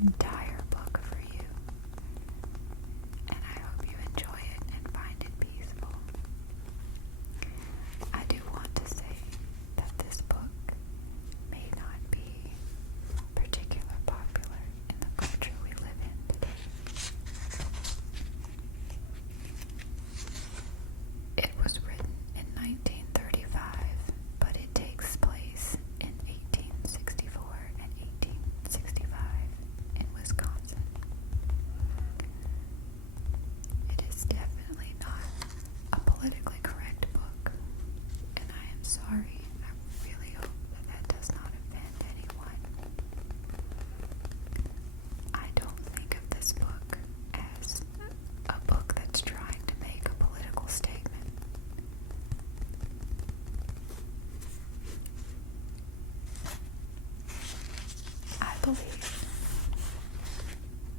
entire book for you, and I hope you enjoy it and find it peaceful. I do want to say that this book may not be particularly popular in the culture we live in today. It was written in 1935, but it takes place in 1864 and 1865 in Wisconsin. It is definitely not a politically correct book, and I am sorry. I really hope that does not offend anyone. I don't think of this book as a book that's trying to make a political statement. I believe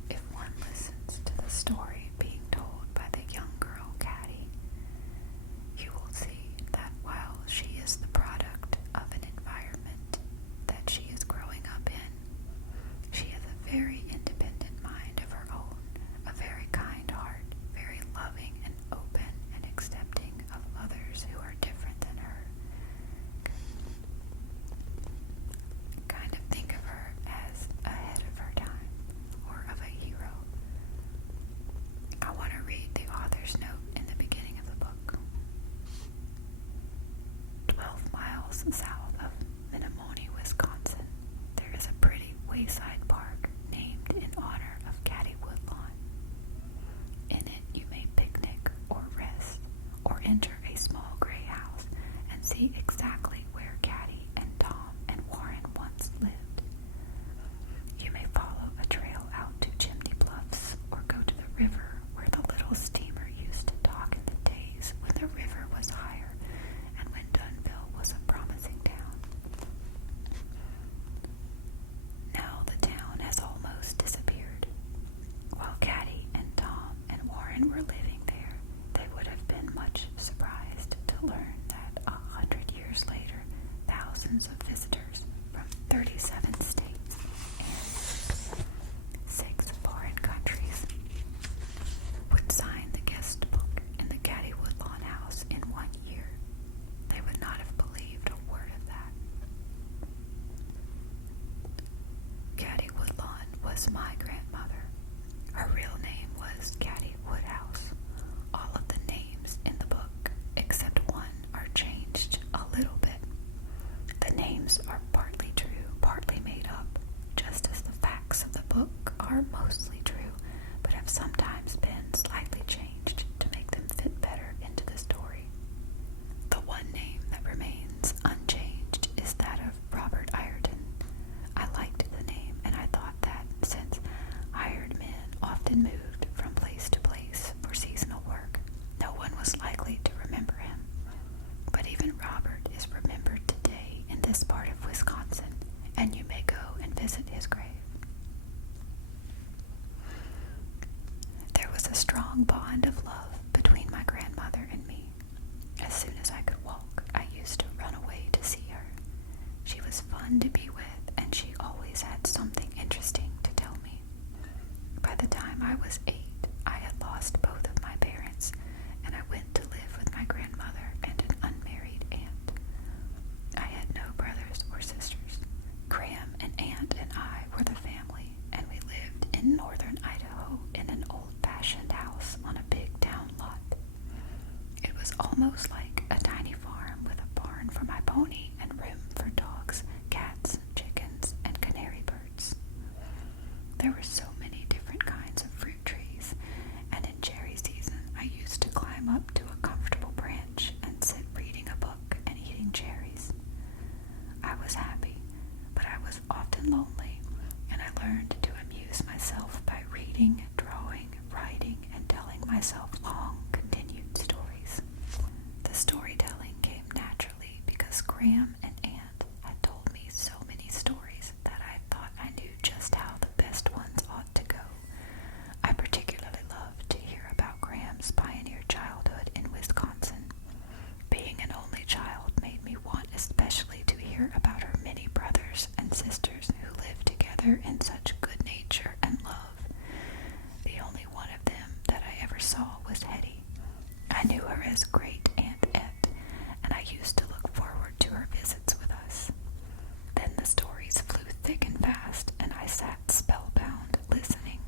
if one listens to the story being told by the young girl Caddie, you will see that while she is the product of an environment that she is growing up in, she has a very independent mind of her own, a very kind heart, very loving and open and accepting of others who are different than her. Kind of think of her as ahead of her time, or of a hero. I want to read the author's note in the beginning of the book. 12 miles south of Menomonee, Wisconsin, there is a pretty wayside park named in honor of Caddie Woodlawn. In it you may picnic or rest, or enter a small gray house and see exactly where Caddie and Tom and Warren once lived. You may follow a trail out to Chimney Bluffs, or go to the river where the little steamer used to dock in the days when the river was higher and when Dunville was a promising town. Now the town has almost disappeared. While Caddie and Tom and Warren were living there, they would have been much surprised to learn that 100 years later, thousands of visitors from 37 states and 6 foreign countries would sign the guest book in the Caddie Woodlawn house in 1 year. They would not have believed a word of that. Caddie Woodlawn was my grandmother. Her real name was Caddie Woodhouse. All of the names in the book, except one, are changed a little bit. The names are partly true, partly made up, just as the facts of the book are mostly true, but have sometimes been slightly changed to make them fit better into the story. The one name that remains unchanged is that of Robert Ireton. I liked the name, and I thought that since hired men often moved from place to place for seasonal work, no one was likely to remember him. But even Robert is remembered today in this part of Wisconsin, and you may go and visit his grave. There was a strong bond of love between my grandmother and me. As soon as I could walk, I used to run away to see her. She was fun to be with, and she always had something interesting to tell me. By the time I was 8, I had lost both of my parents, and I went to live with my grandmother and an unmarried aunt. I had no brothers or sisters. Graham, an aunt, and I were the family, and we lived in northern Idaho in an old-fashioned house on a big town lot. It was almost like a tiny farm with a barn for my pony and room for dogs, cats, chickens, and canary birds. There were so many different kinds of fruit trees, and in cherry season I used to climb up to a comfortable branch and sit reading a book and eating cherries. I was happy, but I was often lonely, and I learned to amuse myself by reading, drawing, writing, and telling myself long, continued stories. The storytelling came naturally because Graham and Aunt had told me so many stories that I thought I knew just how the best ones ought to go. I particularly loved to hear about Graham's pioneer childhood in Wisconsin. Being an only child made me want especially to hear about her many brothers and sisters who lived together in such good nature grandmother's great Aunt Et, and I used to look forward to her visits with us. Then the stories flew thick and fast, and I sat spellbound, listening.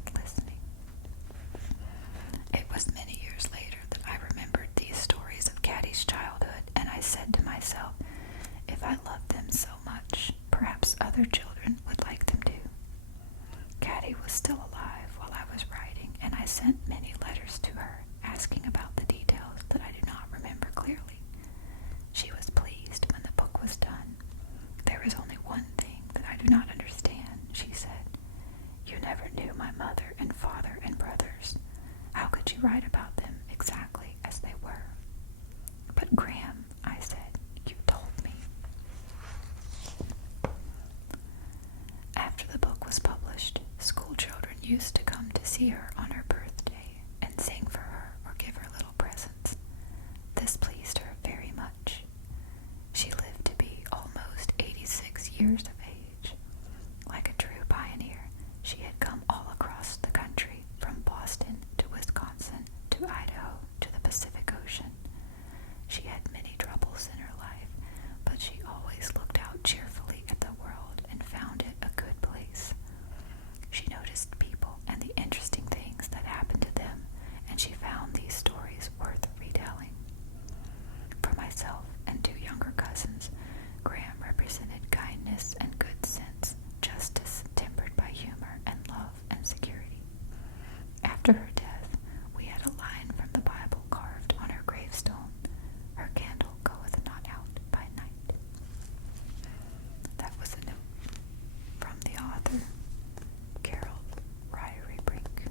It was many years later that I remembered these stories of Caddie's childhood, and I said to myself, if I loved them so much, perhaps other children would like them too. Caddie was still alive while I was writing, and I sent many letters to her, asking about the details that I do not remember clearly. She was pleased when the book was done. There is only one thing that I do not understand, she said. You never knew my mother and father and brothers. How could you write about them exactly as they were? But Graham, I said, you told me. After the book was published, school children used to come to see her on her birthday and sing for her or give her little presents. This pleased her very much. She lived to be almost 86 years of age. Like a true pioneer, she had come all across the country, from Boston to Wisconsin to Idaho to the Pacific Ocean. She had many troubles in her life, but she always looked out cheerfully at the world and found it a good place. She noticed people and the interesting things that happened to them, and she found these stories worth retelling. For myself and two younger cousins, Graham represented kindness and good sense, justice tempered by humor and love and security. After her death, we had a line from the Bible carved on her gravestone, "Her candle goeth not out by night." That was a note from the author, Carol Ryrie Brink.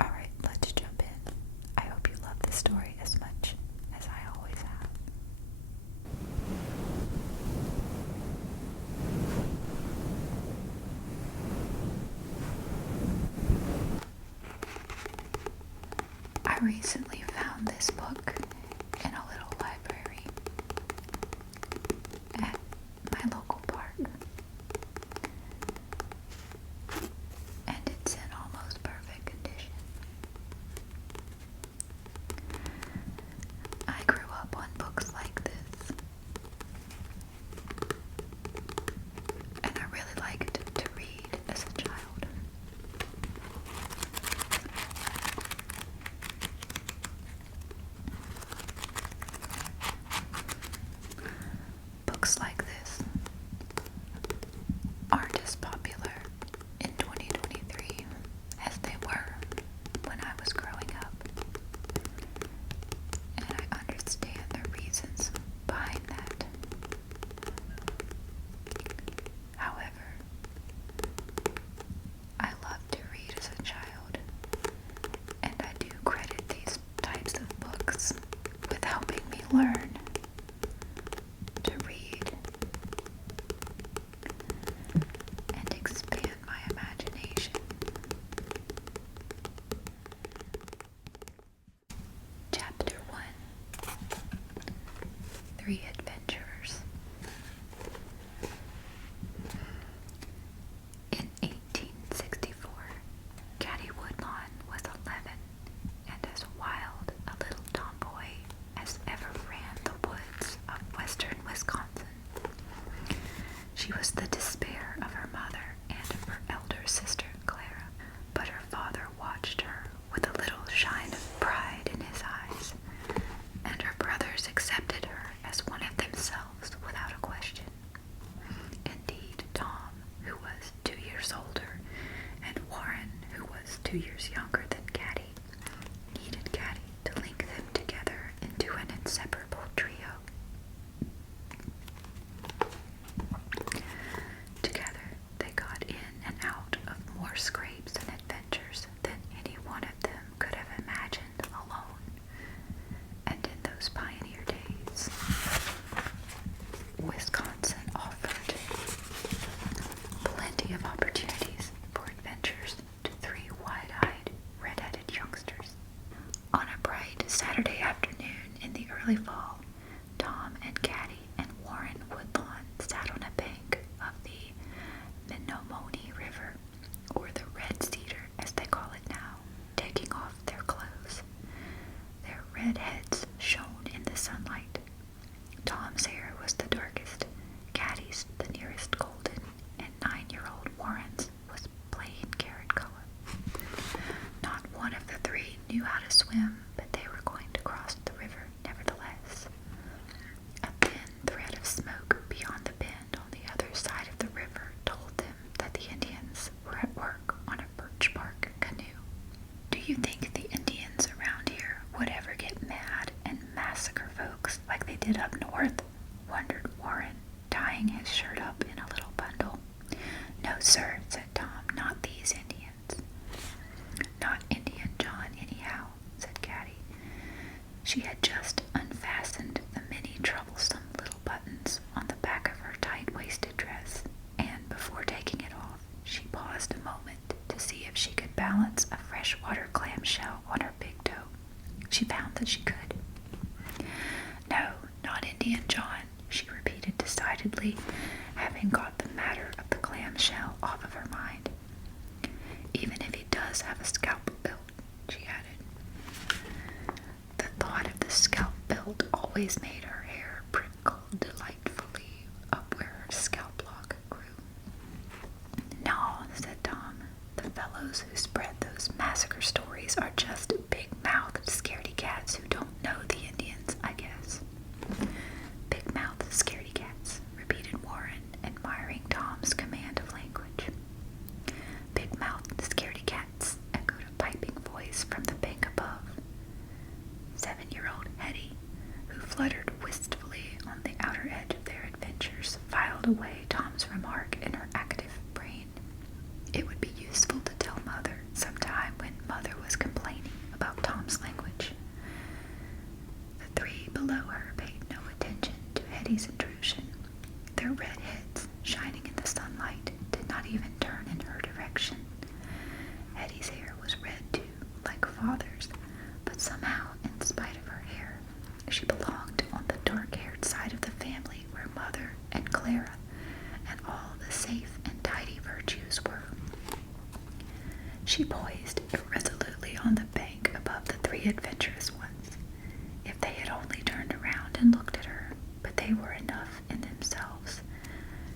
Alright, let's jump in. I hope you love this story as much as I always have. I recently found this book in a little library at my local park, and it's in almost perfect condition. I grew up on books like this, and I really liked to read as a child. Books like this aren't as popular in 2023 as they were when I was growing up, and I understand the reasons behind that. However, I loved to read as a child, and I do credit these types of books with helping me learn to read and expand my imagination. Chapter 1: Three Adventurers. In 1864, Caddie Woodlawn was 11 and as wild a little tomboy as ever ran the woods of western Wisconsin. She was the despair of her mother and of her elder sister, Clara, but her father watched her with a little shine of pride in his eyes, and her brothers accepted her as one of themselves without a question. Indeed, Tom, who was 2 years older, and Warren, who was 2 years younger than Caddie, needed Caddie to link them together into an inseparable trio. Together, they got in and out of more scrapes and adventures than any one of them could have imagined alone. And in those pioneer days, Wisconsin offered plenty of opportunities for adventures to three wide-eyed, red-headed youngsters. On a bright Saturday afternoon in the early fall, Tom and Caddie and Warren Woodlawn sat on a bank of the Menomonee River, or the Red could balance a freshwater clamshell on her big toe. She found that she could. "No, not Indian John," she repeated decidedly, having got the matter of the clamshell off of her mind. "Even if he does have a scalp belt," she added. The thought of the scalp belt always made her hair prickle delightfully up where her scalp lock grew. "No," said Tom, "the fellows who spread those massacre stories are just big-mouthed scaredy cats who don't know the Indians, I guess." "Big-mouthed scaredy cats," repeated Warren, admiring Tom's command of language. "Big-mouthed scaredy cats," echoed a piping voice from the bank above. 7-year-old Hetty, who fluttered wistfully on the outer edge of their adventures, filed away Tom's remark in her active brain. It would be useful to tell Mother sometime when Mother was complaining about Tom's language. The three below her paid no attention to Hetty's intrusion. Their red heads, shining in the sunlight, did not even turn in her direction. Hetty's hair was red too, like Father's, but somehow, in spite of her hair, she belonged on the dark-haired side of the family where Mother and Clara and all the safe and tidy virtues were. She poised irresolutely on the bank above the three adventurous ones. If they had only turned around and looked at her, but they were enough in themselves.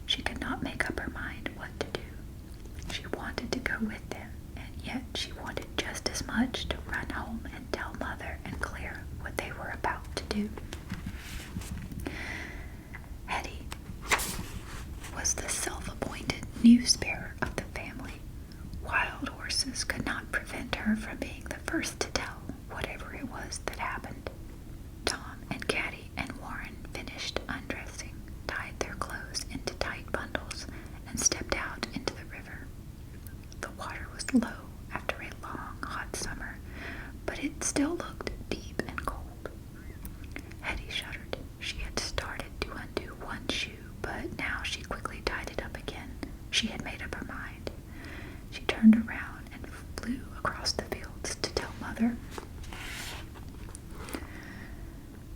She could not make up her mind what to do. She wanted to go with them, and yet she wanted just as much to run home and tell Mother and Claire what they were about to do. Hetty was the self-appointed news-bearer of the family. Wild horses could not prevent her from being the first to tell whatever it was that happened. Tom and Caddie and Warren finished undressing, tied their clothes into tight bundles, and stepped out into the river. The water was low after a long, hot summer, but it still looked deep and cold. Hetty shuddered. She had started to undo one shoe, but now she quickly tied it up again. She had made up her mind. She turned around and flew across the fields to tell Mother.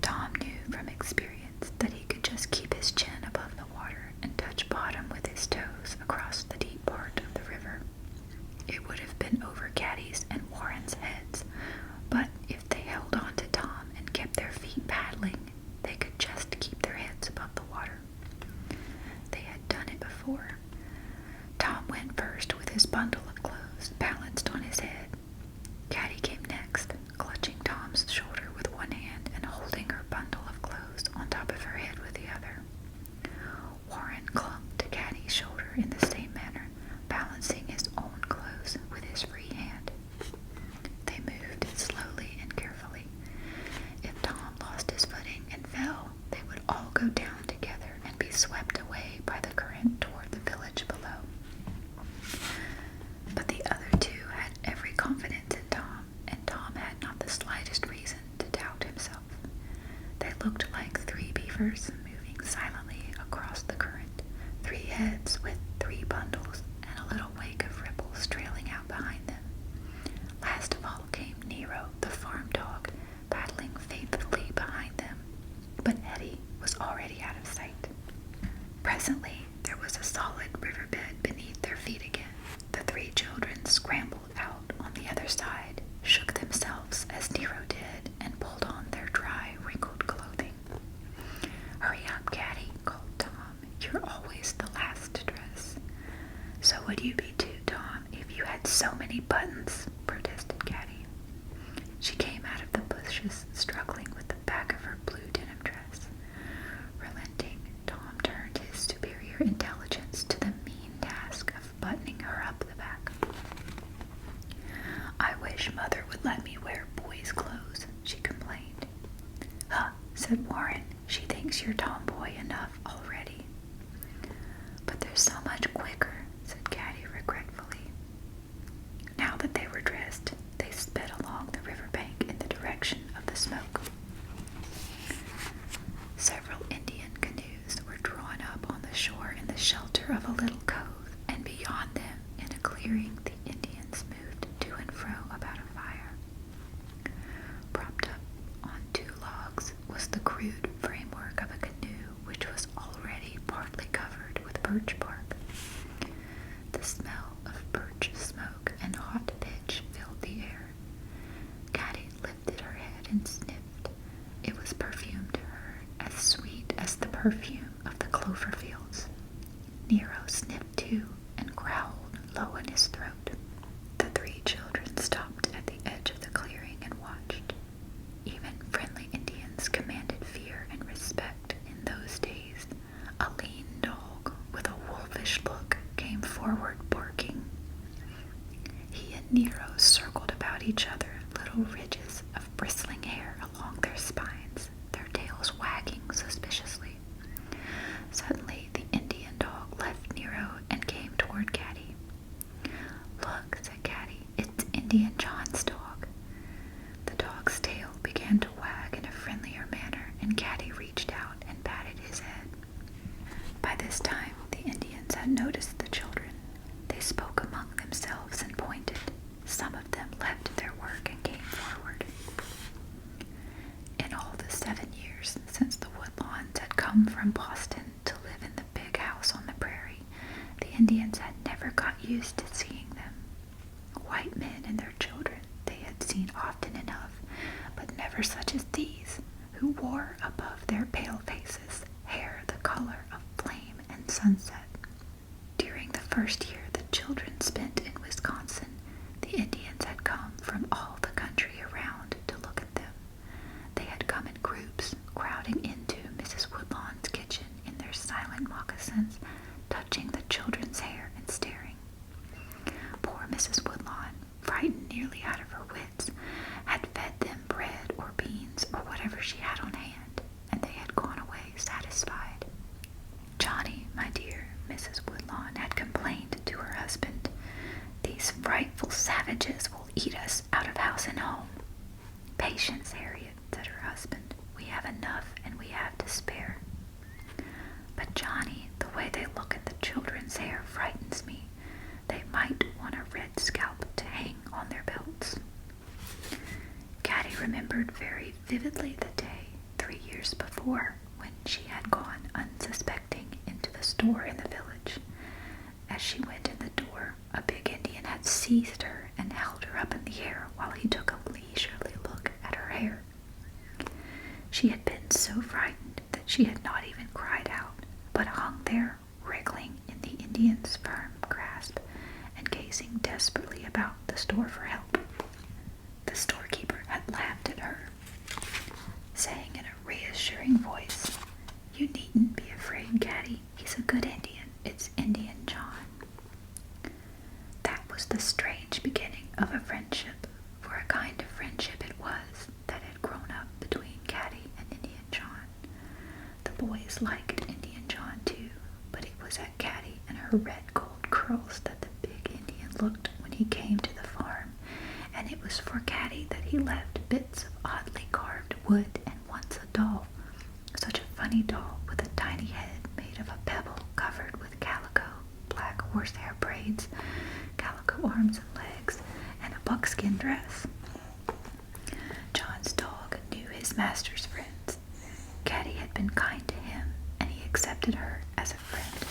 Tom knew from experience that he could just keep his chin above the water and touch bottom with his toes across the deep part of the river. It would have been over Caddie's and Warren's heads, but if they held on to Tom and kept their feet paddling, they could just keep their heads above the water. They had done it before. Tom went first with his bundle of clothes balanced on his head. Caddie came next, clutching Tom's shoulder with one hand and holding her bundle of clothes on top of her head with the other. Warren clung to Caddie's shoulder in the same manner, balancing his own clothes with his free hand. They moved slowly and carefully. If Tom lost his footing and fell, they would all go down together and be swept away by the current toward the village below. But the other two had every confidence in Tom, and Tom had not the slightest reason to doubt himself. They looked like three beavers moving silently across the current, three heads with three bundles and a little wake of ripples trailing out behind them. Last of all came Nero, the farm dog, paddling faithfully behind them, but Hetty was already out of sight. Presently, there was a solid riverbed beneath their feet again. The three children scrambled out on the other side, shook themselves as Nero did, and pulled on their dry, wrinkled clothing. "Hurry up, Caddie," called Tom. "You're always the last to dress." "So would you be too, Tom, if you had so many buttons," protested Caddie. She came out of the bushes, struggling with the back of her blue denim dress. Relenting, Tom turned his superior intelligence to the mean task of buttoning her up the back. "I wish Mother would let me wear boys' clothes," she complained. "Huh," said Warren. "She thinks you're tomboy enough already." "But they're so much quicker," said Caddie regretfully. Now that they were dressed, they sped along the riverbank in the direction of the smoke. Several Indian canoes were drawn up on the shore in the shelter of a little cove, and beyond them, in a clearing, the Indians moved perfume of the clover fields. Nero sniffed too and growled low in his throat. The three children stopped at the edge of the clearing and watched. Even friendly Indians commanded fear and respect in those days. A lean dog with a wolfish look came forward barking. He and Nero circled about each other, little ridges of bristling hair along their spines, their tails wagging suspiciously. Suddenly, the Indian dog left Nero and came toward Caddie. "Look," said Caddie, "it's Indian John's dog." The dog's tail began to wag in a friendlier manner, and Caddie reached out and patted his head. By this time, the Indians had noticed the children. They spoke among themselves and pointed. Some of them left their work and came forward. In all the 7 years since the Woodlawns had come from Boston to live in the big house on the prairie, the Indians had never got used to seeing them. White men and their children they had seen often enough, but never such as these, who wore above their pale faces hair the color of flame and sunset. During the first year the children spent in Wisconsin, the Indians had come from all the country around to look at them. They had come in groups, crowding into Mrs. Woodlawn's kitchen in their silent moccasins, touching the children's hair and staring. Poor Mrs. Woodlawn, frightened nearly out of her wits, had fed them bread or beans or whatever she had on hand, and they had gone away satisfied. "Johnny, my dear," Mrs. Woodlawn had complained to her husband, "these frightful savages will eat us out of house and home." "Patience, Harriet," said her husband. "We have enough and we have to spare." "But Johnny, the way they look at the children's hair frightens me. They might want a red scalp to hang on their belts." Caddie remembered very vividly the day 3 years before when she had gone unsuspecting into the store in the village. As she went in the door, a big Indian had seized her and held her up in the air while he took a leisurely look at her hair. She had been so frightened that she had not even cried out, but hung there, wriggling in the Indian's firm grasp and gazing desperately about the store for help. The storekeeper had laughed at her, saying in a reassuring voice, "You needn't be afraid, Caddie. He's a good Indian. It's Indian John." That was the strange beginning of a friendship, for a kind of friendship it was that had grown up between Caddie and Indian John. The boys liked Indian John too, but it was at Caddie and her red gold curls that the big Indian looked when he came to the farm, and it was for Caddie that he left bits of oddly carved wood and once a doll, such a funny doll with a tiny head made of a pebble covered with calico, black horsehair braids, calico arms and legs, and a buckskin dress. John's dog knew his master's friends. Caddie had been kind to him, and he accepted her as a friend.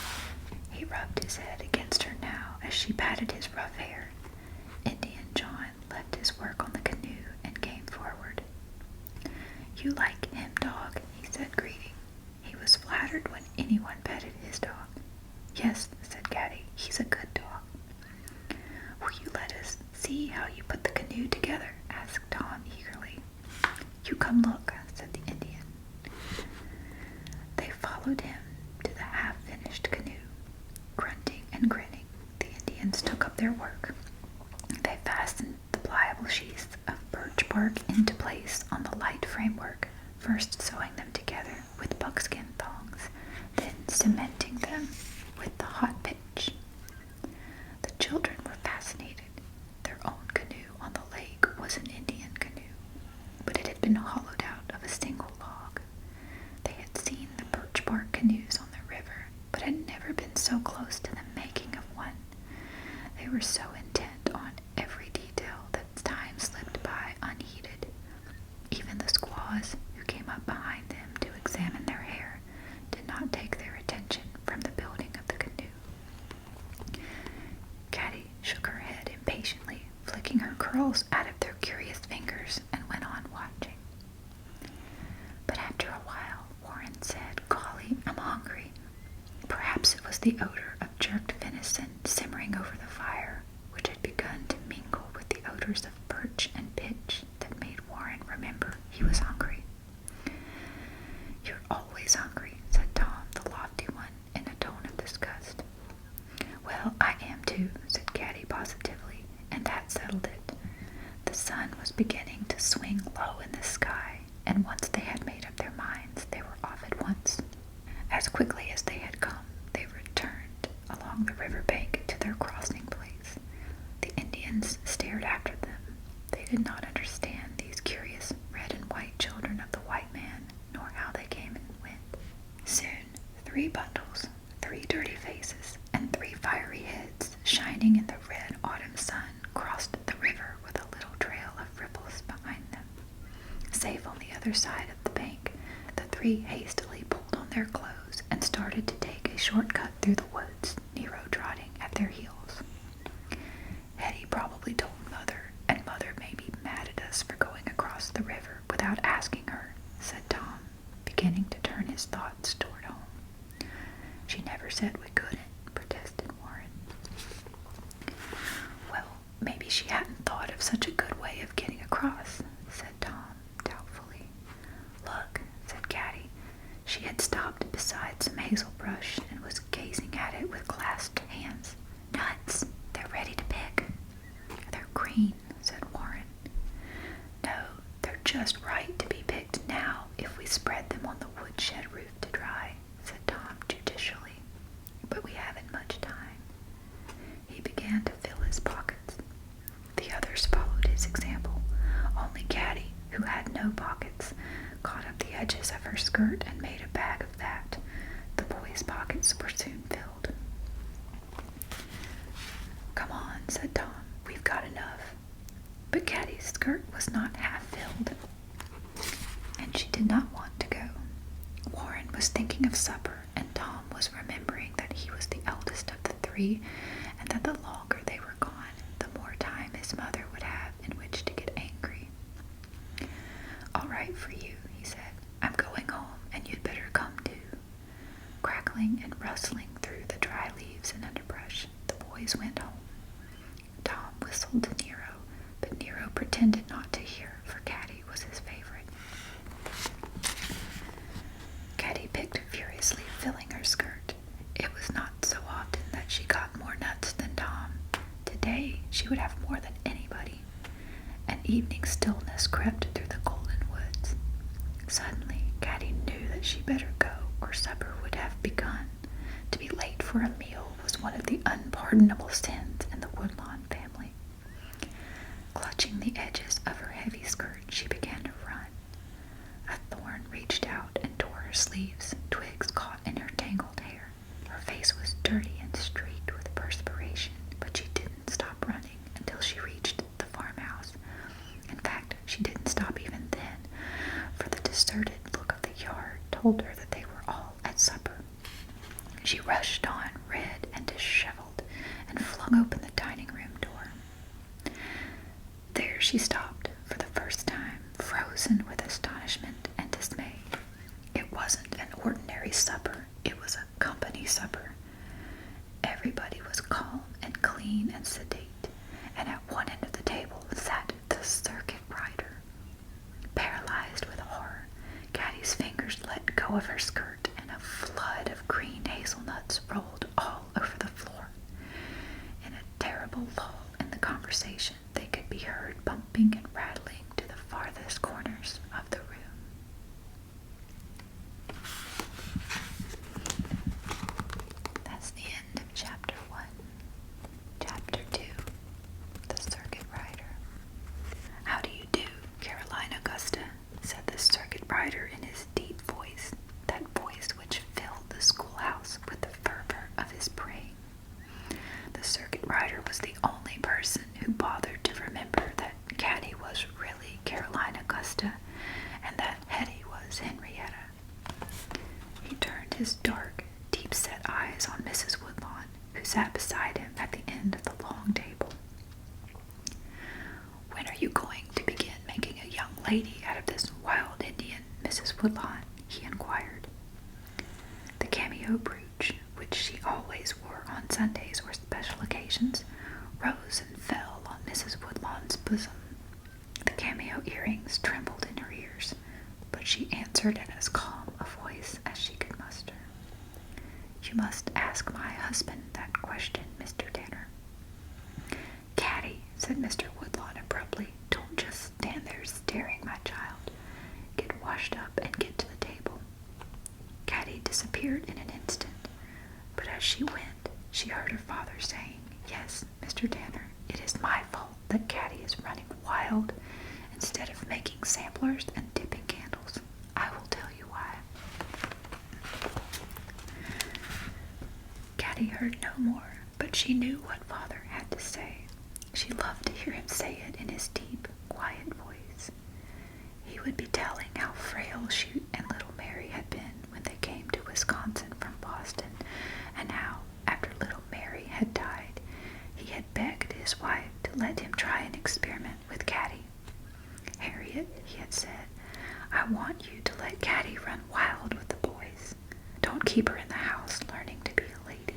He rubbed his head against her now as she patted his rough hair. Indian John left his work on the canoe and came forward. "You like him, dog," he said, greeting. He was flattered when anyone petted his dog. "Yes," said Caddie, "he's a good dog." "Will you let us see how you put the canoe together?" asked Tom eagerly. "You come look," said the Indian. They followed him to the half-finished canoe. Grunting and grinning, the Indians took up their work. They fastened the pliable sheaths of birch bark into place on the light framework, first sewing them together with buckskin thongs, then cementing them with the hot pitch. The children were fascinated. Their own canoe on the lake was an Indian canoe, but it had been hollowed out of a single log. They had seen the birch bark canoes on the river, but had never been so close to the making of one. They were so intent on every detail that time slipped by unheeded. Even the squaws who came up behind them to examine their hair did not take their attention from the building of the canoe. Caddie shook her head impatiently, flicking her curls out of their curious fingers, and went on watching. But after a while, Warren said, "Golly, the odor of jerked venison simmering over the fire, which had begun to mingle with the odors of birch and pitch that made Warren remember he was hungry. "You're always hungry," said Tom, the lofty one, in a tone of disgust. "Well, I am too," said Caddie positively, and that settled it. The sun was beginning to swing low in the sky, and once they had made up their minds, they were off at once. As quickly as they had come, they returned along the river bank to their crossing place. The Indians stared after them. They did not understand these curious red and white children of the white man, nor how they came and went. Soon, 3 bundles, 3 dirty faces, and 3 fiery heads, shining in the red autumn sun, crossed the river with a little trail of ripples behind them. Safe on the other side of the bank, the 3 hastily pulled on their clothes and started to take a short cut through the woods, Nero trotting at their heels. "Hetty probably told Mother, and Mother may be mad at us for going across the river without asking her," said Tom, beginning to turn his thoughts toward home. "She never said we couldn't," protested Warren. "Well, maybe she hadn't thought of such a good way of getting across," said Tom, doubtfully. "Look," said Caddie. She had stopped beside some hazel brush and was gazing at it with clasped hands. "Nuts! They're ready to pick." "They're green," said Warren. "No, they're just right to be picked now if we spread them on the woodshed roof to dry," said Tom judicially. "But we haven't much time." He began to fill his pockets. The others followed his example. Only Caddie, who had no pockets, caught up the edges of her skirt and made a bag of that. The boys' pockets were soon filled. "Come on," said Tom. "We've got enough." But Caddie's skirt was not half filled, and she did not want to go. Warren was thinking of supper, and Tom was remembering that he was the eldest of the 3, and that the longer they were gone, the more time his mother would have in which to get angry. "All right for you," he said. "I'm going home, and you'd better come too." Crackling and rustling through the dry leaves and underbrush, the boys went home. Tom whistled to Nero, but Nero pretended not to hear, for Caddie was his favorite. Caddie picked furiously, filling her skirt. It was not so often that she got more nuts than Tom. Today she would have more than anybody. An evening stillness crept through the golden woods. Suddenly, Caddie knew that she better go, or supper would have begun. To be late for a meal was one of the unpardonable sins in the Woodlawn family. Clutching the edges of her heavy skirt, she began to run. A thorn reached out and tore her sleeves. Twigs caught in her tangled hair. Her face was dirty and streaked with perspiration, but she didn't stop running until she reached the farmhouse. In fact, she didn't stop even then, for the deserted look of the yard told her that they were all at supper. She rushed on, red and disheveled, and flung open the dining room door. There she stopped for the first time, frozen with astonishment and dismay. It wasn't an ordinary supper, it was a company supper. Everybody was calm and clean and sedate, and at one end of the table sat the circuit rider. Paralyzed with horror, Caddie's fingers let go of her skirt, and a flood of green hazelnuts rolled all over the floor. In a terrible lull in the conversation, they could be heard bumping and rattling to the farthest corners of the room. That's the end of Chapter 1. Chapter 2, The Circuit Rider. "How do you do, Caroline Augusta?" said the circuit rider in his deep voice, that voice which filled the schoolhouse with the fervor of his praying. The circuit rider was the only person who bothered to remember that Caddie was really Caroline Augusta, and that Hetty was Henrietta. He turned his dark, deep-set eyes on Mrs. Woodlawn, who sat beside him at the end of the long table. "When are you going to begin making a young lady out of this wild Indian, Mrs. Woodlawn?" he inquired. The cameo brooch, which she always wore on Sundays or special occasions, rose and fell on Mrs. Woodlawn's bosom. The cameo earrings trembled in her ears, but she answered in as calm a voice as she could muster. "You must ask my husband that question, Mr. Tanner." "Caddie," said Mr. Woodlawn abruptly, "don't just stand there staring, my child. Get washed up and get to the table." Caddie disappeared in an instant, but as she went, she heard her father saying, "Yes, Mr. Tanner, it is my fault that Caddie is running wild instead of making samplers and dipping candles. I will tell you why." Caddie heard no more, but she knew what father had to say. She loved to hear him say it in his deep, quiet voice. He would be telling how frail she and little Mary had been when they came to Wisconsin from Boston, and how, after little Mary had died, he had begged his wife to let him try an experiment with Caddie. "Harriet," he had said, "I want you to let Caddie run wild with the boys. Don't keep her in the house learning to be a lady.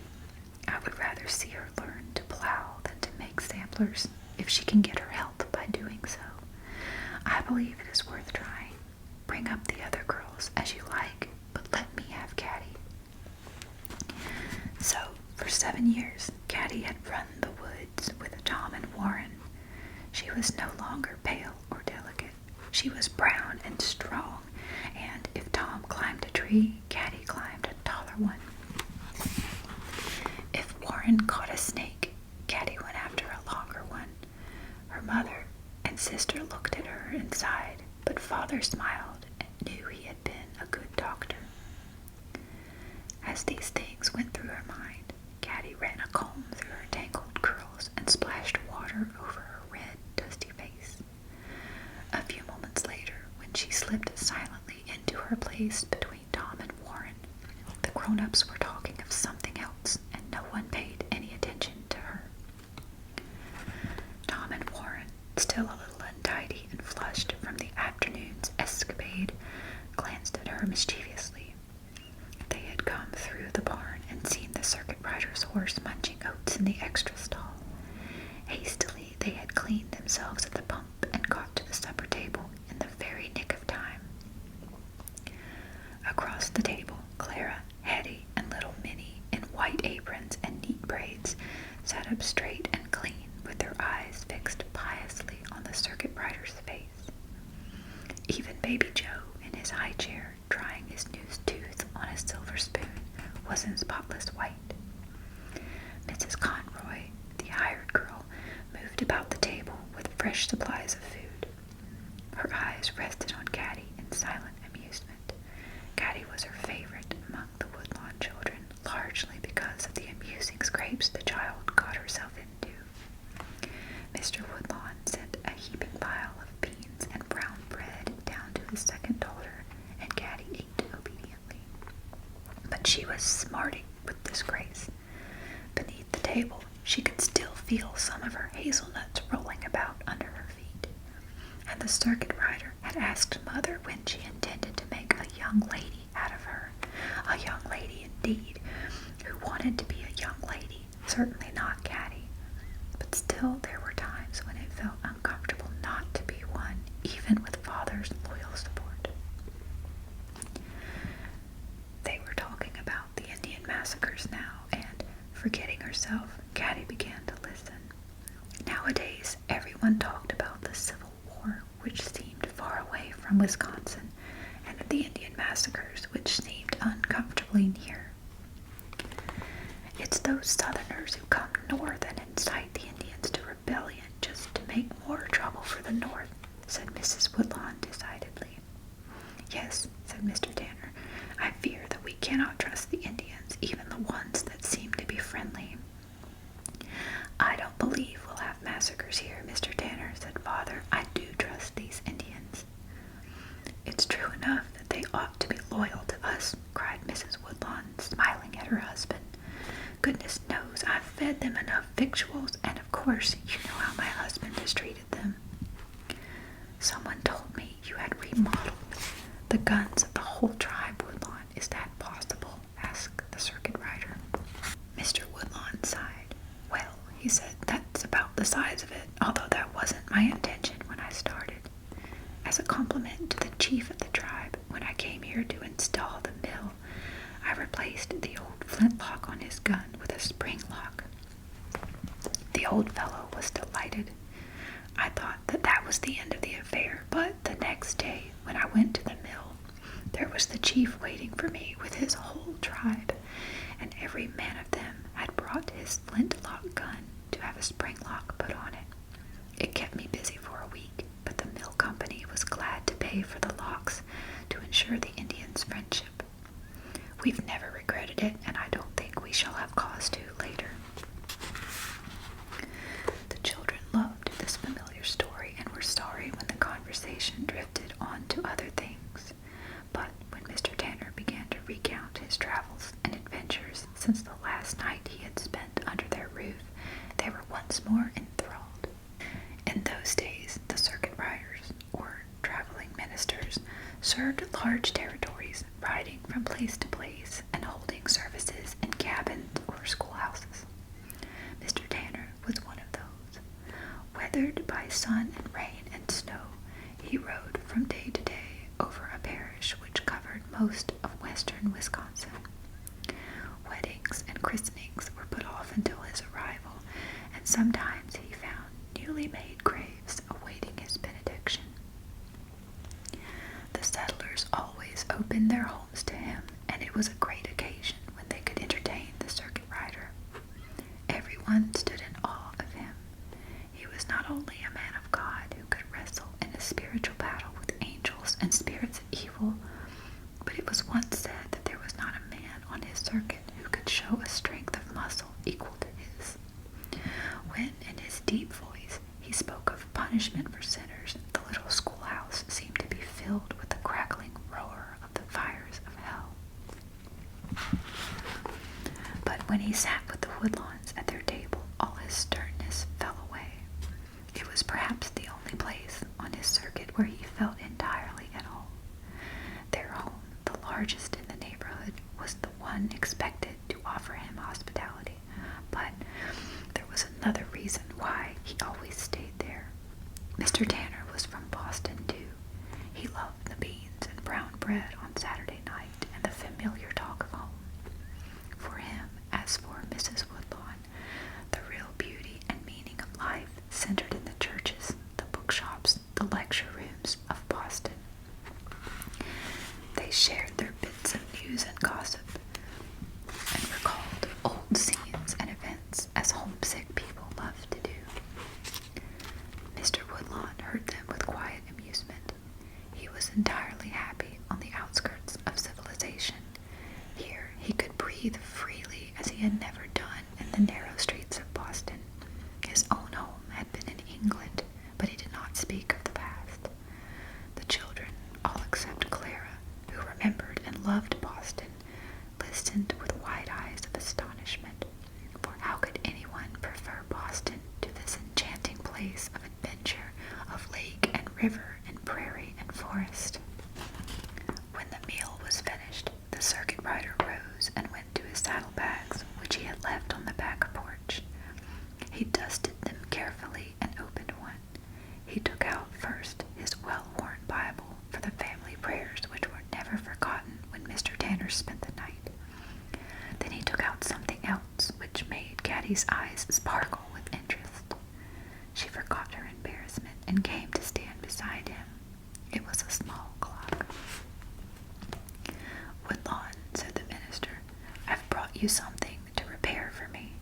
I would rather see her learn to plow than to make samplers, if she can get her health by doing so. I believe it is worth trying. Bring up the other girls as you like, but let me have Caddie." So, for 7 years, Caddie had run the woods with Tom and Warren. She was no longer pale or delicate. She was brown and strong, and if Tom climbed a tree, Caddie climbed a taller one. If Warren caught a snake, Caddie went after a longer one. Her mother and sister looked at her and sighed, but father smiled and knew he had been a good doctor. As these things went through her mind, Caddie ran a comb through her tangled curls and splashed water over her red, dusty face. A few moments later, when she slipped silently into her place between Tom and Warren, the grown-ups were talking of something else, and no one paid any attention to her. Tom and Warren, still a little untidy and flushed from the afternoon's escapade, glanced at her mischievously. They had come through the barn and seen the circuit rider's horse munching oats in the extra stall. Hastily, they had cleaned themselves at the pump and got to the supper table in the very nick of time. Across the table, Clara, Hetty, and little Minnie, in white aprons and neat braids, sat up straight and clean, with their eyes fixed piously on the circuit rider's face. Even baby Joe, in his high chair, drying his new tooth on a silver spoon, was in spotless white. Mrs. Conroy, the hired girl, moved about the table with fresh supplies of food. Her eyes rested on Caddie in silent amusement. Caddie was her favorite among the Woodlawn children, largely because of the amusing scrapes the child got herself into. Mr. Woodlawn sent a heaping pile of beans and brown bread down to his second daughter, and Caddie ate obediently. But she was smarting with disgrace. Beneath the table, she could still feel some of her hazelnuts rolling about under her feet, and the circuit rider had asked Mother when she intended to make a young lady out of her. A young lady indeed, who wanted to be a young lady, certainly not Caddie. But still there were times when it felt uncomfortable not to be one, even with Father's loyal support. They were talking about the Indian massacres now, and, forgetting herself, Caddie began to listen. Nowadays, everyone talked about the Civil War, which seemed far away from Wisconsin, and of the Indian massacres, which seemed uncomfortably near. "It's those Southerners who come north and incite the Indians to rebellion just to make more trouble for the North," said Mrs. Woodlawn decidedly. "Yes," said Mr. Tanner, "I fear that we cannot trust the Indians, even the ones that seem to be friendly." "I don't believe we'll have massacres here, Mr. Tanner," said Father. "I do trust these Indians." "It's true enough that they ought to be loyal to us," cried Mrs. Woodlawn, smiling at her husband. "Goodness knows I've fed them enough victuals, and of course you know how my husband has treated them." "Someone told me you had remodeled the guns of the whole tribe, Woodlawn. Is that possible?" asked the circuit rider. although that wasn't my intention when I started. As a compliment to the chief of the tribe, when I came here to install the mill, I replaced the old flintlock on his gun with a spring lock. The old fellow was delighted. I thought that was the end of the affair, but the next day, when I went to the mill, there was the chief waiting for me with his whole tribe, and every man of them had brought his flintlock gun to have a spring lock put on it. It kept me busy for a week, but the mill company was glad to pay for the locks to ensure the Indians' friendship. We've never regretted it, and I don't think we shall have cause to later. The children loved this familiar story and were sorry when the conversation drifted on to other things. But when Mr. Tanner began to recount his travels and adventures since the last night he had spent under their roof, they were once more enthralled. In those days, the circuit riders, or traveling ministers, served large territories, riding from place to place and holding services in cabins or schoolhouses. Mr. Tanner was one of those. Weathered by sun and rain and snow, he rode from day to day over a parish which covered most of western Wisconsin. Weddings and christenings were put off until his arrival, and sometimes he found newly made graves awaiting his benediction. The settlers always opened their homes to him, and it was a great occasion when they could entertain the circuit rider. Everyone stood in awe of him. He was not only a man of God who could wrestle in a spiritual battle with angels and spirits of evil, but it was once said that there was not a man on his circuit who could show a strength of muscle equal to his. When, in his deep voice, he spoke of punishment for sinners, the little schoolhouse seemed to be filled with the crackling roar of the fires of hell. But when he sat with the Woodlawns at their table, all his sternness fell away. It was perhaps the only place on his circuit where he felt entirely at home. Their home, the largest in the neighborhood, was the one expected to offer him hospitality, but there was another reason why he always stayed there. Mr. Tanner was from Boston, too. He loved the beans and brown bread on Saturday night and the familiar talk of home. For him, as for Mrs. Woodlawn, the real beauty and meaning of life centered in the churches, the bookshops, the lecture rooms of Boston. They shared their bits of news and gossip, and recalled old scenes and events as homesick people love to do. Mr. Woodlawn heard them with quiet amusement. He was entirely happy on the outskirts of civilization. Here he could breathe freely as he had never done in the narrow streets of Boston. His own home had been in England, but he did not speak of the past. The children, all except Clara, who remembered and loved Boston, listened with wide eyes of astonishment, for how could anyone prefer Boston to this enchanting place of adventure, of lake and river and prairie and forest? When the meal was finished, the circuit rider rose and went to his saddlebags, which he had left on the back porch. He dusted them carefully and opened one. He took out first his well-worn Bible for the family prayers which were never forgotten when Mr. Tanner spent the night. Then he took out something else which made Caddie's eyes sparkle with interest. She forgot her embarrassment and came to stand beside him. It was a small clock. "Woodlawn," said the minister, "I've brought you something to repair for me.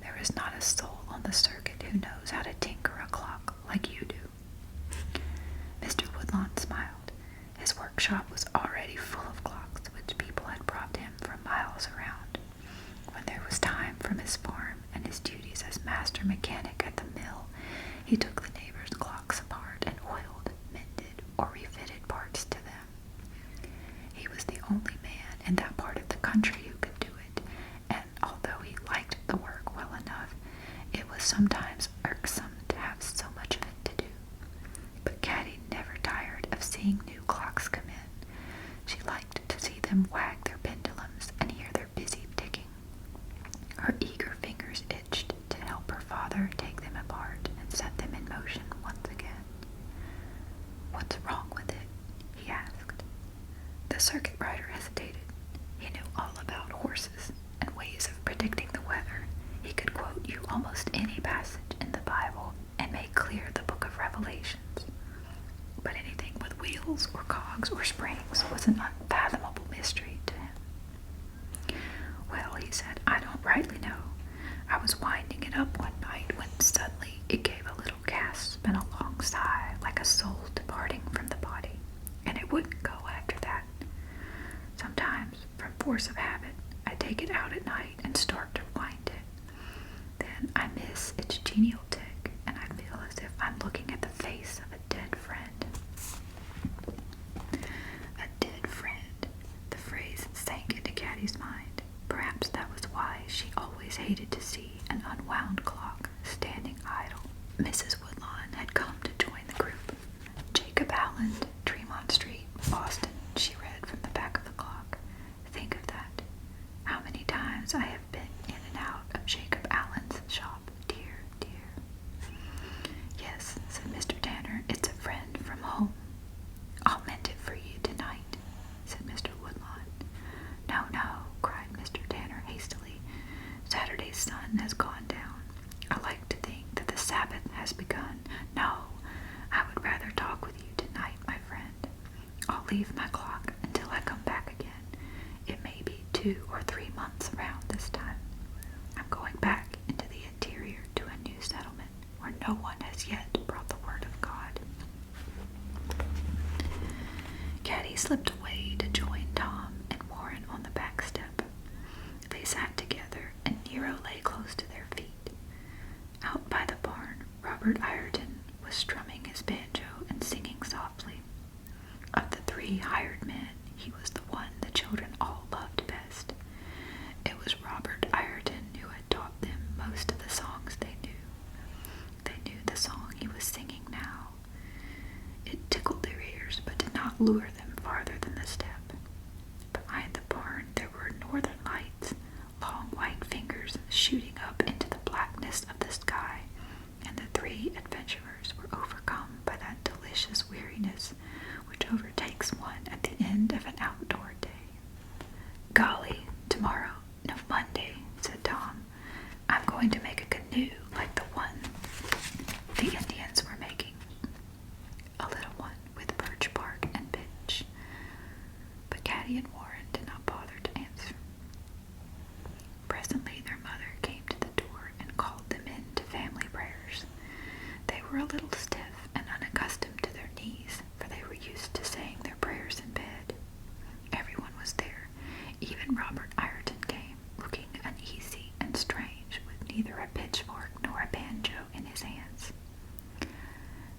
There is not a soul on the circuit who knows how to tinker a clock like you do." Mr. Woodlawn smiled. His workshop was already full of clocks which people had brought him from miles around. When there was time from his farm and his duties as master mechanic at the mill, he took the neighbors' clocks apart and oiled, mended, or refitted parts to them. He was the only man in that part of the country who could do it, and although he liked the work well enough, it was sometimes irksome to have so much of it to do. But Caddie never tired of seeing new clocks come in. She liked to see them wag their pendulums and hear their busy ticking. Her eager fingers itched to help her father take them apart and set them The circuit rider hesitated. He knew all about horses and ways of predicting the weather. He could quote you almost any passage in the Bible and make clear the book of Revelations. But anything with wheels or cogs or springs was an unfathomable mystery to him. Well, he said, I don't rightly know. I was winding it up one night when suddenly it gave a little gasp and a long sigh, like a soul departing from the body, and it wouldn't go after that. Sometimes, from force of habit, I take it out at night and start to wind it. Then I miss its genial tick, and I feel as if I'm looking at the face of a dead friend. A dead friend. The phrase sank into Caddie's mind. Perhaps that was why she always hated to see an unwound clock standing idle. Mrs. Woodlawn had come to join the group. Jacob Allen, Tremont Street, Boston, she read from the back of the clock. Think of that. How many times I have been in and out of Jacob Allen's shop, dear, dear. Yes, said Mr. Tanner, it's a friend from home. I'll mend it for you tonight, said Mr. Woodlawn. No, no, cried Mr. Tanner hastily. Saturday's sun has gone down. I like to think that the Sabbath has begun. No, I would rather talk with you tonight, my friend. I'll leave my clock until I come back again. It may be 2 or 3 months around this time. I'm going back into the interior to a new settlement where no one has yet brought the word of God. Caddie slipped away to join Tom and Warren on the back step. They sat together, and Nero lay close to their feet. Out by the barn, Robert Ireton was strumming his banjo and singing softly. Of the 3 hired men, he was the one the children all loved best. It was Robert Ireton who had taught them most of the songs they knew. They knew the song he was singing now. It tickled their ears, but did not lure them farther than the step. Behind the barn there were northern lights, long white fingers shooting up into the blackness of the sky, and the 3 adventurers were overcome by that delicious weariness which overtakes one at the end of an outdoor day. Golly, tomorrow, no, Monday, said Tom, I'm going to make a canoe like the one the Indians were making. A little one with birch bark and pitch. But Caddie and Warren did not bother to answer. Presently their mother came to the door and called them in to family prayers. They were a little stiff and unaccustomed to their knees, for they were used to saying their prayers in bed. Everyone was there. Even Robert Ireton came, looking uneasy and strange, with neither a pitchfork nor a banjo in his hands.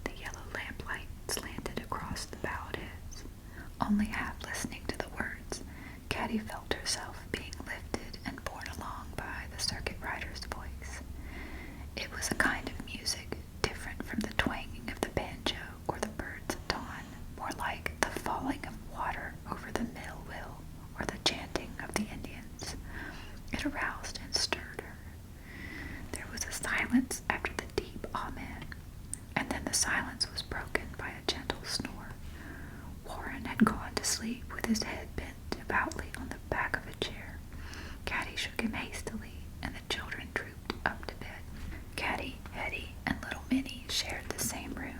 The yellow lamplight slanted across the bowed heads. Only half listening to the words, Caddie felt herself being lifted and borne along by the circuit rider's voice. It was a kind of music different from the twanging of the banjo or the birds of dawn, more like the falling of water over the mill wheel or the chanting of the Indians. It aroused and stirred her. There was a silence after the deep amen, and then the silence was broken by a gentle snore. Warren had gone to sleep with his head bent devoutly on the back of a chair. Caddie shook him hastily, and the children trooped up to bed. Caddie, Hetty, and little Minnie shared the same room.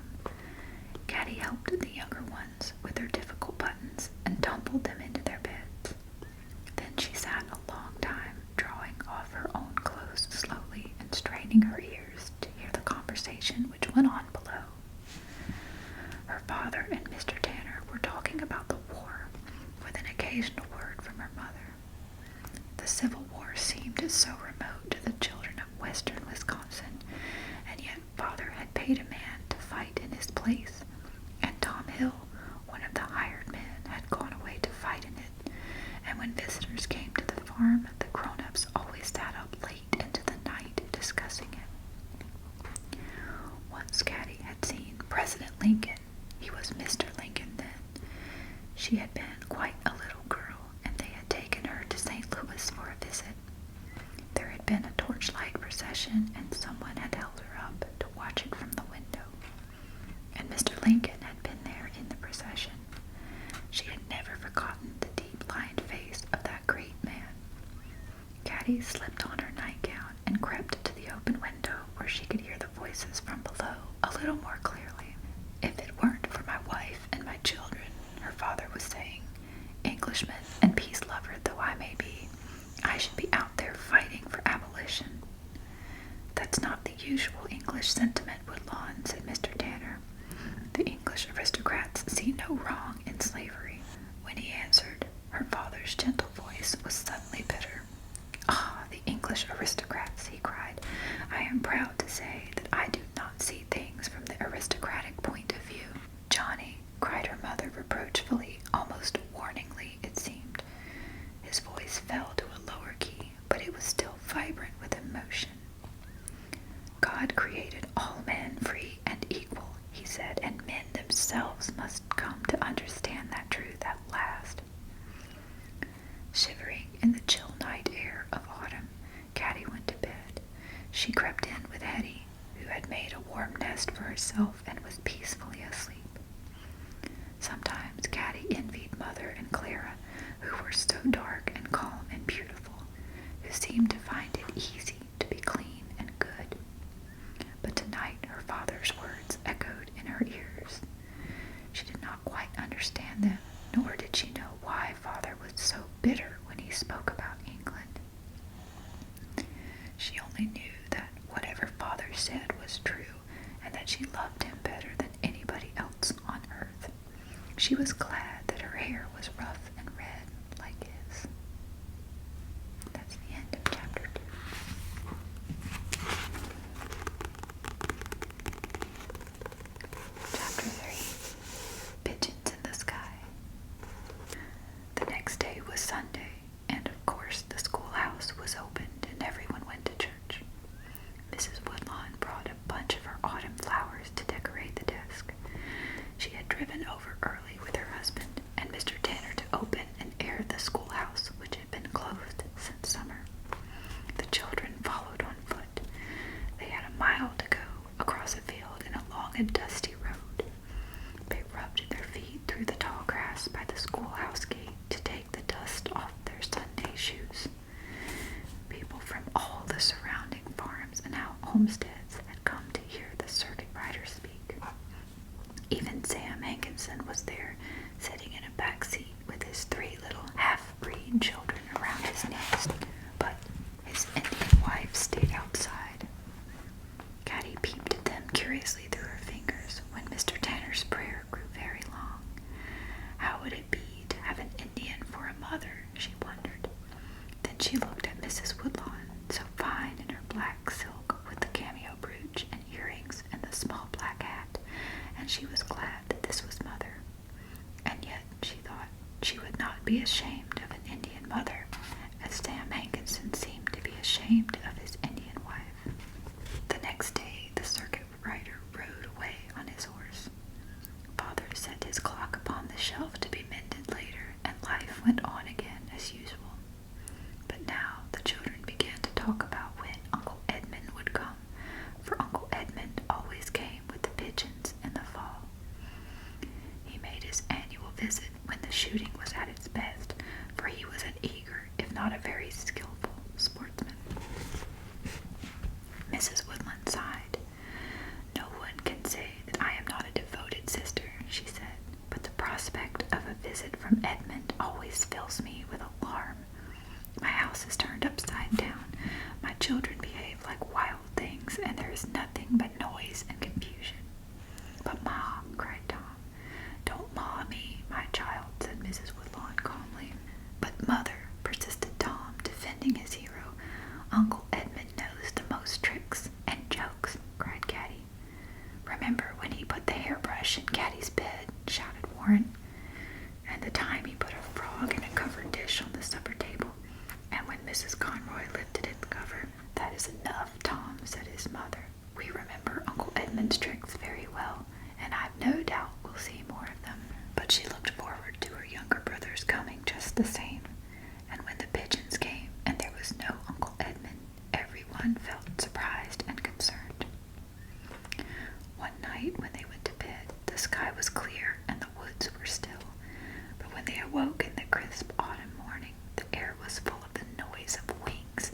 Caddie helped the younger ones with their difficult buttons and tumbled them into their beds. Then she sat a long time, drawing off her own clothes slowly and straining her ears to hear the conversation which went on below. Her father and Mr. Tanner were talking about the war, with an occasional word from her mother. The Civil War seemed so remote to the children of western Wisconsin, and yet father had paid a man to fight in his place, and Tom Hill, one of the hired men, had gone away to fight in it, and when visitors came to the farm, the grown-ups always sat up late into the night discussing it. Once Caddie had seen President Lincoln. He was Mr. Lincoln then. She had been quite a little girl, and they had taken her to St. Louis for a visit. There had been a torchlight procession, and someone had held her up to watch it from the window. And Mr. Lincoln had been there in the procession. She had never forgotten Caddie slipped on her nightgown and crept to the open window where she could hear the voices from below a little more clearly. "If it weren't for my wife and my children," her father was saying, "Englishman and peace lover though I may be, I should be out there fighting for abolition." "That's not the usual English sentiment, Woodlawn," said Mr. Tanner. "The English aristocrats see no wrong in slavery." When he answered, her father's gentle voice was suddenly bitter. "Ah, the English aristocrats," he cried. "I am proud to say that I do not see things from the aristocratic point of view." "Johnny," cried her mother reproachfully, almost warningly, it seemed. His voice fell to a lower key, but it was still vibrant with emotion. "God created all men free and equal," he said, "and men themselves must come to understand that truth at last." Shivering in the chill night air of autumn, Caddie went to bed. She crept in with Hetty, who had made a warm nest for herself and was peacefully asleep. Sometimes Caddie envied Mother and Clara, who were so dark and calm and beautiful, who seemed to find it easy to be clean and good. But tonight her father's words echoed in her ears. She did not quite understand them, nor did she know why Father was so bitter when he spoke about England. She only knew that whatever Father said was true, and that she loved him better than anybody else on earth. She was glad that her hair was rough and red like his. That's the end of chapter 2. Chapter 3. Pigeons in the Sky. The next day was Sunday, and of course the schoolhouse was opened and everyone went to church. Mrs. Woodlawn brought a bunch of her autumn flowers to decorate the desk. She had driven over early with her husband and Mr. Tanner to open and air the schoolhouse, which had been closed since summer. The children followed on foot. They had a mile to go across a field and along a dusty road. They rubbed their feet through the tall grass by the schoolhouse gate to take the dust off their Sunday shoes. People from all the surrounding farms and homesteads had come to hear the circuit rider speak. Even Sam Hankinson was there, sitting in a back seat with his 3 little half-breed children around his knees. But his Indian wife stayed outside. Caddie peeped at them curiously through her fingers when Mr. Tanner's prayer grew very long. How would it be to have an Indian for a mother, she wondered. Then she looked at Mrs. Woodlawn, so fine in her black silk with the cameo brooch and earrings and the small black hat, and she was glad that this was Mother. And yet, she thought, she would not be ashamed of an Indian mother, as Sam Hankinson seemed to be ashamed of his Indian wife. The next day, the circuit rider rode away on his horse. Father set his clock upon the shelf to be mended later, and life went on again as usual. But now the children began to talk about when Uncle Edmund would come, for Uncle Edmund always came with the pigeons in the fall. He made his annual visit when the shooting was at its best, for he was an eager, if not a very skillful, sportsman. Mrs. Woodlawn sighed. "No one can say that I am not a devoted sister," she said, "but the prospect of a visit from Edmund always fills me with alarm. My house is turned upside down, my children behave like wild things, and there is nothing but noise and confusion." "But Ma," cried Tom. "Don't Ma me, my child," said Mrs. Woodlawn calmly. "But Mother," persisted Tom, defending his hero, "Uncle Edmund knows the most tricks and jokes," cried Caddie. "Remember when he put the hairbrush in Caddie's bed," shouted Warren, "and the time he put a frog in a covered dish on the supper table, and when Mrs. Conroy lifted its cover." "That is enough, Tom," said his mother. "We remember Uncle Edmund's tricks very well, and I've no doubt we'll see more of them." But she looked forward to her younger brother's coming just the same, and when the pigeons came and there was no Uncle Edmund, everyone felt surprised and concerned. One night when they went to bed, the sky was clear and the woods were still, but when they awoke in the crisp autumn morning, the air was full of the noise of wings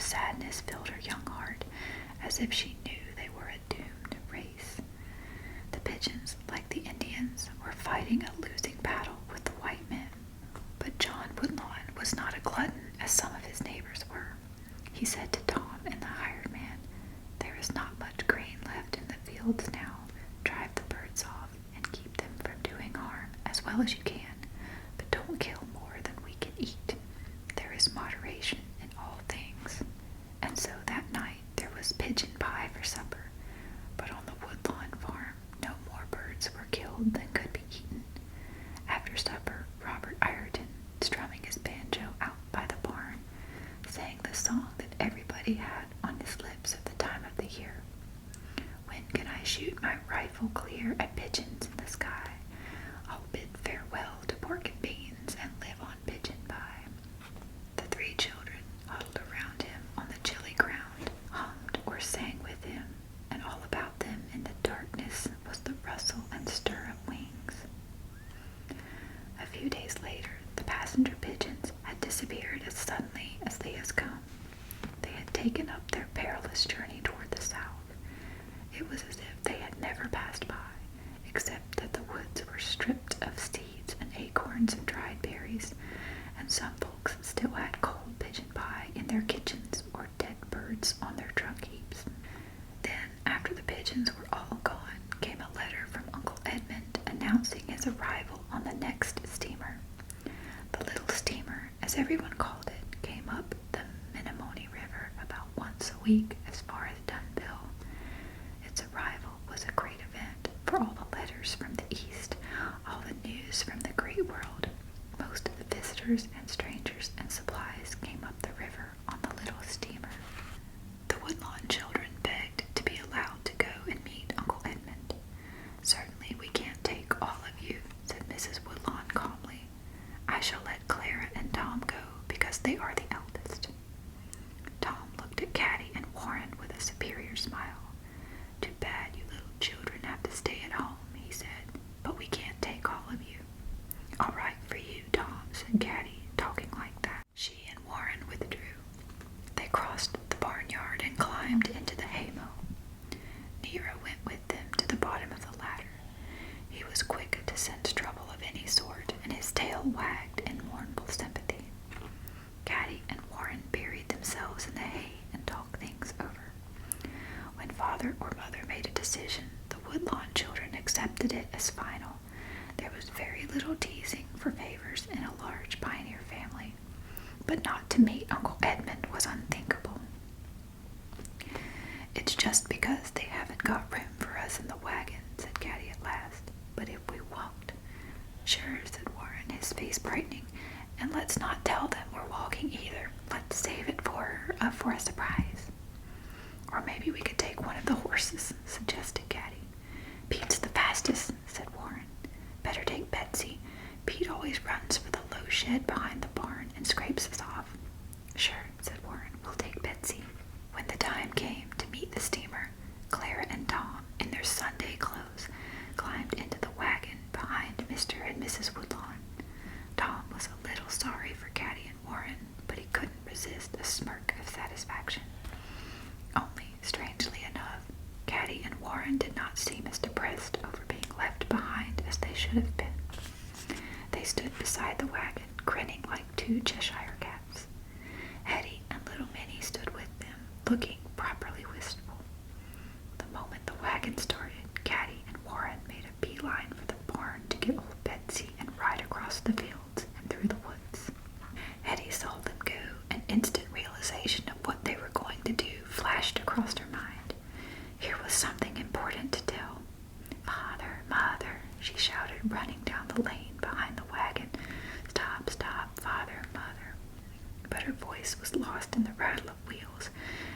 of sadness filled her young heart, as if she knew they were a doomed race. The pigeons, like the Indians, were fighting a losing battle with the white men. But John Woodlawn was not a glutton as some of his neighbors were. He said to Tom and the hired man, "There is not much grain left in the fields now. Drive the birds off and keep them from doing harm as well as you can, but don't kill more than we can eat. There is moderation in all things." And so that night there was pigeon pie for supper, but on the Woodlawn farm no more birds were killed than could be eaten. After supper, Robert Ireton, strumming his banjo out by the barn, sang the song that everybody had on his lips at the time of the year. "When can I shoot my rifle clear at pigeons in the sky? I'll bid farewell to pork and beans and live on pigeon pie." The three children, huddled around him on the chilly ground, hummed or sang with him, and all about them in the darkness was the rustle and stir of wings. A few days later, the passenger pigeons had disappeared as suddenly as they had come. They had taken up their perilous journey toward the south. It was as if they had never passed by, except that the woods were stripped of seeds and acorns and dried berries, and some folks still had cold pigeon pie in their kitchens or dead birds on their trunk heaps. Then, after the pigeons were all gone, came a letter from Uncle Edmund announcing his arrival on the next steamer. The little steamer, as everyone called it, came up the Menomonee River about once a week as far as Dunville. Its arrival was a great event, for all the letters from the East, all the news from the great world, most of the visitors and strangers and supplies came up the river on the little steamer. The Woodlawn children begged to be allowed to go and meet Uncle Edmund. "Certainly we can't take all of you," said Mrs. Woodlawn calmly. "I shall let Clara and Tom go because they are the eldest." Tom looked at Caddie and Warren with a superior smile. "Too bad you little children have to stay at home," he said, "but we can't take all of you." "All right for you, Tom," said Caddie, talking like that. She and Warren withdrew. They crossed the barnyard and climbed into the haymow. Nero went with them to the bottom of the ladder. He was quick to sense trouble of any sort, and his tail wagged in mournful sympathy. Caddie and Warren buried themselves in the hay and talked things over. When father or mother made a decision, the Woodlawn children accepted it as final. There was very little teasing for favors in a large pioneer family, but not to meet Uncle Edmund was unthinkable. "It's just because they haven't got room for us in the wagon," said Caddie at last. "But if we walked—" "Sure," said Warren, his face brightening, "and let's not tell them we're walking either. Let's save it for a surprise." "Or maybe we could take one of the horses," suggested Caddie. "Pete's the fastest," said Warren. "Better take Betsy. Pete always runs for the low shed behind the barn and scrapes us off." "Sure," said Warren, "we'll take Betsy." When the time came to meet the steamer, Clara and Tom, in their Sunday clothes, climbed into the wagon behind Mr. and Mrs. Woodlawn. Tom was a little sorry for Caddie and Warren, but he couldn't resist a smirk of satisfaction. Only, strangely enough, Caddie and Warren did not seem as depressed over being left behind as they should have been. They stood beside the wagon, grinning like two Cheshire cats. Hetty and little Minnie stood with them, looking properly wistful. The moment the wagon started, Caddie and Warren made a beeline for the barn to get old Betsy and ride across the fields and through the woods. Hetty saw them go, an instant realization of what they were going to do flashed across her mind. Here was something important to tell. "Father, Mother," she shouted, running down the lane behind the wagon. "Stop, stop, Father, Mother." But her voice was lost in the rattle of wheels,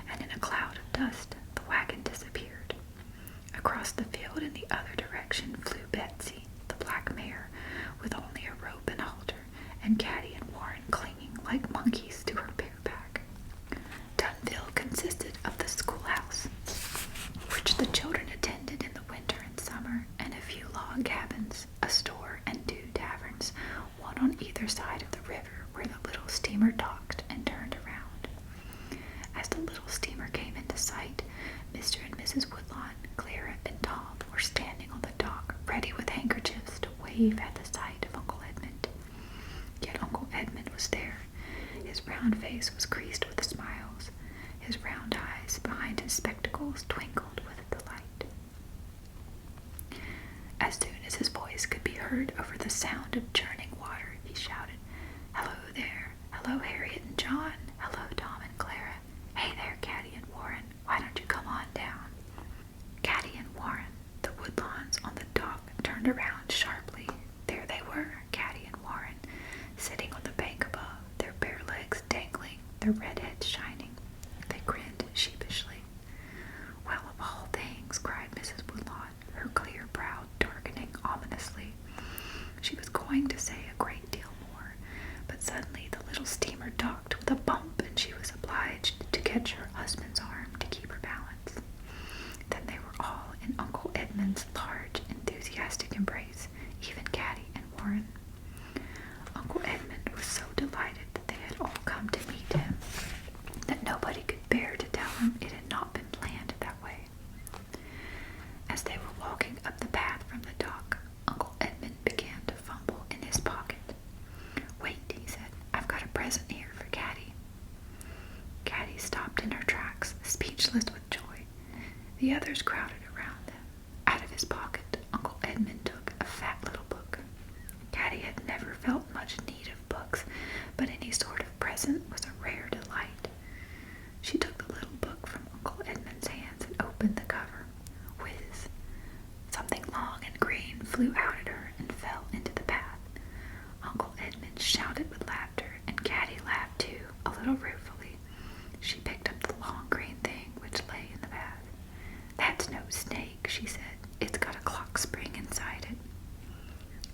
and in a cloud of dust, the wagon disappeared. Across the field in the other direction flew Betsy, the black mare, with only a rope and halter, and Caddie and Warren clinging like monkeys to her bareback. Dunville consisted of the schoolhouse, which the children attended in the winter and summer, and a few log cabins, a store, and 2 taverns, one on either side of the river where the little steamer docked and turned around. relief at the sight of Uncle Edmund. Yet Uncle Edmund was there. His round face was creased with smiles. His round eyes behind his spectacles twinkled with delight. As soon as his voice could be heard over the sound of churning water, he shouted, "Hello there! Hello, Harriet and John! Hello, Tom and Clara! Hey there, Caddie and Warren! Why don't you come on down?" Caddie and Warren, the Woodlawns on the dock, turned around sharply. There they were, Caddie and Warren, sitting on the bank above, their bare legs dangling, their red heads shining. They grinned sheepishly. "Well, of all things," cried Mrs. Woodlawn, her clear brow darkening ominously. She was going to say a great deal more, but suddenly the little steamer docked with a bump, and she was obliged to catch her husband's arm to keep her balance. Then they were all in Uncle Edmund's large, enthusiastic embrace, even Caddie and Warren. Uncle Edmund was so delighted that they had all come to meet him that nobody could bear to tell him it had not been planned that way. As they were walking up the path from the dock, Uncle Edmund began to fumble in his pocket. "Wait," he said, "I've got a present here for Caddie." Caddie stopped in her tracks, speechless with joy. The others crowded around them. Out of his pocket, Uncle Edmund took a fat little book. Caddie had never felt much need of books, but any sort of present was a rare delight. She took the little book from Uncle Edmund's hands and opened the cover. Whiz! Something long and green flew out at her and fell into the path. Uncle Edmund shouted with laughter, and Caddie laughed too, a little ruefully. She picked up the long green thing which lay in the path. "That's no snake," she said. "It's got a clock spring inside it."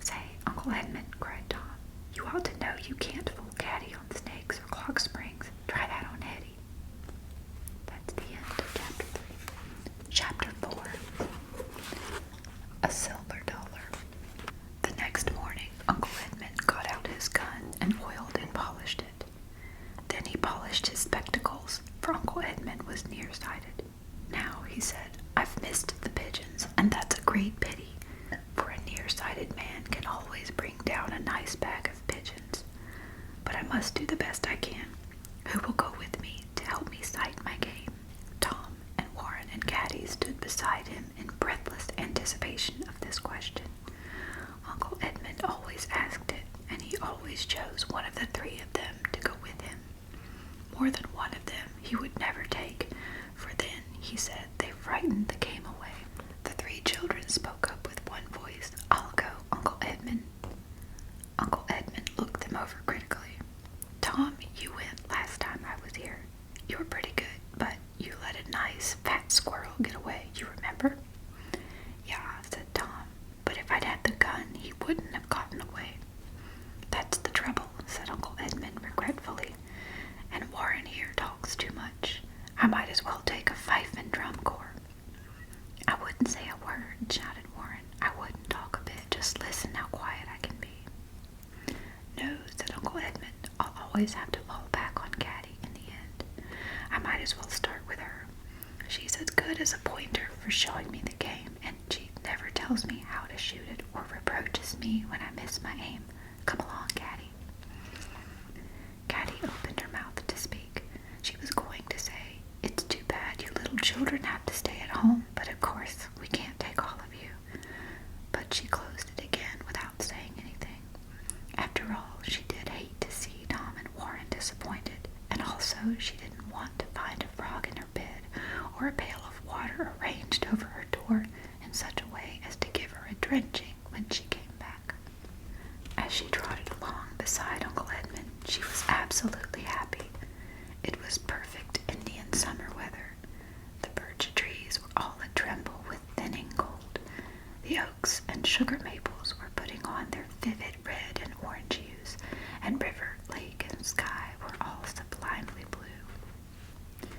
"Say, Uncle Edmund," cried Tom, "you ought to know you can't fool Caddie on snakes or clock springs. Try that on Hetty." That's the end of chapter 3. Chapter 4. A Silver Dollar. The next morning, Uncle Edmund got out his gun and oiled and polished it. Then he polished his spectacles, for Uncle Edmund was nearsighted. "Now," he said, "I've missed the pigeons, and that's a great pity, for a nearsighted man can always bring down a nice bag of pigeons. But I must do the best I can. Who will go with me to help me sight my game?" Tom and Warren and Caddie stood beside him in breathless anticipation of this question. Uncle Edmund always asked it, and he always chose one of the three of them to go with him. More than one of them he would never take, for then, he said, they frightened the game away. The three children spoke up with one voice. "I'll go, Uncle Edmund." Uncle Edmund looked them over critically. "Tom, you went last time I was here. You were pretty good, but you let a nice fat squirrel get away, you remember?" "Yeah," said Tom, "but if I'd had the gun, he wouldn't have gotten away." "That's the trouble," said Uncle Edmund regretfully, "and Warren here talks too much. I might as well take a fife and drum corps." "I wouldn't say a word," shouted Warren. "I wouldn't talk a bit. Just listen how quiet I can be." "No," said Uncle Edmund, "I'll always have to fall back on Caddie in the end. I might as well start with her. She's as good as a pointer for showing me the game, and she never tells me how to shoot it or reproaches me when I miss my aim. Come along, Caddie." Caddie opened her mouth to speak. She was going to say, "It's too bad you little children have to stay at home, but of course we can't take all of you." But she closed it again without saying anything. After all, she did hate to see Tom and Warren disappointed, and also she didn't want to find a frog in her bed or a pail of water arranged over her door in such a way as to give her a drenching when she came back. As she trotted along beside Uncle Edmund, she was absolutely happy. It was perfect Indian summer weather. The birch trees were all a-tremble with thinning gold. The oaks and sugar maples were putting on their vivid red and orange hues, and river, lake, and sky were all sublimely blue.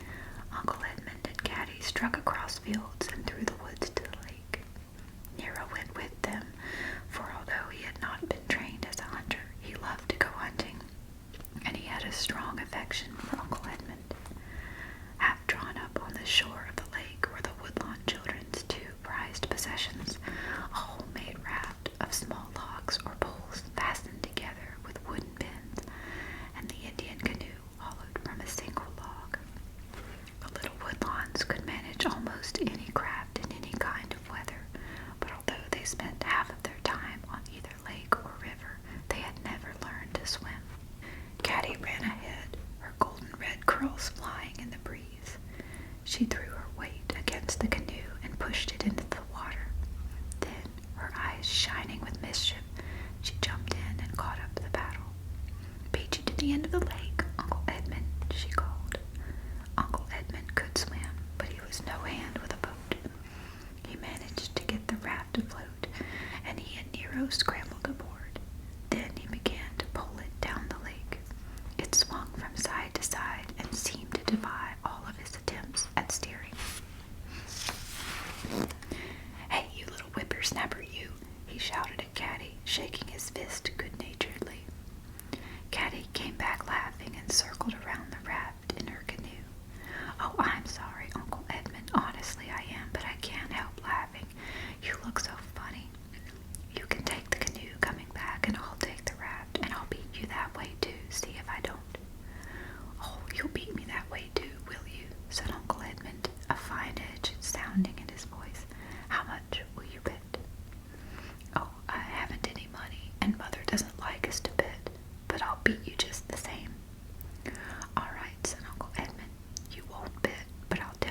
Uncle Edmund and Caddie struck across fields and through the woods to the lake. Nero went with them, for although he had not been trained as a hunter, he loved to go hunting, and he had a strong affection for Uncle Edmund. Half drawn up on the shore of the lake were the Woodlawn children's two prized possessions, a homemade raft of small logs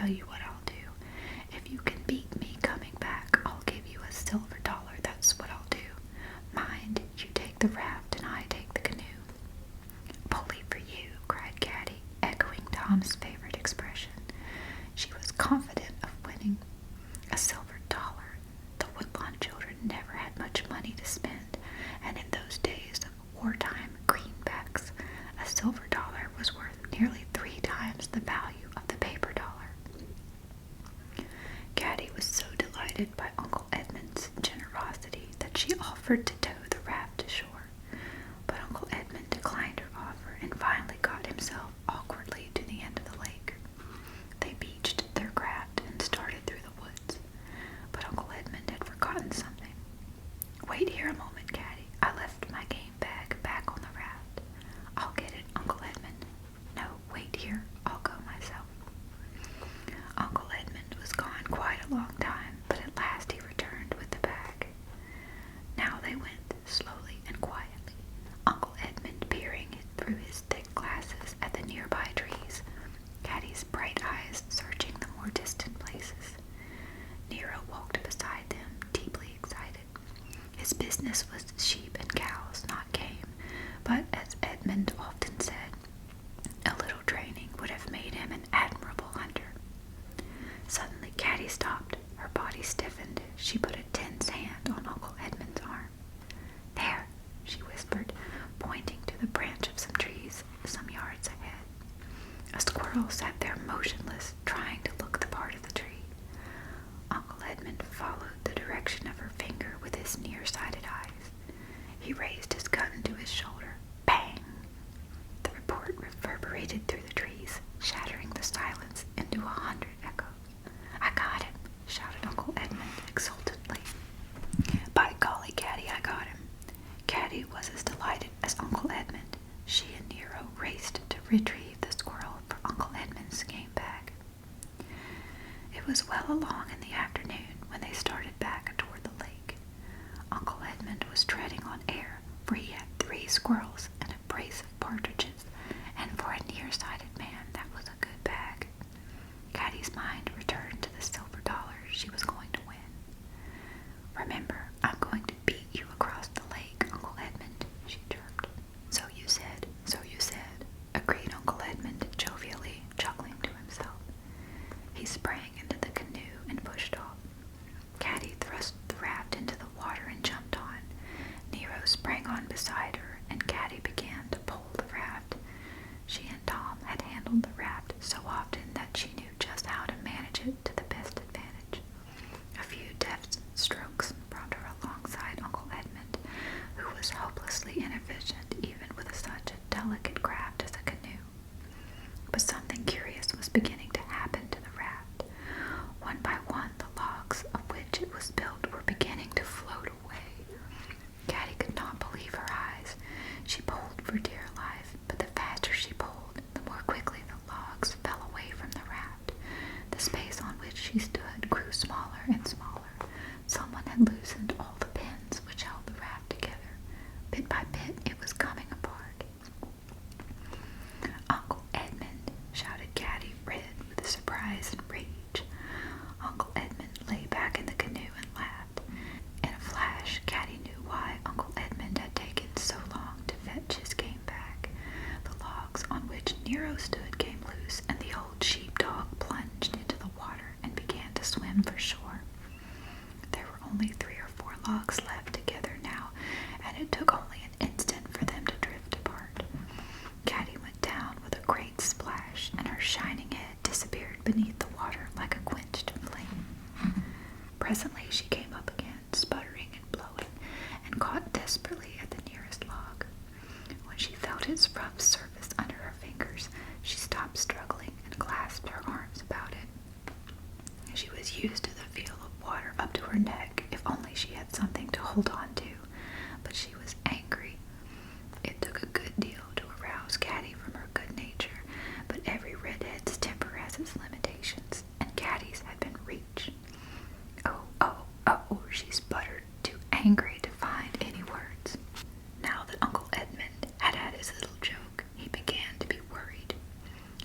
tell you what I'll do. If you can beat me coming back, I'll give you a silver dollar. That's what I'll do. Mind, you take the raft and I take the canoe." "Bully for you," cried Caddie, echoing Tom's favorite expression. She was confident of winning. A silver dollar. The Woodlawn children never had much money to spend, and in those days of wartime greenbacks, a silver dollar was worth nearly 3 times the value of the paper dollar. Caddie was so delighted by Uncle Edmund's generosity that she offered to tow the raft to shore, but Uncle Edmund declined her offer and finally got himself awkwardly to the end of the lake. They beached their craft and started through the woods, but Uncle Edmund had forgotten something. "Wait here a moment, Caddie. I left my game bag back on the raft." "I'll get it, Uncle Edmund." "No, wait here. I'll go myself." Uncle Edmund was gone quite a long time, but at last he returned with the bag. Now they went slowly and quietly, Uncle Edmund peering through his thick glasses at the nearby trees, Caddie's bright eyes searching the more distant places. Nero walked beside them, deeply excited. His business was sheep and cows, not game, but as Edmund often said, a little training would have made him an admirable hunter. Suddenly Caddie stopped. Her body stiffened. She put a tense hand on Uncle Edmund's arm. "There," she whispered, pointing to the branch of some trees some yards ahead. A squirrel sat there motionless, trying to look the part of the tree. Uncle Edmund followed the direction of her finger with his nearsighted eyes. He raised his gun to his shoulder. Bang! The report reverberated through the trees, shattering the silence into 100 echoes. "I got him!" shouted Uncle Edmund exultantly. "By golly, Caddie, I got him!" Caddie was as delighted as Uncle Edmund. She and Nero raced to retrieve the squirrel for Uncle Edmund's game bag. It was well along in the afternoon when they started back toward the lake. Uncle Edmund was treading on air, for he had 3 squirrels and a brace of partridges, and for a nearsighted man that was a good bag. Caddie's mind returned to the silver dollar she was going to win. "Remember, I'm going to beat you across the lake, Uncle Edmund," she chirped. So you said, agreed Uncle Edmund jovially, chuckling to himself. He sprang into the canoe and pushed off. Caddie thrust the raft into the water and jumped on. Nero sprang on beside her, and Caddie began to pull the raft. She and Tom had handled the raft so often that she knew just how to manage it to the best advantage. A few deft strokes brought her alongside Uncle Edmund, who was hopelessly inefficient even with such a delicate craft as a canoe. But something curious was beginning to happen to the raft. One by one, the logs of which it was built were beginning to float away. Caddie could not believe her eyes. She pulled for dear life, but the faster she pulled, the more quickly the logs fell away from the raft. The space on which she stood grew smaller and smaller. Someone had loosened all the pins which held the raft together. Bit by bit, it was coming apart. "Uncle Edmund!" shouted Caddie, red with surprise and rage. Uncle Edmund lay back in the canoe and laughed. In a flash, Caddie knew why Uncle Edmund had taken so long to fetch his game bag. The logs on which Nero stood came loose, and the old sheepdog plunged into the water and began to swim for shore. There were only 3 or 4 logs left together now, and it took only an instant for them to drift apart. Caddie went down with a great splash, and her shining head disappeared beneath the water like a quenched flame. Presently she came up again, sputtering and blowing, and caught desperately at the nearest log. When she felt its rough surface under her fingers, she stopped struggling and clasped her arms about it. She was used to the feel of water up to her neck, if only she had something to hold on to, but she was angry. It took a good deal to arouse Caddie from her good nature, but every redhead's temper has its limitations, and Caddie's had been reached. Oh, she sputtered, too angry to find any words. Now that Uncle Edmund had had his little joke, he began to be worried.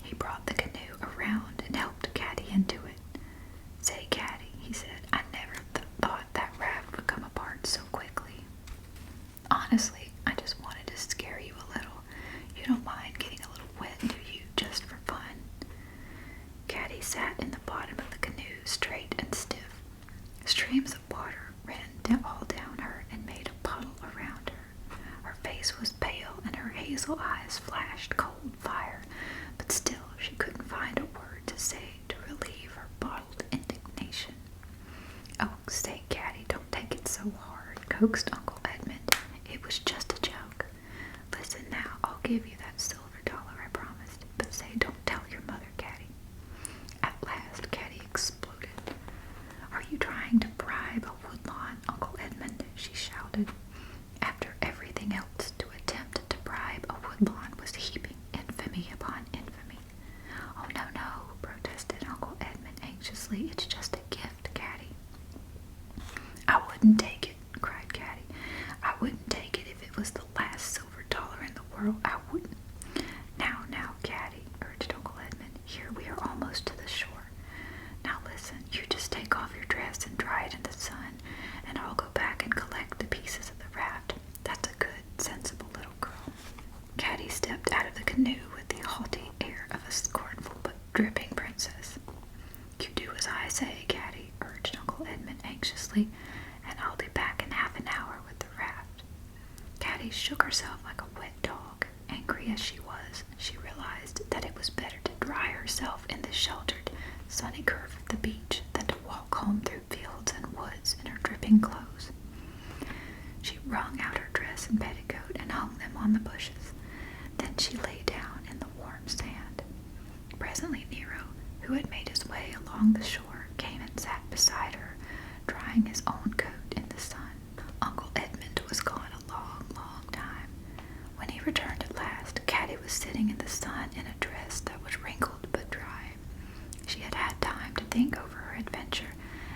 He brought the canoe around and helped Caddie into coaxed Uncle Edmund. "It was just a joke. Listen now, I'll give you that silver dollar I promised, but say don't tell your mother, Caddie." At last, Caddie exploded. "Are you trying to bribe a Woodlawn, Uncle Edmund?" she shouted. After everything else, to attempt to bribe a Woodlawn was heaping infamy upon infamy. "Oh, no, no," protested Uncle Edmund anxiously. "It's just a gift, Caddie." "I wouldn't take it," cried Caddie. "I wouldn't take it if it was the last silver dollar in the world. I wouldn't." Now, Caddie," urged Uncle Edmund. "Here we are almost to the shore. Now listen, you just take off your dress and dry it in the sun, and I'll go back and collect the pieces of the raft. That's a good, sensible little girl." Caddie stepped out of the canoe with the haughty air of a scornful but dripping princess. "You do as I say, Caddie," urged Uncle Edmund anxiously, "and I'll be back in half an hour with the raft." Caddie shook herself like a wet dog. Angry as she was, she realized that it was better to dry herself in the sheltered, sunny curve of the beach than to walk home through fields and woods in her dripping clothes. She wrung out her dress and petticoat and hung them on the bushes. Then she lay down in the warm sand. Presently Nero, who had made his way along the shore, came and sat beside her, drying his own coat in the sun. Uncle Edmund was gone a long, long time. When he returned at last, Caddie was sitting in the sun in a dress that was wrinkled but dry. She had had time to think over her adventure,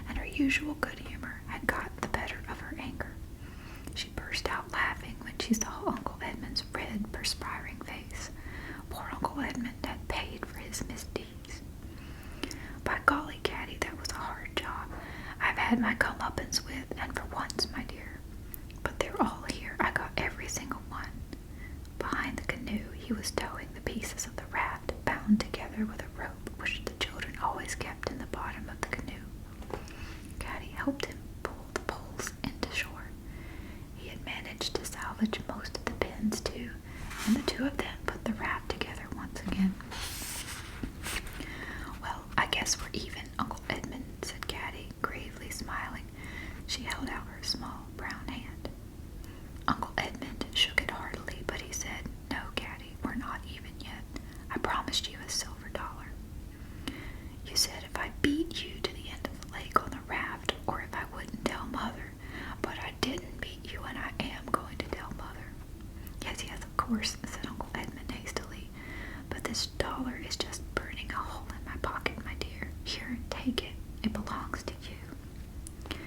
and her usual good humor had got the better of her anger. She burst out laughing when she saw Uncle Edmund's red, perspiring face. Poor Uncle Edmund had paid for his misdeeds. "By golly, Caddie, that was a hard job. I've had my comeuppance with, and for once, my dear. But they're all here. I got every single one." Behind the canoe, he was towing the pieces of the raft bound together with a rope which the children always kept in the bottom of the canoe. Caddie helped him pull the poles into shore. He had managed to salvage most of the pins too, and the two of them put the raft together once again. "Well, I guess we're even, Uncle Edmund," said Caddie, gravely smiling. She held out her small brown hand. Uncle Edmund shook it heartily, but he said, "No, Caddie, we're not even yet. I promised you a silver dollar. You said if I beat you to the end of the lake on the raft, or if I wouldn't tell Mother, but I didn't beat you, and I am going to tell Mother." Yes, of course," said Uncle Edmund hastily, "but this dollar is just burning a hole in my pocket, my dear. Here, take it. It belongs to you."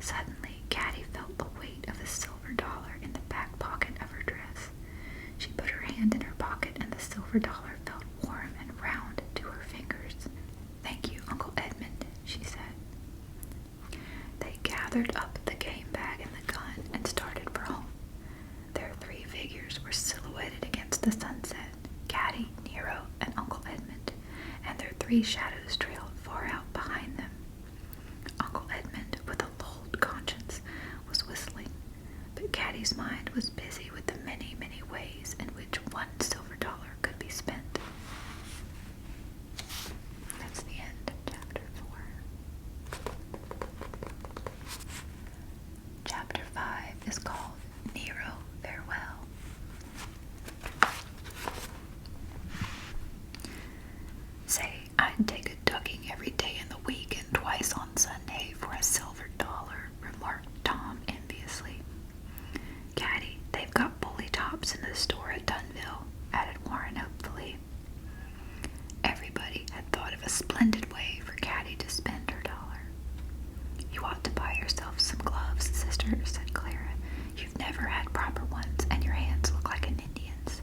Suddenly, Caddie felt the weight of a silver dollar in the back pocket of her dress. She put her hand in her pocket, and the silver dollar felt warm and round to her fingers. "Thank you, Uncle Edmund," she said. They gathered up the game bag and the gun and started for home. Their three figures were silhouetted against the sunset, Caddie, Nero, and Uncle Edmund, and their three shadows trailed far out behind them. Uncle Edmund, with a lulled conscience, was whistling, but Caddie's mind was busy with the many, many ways in which one silver dollar could be spent. That's the end of chapter 4. Chapter 5 is called Nero Farewell. "Say, I'd take a ducking every day in the week and twice on Sunday for a silver dollar," remarked Tom enviously. "Caddie, they've got bully tops in the store at Dunville," added Warren hopefully. Everybody had thought of a splendid way for Caddie to spend her dollar. "You ought to buy yourself some gloves, sister," said Clara. "You've never had proper ones, and your hands look like an Indian's."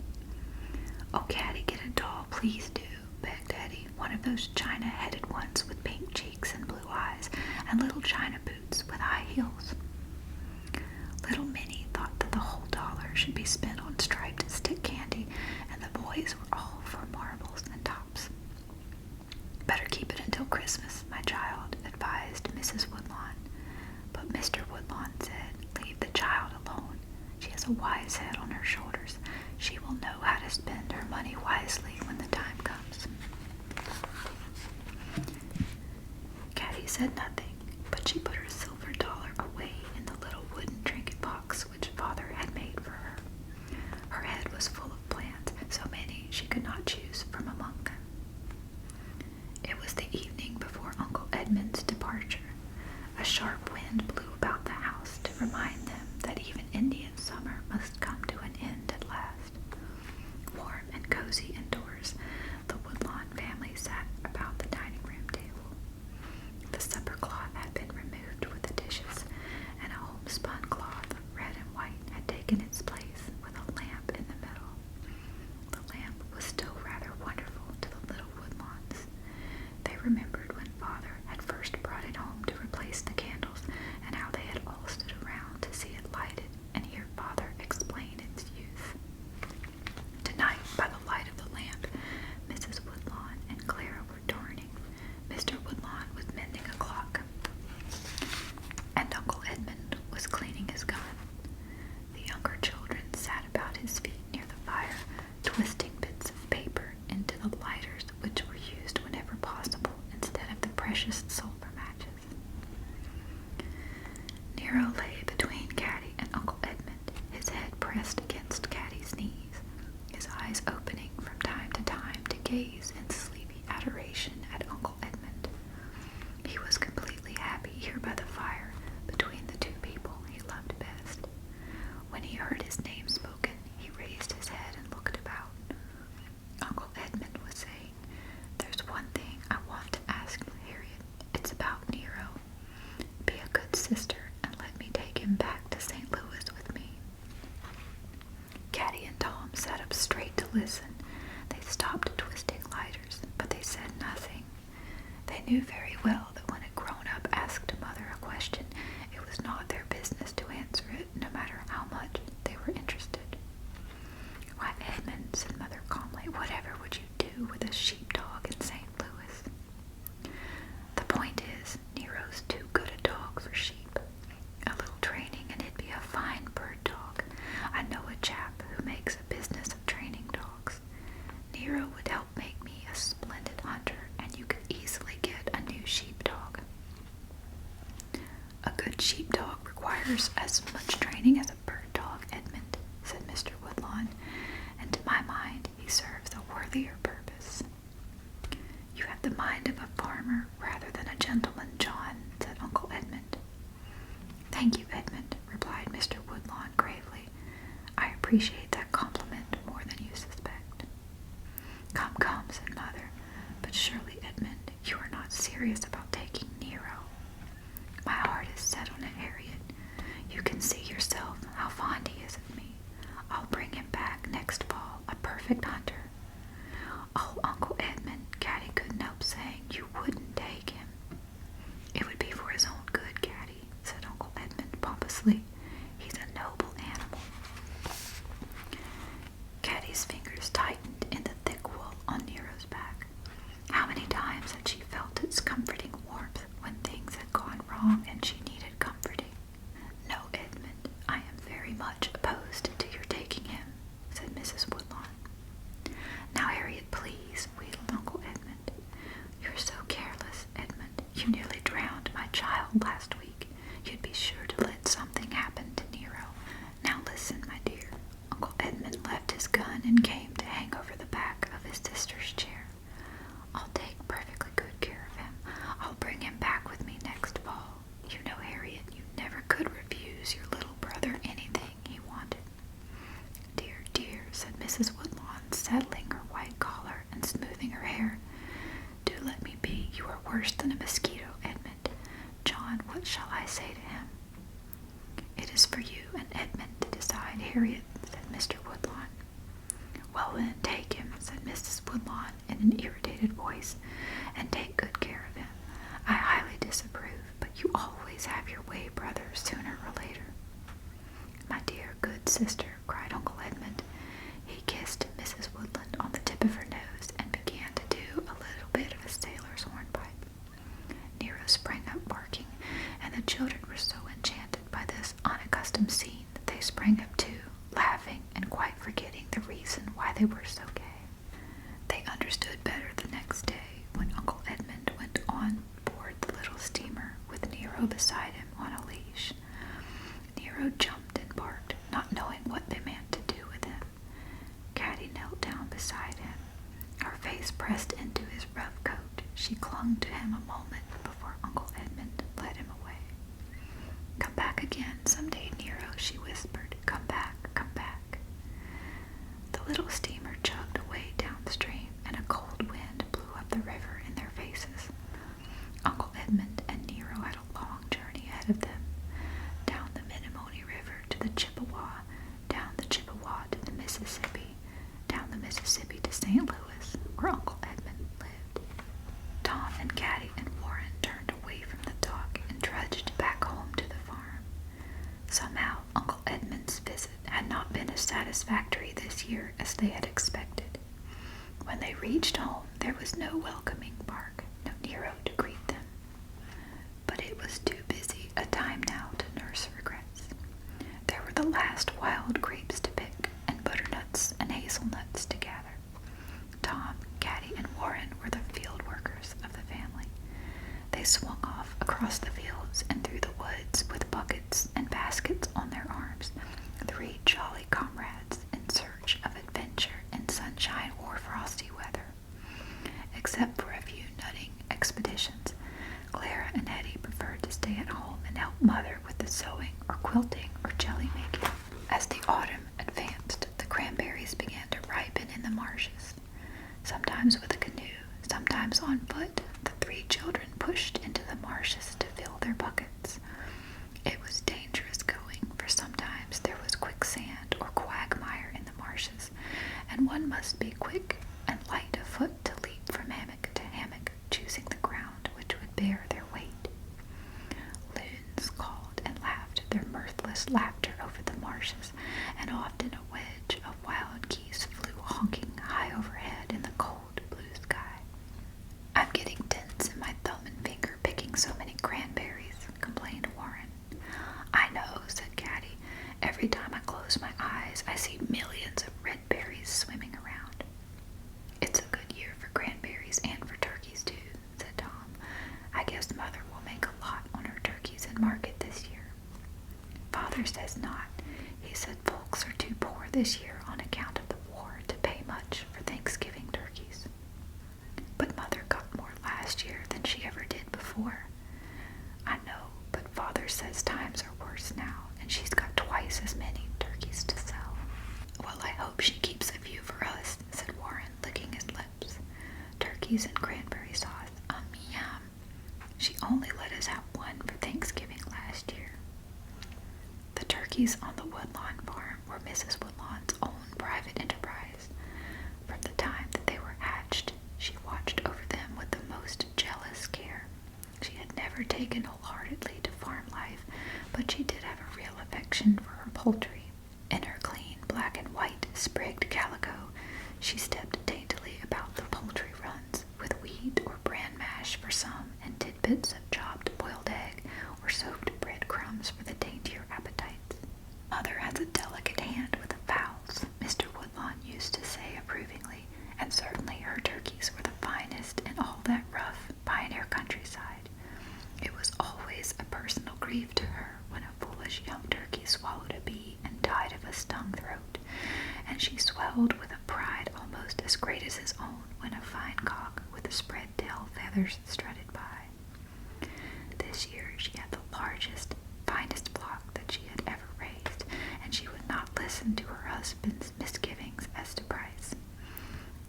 "Oh, Caddie, get a doll, please do," begged Eddie. "One of those china-headed ones with pink cheeks and blue eyes, and little china boots with high heels." Little Minnie thought that the whole dollar should be spent on striped stick candy, and the boys were all for marbles and tops. "Better keep it until Christmas, my child," advised Mrs. Woodlawn. But Mr. Woodlawn said, "Leave the child alone. She has a wise head on her shoulders. She will know how to spend her money wisely when the time comes." Caddie said nothing, but she put her silver dollar away in the little wooden trinket remembered when Father had first brought it home to replace the candles, and how they had all stood around to see it lighted and hear Father explain its use. Tonight, by the light of the lamp, Mrs. Woodlawn and Clara were darning. Mr. Woodlawn was mending a clock, and Uncle Edmund was cleaning his gun. The younger children sat about his feet near the fire, twisting bits of paper into the lighters which were used whenever possible instead of the precious sulfur matches. Nero lay between Caddie and Uncle Edmund, his head pressed against Caddie's knees, his eyes opening from time to time to gaze in sleepy adoration at Uncle Edmund. He was completely happy here by the fire between the two people he loved best. When he heard his name spoken, he raised his head and looked about. Uncle Edmund was saying, "There's one thing I want to ask Harriet. It's about Nero. Be a good sister and let me take him back to St. Louis with me." Caddie and Tom sat up straight to listen. They stopped twisting lighters, but they said nothing. They knew very well that when a grown-up asked Mother a question, it was not their business to answer it, no matter how much they were interested. "Why, Edmund," said Mother calmly, "whatever would you do with a sheepdog in St. Louis?" "The point is, Nero's too good a dog for sheep. A little training and he'd be a fine bird dog. I know a chap who makes a business of training dogs. Nero would help make me a splendid hunter, and you could easily get a new sheepdog." "A good sheepdog requires as much training as a bird dog, Edmund," said Mr. Woodlawn, "and to my mind he serves a worthier purpose." "You have the mind of a farmer rather than a gentleman, John," said Uncle Edmund. "Thank you, Edmund," replied Mr. Woodlawn gravely. "I appreciate that compliment more than you suspect." "Come, come," said Mother, "but surely, Edmund, you are not serious about taking Nero." "My heart is set on it, Harriet. You can see yourself how fond he is of me. I'll bring him back next fall, a perfect hunter." "Oh, Uncle Edmund," Caddie couldn't help saying, "you wouldn't take him." "It would be for his own good, Caddie," said Uncle Edmund pompously. "He's a noble animal." Caddie's fingers tightened in the thick wool on Nero's back. How many times had she felt its comforting warmth when things had gone wrong and she needed comforting? "No, Edmund, I am very much opposed to your taking him," said Mrs. Woodlawn. "Now, Harriet, please," wheedled Uncle Edmund. "You're so careless, Edmund. You nearly drowned my child last week. You'd be sure to let something happen to Nero. Now listen, my dear." Uncle Edmund left his gun and came to hang over the back of his sister's chair. "I'll take perfectly good care of him. I'll bring him back with me next fall. You know, Harriet, you never could refuse your little brother anything he wanted." "Dear, dear," said Mrs. Woodlawn, settling her white collar and smoothing her hair. "Do let me be. You are worse than a mosquito, Edmund. John, what shall I say to him?" "It is for you and Edmund to decide, Harriet," said Mr. Woodlawn. "Well then, take him," said Mrs. Woodlawn in an irritated voice, "and take good care of him. I highly disapprove, but you always have your way, brother, sooner or later." "My dear, good sister," cried Uncle Edmund. He kissed Mrs. Woodlawn on the tip of her nose and began to do a little bit of a sailor's hornpipe. Nero sprang up barking, and the children were so enchanted by this unaccustomed scene that they sprang up too, laughing and quite forgetting the reason why they were so gay. They understood better the next day when Uncle Edmund went on board the little steamer with Nero beside him on a leash. Nero jumped and barked, not knowing what they meant to do with him. Caddie knelt down beside him, her face pressed into his rough coat. She clung to him a moment before Uncle Edmund led him away. "Come back again someday, Nero," she whispered. "Come back, come back." The little steamer chugged away downstream, and a cold wind blew up the river in their faces. Uncle Edmund and Nero had a long journey ahead of them, down the Menomonee River to the Chippewa, down the Chippewa to the Mississippi, down the Mississippi to St. Louis, where Uncle Edmund lived. Tom and Caddie reached home, there was no welcoming bark, no Nero to greet them. But it was too busy a time now to nurse regrets. There were the last wild grapes to pick, and butternuts and hazelnuts to gather. Tom, Caddie, and Warren were the field workers of the family. They swung off across the fields and through the woods with buckets and baskets on their arms, 3 jolly comrades in search of adventure in sunshine or frosty weather. Except for a few nutting expeditions, Clara and Hetty preferred to stay at home and help Mother with the sewing or quilting or jelly making. As the autumn advanced, the cranberries began to ripen in the marshes. Sometimes with a canoe, sometimes on foot, the 3 children pushed into the marshes to fill their buckets. It was dangerous going, for sometimes there was quicksand or quagmire in the marshes, and one must be quick and light of foot to leap from hammock to hammock, choosing the ground which would bear their weight. Loons called and laughed their mirthless laughter over the marshes, and often a wedge of wild geese flew honking high overhead in the cold blue sky. "I'm getting tense in my thumb and finger picking so many cranberries," complained Warren. "I know," said Caddie. "Every time I close my eyes, I see millions of red berries swimming around." "It's a good year for cranberries and for turkeys, too," said Tom. "I guess Mother will make a lot on her turkeys in market this year." "Father says not. He said folks are too poor this year on account of the war to pay much for Thanksgiving turkeys." "But Mother got more last year than she ever did before." "I know, but Father says times are worse now, and she's got twice as many turkeys to sell." "Well, I hope she keeps a few for us," said Warren, licking his lips. "Turkeys and cranberry sauce, yum. She only let us have one for Thanksgiving last year." The turkeys on the Woodlawn farm were Mrs. Woodlawn's own private enterprise. From the time that they were hatched, she watched over them with the most jealous care. She had never taken wholeheartedly to farm life, but she did have a real affection for her poultry. In her clean black and white sprigged calico, she stepped daintily about the poultry runs, with wheat or bran mash for some, and tidbits of chopped boiled egg or soaked breadcrumbs for the daintier appetites. "Mother has a delicate hand with the fowls," Mr. Woodlawn used to say approvingly, and certainly her turkeys were the finest in all that rough pioneer countryside. It was always a personal grief to her when a foolish young turkey swallowed a bee and died of a stung throat, and she swelled with a pride almost as great as his own when a fine cock with spread tail feathers strutted by. This year she had the largest, finest flock that she had ever raised, and she would not listen to her husband's misgivings as to price.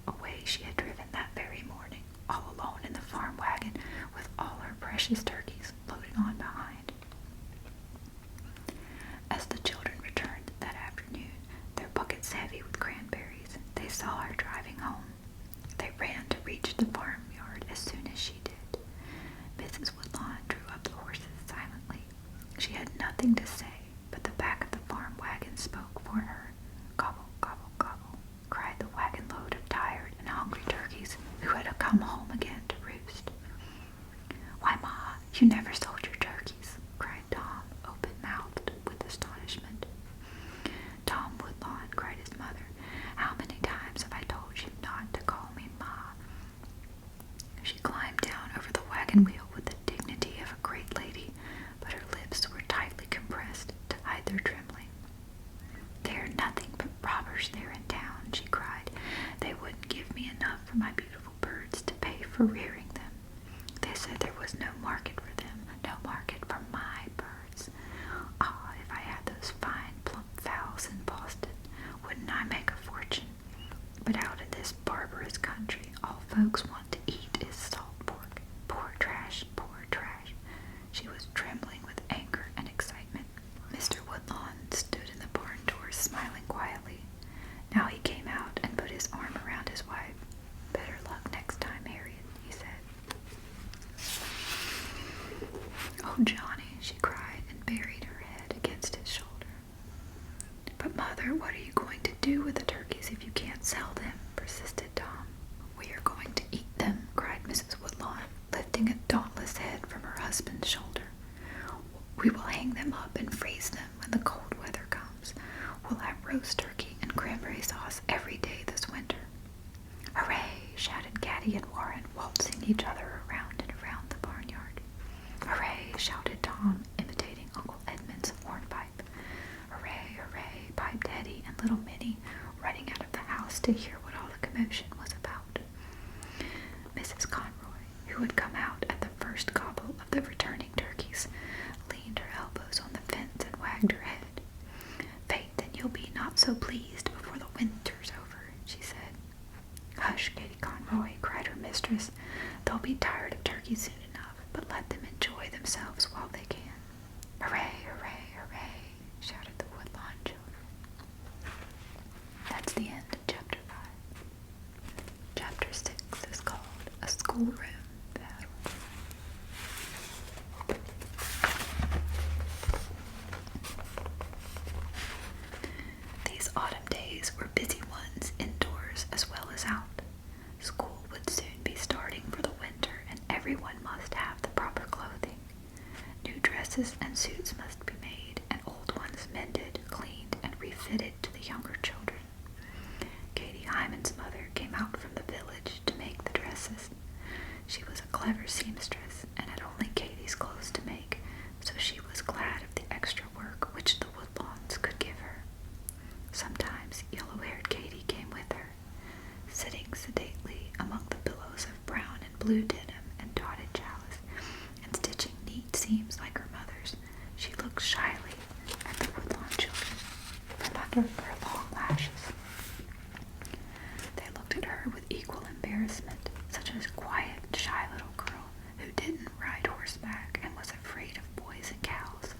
Away she had driven that very morning, all alone in the farm wagon, with all her precious turkeys loaded on behind. As the children returned that afternoon, their buckets heavy with cranberries, they saw her driving home. They ran to reach the farmyard as soon as she did. Mrs. Woodlawn drew up the horses silently. She had nothing to say, but the back of the farm wagon spoke for her. "Gobble, gobble, gobble," cried the wagon load of tired and hungry turkeys who had come home again to roost. "Why, Ma, you never sold your turkeys," cried Tom, open-mouthed with astonishment. "Tom Woodlawn," cried his mother, "how many times have I told you not to call me Ma?" She climbed down over the wagon wheel with the dignity of a great lady, but her lips were tightly compressed to hide their trembling. "They are nothing but robbers there in town," she cried. "They wouldn't give me enough for my beautiful birds to pay for rearing them. They said there was no market for them, no market for my birds. Ah, if I had those fine plump fowls in Boston, wouldn't I make a fortune? But out in this barbarous country, all folks want to eat is salt pork. Poor trash, poor trash." She was trembling with anger and excitement. Mr. Woodlawn stood in the barn door smiling quietly. Now he came out and put his arm around his wife. "Better luck next time, Harriet," he said. "Oh, Johnny," she cried and buried her head against his shoulder. "But Mother, what are you going to do with the turkeys if you can't sell them?" persisted Tom. "We are each other around and around the barnyard. "Hooray!" shouted Tom, imitating Uncle Edmund's hornpipe. "Hooray, hooray!" piped Hetty and little Minnie, running out of the house to hear what all the commotion was about. Mrs. Conroy, who had come out at the first gobble of the returning turkeys, leaned her elbows on the fence and wagged her head. "Faith, then you'll be not so pleased before the winter's over," she said. "Hush, Katie Conroy," cried her mistress. "They'll be tired of turkey soon enough, but let them enjoy themselves while they can." "Hooray, hooray, hooray," shouted the Woodlawn children. That's the end of chapter 5. Chapter 6 is called A Schoolroom Battle. These autumn days were busy ones indoors as well as out. School would soon be starting for the winter, and everyone must have the proper clothing. New dresses and suits must be made, and old ones mended, cleaned, and refitted to the younger children. Katie Hyman's mother came out from the village to make the dresses. She was a clever seamstress, and had only Katie's clothes to make, so she was glad of the extra work which the Woodlawns could give her. Sometimes yellow-haired Katie came with her. Sitting sedately among the billows of brown and blue denim and dotted chalice, and stitching neat seams like her mother's, she looked shyly at the Woodlawn children from under her long lashes. They looked at her with equal embarrassment, such as a quiet, shy little girl who didn't ride horseback and was afraid of boys and cows.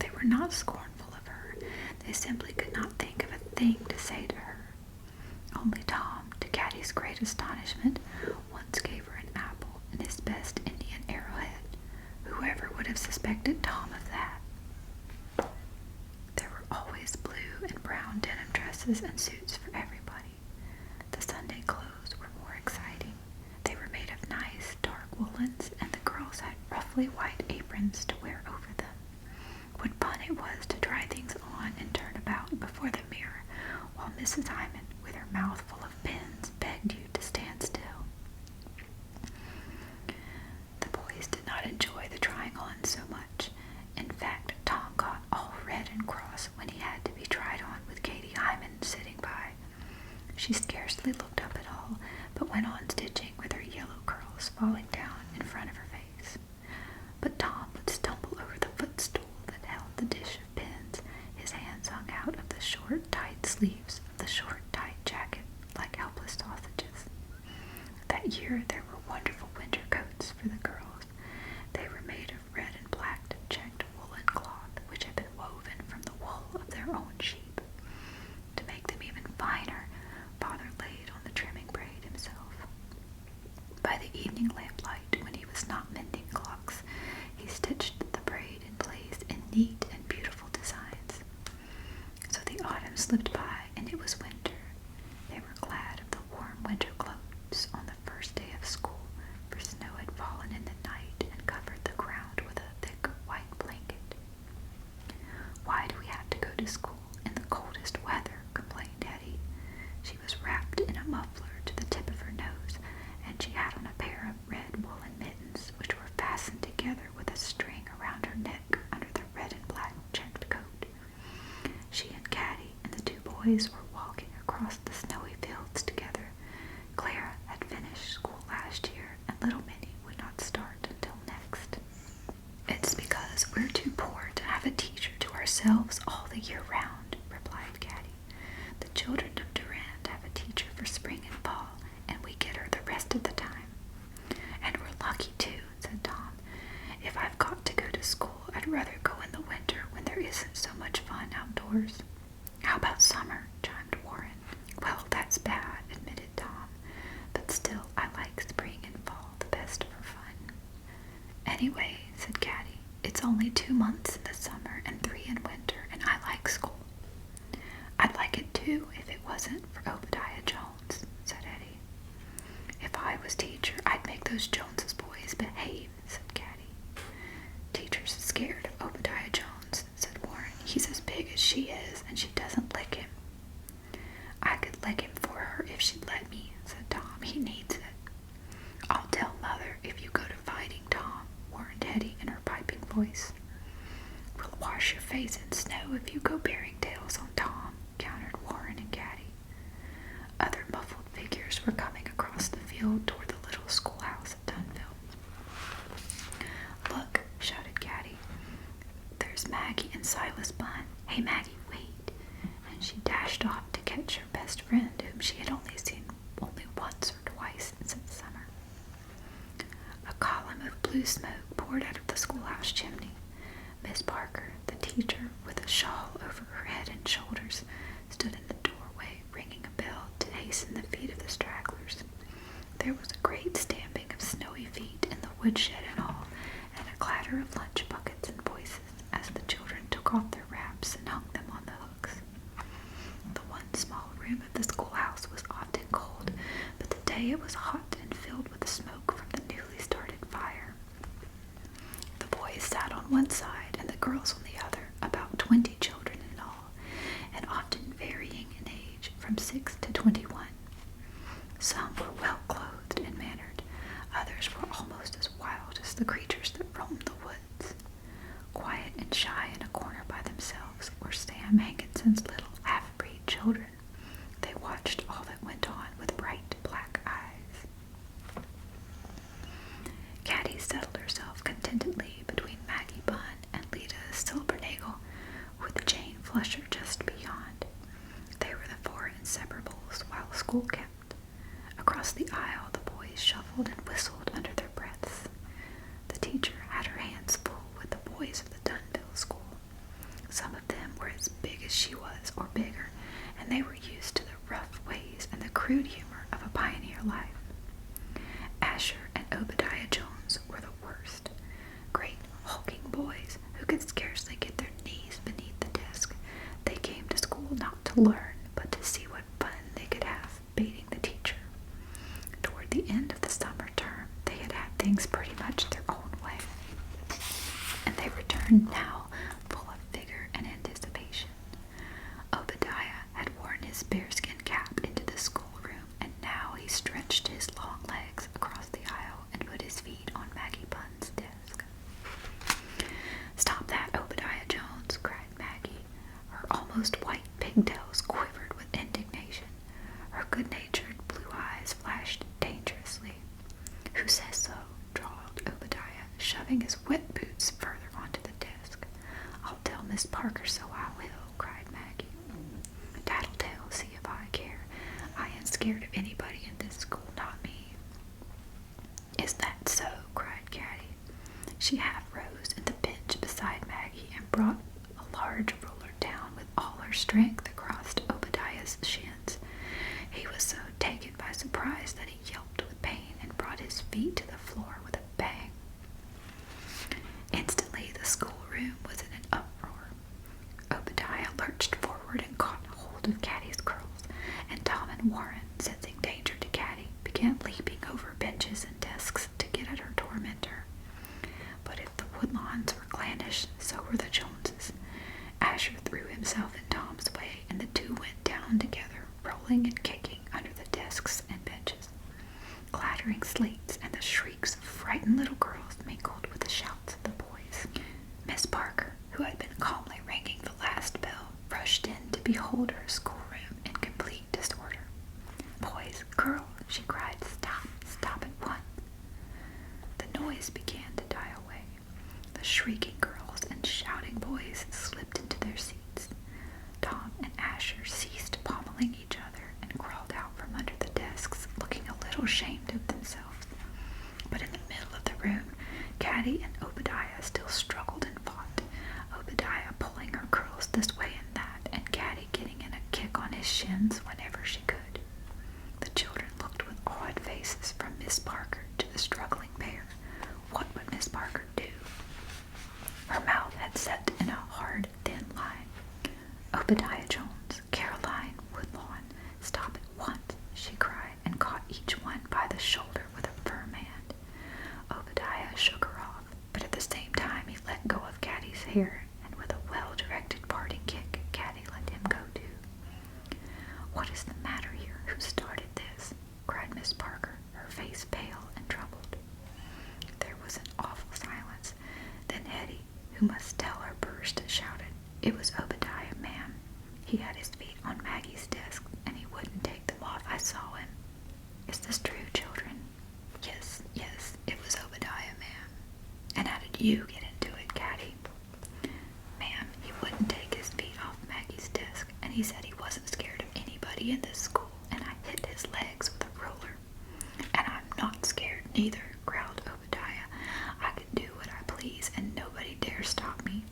They were not scornful of her. They simply could not think of a thing to say to her. Only Tom, to Caddie's great astonishment, once gave her an apple and his best Indian arrowhead. Whoever would have suspected Tom of that? There were always blue and brown denim dresses and suits for everybody. The Sunday clothes were more exciting. They were made of nice, dark woolens, and the girls had ruffly white aprons to wear over them. What fun it was to try things on and turn about before the mirror, while Mrs. Hyman, with her mouth full of pins, begged you to stand still. The boys did not enjoy the trying on so much. In fact, Tom got all red and cross when he had to be tried on with Katie Hyman sitting by. She scarcely looked up at all, but went on stitching with her yellow curls falling down in front of her face. But Tom would stumble over the footstool that held the dish of pins. His hands hung out of the short, tight sleeves of the short, tight jacket like helpless sausages. That year there were wonderful winter coats for the girls. They were made of red and black checked woolen cloth, which had been woven from the wool of their own sheep. To make them even finer, Father laid on the trimming braid himself. By the evening lamplight, when he was not mending clocks, he stitched the braid in place in neat and beautiful designs. So the autumn slipped by, and it was winter. They were glad of the warm winter clothes on the first day of school, for snow had fallen in the night and covered the ground with a thick white blanket. "Why do we have to go to school in the coldest weather?" complained Hetty. She was wrapped in a muffler to the tip of her nose, and she had on a pair of red woolen mittens, which were fastened together with a string around her neck under the red and black checked coat. She and Caddie and the two boys were walking across the snowy fields together. Clara had finished school last year, and little Minnie would not start until next. "It's because we're too poor to have a teacher to ourselves all the year round," replied Caddie. "The children of Durand have a teacher for spring and fall, and we get her the rest of the time." "And we're lucky too," said Tom. "If I've got to go to school, I'd rather go in the winter when there isn't so much fun outdoors." "How about summer?" chimed Warren. "Well, that's bad," admitted Tom. "But still, I like spring and fall the best for fun." "Anyway," said Caddie, "it's only 2 months in the summer and 3 in winter, and I like school." "I'd like it too if it wasn't for Obadiah Jones," said Eddie. "If I was teacher, I'd make those Joneses boys behave," said Caddie. "Teacher's scared of Obadiah Jones," said Warren. "He's as big as she is, and she doesn't lick him." "I could lick him for her if she'd let me," said Tom. "He needs it." "I'll tell voice. "We'll wash your face in snow if you go bearing tales on Tom," countered Warren and Caddie. Other muffled figures were coming across the field toward the little schoolhouse at Dunville. "Look," shouted Caddie. "There's Maggie and Silas Bunn. Hey, Maggie, wait." And she dashed off to catch her best friend, whom she had only seen once or twice since summer. A column of blue smoke poured out of the schoolhouse chimney. Miss Parker, the teacher, with a shawl over her head and shoulders, stood in the doorway, ringing a bell to hasten the feet of the stragglers. There was a great stamping of snowy feet in the woodshed and all, and a clatter of lunch buckets and voices as the children took off their wraps and hung them on the hooks. The one small room of the schoolhouse was often cold, but today it was hot and filled with smoke from the newly started fire. The boys sat on one side and the girls on the other, about 20 children in all, and often varying in age from 6 to 21. Some were well clothed and mannered, others were almost as wild as the creatures that roamed the woods. Quiet and shy in a corner by themselves were Sam Hankinson's little half-breed children. They watched all that went on with bright black eyes. Caddie settled herself contentedly between Maggie Bunn and Lita Silbernagel, with Jane Flusher just beyond. They were the four inseparables while school kept. Across the aisle the boys shuffled and whistled under their breaths. The teacher had her hands full with the boys of the Dunville school. Some of them were as big as she was, or bigger, and they were used to the rough ways and the crude humor of a pioneer life. Asher and Obadiah Jones were the worst. Great hulking boys who could scarcely get their knees beneath the desk. They came to school not to learn, but to see what fun they could have baiting the teacher. Toward the end of the summer term, they had had things pretty much their own way, and they returned now full of vigor and anticipation. Obadiah had worn his bearskin cap into the schoolroom, and now he stretched his long legs across the aisle and put his feet on Maggie Bunn's desk. "Stop that, Obadiah Jones," cried Maggie. Her almost white pigtails quivered with indignation. Her good-natured blue eyes flashed dangerously. "Who says so?" drawled Obadiah, shoving his wet boots further onto the desk. "I'll tell Miss Parker so I will," cried Maggie. "Tattletale, see if I care. I ain't scared of anybody in this school, not me." "Is that so?" cried Caddie. She half rose in the bench beside Maggie and brought a large ruler down with all her strength across Obadiah's shins. He was so taken by surprise that he yelped with pain and brought his feet to the floor with a bang. Instantly the schoolroom was in an uproar. Obadiah lurched forward and caught hold of Caddie's curls, and Tom and Warren, sensing danger to Caddie, began leaping over benches and desks to get at her tormentor. But if the Woodlawns were clannish, so were the Joneses. Asher threw himself in Tom's way, and the two went down together, rolling and kicking under the desks and benches. Clattering slates and the shrieks of frightened little girls mingled with the shouts of the boys. Miss Parker, who had been calmly ringing the last bell, rushed in to behold her schoolroom in complete disorder. "Boys, girls," she cried, stop at once." The noise began to die away. The shrieking girls and shouting boys slipped into their seats. Tom and Asher ceased pommeling each other and crawled out from under the desks, looking a little ashamed of themselves. But in the middle of the room, Caddie and Obadiah still struggled and fought, Obadiah pulling her curls this way and that, and Caddie getting in a kick on his shins whenever she could. The children looked with awed faces from Miss Parker to the struggling pair. What would Miss Parker do? Her mouth had set in a hard, thin line. "Obadiah Jones, Caroline, Woodlawn, stop at once," she cried, and caught each one by the shoulder with a firm hand. Obadiah shook her off, but at the same time he let go of Caddie's hair, and with a well-directed parting kick, Caddie let him go too. "What is the matter here? Who started this?" cried Miss Parker, her face pale and troubled. There was an awful silence. Then Hetty, "Who must tell her first?" shouted. "It was Obadiah, ma'am. He had his feet on Maggie's desk, and he wouldn't take them off. I saw him." "Is this true, children?" Yes, it was Obadiah, ma'am." "And how did you get into it, Caddie?" "Ma'am, he wouldn't take his feet off Maggie's desk, and he said he wasn't scared of anybody in this school, and I hit his legs with a ruler." "And I'm not scared neither," growled Obadiah. "I can do what I please, and nobody dare stop me.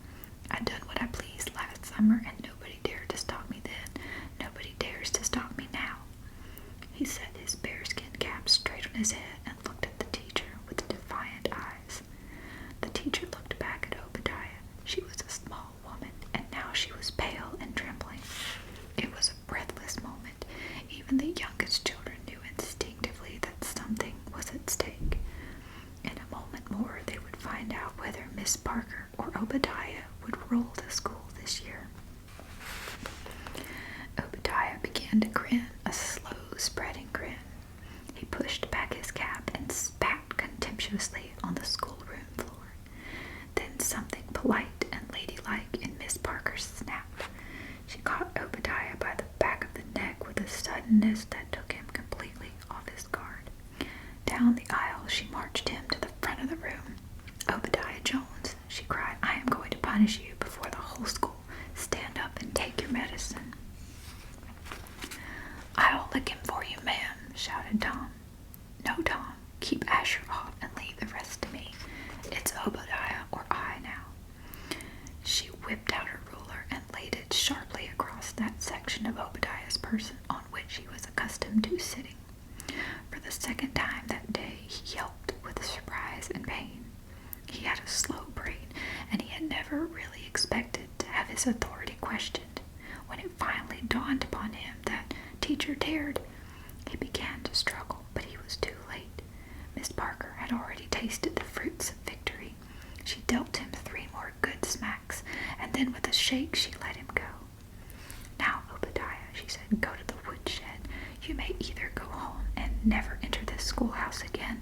I done what I pleased last summer, and nobody dared to stop me then. Nobody dares to stop me now." He set his bearskin cap straight on his head and looked at the teacher with defiant eyes. The teacher looked back at Obadiah. She was a small woman, and now she was pale and trembling. It was a breathless moment. Even the youngest children knew instinctively that something was at stake. In a moment more, they would find out whether Miss Parker or Obadiah would rule the school this year. Obadiah began to grin, a slow, spreading grin. He pushed back his cap and spat contemptuously on the schoolroom floor. Then something polite and ladylike in Miss Parker snapped. She caught Obadiah by the back of the neck with a suddenness that took him completely off his guard. Down the aisle she marched him to the front of the room. "Obadiah Jones," she cried, "I am going to punish you before the whole school. Stand up and take your medicine." "I'll lick him for you, ma'am," shouted Tom. "No, Tom, keep Asher off and leave the rest to me. It's Obadiah or I now." She whipped out her ruler and laid it sharply across that section of Obadiah's person on which he was accustomed to sitting. For the second time that day he yelped with surprise and pain. He had a slow brain, and he had never really expected to have his authority questioned. When it finally dawned upon him that Teacher dared, he began to struggle, but he was too late. Miss Parker had already tasted the fruits of victory. She dealt him 3 more good smacks, and then with a shake she let him go. "Now, Obadiah," she said, "go to the woodshed. You may either go home and never enter this schoolhouse again,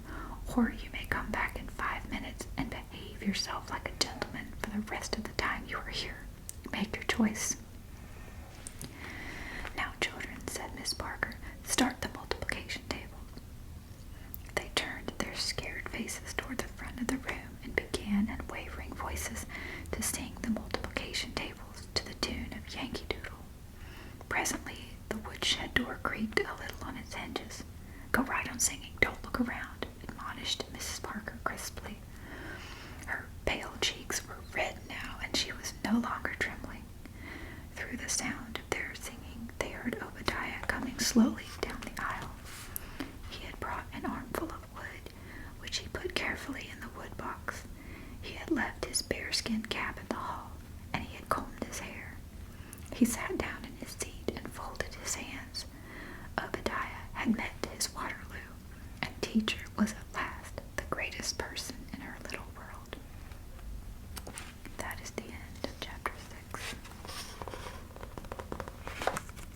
or you may come back in 5 minutes and behave yourself like a gentleman for the rest of the time you are here. Make your choice." "Now, children," said Miss Parker, "start the multiplication tables." They turned their scared faces toward the front of the room and began in wavering voices to sing the multiplication tables to the tune of Yankee Doodle. Presently, the woodshed door creaked a little on its hinges. "Go right on singing, don't look around," admonished Mrs. Parker crisply. Her pale cheeks were red now, and she was no longer trembling. Through the sound of their singing, they heard Obadiah coming slowly down the aisle. He had brought an armful of wood, which he put carefully in the wood box. He had left his bearskin cap in the hall, and he had combed his hair. He sat down in his seat and folded his hands. Obadiah had met his Waterloo, and Teacher was at last the greatest person in her little world. That is the end of Chapter 6.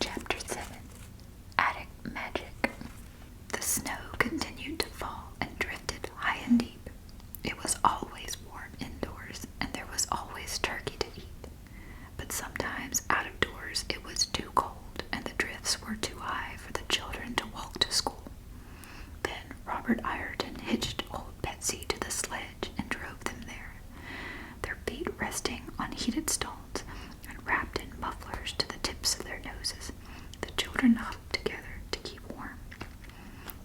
Chapter 7. Attic Magic. The snow continued to fall and drifted high and deep. It was always warm indoors, and there was always turkey to eat. But sometimes out of doors it was too cold, and the drifts were too high for the children to walk to school. Then Robert Ireton hitched old Betsy to the sledge and drove them there, their feet resting on heated stones and wrapped in mufflers to the tips of their noses. The children huddled together to keep warm.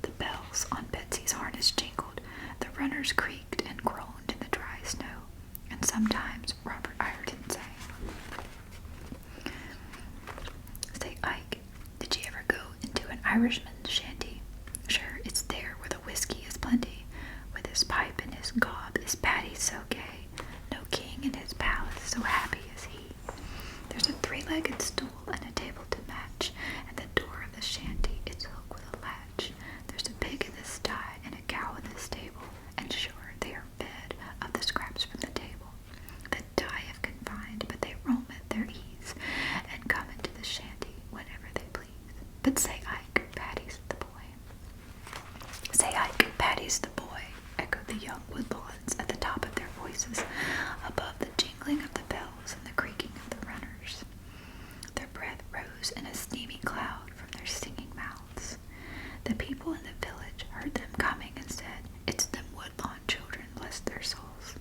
The bells on Betsy's harness jingled, the runners creaked and groaned in the dry snow, and sometimes Robert Ireton sang. "Say, Ike, did you ever go into an Irishman's shanty? Sure, it's there where the whiskey is plenty. With his pipe and his gob is Paddy so gay, no king in his palace so happy as he. There's a 3-legged stool and a table to match, and the door of the shanty is hooked with a latch. There's a pig in the sty and a cow in the stable, and sure they are fed of the scraps from the table. The die have confined, but they roam at their ease, and come into the shanty whenever they please. But say, Ike, Paddy's the boy." "Say, Ike, Paddy's the boy," echoed the young Woodlawns at the top of their voices, above the jingle jingling of the bells and the creaking of the runners. Their breath rose in a steamy cloud from their stinging mouths. The people in the village heard them coming and said, "It's them Woodlawn children, bless their souls."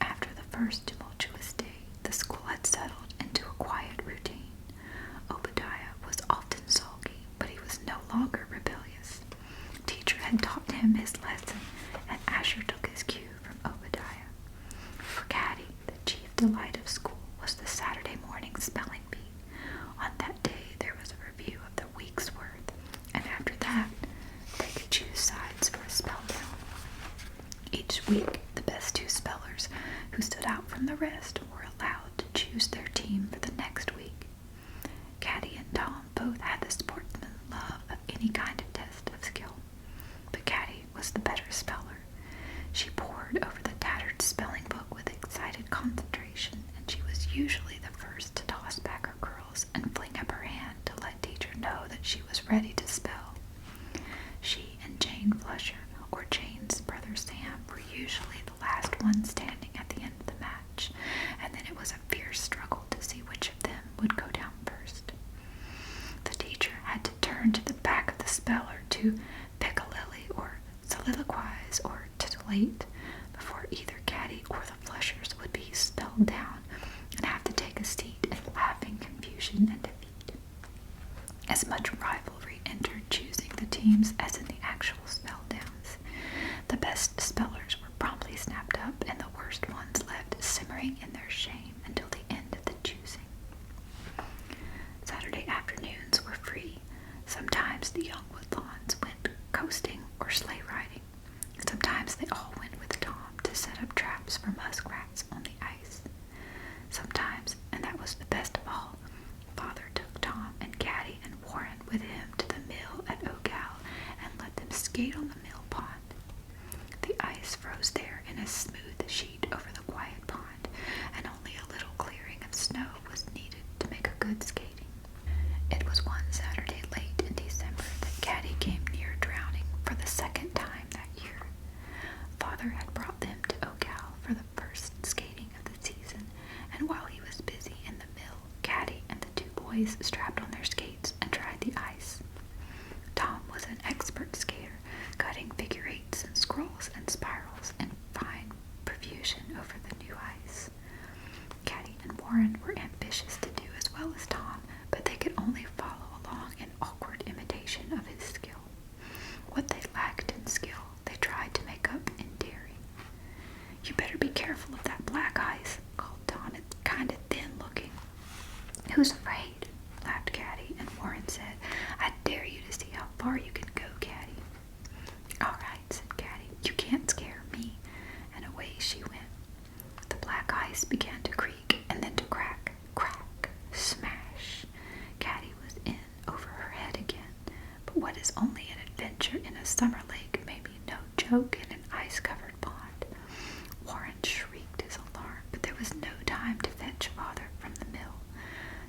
After the first tumultuous day, the school had settled into a quiet routine. Obadiah was often sulky, but he was no longer rebellious. Teacher had taught him his lesson, and Asher took his cue from Obadiah. For Caddie, the chief delight of school was the Saturday morning spelling bee. On that day there was a review of the week's worth, and after that they could choose sides for a spell down. Each week the best two spellers who stood out from the rest were allowed to choose their team for the next week. Caddie and Tom both had the sportsman's love of any kind of test of skill, but Caddie was the better speller. She pored over the tattered spelling book with excited concentration, and she was usually the first to toss back her curls and fling up her hand to let teacher know that she was ready to spell. She and Jane Flusher, or Jane's brother Sam, were usually the last one standing at the end of the match, and then it was a fierce struggle to see which of them would go down first. The teacher had to turn to the back of the speller to piccalilli or soliloquize or titillate before either Caddie or the Flushers would be spelled down and have to take a seat in laughing confusion and defeat. As much rivalry entered choosing the teams as in the actual spell downs. The best spellers were promptly snapped up and the worst ones left simmering in their shame until the end of the choosing. Saturday afternoons were free. Sometimes the young Woodlawns went coasting or sleigh riding. Sometimes they all went with Tom to set up traps for muskrats on the ice. Sometimes, and that was the best of all, Father took Tom and Caddie and Warren with him to the mill at Ogal and let them skate on the mill pond. The ice froze there in a smooth sheet over the quiet pond, and only a little clearing of snow was needed to make a good skating. It was one Saturday late in December that Caddie came near drowning for the second time that year. Father had brought them to Ogal for the first skating of the season, and while he was busy in the mill, Caddie and the two boys strapped on their skates and tried the ice. Tom was an expert skater, cutting figure eights and scrolls and spirals in fine profusion over the new ice. Caddie and Warren were ambitious to do as well as Tom, but they could only follow along in awkward imitation of his skill. What they lacked in skill, they tried to make up in daring. "You better be careful of that black ice," called Tom. "It's kind of thin looking." "Who's afraid?" laughed Caddie, and Warren said, "I dare you to see how far you can go, Caddie." "All right," said Caddie, "you can't scare me," and away she went. The black ice began to creak and then to crack, crack, smash. Caddie was in over her head again, but what is only an adventure in a summer lake may be no joke in an ice-covered pond. Warren shrieked his alarm, but there was no time to fetch Father from the mill.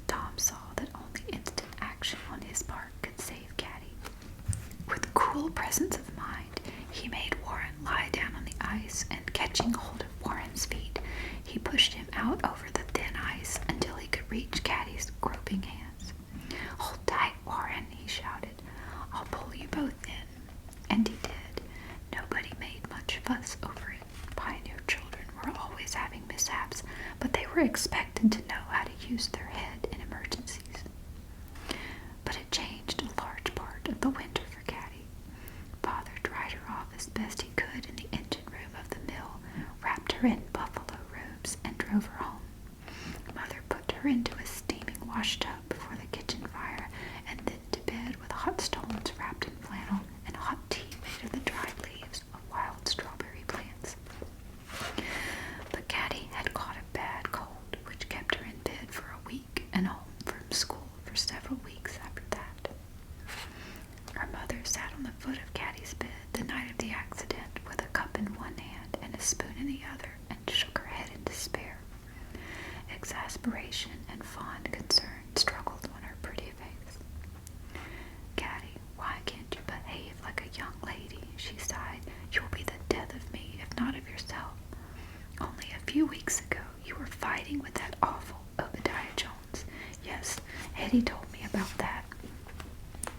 Tom saw that only instant action on his part could save Caddie. With cool presence of mind, he made Warren lie down on the ice, and catching hold of Warren's feet, he pushed him out over the thin ice until he could reach Caddie's groping hands. "Hold tight, Warren," he shouted. "I'll pull you both in." And he did. Nobody made much fuss over it. Pioneer children were always having mishaps, but they were expected to know how to use their head in emergencies. But it changed a large part of the winter for Caddie. Father dried her off as best he could in the engine room of the mill, wrapped her in buffalo robes, and drove her home. Mother put her into a steaming wash tub before the kitchen fire, and then to bed with hot stones wrapped in flannel and hot tea made of the dried leaves of wild strawberry plants. But Caddie had caught a bad cold, which kept her in bed for a week and home from school for several weeks after that. Her mother sat on the foot of Caddie's bed the night of the accident with a cup in one hand and a spoon in the other, and shook her head in despair. Exasperation and fond concern struggled on her pretty face. "Caddie, why can't you behave like a young lady?" she sighed. "You'll be the death of me, if not of yourself. Only a few weeks ago Caddie told me about that.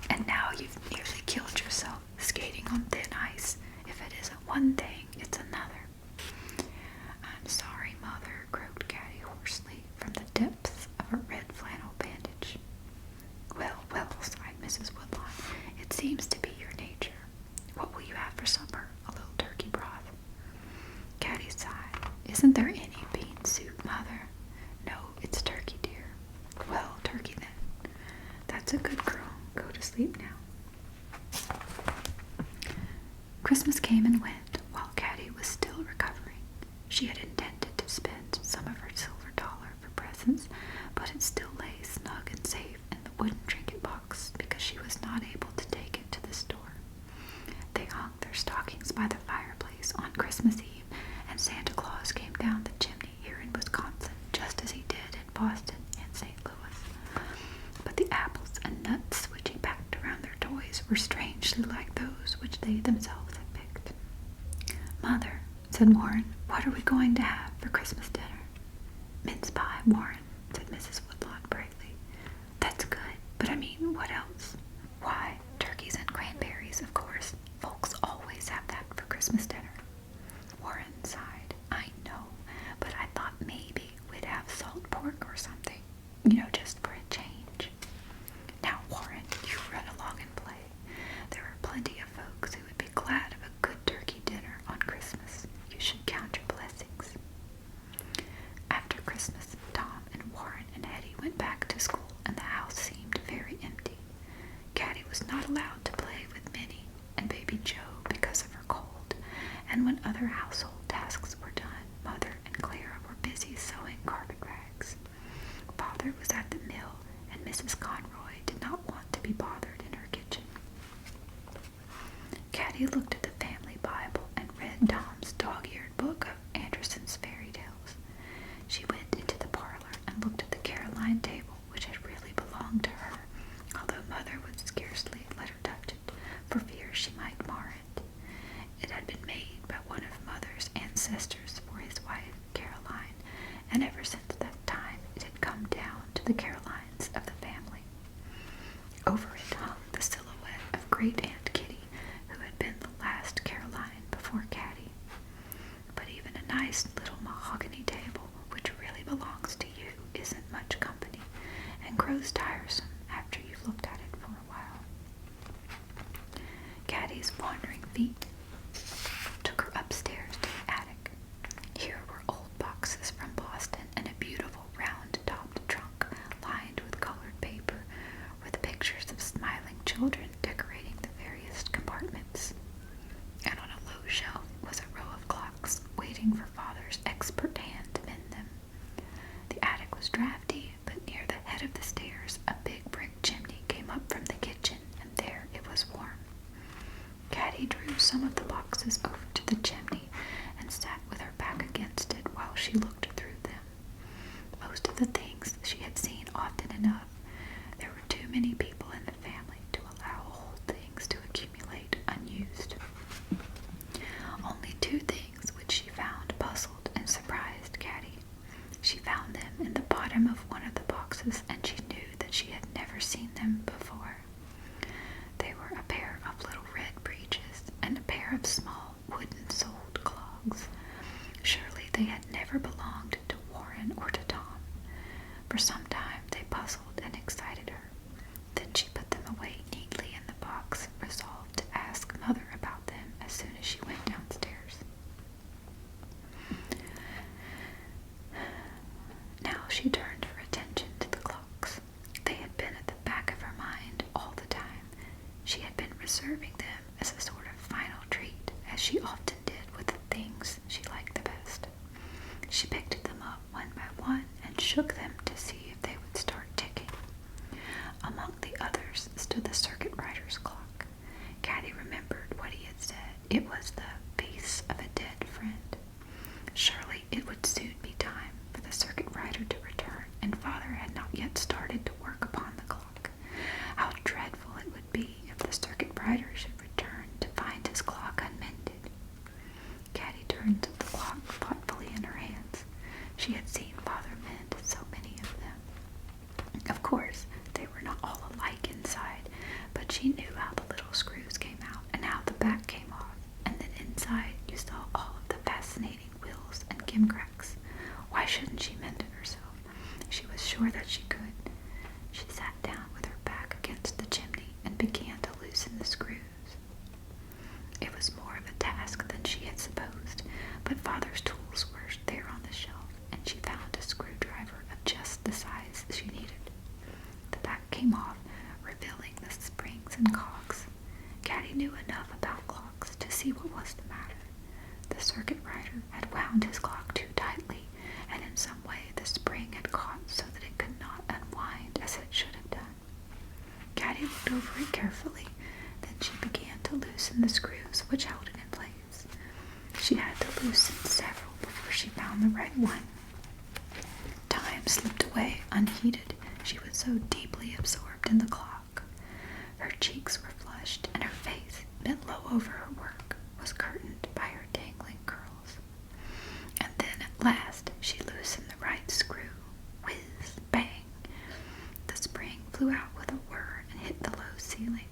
And now you've nearly killed yourself skating on thin ice. If it isn't one thing, it's another. I'm sorry, Mother, croaked Caddie hoarsely from the depths of a red flannel bandage. Well, well, sighed Mrs. Woodlawn, it seems to be your nature. What will you have for supper? A little turkey broth? Caddie sighed. Isn't there any bean soup, Mother? No, it's turkey, dear. Well, turkey then. That's a good girl. Go to sleep now. Christmas came and went while Caddie was still recovering. She had intended to spend some of her silver dollar for presents, but it still lay snug and safe in the wooden trinket box because she was not able to take it to the store. They hung their stockings by the fireplace on Christmas Eve, and Santa Claus came down the chimney here in Wisconsin just as he did in Boston and St. Louis. But the apples and nuts which he packed around their toys were strangely like those which they themselves had picked. Mother, said Warren, what are we going to have for Christmas dinner? Mince pie, Warren, said Mrs. Woodlawn brightly. That's good, but I mean, what else? Why, turkeys and cranberries, of course. Folks always have that for Christmas dinner. Warren sighed. I know, but I thought maybe we'd have salt pork or something, just for a change. Now, Warren, you run along and play. There are plenty of folks who would be glad of a good turkey dinner on Christmas. You should count your blessings. After Christmas, Tom and Warren and Hetty went back to school, and the house seemed very empty. Caddie was not allowed to play with Minnie and baby Joe because of her cold, and when other household tasks were done, Mother and Clara were busy sewing carpet rags. Father was at the mill, and Mrs. Conroy did not want to be bothered in her kitchen. Caddie looked at the family Bible and read Tom's dog-eared book of Andersen's fairy tales. She went into the parlor and looked at the Caroline table, which had really belonged to her, although Mother would scarcely let her touch it, for fear she might mar it. It had been made by one of Mother's ancestors for his wife, Caroline, and ever since that time it had come down to the Carolines of the family. Over it hung the silhouette of Great Aunt Kitty, who had been the last Caroline before Caddie. But even a nice little mahogany table, which really belongs to you, isn't much company, and grows tiresome after you've looked at it for a while. Caddie's wandering feet took her upstairs to the attic. Here were old boxes from Boston and a beautiful round-topped trunk lined with colored paper, with pictures of smiling children decorating the various compartments. And on a low shelf was a row of clocks waiting for Father's expert hand to mend them. The attic was drafty, but near the head of the stairs a big brick chimney came up from the kitchen, and there it was warm. Caddie drew some of the boxes over to the chimney and sat with her back against it while she looked through them. Most of the things she had seen often enough. There were too many people in the family to allow old things to accumulate unused. Only two things which she found puzzled and surprised Caddie. She found them in the bottom of one of the boxes, and she knew that she had never seen them before. They were a pair of little red breeches and a pair of small wooden-soled clogs. Surely they had never belonged to Warren or to Tom. For some time they puzzled and excited her. Then she put them away neatly in the box, resolved to ask Mother about them as soon as she went downstairs. Now she turned her attention to the clocks. They had been at the back of her mind all the time. She had been reserving them as a sort of final treat, as she often did with the things she liked the best. She picked them up one by one and shook them to see if they would start ticking. Among the others stood the circuit rider's clock. Caddie remembered what he had said. It was the face of a dead friend. Surely it would soon be time for the circuit rider to return, and Father had not yet started to work upon the clock. How dreadful it would be if the circuit rider should return to find his clock unmended. Caddie turned the clock thoughtfully in her hands. She had seen Father mend so many inside, you saw all of the fascinating wheels and gimcracks. Why shouldn't she mend it herself? She was sure that she could. She sat down with her back against the chimney and began to loosen the screws. It was more of a task than she had supposed, but Father's tools were there on the shelf, and she found a screwdriver of just the size she needed. The back came off, revealing the springs and cogs. Caddie knew enough about clocks to see what was the matter. The circuit rider had wound his clock too tightly, and in some way the spring had caught so that it could not unwind as it should have done. Caddie looked over it carefully. Then she began to loosen the screws which held it in place. She had to loosen several before she found the right one. Time slipped away unheeded. She was so deeply absorbed in the clock. Her cheeks were flushed, and her face, bent low over her work, was curtained by her dangling curls. And then at last she loosened the right screw. Whiz, bang! The spring flew out with a whir and hit the low ceiling.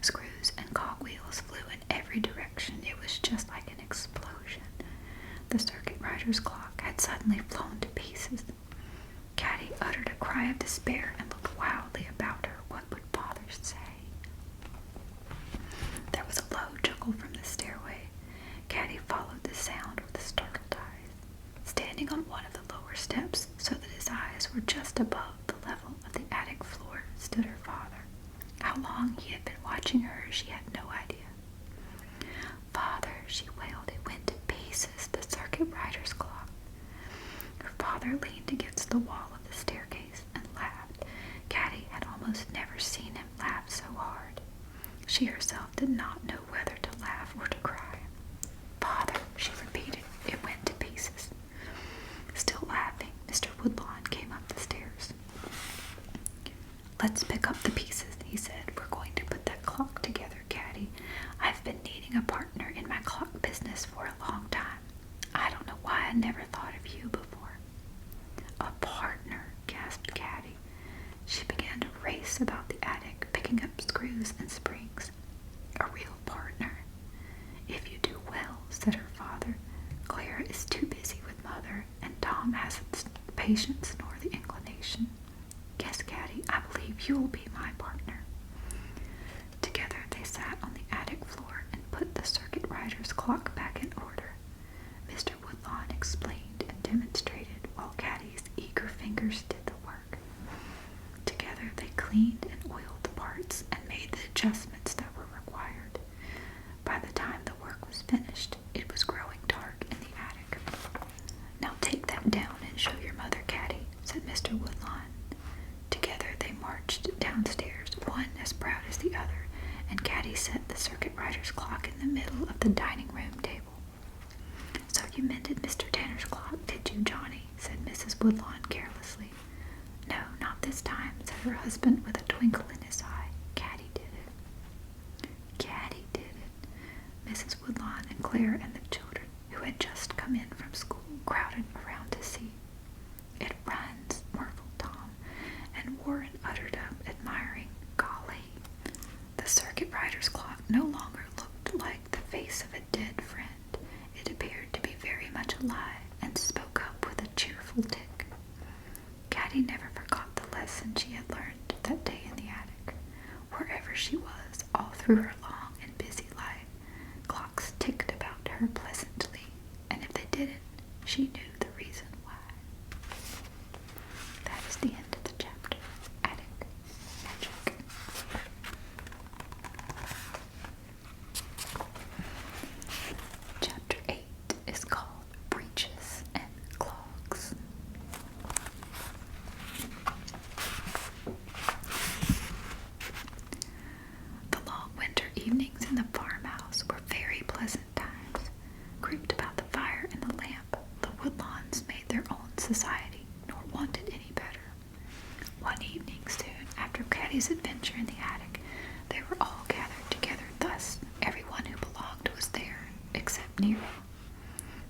Screws and cogwheels flew in every direction. It was just like an explosion. The circuit rider's clock had suddenly flown to pieces. Caddie uttered a cry of despair and looked wildly about her. What would Father say? There was a low chuckle from the stairway. Caddie followed the sound with startled eyes. Standing on one of the lower steps, so that his eyes were just above the level of the attic floor, stood her father. How long he had been watching her, she had no idea. "Father," she wailed, "it went to pieces, the circuit rider's clock." Her father leaned against the wall of the staircase and laughed. Caddie had almost never seen him laugh so hard. She herself did not know whether to laugh or to cry. "Father," she repeated, "it went to pieces." Still laughing, Mr. Woodlawn came up the stairs. "Let's pick up the pieces," he said. "We're going to put that clock together, Caddie. I've been needing a partner in my clock business for a long time. I don't know why I never thought of you before." "A partner," gasped Caddie. She began to race about the attic, picking up screws and springs. "A real partner. If you do well," said her father. "Clara is too busy with Mother, and Tom hasn't the patience nor the inclination. Yes, Caddie, I believe you'll be my partner." Together they sat on the attic floor and put the circuit rider's clock back in order. Mr. Woodlawn explained and demonstrated while Caddie's eager fingers did the work. Together they cleaned and oiled the parts and made the adjustments that were required. By the time the work was finished, it was growing dark in the attic. "Now take that down and show your mother, Caddie," said Mr. Woodlawn. Together they marched downstairs, one as proud as the other, and Caddie set the circuit rider's clock in the middle of the dining room table. "So you mended Mr. Tanner's clock, did you, Johnny?" said Mrs. Woodlawn carelessly. "No, not this time," said her husband with a twinkle in his eye. "Caddie did it." Caddie did it. Mrs. Woodlawn and Clara and the children, who had just come in from school, crowded around to see. "It runs," marveled Tom, and Warren uttered an admiring "golly." The circuit rider's clock no longer looked like the face of a dead friend. It appeared to be very much alive and spoke up with a cheerful tick. Caddie never forgot the lesson she had learned that day in the attic. Wherever she was, all through her long and busy life, clocks ticked about her pleasantly, and if they didn't, she knew the reason why. That is the end of the chapter. Attic Magic. Chapter 8 is called Breeches and Clogs. The long winter evenings in the farmhouse were very pleasant times. Grouped about the fire and the lamp, the Woodlawns made their own society, nor wanted any better. One evening soon after Caddie's adventure in the attic, they were all gathered together thus. Everyone who belonged was there, except Nero.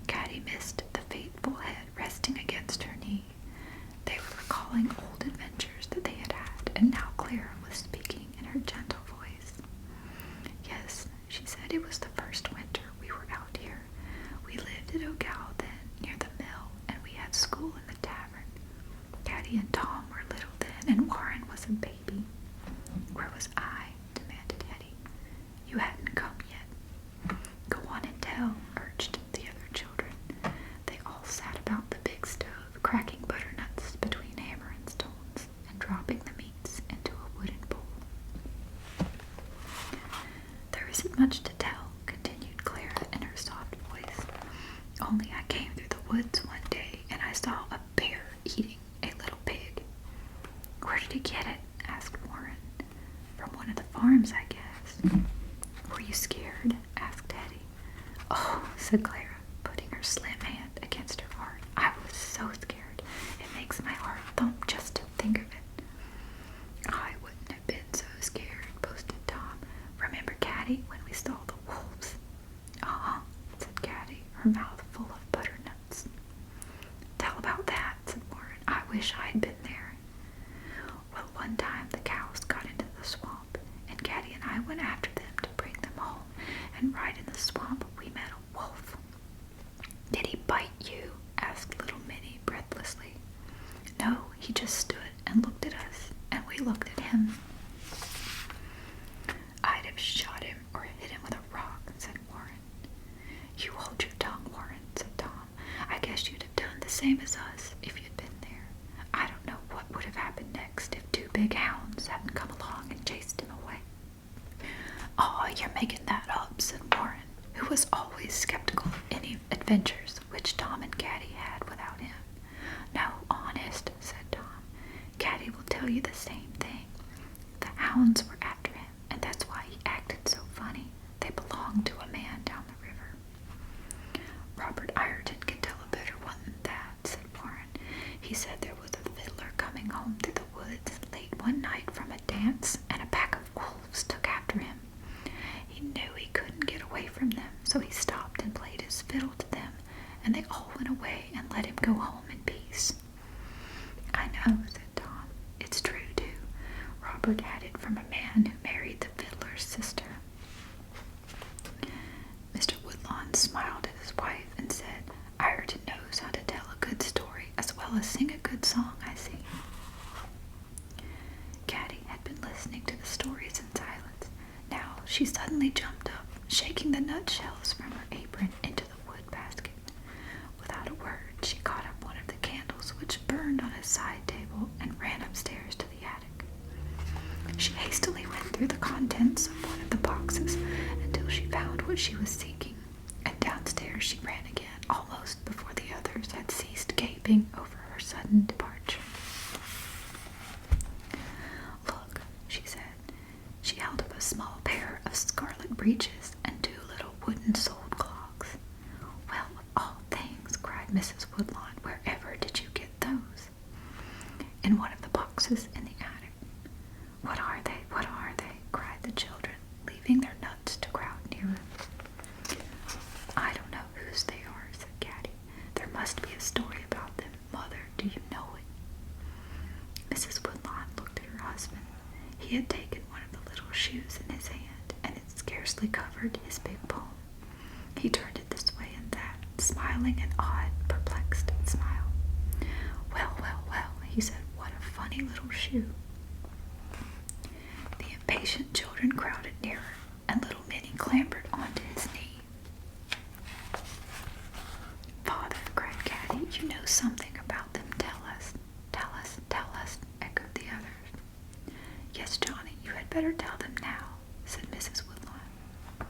Caddie missed the faithful head resting against her knee. They were recalling old adventures that they had had, and now Clara was speaking in her gentle voice. "Yes," she said, "it was the first winter we were out here. Only I came through the woods one day and I saw a bear eating a little pig. Where did he get it? Asked Warren. From one of the farms, I guess. Were you scared? Asked Teddy. Oh, said Clara, putting her slim hand against her heart. I was so scared. It makes my heart thump just to think of it. I wouldn't have been so scared, boasted Tom. Remember CADDIE when we saw the wolves? Uh-huh, said CADDIE, her mouth full of butternuts. Tell about that, said Warren. I wish I'd been there. Well, one time the cows got into the swamp, and CADDIE and I went after them to bring them home, and right in the swamp we met a wolf. Did he bite you? Asked little Minnie breathlessly. No, he just stood and looked at us, and we looked at him. I'd have shot him or hit him with a rock, said Warren. You hold your tongue, Warren, said Tom. I guess you'd have done the same as us if you'd been there. I don't know what would have happened next if two big hounds hadn't come along and chased him away. Oh, you're making that up, said Warren, who was always skeptical of any adventures which Tom and CADDIE had without him. No, honest, said Tom. CADDIE will tell you the same thing. The hounds were after him, and that's why he acted so funny. They belonged to a man down the river. Robert Ireton can tell a better one than that, said Warren. He said there was a fiddler coming home through the woods late one night from a dance, and a pack of wolves took after him. He knew he couldn't get away from them, so he stopped and played his fiddle to them, and they all went away and let him go home in peace. I know, said Tom. It's true, too. Robert had it from a man who married the fiddler's sister. Mr. Woodlawn smiled at his wife and said, Ireton knows how to tell a good story as well as sing a good song, I see. CADDIE had been listening to the stories in silence. Now she suddenly jumped up, shaking the nutshells from her apron into the wood basket. Without a word, she caught up one of the candles which burned on a side table and ran upstairs to the attic. She hastily went through the contents of one of the boxes until she found what she was seeking, and downstairs she ran again, almost before the others had ceased gaping over her sudden departure. Look, she said. She held up a small pair of scarlet breeches and two little wooden-soled clogs. Well, of all things, cried Mrs. Woodlawn, wherever did you get those? In one of the boxes in the attic. What are they? What are they? Cried the children, leaving their nuts to crowd nearer. I don't know whose they are, said CADDIE. There must be a story about them. Mother, do you know it? Mrs. Woodlawn looked at her husband. He had taken one of the little shoes in his hand, and it scarcely covered his big palm. He turned it this way and that, smiling an odd, perplexed smile. Well, well, well, he said, what a funny little shoe. The impatient children crowded nearer, and little Minnie clambered onto his knee. Father, cried CADDIE, you know something about them. Tell us, tell us, tell us, echoed the others. Yes, Johnny, you had better tell them now, said Mrs. Woodlawn.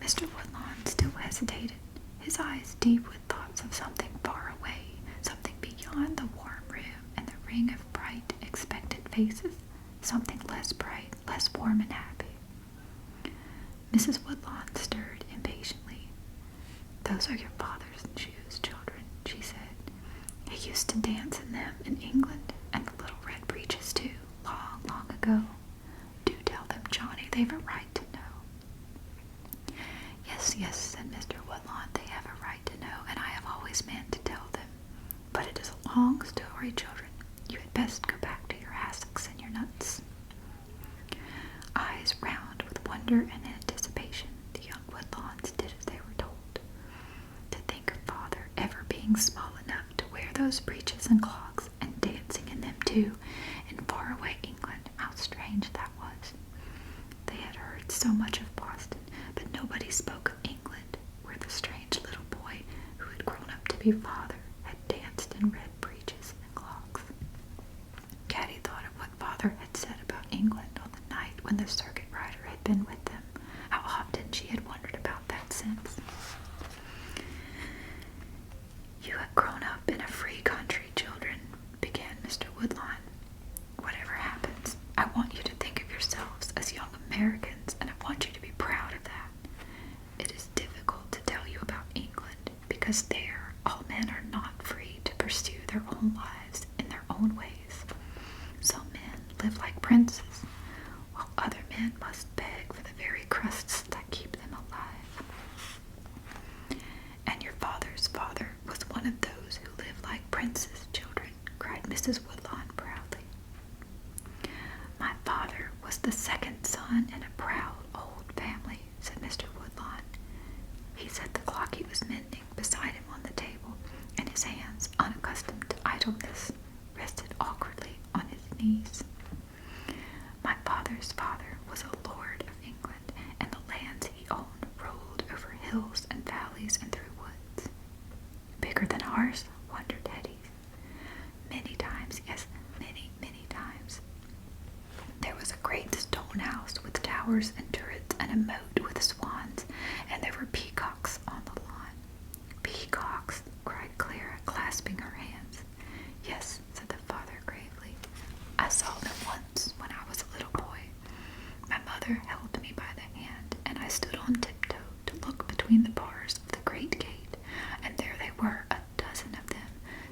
Mr. Woodlawn still hesitated, his eyes deep with thoughts of something far away, something beyond the warm room and the ring of bright, expectant faces, something less bright, less warm and happy. Mrs. Woodlawn stirred impatiently. Those are your father's shoes, children, she said. He used to dance in them in England, and the little red breeches too, long, long ago. Do tell them, Johnny, they've a right to know. Yes, yes, said Mr. Woodlawn, they have a right to know, and I have always meant to tell them. But it is a long story, children. You had best go back to your hassocks and your nuts. Eyes round with wonder and anticipation, the young Woodlawns did as they were told. To think of father ever being small enough to wear those breeches and clogs, and dancing in them too, in far-away England, how strange that was. They had heard so much of Boston, but nobody spoke of England, where the strange little boy, who had grown up to be father, had danced in red breeches and clogs. CADDIE thought of what father had said about England on the night when the circuit rider had been with them, how often she had wondered about that since. because there all men are not free to pursue their own lives in their own ways. Some men live like princes, while other men must beg for the very crusts that keep them alive. And your father's father was one of those who live like princes, children, cried Mrs. Woodlawn proudly. My father was the second son in a proud old family, said Mr. Woodlawn. He set the clock he was mending beside him on the table, and his hands, unaccustomed to idleness, rested awkwardly on his knees. My father's father was a lord of England, and the lands he owned rolled over hills and valleys and through woods. Bigger than ours? Wondered Hetty. Many times, yes, many, many times. There was a great stone house with towers and turrets and a moat with swans, and there were peacocks on the lawn. Peacocks, cried Clara, clasping her hands. Yes, said the father gravely. I saw them once when I was a little boy. My mother held me by the hand, and I stood on tiptoe to look between the bars of the great gate, and there they were, a dozen of them,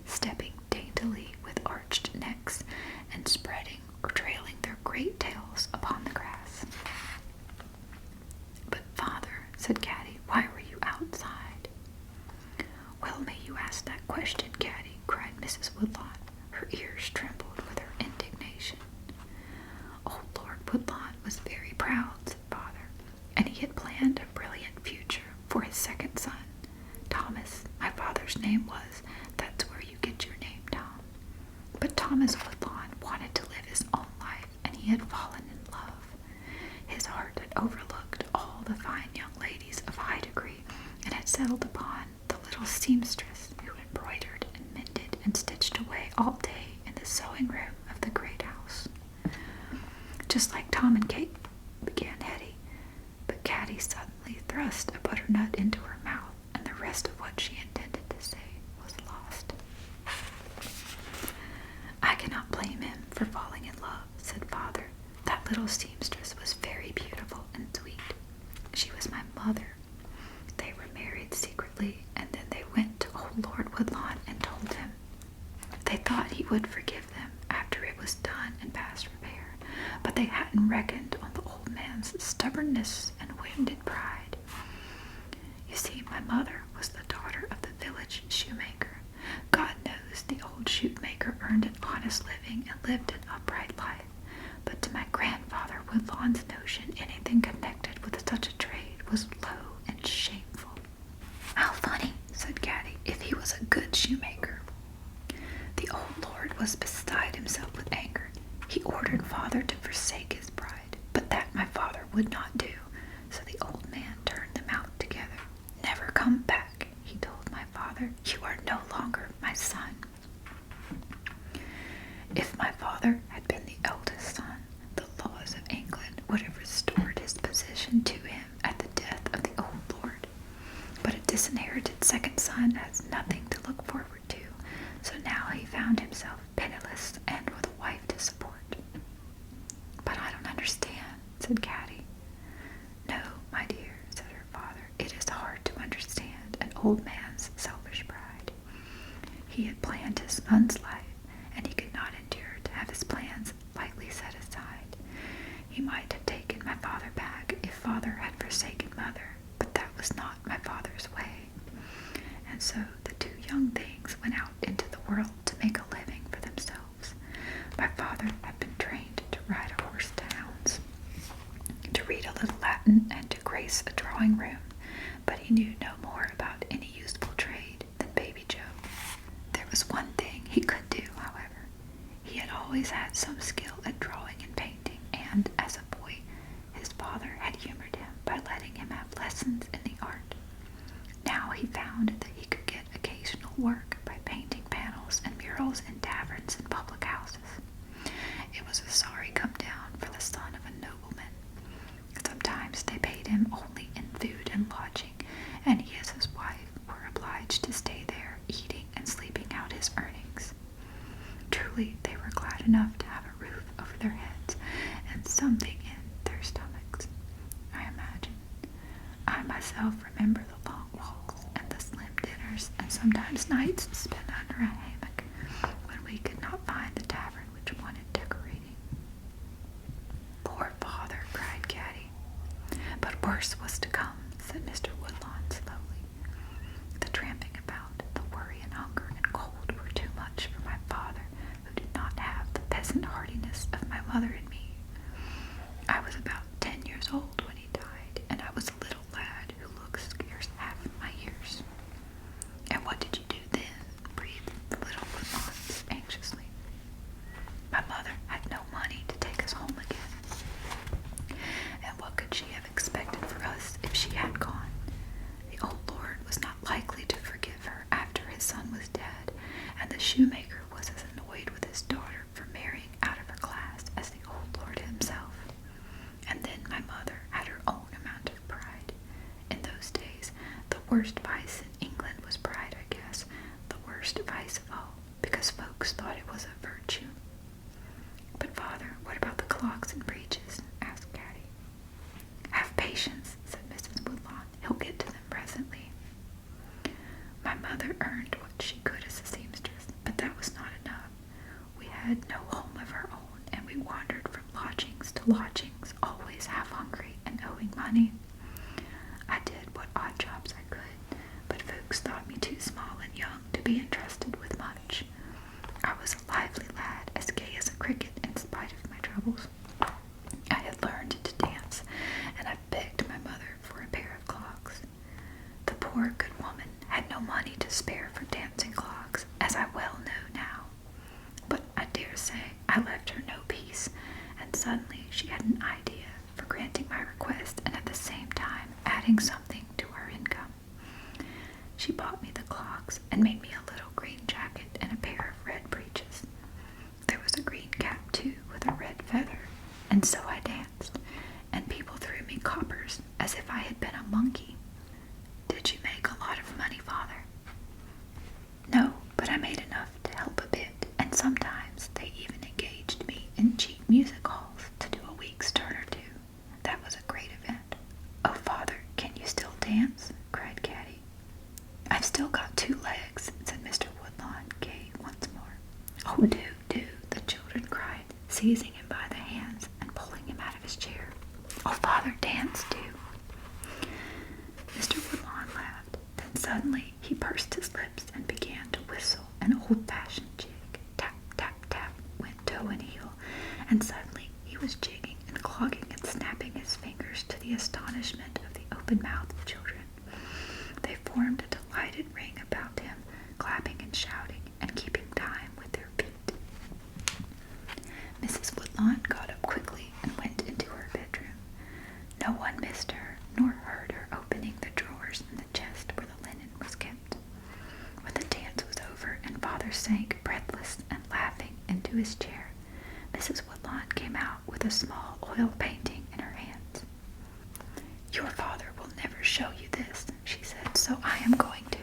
stepping daintily with arched necks, and spreading or trailing their great tails upon the grass. But father, said Caddie, why were you outside? Well, may you ask that question, Caddie, cried Mrs. Woodlawn. Her ears trembled with her indignation. Old Lord Woodlawn was very proud, said father, and he had planned a brilliant future for his second son. Thomas, my father's name was. That's where you get your name, Tom. But Thomas Woodlawn wanted to live his own life, and he had fallen in love. His heart had overlooked all the fine young ladies of high degree, and had settled upon the little seamstress who embroidered and mended and stitched away all day in the sewing room of the great house. Just like Tom and Kate, began Hetty, but Caddie suddenly thrust a butternut into her mouth, and the rest of what she intended to say was lost. I cannot blame him for falling in love, said father. That little seamstress was very beautiful and sweet. She was my mother. They were married secretly, and then they went to old Lord Woodlawn and told him. They thought he would forgive them after it was done and past repair, but they hadn't reckoned on the old man's stubbornness and wounded pride. You see, my mother was the daughter of the village shoemaker. God knows the old shoemaker earned an honest living and lived an upright life, but to my grandfather Woodlawn's notion anything connected with such a trade was low and shameful. How funny, said Caddie, if he was a good shoemaker. The old lord was beside himself with anger. He ordered father to forsake his bride, but that my father would not do, so the old man turned them out together. Never come back, he told my father. You are no longer my son. If my father had been the eldest son, the laws of England would have restored his position to him at the death of the old lord. But a disinherited second son has nothing to look forward to, so now he found himself penniless and with a wife to support. But I don't understand, said Caddie. No, my dear, said her father, it is hard to understand an old man's selfish pride. He had planned his son's life, and he could not endure to have his plans lightly set aside. He might have taken my father back if father had forsaken mother, but that was not my father's way. And so the two young things went out into the world to make a living for themselves. My father had been trained to ride a horse to hounds, to read a little Latin, and to grace a drawing room, but he knew no more about any useful trade than Baby Joe. There was one thing he could do, however. He had always had some skill at drawing and painting, and as a boy, his father had humored him by letting him have lessons in the art. Now he found that he could get occasional work by painting panels and murals in taverns and public houses. It was a sorry come down for the son of a nobleman. Sometimes they paid him only in food and lodging, and he and his wife were obliged to stay there, eating and sleeping out his earnings. Truly, they were glad enough to have a roof over their heads and something in their stomachs, I imagine. I myself remember the long walks and the slim dinners sometimes nights spent under a hammock when we could not find the tavern which wanted decorating. Poor father, cried Caddie. But worse was to come, said Mr. Woodlawn slowly. The tramping about, the worry and hunger and cold were too much for my father, who did not have the peasant hardiness of my mother and me. I was about 10 years old when he died, and I was a little lad who looked scarce half my years. And what did you do then? Breathed the little Woodlawns anxiously. My mother had no money to take us home again. And what could she have expected for us if she had gone? The old lord was not likely to forgive her after his son was dead, and the shoemaker was as annoyed with his daughter for marrying out of her class as the old lord himself. And then my mother had her own amount of pride. In those days, the worst vice in England was pride, I guess, the worst vice of all, because folks thought it was a virtue. But father, what about the clocks and breeches? Asked Caddie. Have patience, said Mrs. Woodlawn. He'll get to them presently. My mother earned what she could as a seamstress, but that was not enough. We had no home of our own, and we wandered from lodgings to lodgings, always half hungry and owing money. I did what odd jobs I could, but folks thought me too small and young to be entrusted with much. I was a lively lad, as gay as a cricket in spite of my troubles. I had learned to dance, and I begged my mother for a pair of clogs. The poor good woman had no money to spare for dancing clogs, as I well know now. But I dare say I left her no peace, and suddenly she had an idea for granting my request and at the same time adding something to our income. She bought me the clogs and made me a little green jacket and a pair of red breeches. There was a green cap, too, with a red feather, and so I danced, and people threw me coppers as if I had been a monkey. Did you make a lot of money, father? No, but I made enough to help a bit, and sometimes they even engaged me in cheap music halls to do a week's turn or two. That was a great event. Oh, father, can you still dance? Cried Caddie. I've still got 2 legs, said Mr. Woodlawn, gay once more. Oh, do, the children cried, seizing him by the hands and pulling him out of his chair. Oh, father, dance, do. Mr. Woodlawn laughed. Then suddenly he pursed his lips and began to whistle an old-fashioned jig. Tap, tap, tap went toe and heel, and suddenly he was jigging and clogging and snapping his fingers to the astonishment of the open-mouthed children. They formed a delighted ring about him, clapping and shouting and keeping time with their feet. Mrs. Woodlawn got up quickly and went into her bedroom. No one missed her, nor heard her opening the drawers in the chest where the linen was kept. When the dance was over and father sank breathless and laughing into his chair, Mrs. Woodlawn came out with a small oil painting in her hands. Your father will never show you this, she said, so I am going to.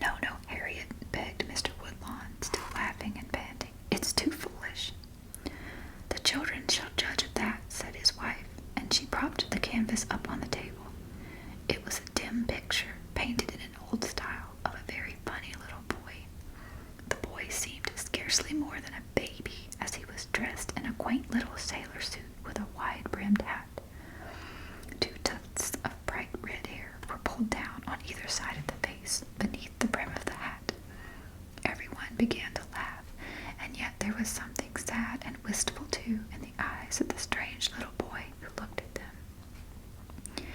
No, Harriet, begged Mr. Woodlawn, still laughing and panting. It's too foolish. The children shall judge of that, said his wife, and she propped the canvas up on the table. It was a dim picture, painted in an old style, of a very funny little boy. The boy seemed scarcely more than a baby, as he was dressed in a quaint little sailor suit with a wide-brimmed hat. 2 tufts of bright red hair were pulled down on either side of the face, beneath the brim of the hat. Everyone began to laugh, and yet there was something sad and wistful, too, in the eyes of the strange little boy who looked at them.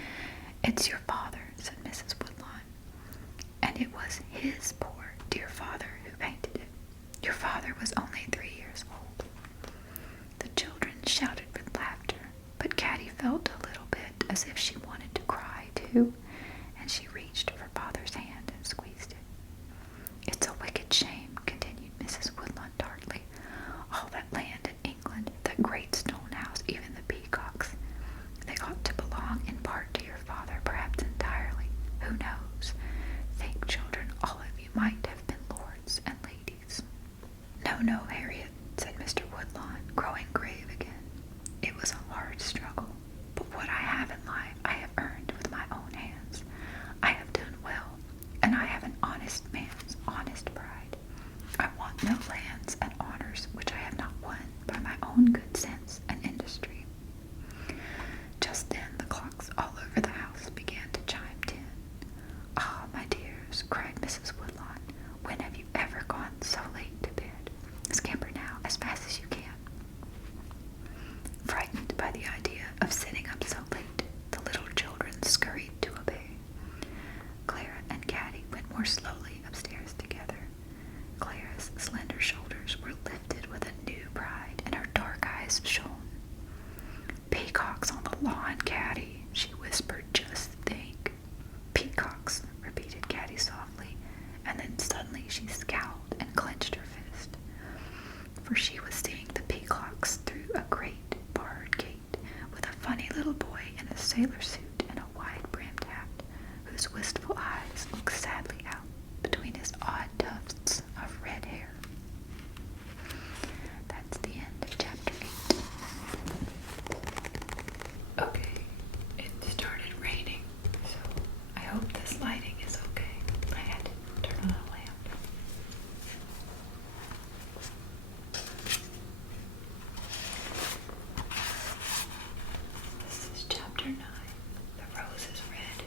It's your father, said Mrs. Woodlawn, and it was his poor, dear father who painted it. Your father was only 3 years old. The children shouted with laughter, but Caddie felt a little bit as if she wanted to cry, too, and she reached for father's hand and squeezed it. It's a wicked shame, continued Mrs. Woodlawn tartly. All that land in England, that great stone house, even the peacocks, they ought to belong in part to your father, perhaps entirely. Who knows? Think, children, all of you might have been lords and ladies. No, Harriet, said Mr. Woodlawn, growing grave again. It was a hard struggle, but what I have in life I have earned with my own hands. I more slowly upstairs together. Clara's slender shoulders were lifted with a new pride, and her dark eyes shone. "Peacocks on the lawn, Caddie," she whispered. "Just think." "Peacocks," repeated Caddie softly, and then suddenly she scowled and clenched her fist. For she was seeing the peacocks through a great barred gate, with a funny little boy in a sailor suit and a wide-brimmed hat, whose wistful eyes looked sadly out between his odd tufts of red hair. That's the end of chapter 8. Okay, it started raining, so I hope this lighting is okay. I had to turn on a lamp. This is chapter 9. The rose is red.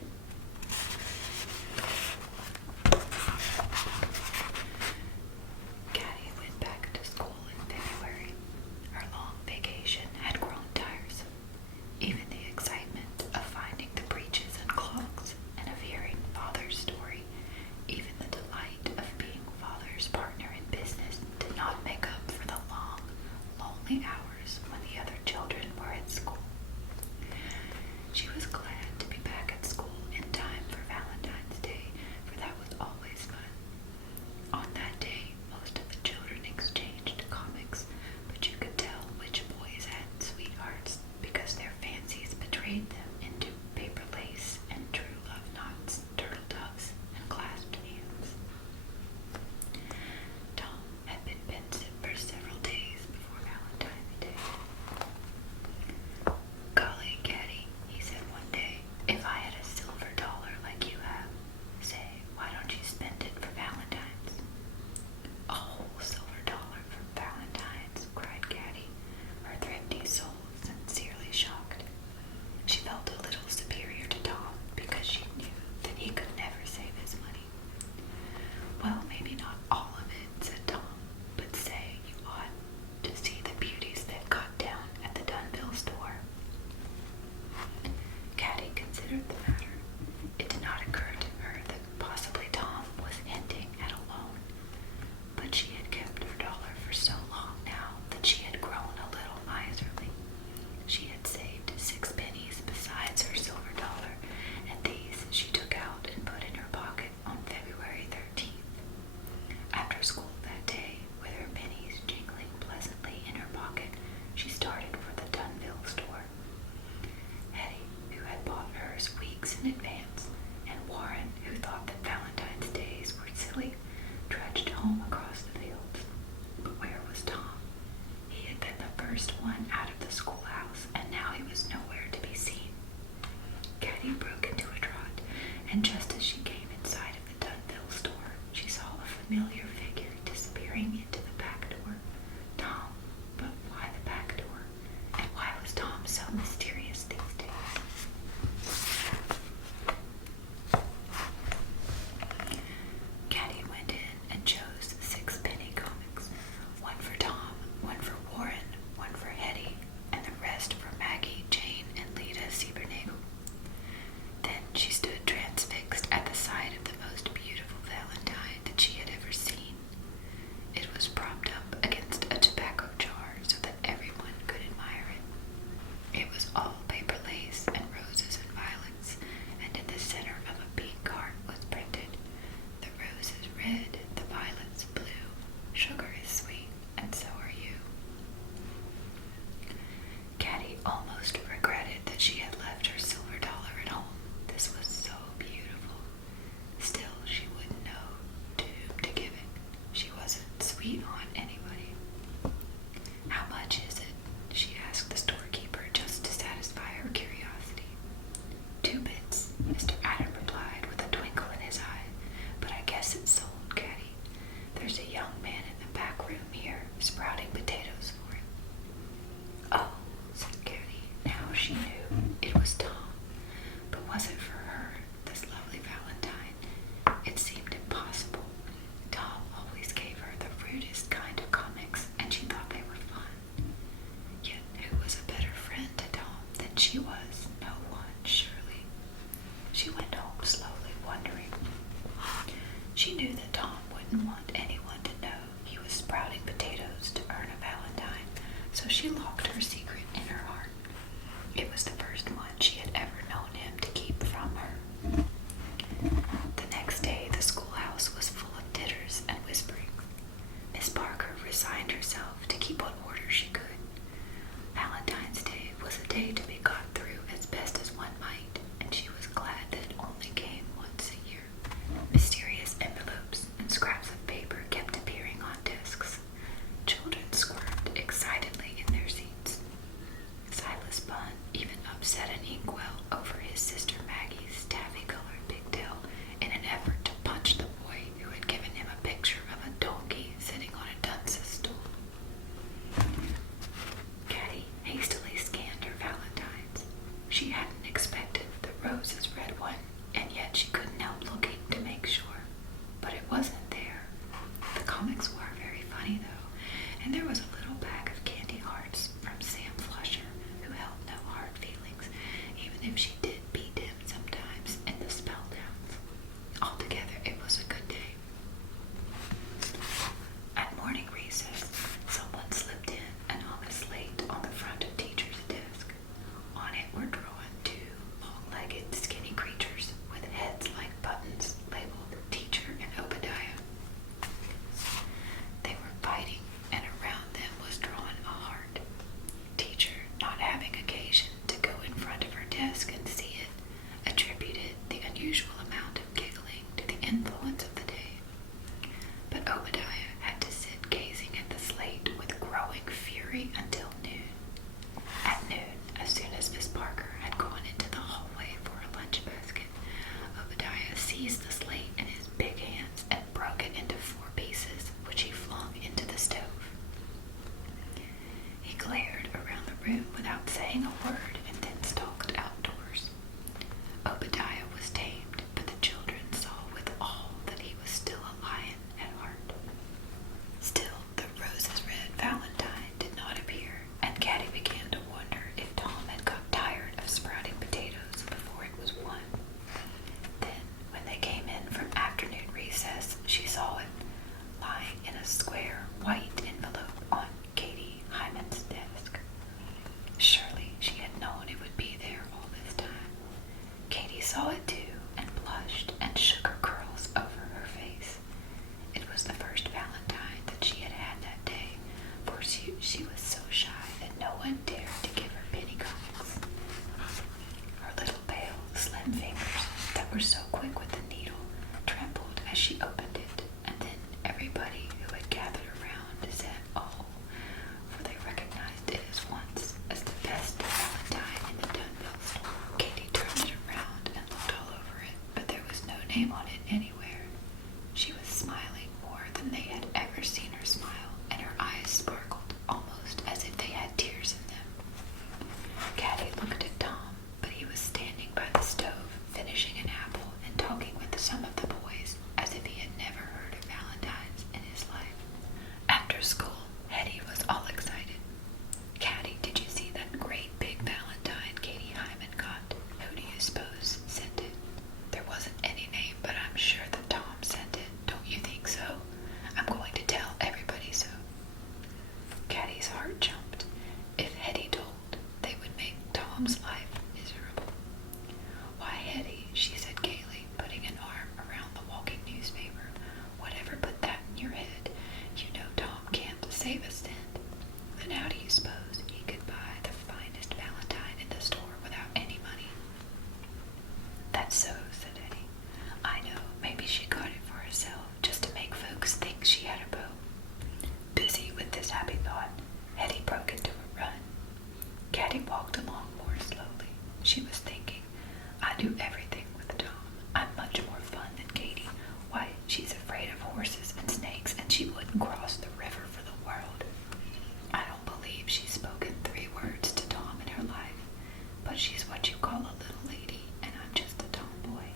She knew that Tom wouldn't want anyone to know he was sprouting potatoes to earn a Valentine, so she locked her secret in her heart. It was the first one she had ever known him to keep from her. The next day, the schoolhouse was full of titters and whispering. Miss Parker resigned herself to keep what order she could. Valentine's Day was a day to be got through as best as one might, and she was glad that it only came once a year. Mysterious envelopes and scraps of paper kept appearing on desks. Children squirmed excitedly in their seats. Silas Bunn even upset an inkwell over his sister Maggie's taffy-colored pigtail in an effort to punch the boy who had given him a picture of a donkey sitting on a dunce's stool. Caddie hastily scanned her valentines. She hadn't expected the roses red one, and yet she couldn't help looking to make sure. But it wasn't there. The comics were very funny, though, and there was a little bag of candy hearts from Sam Flusher, who held no hard feelings, even if she did beat him sometimes in the spell downs. Altogether, it was a good day. At morning recess, someone slipped in an honest slate on the front of teacher's desk. On it were drawn two long-legged, skinny creatures with heads like buttons labeled Teacher and Obadiah. They were fighting, and around them was drawn a heart. Teacher, not having occasion to go in front of her desk and see it, attributed the unusual amount of giggling to the influence of the day. But Obadiah had to sit gazing at the slate with growing fury until noon. At noon, as soon as Miss Parker had gone into the hallway for a lunch basket, Obadiah seized the slate in his big hands and broke it into 4 pieces, which he flung into the stove. He glared around the room without saying a word and then stalked outdoors. Obadiah was tamed, but the children saw with awe that he was still a lion at heart. Still, the roses red valentine did not appear, and Caddie began to wonder if Tom had got tired of sprouting potatoes before it was won. Then, when they came in from afternoon recess, she saw it, lying in a square white envelope on Katie Hyman's desk. Surely she had known it would be there all this time. Katie saw it too, and blushed and shook her curls over her face. It was the first Valentine that she had had that day, for she was so shy that no one dared to give her penny comics. Her little pale, slim fingers that were so quick with the needle trembled as she opened it, and then everybody who had gathered around said, "Oh," for they recognized it at once as the best Valentine in the Dunville store. Katie turned it around and looked all over it, but there was no name on it anywhere. She was smiling more than they had ever seen her smile, and her eyes sparkled almost as if they had tears in them. Caddie looked at Tom, but he was standing by the stove, finishing an apple and talking with some of the boys as if he had never heard of Valentines in his life. After school, Hetty was all excited. "Caddie, did you see that great big Valentine Katie Hyman got? Who do you suppose sent it? There wasn't any name, but I'm sure that Tom sent it. Don't you think so? I'm going to tell everybody so." Caddie's heart jumped. If Hetty told, they would make Tom's life miserable. "Why, Hetty," she said gaily, putting an arm around the walking newspaper, "whatever put that in your head? You know Tom can't save a cent. Then how do you suppose he could buy the finest Valentine in the store without any money?" "That's so," said Hetty. "I know, maybe she got it for herself, just to make folks think she had a beau." Busy with this happy thought, Hetty broke into a run. Caddie walked along more slowly. She was thinking, "I do everything with Tom. I'm much more fun than Katie. Why, she's afraid of horses and snakes, and she wouldn't cross the river for the world. I don't believe she's spoken 3 words to Tom in her life, but she's what you call a little lady, and I'm just a tomboy.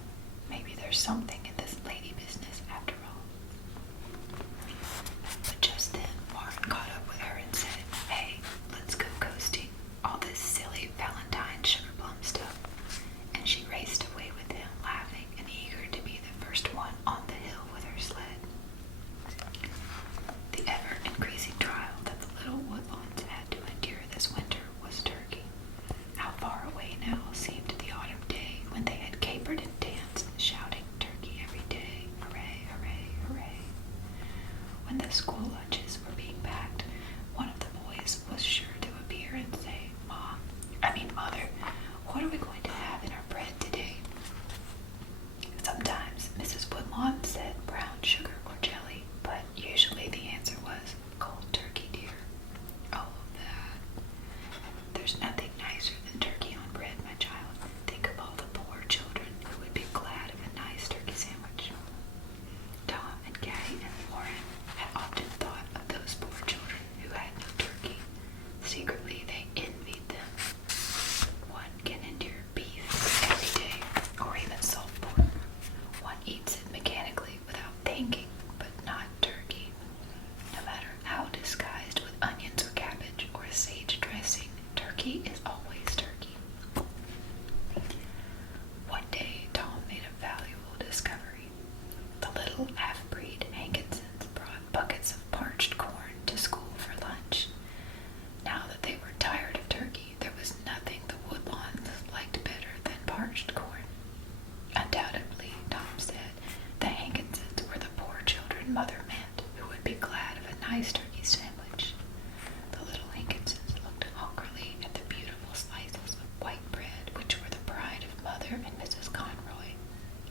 Maybe there's something in this lady business after all." But just then, Warren caught up with her and said, "Hey, let's go coasting. All this silly Valentine sugar plum stuff." And she raced away with him, laughing and eager to be the first one on the hill with her when the school lunches were being packed, one of the boys was sure to appear and say, Mother, what are we going to have in our bread today? Sometimes Mrs. Woodlawn said brown sugar or jelly, but usually the answer was cold turkey, dear. Oh, that. There's nothing nicer than turkey on bread, my child. Think of all the poor children who would be glad of a nice turkey sandwich. Tom and Caddie and Warren had often thought of those poor children who had no turkey. Secretly, they envied them. One can endure beef every day, or even salt pork. One eats it mechanically without thinking, but not turkey. No matter how disguised with onions or cabbage or sage dressing, turkey is always turkey. One day, Tom made a valuable discovery. The little half-breed Hankinsons brought buckets of parched corn to school for lunch. Now that they were tired of turkey, there was nothing the Woodlawns liked better than parched corn. Undoubtedly, Tom said, the Hankinsons were the poor children Mother meant, who would be glad of a nice turkey sandwich. The little Hankinsons looked hungrily at the beautiful slices of white bread, which were the pride of Mother and Mrs. Conroy.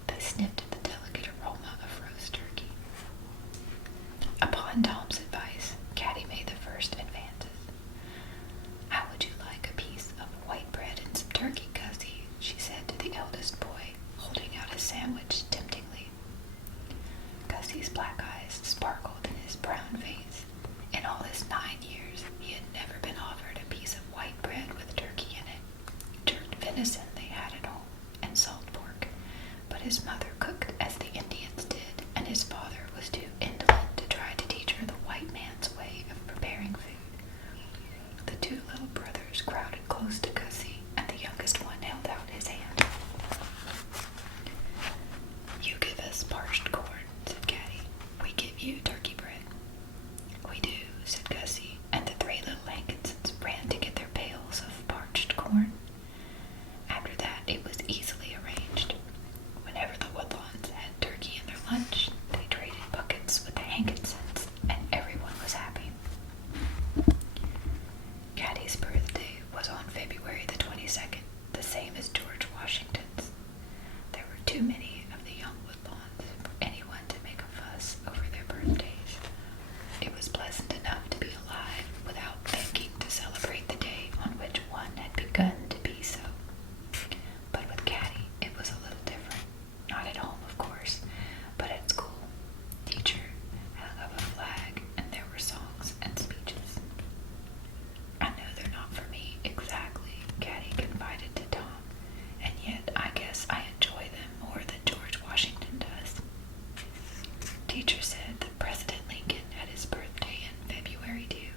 They sniffed at the delicate aroma of roast turkey. Upon Tom's advice, Caddie made the first advances. How would you like a piece of white bread and some turkey, Gussie? She said to the eldest boy, holding out a sandwich temptingly. Gussie's black eyes sparkled in his brown face. In all his 9 years, he had never been offered a piece of white bread with turkey in it. Jerked venison they had at home, and salt pork, but his mother cooked as the Indians did, and his father was too indolent to try to teach her the white man's way of preparing food. The two little brothers crowded close to Gussie, and the youngest one held out his hand. You give us parched corn, said Caddie. We give you turkey bread. We do, said Gussie, and the 3 little Hankinsons ran to get their pails of parched corn. After that, it was easily arranged. Whenever the Woodlawns had turkey in their lunch, they traded buckets with the Hankinsons, and everyone was happy. Caddie's birthday was on February the 22nd, the same as George Washington's. There were too many of the young Woodlawns for anyone to make a fuss over their birthdays. It was pleasant enough to be alive without thinking to celebrate the day on which one had begun to be so. But with Caddie, it was a little different. Not at home, of course, but at school. Teacher hung up a flag, and there were songs and speeches. I know they're not for me exactly, Caddie confided to Tom, and yet I guess I enjoy them more than George Washington does. Teacher said that President Lincoln had his birthday in February too,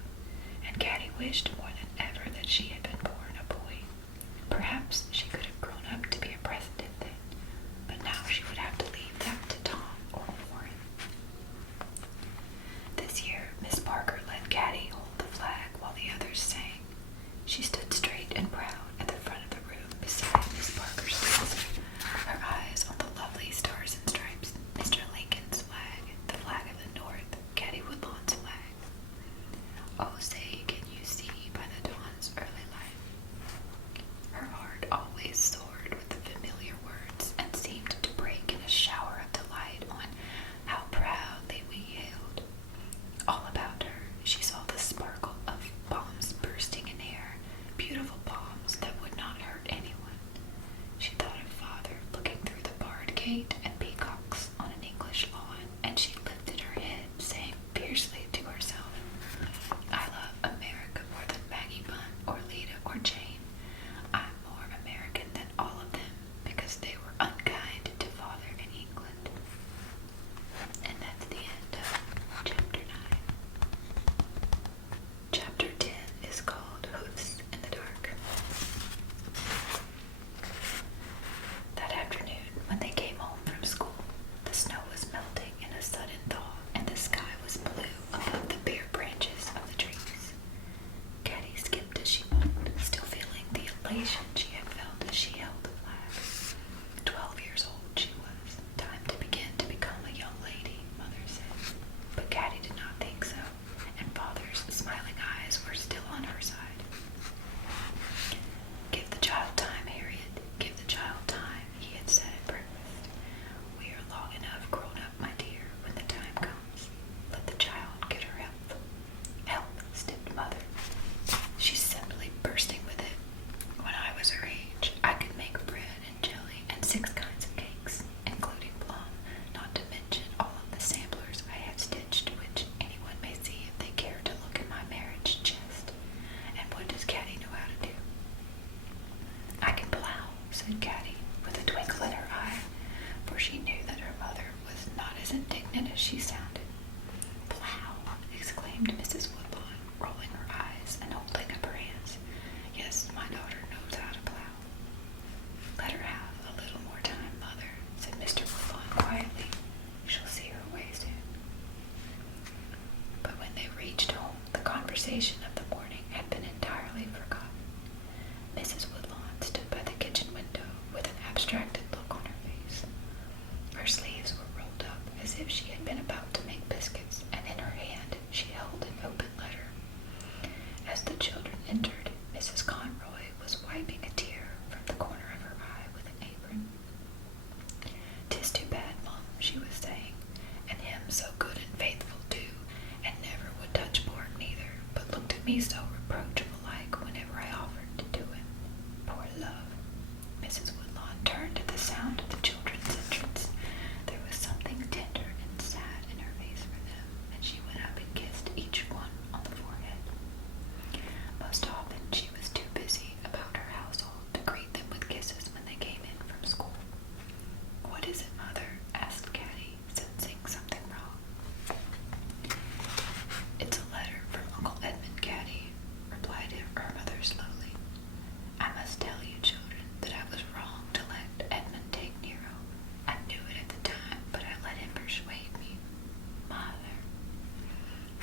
and Caddie wished more than ever that she had been born a boy. Perhaps she could have grown up to be a president then, but now she would have to leave that to Tom or Warren. This year, Miss Parker let Caddie hold the flag while the others sang. She stood straight and proud at the front of the room beside Miss Parker's desk, her eyes on the lovely stars and stripes, Mr. Lincoln's flag, the flag of the North, Caddie Woodlawn's flag. Oh, say, can you see by the dawn's early light? Her heart always soared with the familiar words and seemed to break in a shower of delight on how proudly we hailed. All about her, she saw the sparkle of bombs bursting in air, beautiful bombs that would not hurt anyone. She thought of Father looking through the barred gate at peacocks on an English lawn, and she lifted her head, saying fiercely to herself, I love America more than Maggie Bunn or Lita or Jane. I'm more American than all of them because they were unkind to Father in England. And that's the end of Chapter 9. Chapter 10 is called Hoofs in the Dark. That afternoon, when they came home from and as she sounded. "Plow!" exclaimed Mrs. Woodlawn, rolling her eyes and holding up her hands. "Yes, my daughter knows how to plow." "Let her have a little more time, Mother," said Mr. Woodlawn quietly. "She'll see her way soon." But when they reached home, the conversation of the morning had been entirely forgotten. Mrs. Woodlawn stood by the kitchen window with an abstracted look on her face. Her sleeves were rolled up as if she had been about to make biscuits, and in her hand she held an open letter. As the children entered, Mrs. Conroy was wiping a tear from the corner of her eye with an apron. "'Tis too bad, Mum," she was saying, "and him so good and faithful too, and never would touch pork neither, but looked at me so reproachful-like whenever I offered to do him. Poor love." Mrs. Woodlawn turned at the sound of the children's entrance. There was something tender and sad in her face for them, and she went up and kissed each one on the forehead. Most often she was too busy about her household to greet them with kisses when they came in from school. "What is it, Mother?" asked Caddie, sensing something wrong. "It's a letter from Uncle Edmund, Caddie," replied her mother slowly. "I must tell you, children, that I was wrong to let Edmund take Nero. I knew it at the time, but I let him persuade me. Mother,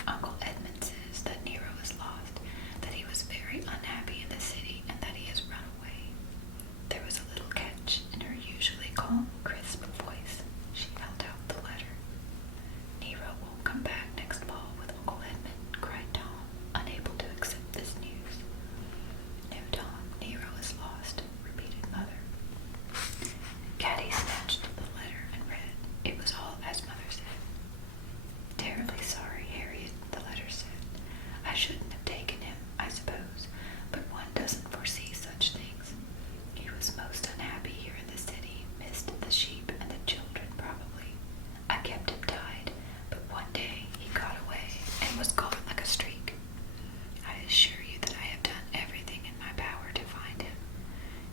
Uncle Edmund says that Nero is lost, that he was very unhappy in the city, and that he has run away." There was a little catch in her usually calm, crisp voice. She held out the letter. "Nero won't come back next fall with Uncle Edmund," cried Tom, unable to accept this news. "No, Tom, Nero is lost," repeated Mother. Caddie snatched the letter and read. It was all as Mother said. "Terribly sorry, Harriet," the letter said. "I shouldn't have taken him, I suppose, but one doesn't foresee such things. He was most unhappy here in the city, missed the sheep and the children probably. I kept him tied, but one day he got away and was gone like a streak. I assure you that I have done everything in my power to find him.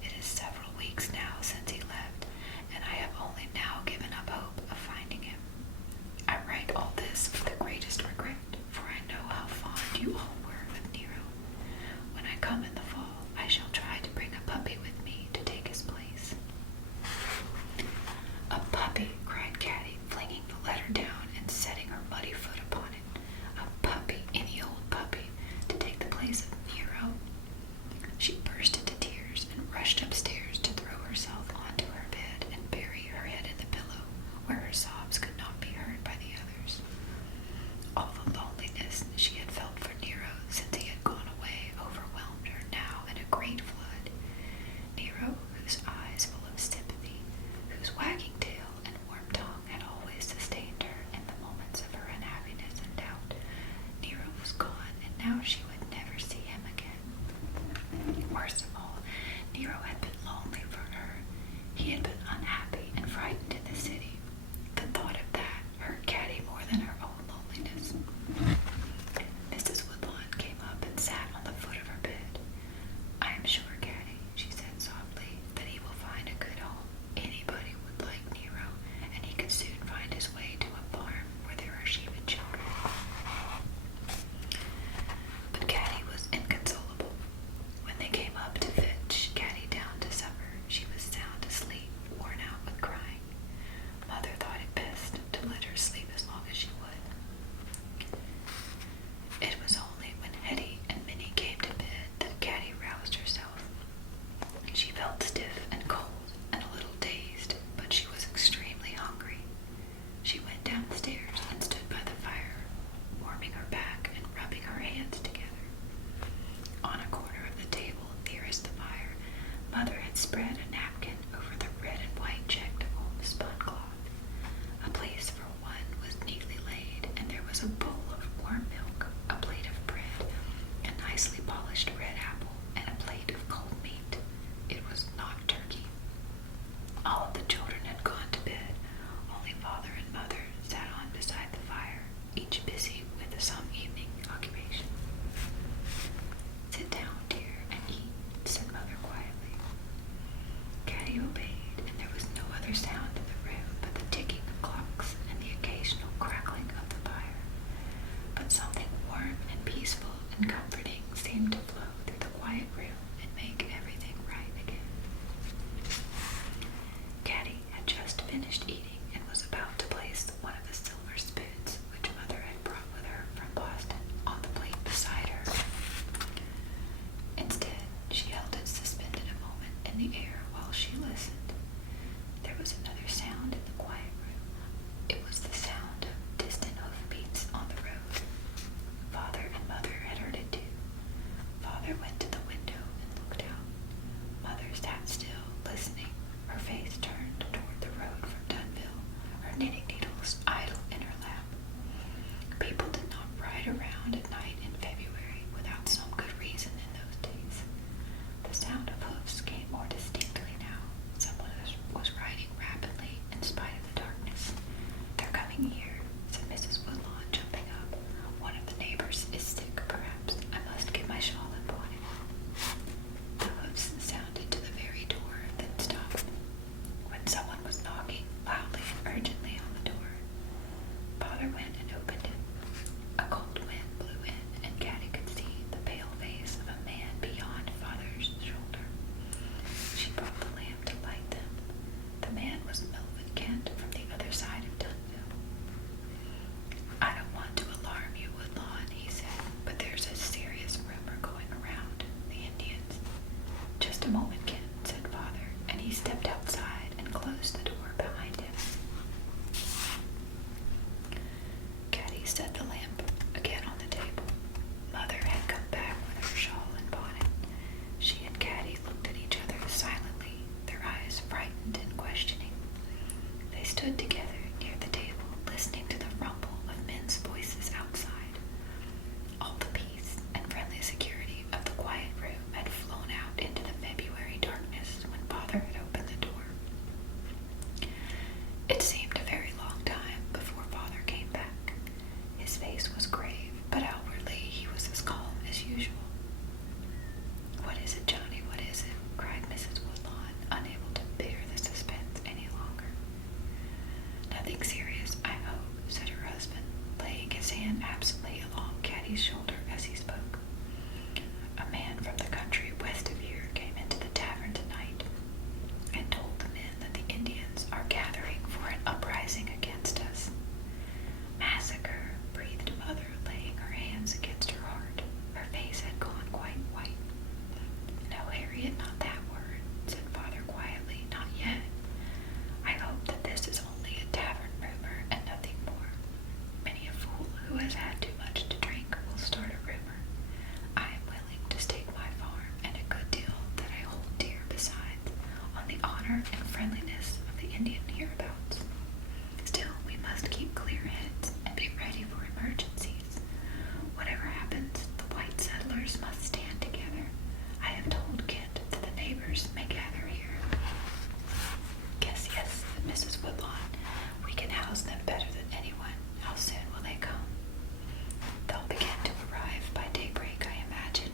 It is several weeks now since he left, and I have only now given up hope of finding her knitting needles idle in her lap. People did not ride around at night in February without some good reason in those days. The sound of hoofs came more distinctly now. Someone was riding rapidly in spite of the darkness. "They're coming here," said Mrs. Woodlawn, jumping up. "One of the neighbors is sick, perhaps. I must get my shawl and bonnet." The hoofs sounded to the very door, then stopped. When someone was knocking loudly and urgently on the door, Father went and opened it. A cold wind blew in, and Caddie could see the pale face of a man beyond Father's shoulder. She brought the lamp to light them. The man was Melvin Kent from the other side of Dunville. "I don't want to alarm you, Woodlawn," he said, "but there's a serious rumor going around the Indians." "Just a moment, Kent," said Father, and he stepped outside and closed the door behind him. Caddie set the lamp again on the table. Mother had come back with her shawl and bonnet. She and Caddie looked at each other silently, their eyes frightened and questioning. They stood together near the table, listening to the rumble of men's voices outside. All the peace and friendly security of the quiet room had flown out into the February darkness when Father had opened the door. It seemed a very long time before Father came back. His face was grave, but outwardly he was as calm as usual. "What is it, Johnny? What is it?" cried Mrs. Woodlawn, unable to bear the suspense any longer. "Nothing serious, I hope," said her husband, laying his hand absently along Caddie's shoulder as he spoke. "A man from the country west of here came into the tavern tonight and told the men that the Indians are gathering for an uprising against us." "Massacre," breathed Mother, laying her hands against her heart. Her face had gone quite white. "No, Harriet, not that word," said Father quietly. "Not yet. I hope that this is only a tavern rumor and nothing more. Many a fool who has had too much to drink will start a rumor. I am willing to stake my farm and a good deal that I hold dear besides on the honor and friendliness of the Indian hereabouts. Still, we must keep clear heads and be ready for emergencies. Whatever happens, the white settlers must stand together. I have told Kent that the neighbors may gather here." Yes, said Mrs. Woodlawn. "We can house them better than anyone. How soon will they come?" "They'll begin to arrive by daybreak, I imagine."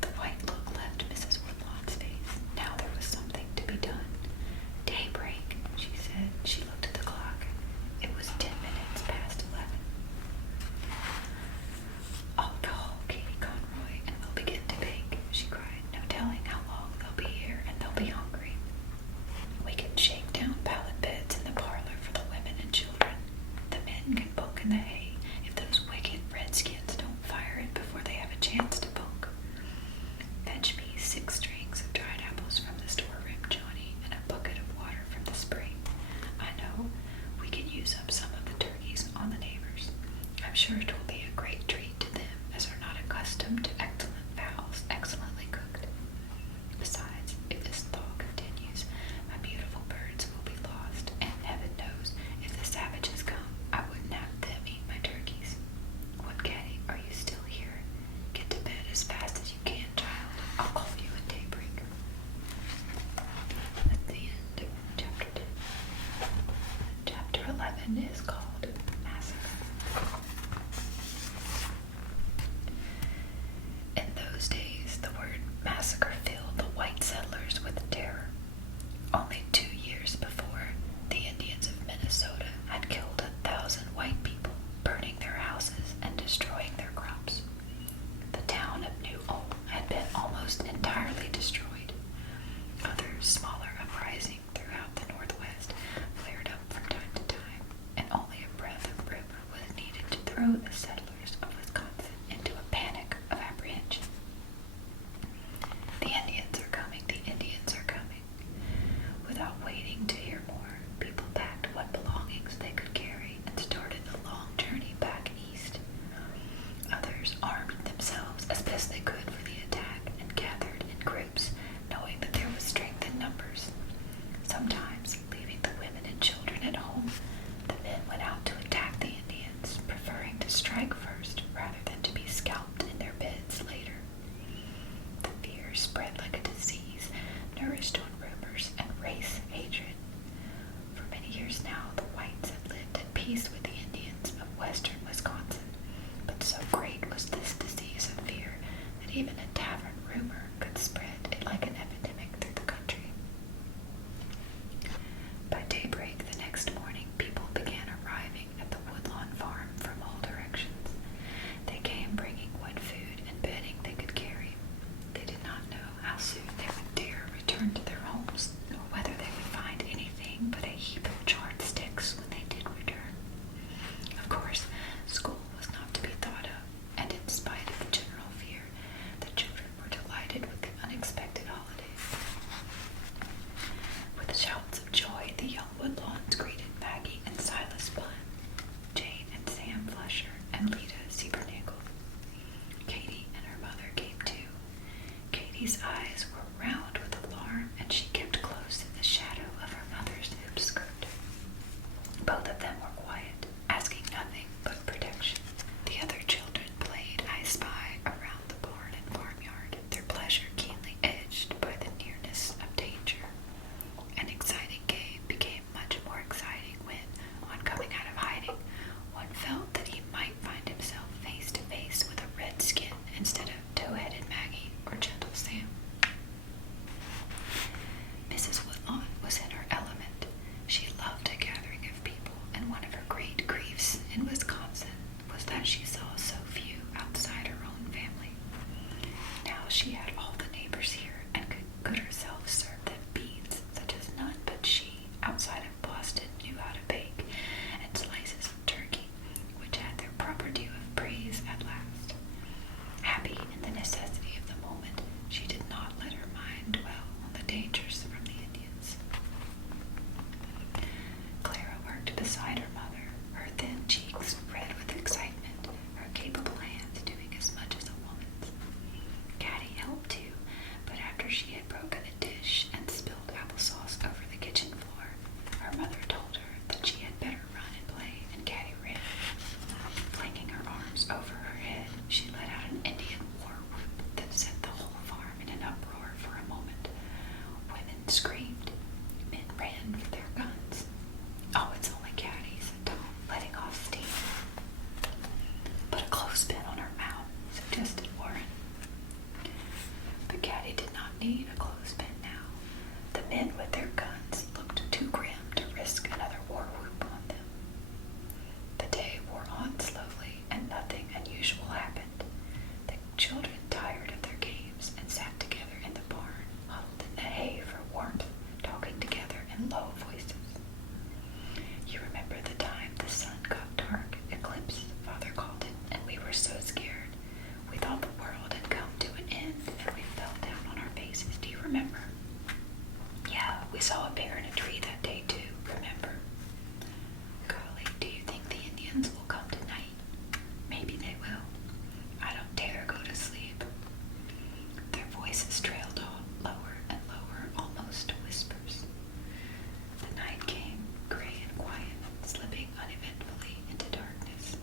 The white look left Mrs. Woodlawn's face. Now there was something to be done. "Daybreak," she said. She looked at the clock. It was 10 minutes past 11. "I'll call Katie Conroy and we'll begin to bake," she cried. "No telling how long they'll be here, and they'll be hungry. We can shake down pallet beds in the parlor for the women and children. The men can bunk in the hay if those wicked redskins don't fire it before they have a chance to bunk. Fetch me 6 strings of dried apples from the storeroom, Johnny, and a bucket of water from the spring. I know we can use up some of the turkeys on the neighbors. I'm sure it will be a great treat to them, as are not accustomed to excellent fowls excellently cooked. Besides, if this thaw continues, my beautiful birds will be lost, and heaven knows if the savages come, I wouldn't have them eat my turkeys. What, Caddie, are you still here? Get to bed as fast as you can, child. I'll call you at daybreak." That's the end of chapter 10. Chapter 11 is called Massacre. In those days, the word massacre filled the white settlers with terror. Only 2 years before, the Indians of Minnesota had killed 1,000 white people, burning their houses and destroying their crops. The town of New Ulm had been almost entirely destroyed. Other smaller uprisings throughout the Northwest flared up from time to time, and only a breath of rumor was needed to throw the settlers of Wisconsin into a panic of apprehension. "The Indians are coming, the Indians are coming." Without waiting to hear more, people packed what belongings they could carry and started the long journey back east. Others armed themselves as best they could for the attack and gathered in groups, knowing that there was strength in numbers. Sometimes leaving the women and children at at home, the men went out to attack the Indians, preferring to strike first rather than to be scalped in their beds later. The fear spread like a disease, nourished on rumors and race hatred. For many years now, the whites had lived at peace with the Indians of western Wisconsin, but so great was this disease of fear that even a tavern rumor could spread it like an epidemic through the country. By daybreak the next morning, people began arriving at the Woodlawn farm from all directions. They came bringing what food and bedding they could carry. They did not know how soon they would dare return to their homes, nor whether they would find anything but a heap of charred sticks when they did return. Of course, school was not to be thought of, and in spite of the general fear, the children were delighted with the unexpected holiday. With shouts of joy, the young Woodlawns greeted Maggie and Silas Bunn, Jane and Sam Flusher, and Lita Siebernagel. Katie and her mother came too. Katie's eyes were round with alarm, and she kept close in the shadow of her mother's hoop skirt. Both of them were quiet, asking nothing but protection. The other children played I Spy around the barn and farmyard, their pleasure keenly edged by the nearness of danger. An exciting game became much more exciting when, on coming out of hiding, one felt that he might find himself face to face with a redskin instead of tow-headed Maggie or gentle Sam. Mrs. Woodlawn was in her element. She loved a gathering of people, and one of her great griefs in Wisconsin was that she saw so few outside her own family. Now she had all the neighbors here and could herself serve them beans such as none but she, outside of Boston, knew how to bake, and slices of turkey, which had their proper due of praise at last. Happy in the necessity of the moment, she did not let her mind dwell on the dangers from the Indians. Clara worked beside her mother, her thin cheeks red with excitement, her capable hands doing as much as a woman's. Caddie helped too, but after she had broken a dish and spilled applesauce over the kitchen floor, her mother told her that she had better run and play, and Caddie ran. Flinging her arms over her head, she let out an Indian war whoop that set the whole farm in an uproar for a moment. Women screamed. Men ran for their guns. "Oh, it's only Caddie," said Tom, letting off steam. "Put a clothespin on her mouth," suggested Warren. But Caddie did not need a clothespin now. The men with their guns looked too grim to risk another war whoop on them. The day wore on slowly, and nothing unusual happened. The children tired of their games and sat together in the barn, huddled in the hay for warmth, talking together in low voices. "You remember the time the sun got dark, eclipse, Father called it, and we were so scared. We thought the world had come to an end, and we fell down on our faces. Do you remember?" "Yeah, we saw a bear in a tree that day too, remember?" "Golly, do you think the Indians will come tonight?" "Maybe they will. I don't dare go to sleep." Their voices trailed off lower and lower, almost to whispers. The night came, gray and quiet, slipping uneventfully into darkness.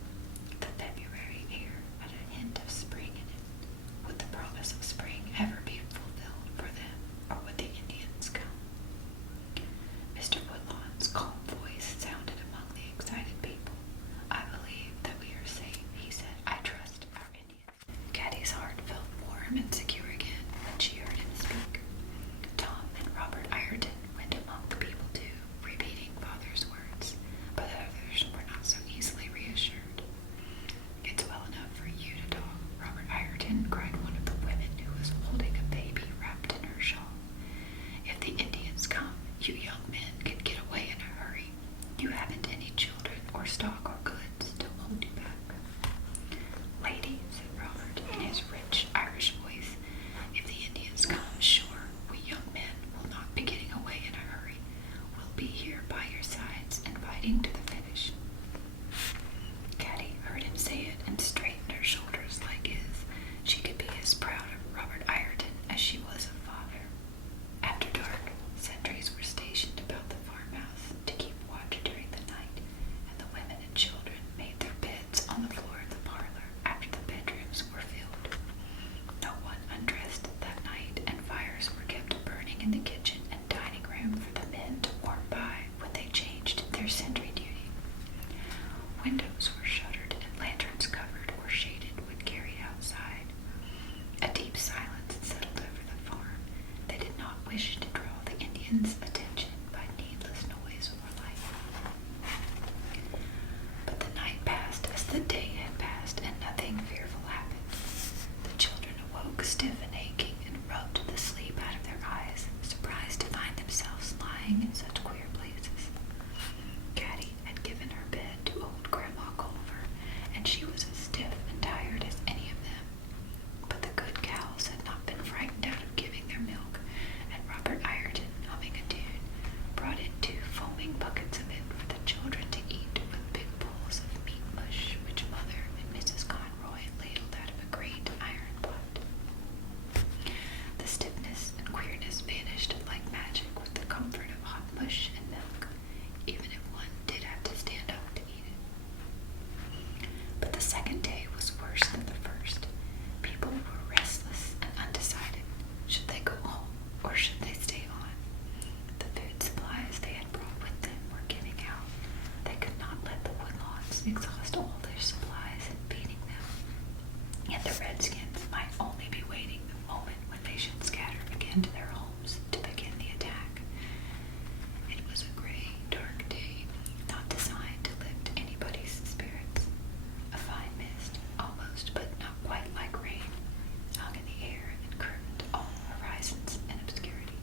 The February air had a hint of spring in it. Would the promise of spring ever be fulfilled for them, or would the Indians come? Mr. Woodlawn's calm voice sounded among the excited people. "I believe that we are safe," he said. "I trust our Indians." Caddie's heart felt warm and secure again when she heard him speak. Tom and Robert Ireton went among the people too, repeating Father's words, but others were not so easily reassured. "It's well enough for you to talk, Robert Ireton," cried one of the women who was holding a baby wrapped in her shawl. "If the Indians come, you young men can get away in a hurry. You haven't any children or stock or goods to hold you back." "Lady," said Robert in his rich Irish voice, "if the Indians come, sure, we young men will not be getting away in a hurry. We'll be here by your sides and fighting to the finish." Caddie heard him say it and straightened her shoulders like his. She could be as proud of Robert Ireton as she was of Father. After dark, sentries were stationed about the farmhouse to keep watch during windows were shuttered and lanterns covered or shaded when carried outside. A deep silence settled over the farm. They did not wish to draw the Indians' attention by needless noise or light. But the night passed as the day had passed, and nothing fearful happened. The children awoke stiff and aching and rubbed the sleep out of their eyes, surprised to find themselves lying in such queer places. Caddie had given her bed to old Grandma Culver, and she was as stiff and tired as any of them. But the good cows had not been frightened out of giving their milk, and Robert Ireton, humming a tune, brought in 2 foaming buckets of it for the children to eat with big bowls of meat mush, which Mother and Mrs. Conroy ladled out of a great iron pot. The stiffness and queerness vanished like magic with the comfort of hot mush and milk, even if one did have to stand up to eat it. But the second day was worse than the first. People were restless and undecided. Should they go home or should they stay on? The food supplies they had brought with them were giving out. They could not let the Woodlawns exhaust all their supplies in feeding them. And the Redskins might only be waiting the moment when they should scatter again to their homes to begin the attack. It was a gray, dark day, not designed to lift anybody's spirits. A fine mist, almost but not quite like rain, hung in the air and curtained all horizons in obscurity.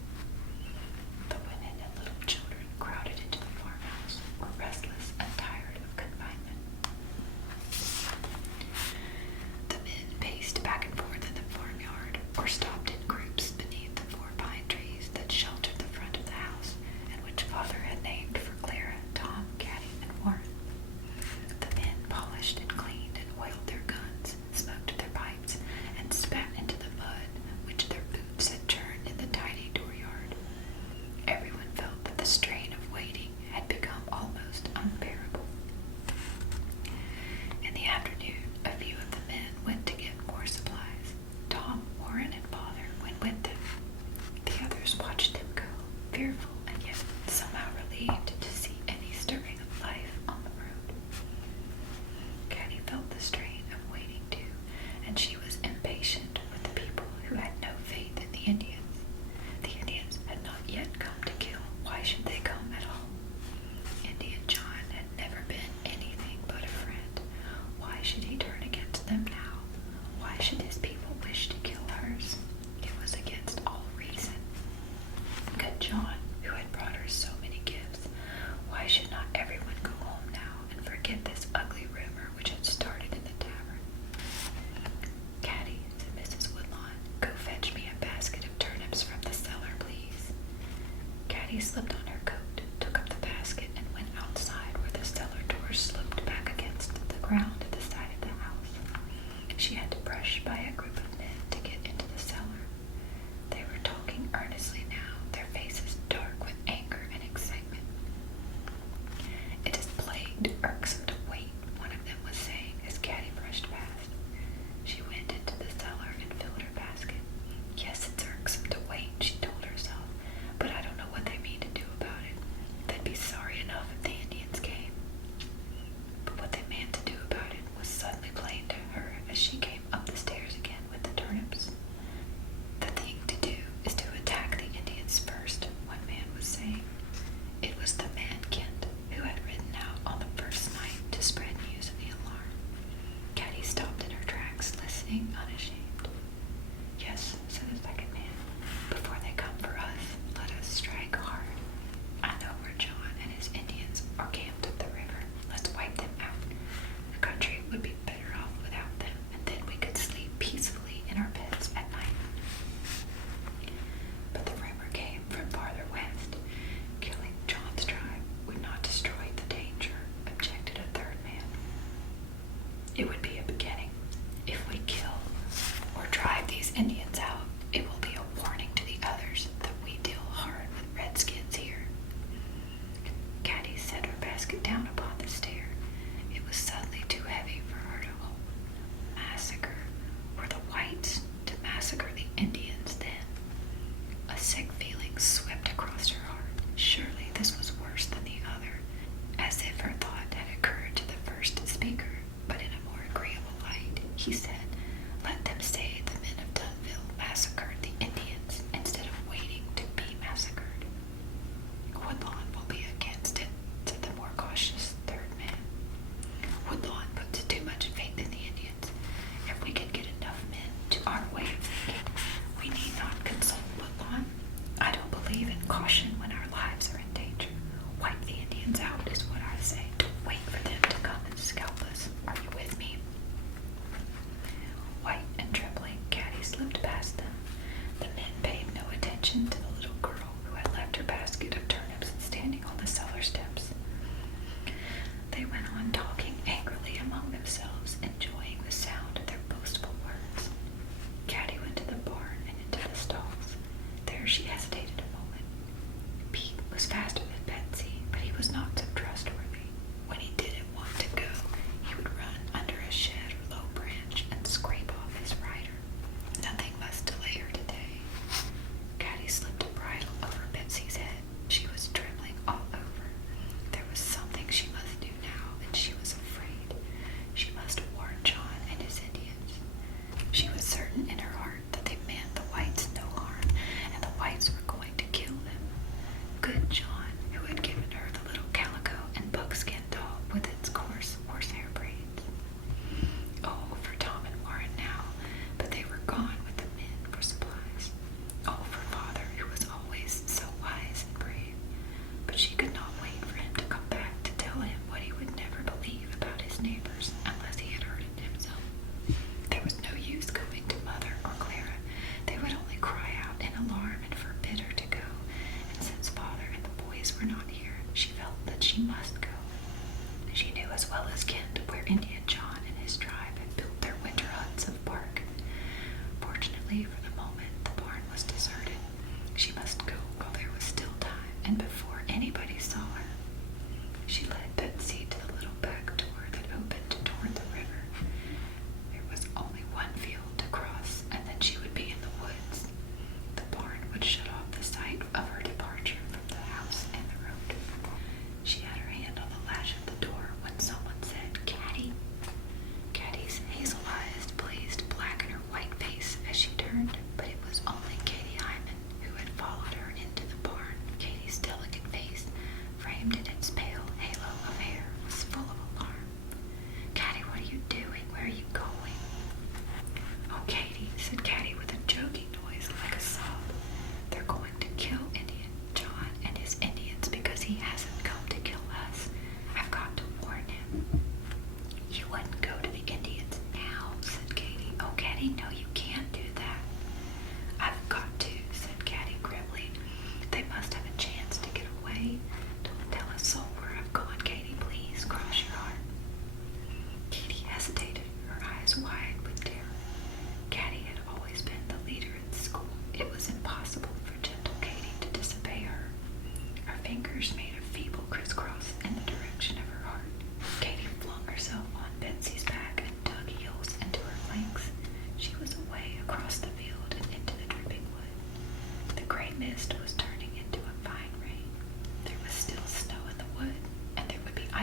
The women and little children crowded into the farmhouse were restless and tired of confinement. The men paced back and forth in the farmyard or stopped in groups beneath the 4 pine trees that sheltered the front of the house and which Father had named for Clara, Tom, Caddie, and Warren. The men polished and cleaned and oiled their guns, smoked their pipes, and spat into the mud which their boots had churned in the tiny dooryard. Everyone felt that the strain of waiting had become almost unbearable. In the afternoon, a few of the men went to get more supplies. Tom, Warren, and Father went with them. The others watched them go, fearful and yet somehow relieved to see any stirring of life on the road. Caddie felt the strain of waiting too, and she was impatient with the people who had no faith in the Indians. The Indians had not yet come to kill. Why should they come at all? Indian John had never been anything but a friend. Why should he turn against them now? Why should his people wish to kill hers? It was against all reason. Good John, who had brought her so many gifts, why should not everyone go home now and forget this ugly rumor which had started in the tavern? Caddie, said Mrs. Woodlawn, go fetch me a basket of turnips from the cellar, please. Caddie slipped on her coat, took up the basket, and went outside where the cellar door sloped back against the ground at the side of the house. She had to brush by a group of men to get into the cellar. They were talking earnestly now, their faces dark with anger and excitement. It is plagued irksome to wait, one of them was saying as Caddie brushed past. She went into the cellar and filled her basket. Yes, it's irksome to wait, she told herself, but I don't know what they mean to do about it. They'd be sorry enough if the Indians came. But what they meant to do about it was suddenly plain to her as she came up the stairs again with the turnips. The thing to do is to attack the Indians first, one man was saying. It was the man Kent who had ridden out on the first night to spread news of the alarm. Caddie stopped in her tracks, listening unashamed. Yes, said the second man, before they come for us, let us strike hard. I know where John and his Indians are camped up the river. Let's wipe them out. The country would be better off without them, and then we could sleep peacefully in our beds at night. But the rumor came from farther west. Killing John's tribe would not destroy the danger, objected a third man. It would be a beginning. If we kill or drive these Indians out, it will be a warning to the others that we deal hard with Redskins here. Caddie set her basket down upon the stair. It was suddenly too heavy for her to hold. Massacre. Were the whites to massacre the Indians then? A sick feeling swept across her heart. Surely this was worse than the other, as if her thought had occurred to the first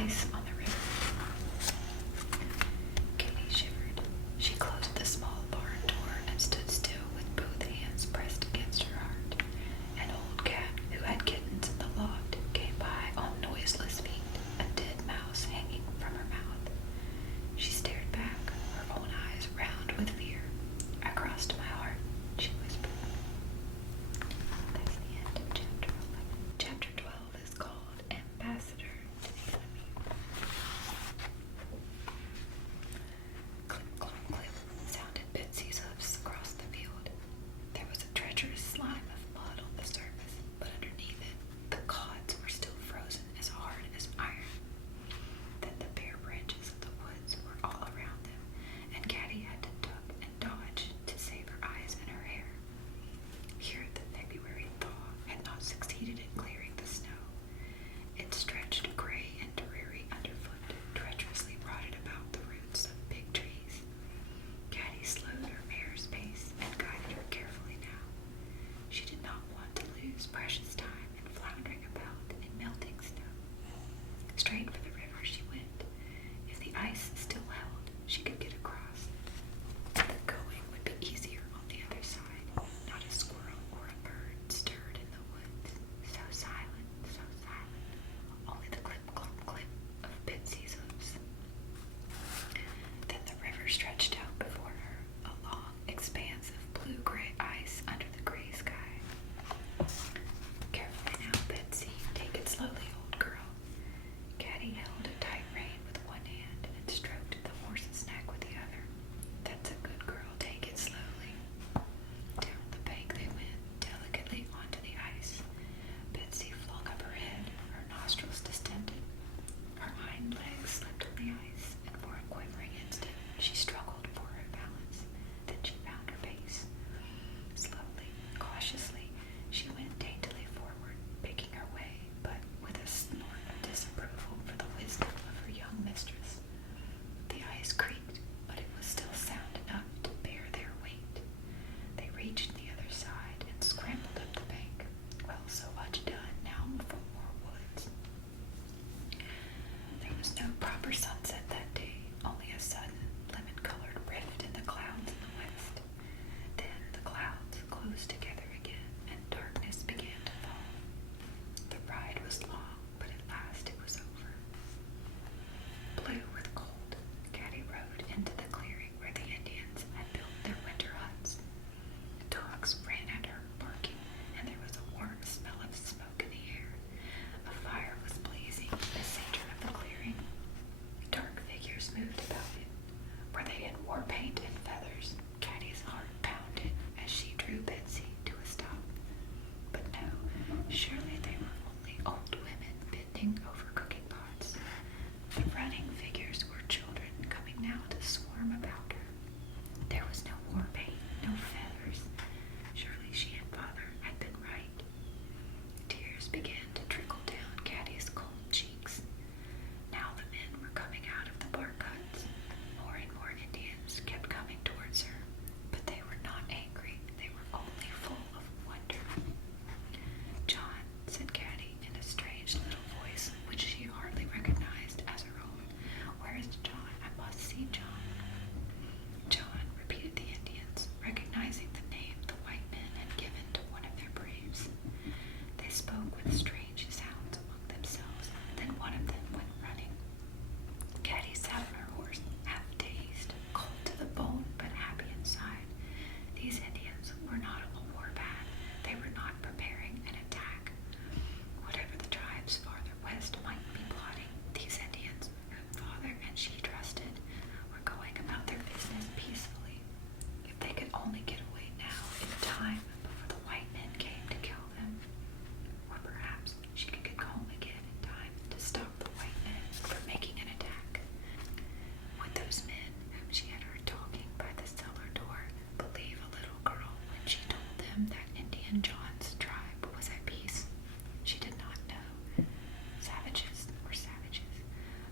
ice on the river. Katie shivered. She closed the small barn door and stood still with both hands pressed against her heart. An old cat who had kittens in the loft came by on noiseless feet, a dead mouse hanging from her mouth. She stared back, her own eyes round with fear. "I crossed my heart," she whispered. That's the end of chapter 11. Chapter 12 is called Ambassador to the Enemy. Clip, clop, clip sounded Betsy's hoofs across the field. There was a treacherous slime of mud on the surface, but underneath it, the clods were still frozen as hard as iron. Then the bare branches of the woods were all around them, and Caddie had to duck and dodge to save her eyes and her hair. Here the February thaw had not succeeded in clearing the snow. It stretched gray and dreary underfoot, treacherously rotted about the roots of big trees. Caddie slowed her mare's pace and guided her carefully now. She did not want to lose precious time in floundering about in melting snow. Straight for the river she went. If the ice still held, she could get across. The going would be easier on the other side. Not a squirrel or a bird stirred in the woods. So silent, so silent. Only the clip, clop, clip of Betsy's hoofs. Then the river stretched out before her, a long expanse of blue-gray ice under the gray sky. Carefully now, Betsy. Take it slowly, old girl. Caddie held a tight rein with one hand and stroked the horse's neck with the other. That's a good girl. Take it slowly. Down the bank they went, delicately onto the ice. Betsy flung up her head, her nostrils distended. Her hind legs slipped on the ice, and for a quivering instant she struggled for her balance. Then she found her pace. Slowly, cautiously, she went daintily forward, picking her way, but with a snort of disapproval for the wisdom of her young mistress. The ice creaked, but it was still sound enough to bear their weight. They reached the other side and scrambled up the bank. Well, so much done, now for more woods. There was no proper sunset that day, only a sudden, lemon-colored rift in the clouds in the west. Then the clouds closed together again, and darkness began to fall. The ride was long, but at last it was over. Blue with cold, Caddie rode into the clearing where the Indians had built their winter huts. Dogs ran at her, barking, and there was a warm smell of smoke in the air. A fire was blazing in the center of the clearing. Dark figures moved about it. Were they in war paint and feathers? Caddie's heart pounded as she drew Betsy to a stop. But no, surely they were only old women bending over cooking pots. The running figures were children coming now to swarm about her. There was no war paint, no feathers. Surely she and Father had been right. Tears began to trickle down Caddie's cold cheeks. Now the men were coming out of the bark huts. More and more Indians kept coming towards her, but they were not angry. They were only full of wonder. "John," said Caddie in a strange little voice which she hardly recognized as her own. "Where is John? I must see John." "John," repeated the Indians, recognizing the name the white men had given to one of their braves. They spoke with strange sounds among themselves. Then one of them went running. Caddie sat on her horse, half dazed, cold to the bone, but happy inside. These Indians were not on the war path. They were not preparing an attack. Whatever the tribes farther west might be plotting, these Indians, whom Father and she trusted, were going about their business peacefully. If they could only get away now, in time, before the white men came to kill them. Or perhaps she could get home again in time to stop the white men from making an attack. Would those men, whom she had heard talking by the cellar door, believe a little girl when she told them that Indian John's tribe was at peace? She did not know. Savages were savages,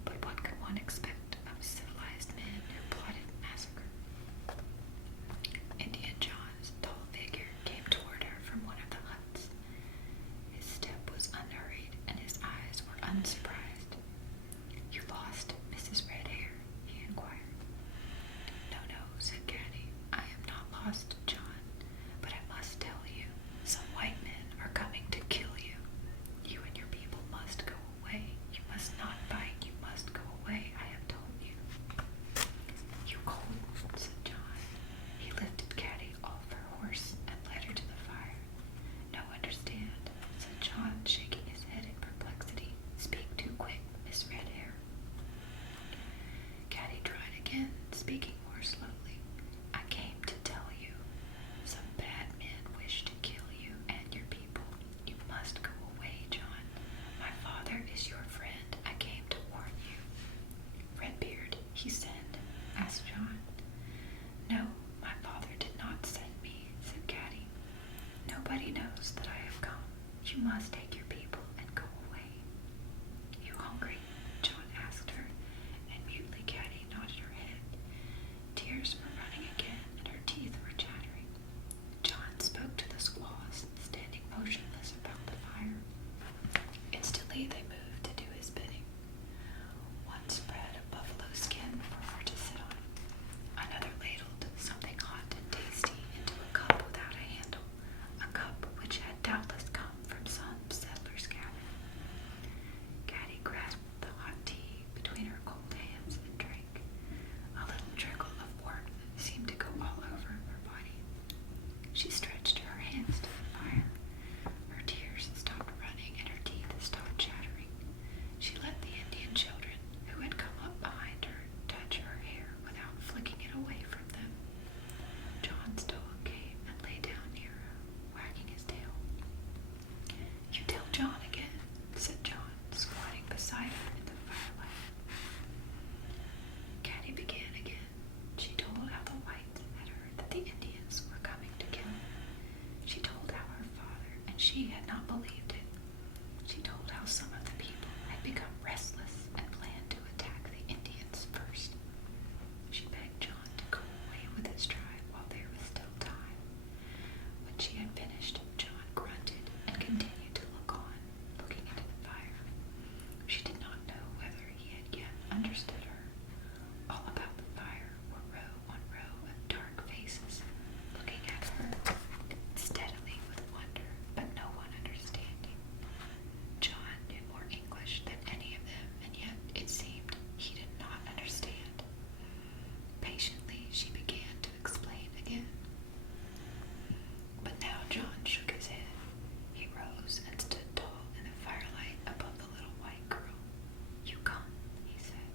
but what could one expect of civilized men who plotted massacre? Indian John's tall figure came toward her from one of the huts. His step was unhurried, and his eyes were unsurprised. speaking more slowly, I came to tell you. Some bad men wish to kill you and your people. You must go away, John. My father is your friend. I came to warn you. Redbeard, he sent, asked John. No, my father did not send me, said Caddie. Nobody knows that I have come. You must take your people and go away. You hungry? John asked her, and mutely Caddie nodded her head. Tears were running again, and her teeth were chattering. John spoke to the squaws, standing motionless about the fire. Instantly they moved to do his bidding. One spread a buffalo skin for her to sit on. Another ladled something hot and tasty into a cup without a handle, a cup which had doubtless come from some settler's cabin. Caddie grasped the hot tea between her cold hands and drank. A little trickle of warmth seemed to go all over her body. She stretched her hands to the fire. Her tears stopped running and her teeth stopped chattering. She let the Indian children, who had come up behind her, touch her hair without flicking it away from them. John's dog came and lay down near her, wagging his tail. You tell John again, said John, squatting beside her in the firelight. Caddie began again. She told how the whites had heard that the Indians were coming to kill him. She told how her father and she had not believed it. She told how some of the people had become restless and planned to attack the Indians first. She begged John to go away with his tribe while there was still time. When she had finished, John grunted and continued to look on, looking into the fire. She did not know whether he had yet understood her. All about the fire were row on row of dark faces, looking at her steadily with wonder, but no one understanding. John knew more English than any of them, and yet it seemed he did not understand. Patiently, she began to explain again. But now John shook his head. He rose and stood tall in the firelight above the little white girl. You come, he said.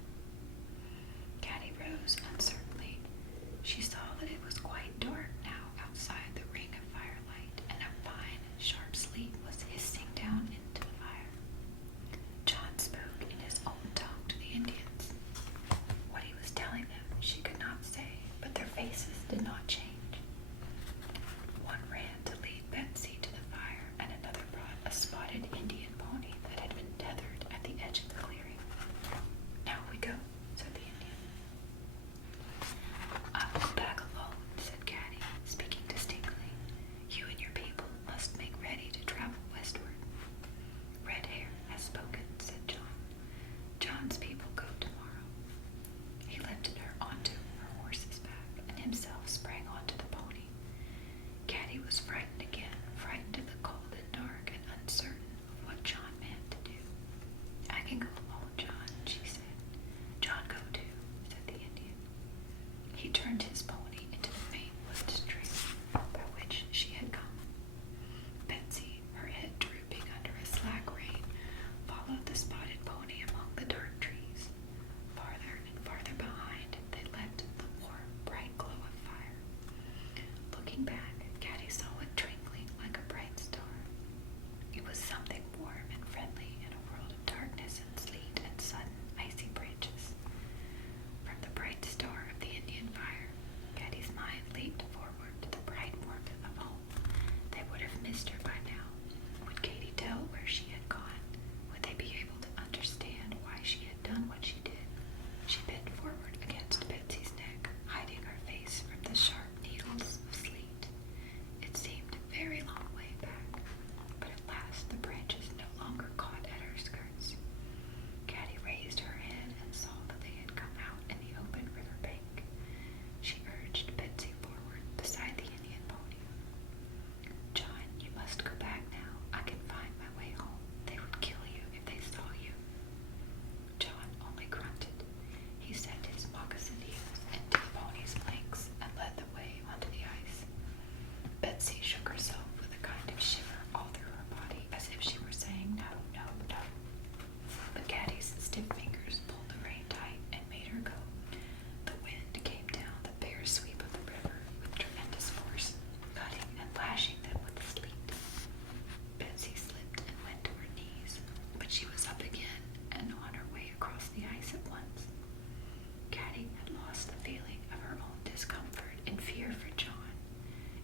Caddie had lost the feeling of her own discomfort and fear for John.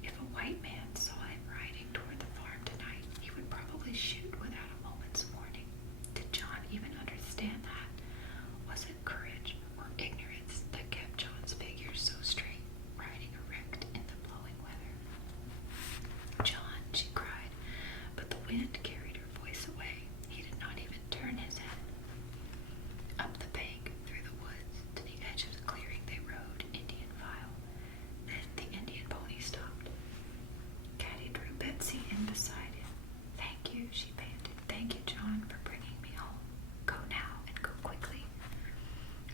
If a white man saw him riding toward the farm tonight, he would probably shoot without a moment's warning. Did John even understand that? Was it courage or ignorance that kept John's figure so straight, riding erect in the blowing weather? John, she cried, but the wind carried her voice away. He did not even turn his head. Up the bank, through the woods, to the edge of the clearing they rode, Indian file. Then the Indian pony stopped. Caddie drew Betsy in beside him. "Thank you," she panted. "Thank you, John, for bringing me home. Go now, and go quickly."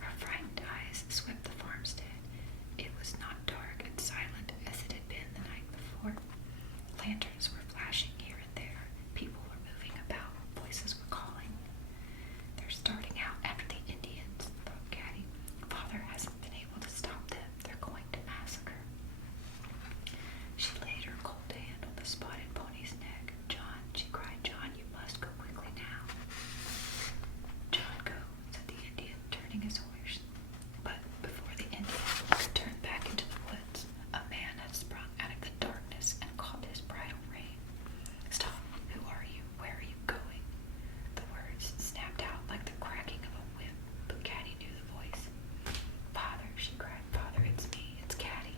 Her frightened eyes swept the farmstead. It was not dark and silent as it had been the night before. Lanterns were flashing here and there. People were moving about. Voices were calling. "They're starting out after the Indians," thought Caddie. "Father hasn't been able to stop them. They're going to massacre." She laid her cold hand on the spotted pony's neck. "John," she cried, "John, you must go quickly now." "John, go," said the Indian, turning his horse. But before the Indian could turn back into the woods, a man had sprung out of the darkness and caught his bridle rein. "Stop! Who are you? Where are you going?" The words snapped out like the cracking of a whip, but Caddie knew the voice. "Father," she cried, "Father, it's me, it's Caddie."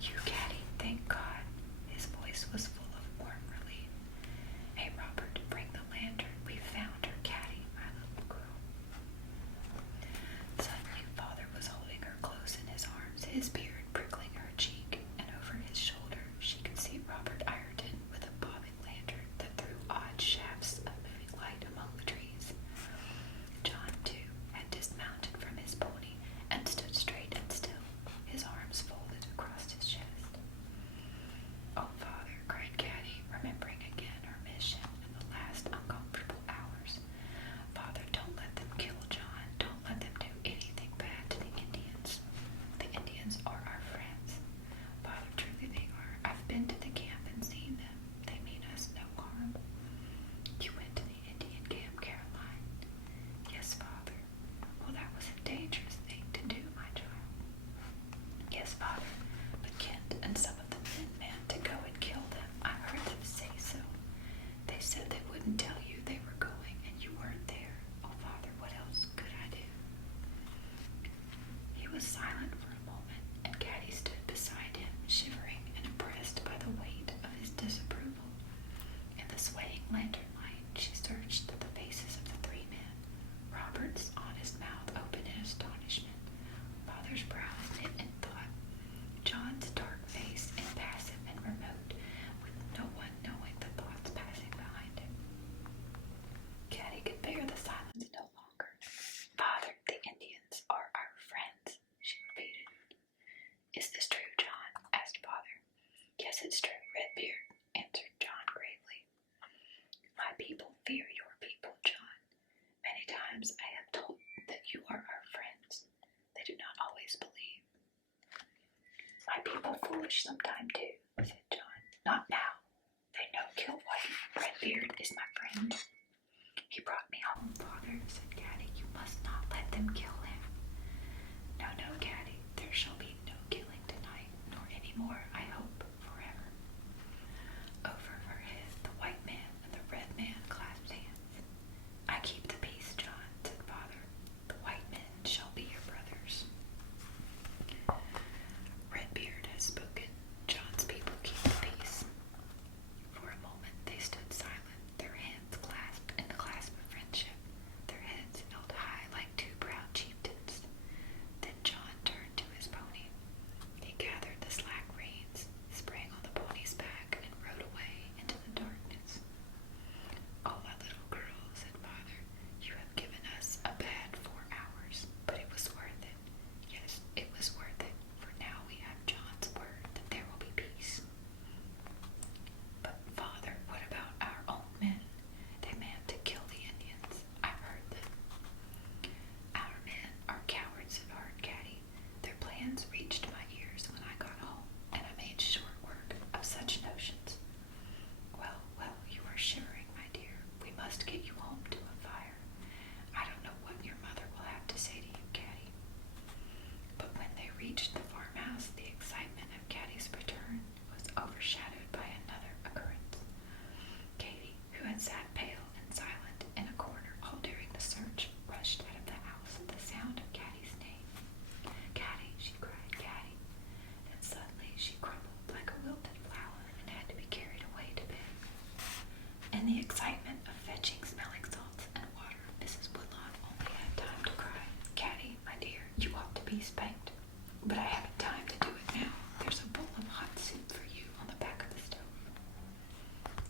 "You, Caddie, thank God." His voice was full of warm relief. "Hey, Robert, bring the lantern. We found her, Caddie, my little girl." Suddenly, Father was holding her close in his arms, his beard prickling her cheek, and over his shoulder she could see Robert Ireton with a bobbing lantern that threw odd shafts of moving light among the trees. John, too, had dismounted from his pony and stood straight and still, his arms folded across his chest. "Oh, Father," cried Caddie, remembering again her mission in the last uncomfortable hours. "Father, don't let them kill John. Don't let them do anything bad to the Indians. The Indians are our friends. Father, truly they are. I've been to the camp and seen them. They mean us no harm." "You went to the Indian camp, Caroline?" "Yes, Father." "Well, that was a dangerous thing to do, my child." "Yes, Father, but Kent and some of the men meant to go and kill them. I heard them say so. They said they wouldn't tell you they were going, and you weren't there. Oh, Father, what else could I do?" He was silent for a moment, and Caddie stood beside him, shivering and oppressed by the weight of his disapproval. In the swaying lantern light, she searched the faces of the three men. Robert's honest mouth open in astonishment, Father's brows knit in thought, John's dark face impassive and remote, with no one knowing the thoughts passing behind him. Caddie could bear the silence no longer. "Father, the Indians are our friends," she repeated. "Is this true, John?" asked Father. "Yes, it's true, Redbeard," answered John gravely. "My people fear your people, John. Many times I have told them that you are our friends. They do not always believe." "My people foolish sometime too," said John. "Not now. They know Kilwhite. Redbeard is my friend." "He brought me home, Father," said Caddie. "You must not let them kill him." "No, no, Caddie. There shall be no killing tonight, nor any more, I hope, forever." Over her head, the white man and the red man clasped hands. "I keep the peace, John," said Father. "The white men shall be your brothers." Redbeard has spoken. John's people keep the peace. For a moment they stood silent, their hands clasped in the clasp of friendship, their heads held high like two proud chieftains. be spanked, but I haven't time to do it now. There's a bowl of hot soup for you on the back of the stove.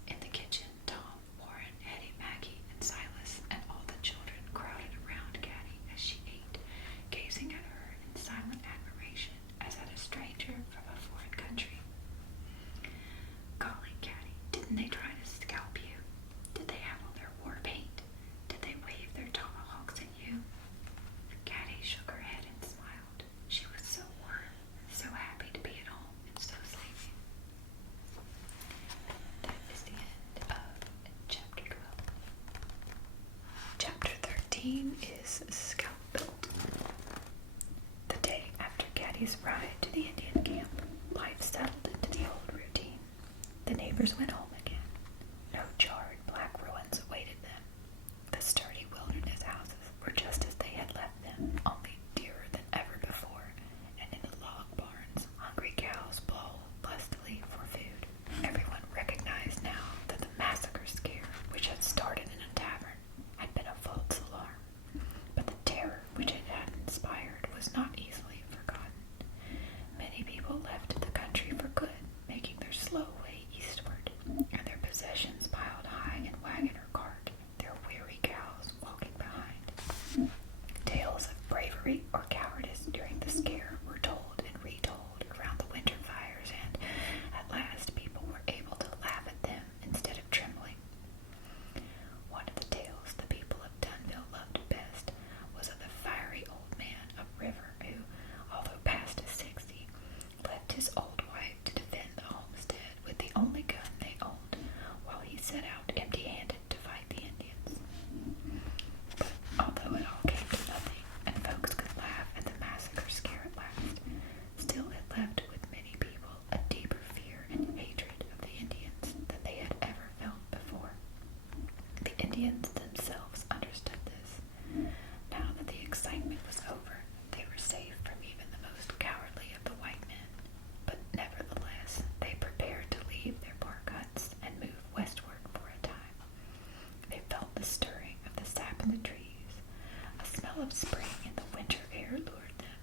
In the kitchen, Tom, Warren, Eddie, Maggie, and Silas, and all the children crowded around Caddie as she ate, gazing at her in silent admiration as at a stranger from a foreign country. Golly, Caddie, didn't they try to scalp you? Did they have on their war paint? Did they wave their tomahawks at you? Caddie shook her head and smiled. She was so warm, so happy to be at home, and so sleepy. That is the end of chapter 12. Chapter 13 is Scout Built. The day after Caddie's ride to the Indian camp, life settled into the old routine. The neighbors went home again. No charred black ruins awaited them. The sturdy wilderness houses were just as they had left them, only dearer than ever before, and in the log barns, hungry cows bawled lustily for food. Everyone recognized now that the massacre scare, which had started in a tavern, had been a false alarm, but the terror which it had inspired was not easily forgotten. Many people left the country for good, making their slow way eastward, and their possessions piled high in wagon or cart, their weary cows walking behind. Tales of bravery or cowardice during the scare were told and retold around the winter fires, and at last people were able to laugh at them instead of trembling. One of the tales the people of Dunville loved best was of the fiery old man upriver who, although past his 60, left his old wife to defend the homestead with the only gun they owned, while he set out empty-handed to fight the Indians. But although it all came to nothing, and folks could laugh at the massacre scare at last, still it left with many people a deeper fear and hatred of the Indians than they had ever felt before. The Indians themselves understood this. Now that the excitement was over, they were safe from even the most cowardly of the white men, but nevertheless they prepared to leave their bark huts and move westward for a time. They felt the stirring of the sap in the trees. A smell of spring in the winter air lured them.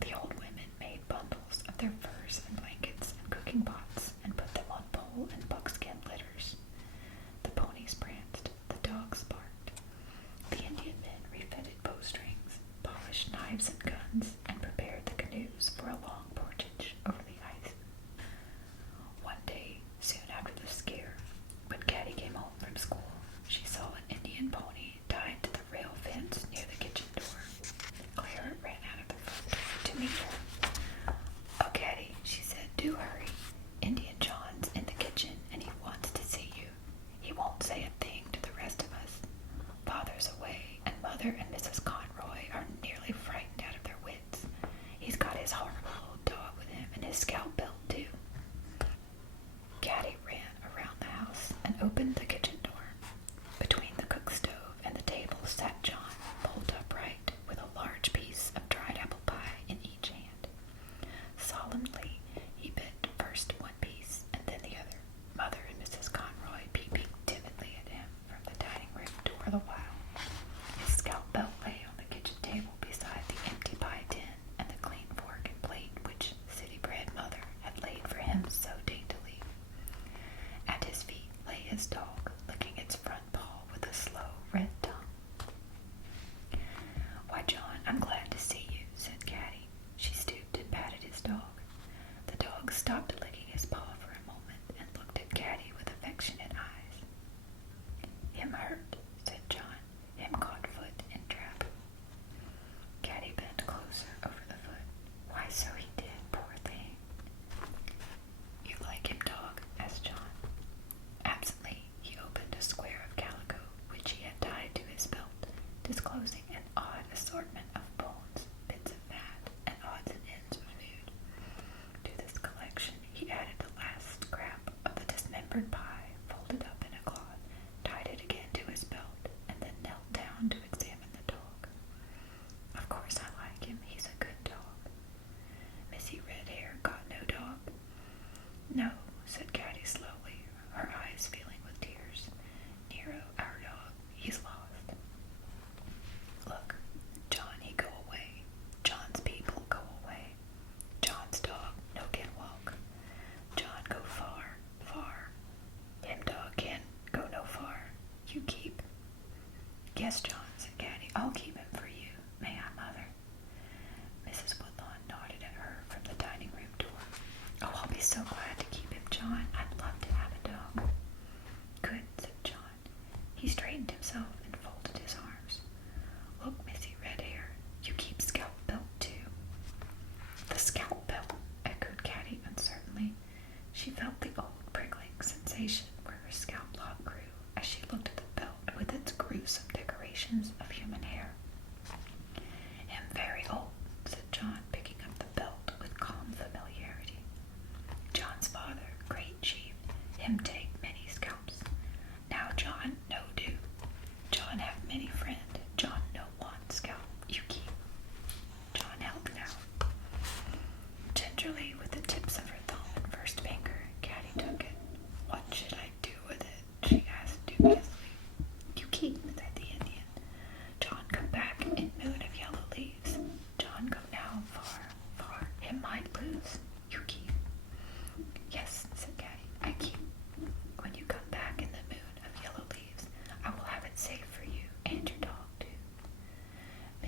The old women made bundles of their furs and blankets and cooking pots and put them on pole and buckskin litters. The ponies pranced, the dogs barked. The Indian men refitted bowstrings, polished knives and guns, and prepared the canoes for a long portage over the ice. One day, soon after the scare, when Caddie came home from school, she saw an Indian pony tied to the rail fence near the kitchen door.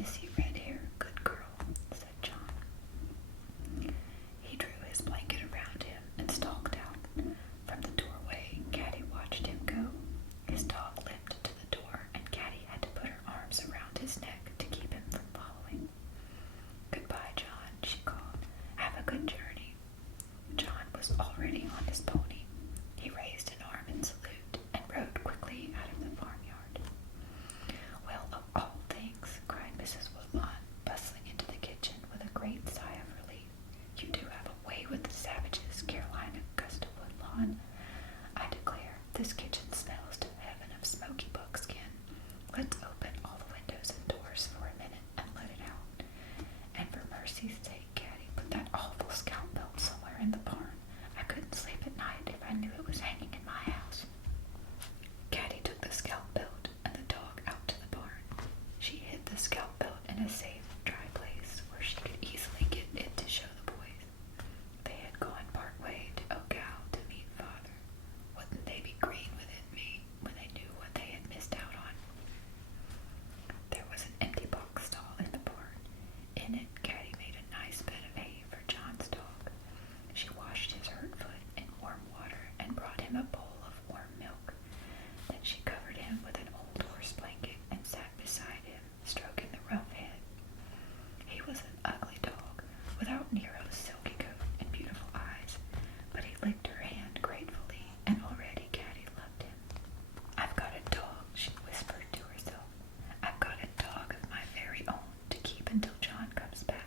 missy red hair. Good girl, said John. He drew his blanket around him and stalked out. From the doorway, Caddie watched him go. His dog limped to the door, and Caddie had to put her arms around his neck to keep him from following. Goodbye, John, she called. Have a good journey. John was already on his pony. He raised an arm in salute and rode quickly out of the farmyard. Well, of all things, cried Mrs. Woodlawn, bustling into the kitchen with a great sigh of relief. You do have a way with the savages, Caroline Augusta Woodlawn. I declare, this kitchen smells to heaven of smoky buckskin. Let's open all the windows and doors for a minute and let it out. And for mercy's sake, Caddie, put that awful scalp belt somewhere in the barn. I couldn't sleep at night if I knew it was hanging in my house. Caddie took the scalp belt and the dog out to the barn. She hid the scalp belt in a safe, dry place where she could easily get it to show the boys. They had gone part way to Ogow to meet Father. Wouldn't they be green within me when they knew what they had missed out on? There was an empty box stall in the barn. In it, Caddie made a nice bed of hay for John's dog. She washed his hurt foot in warm water and brought him a bowl of warm milk. Then she covered him with an old horse blanket and sat beside him, stroking the rough head. He was an ugly dog, without Nero's silky coat and beautiful eyes, but he licked her hand gratefully, and already Caddie loved him. I've got a dog, she whispered to herself. I've got a dog of my very own to keep until John comes back.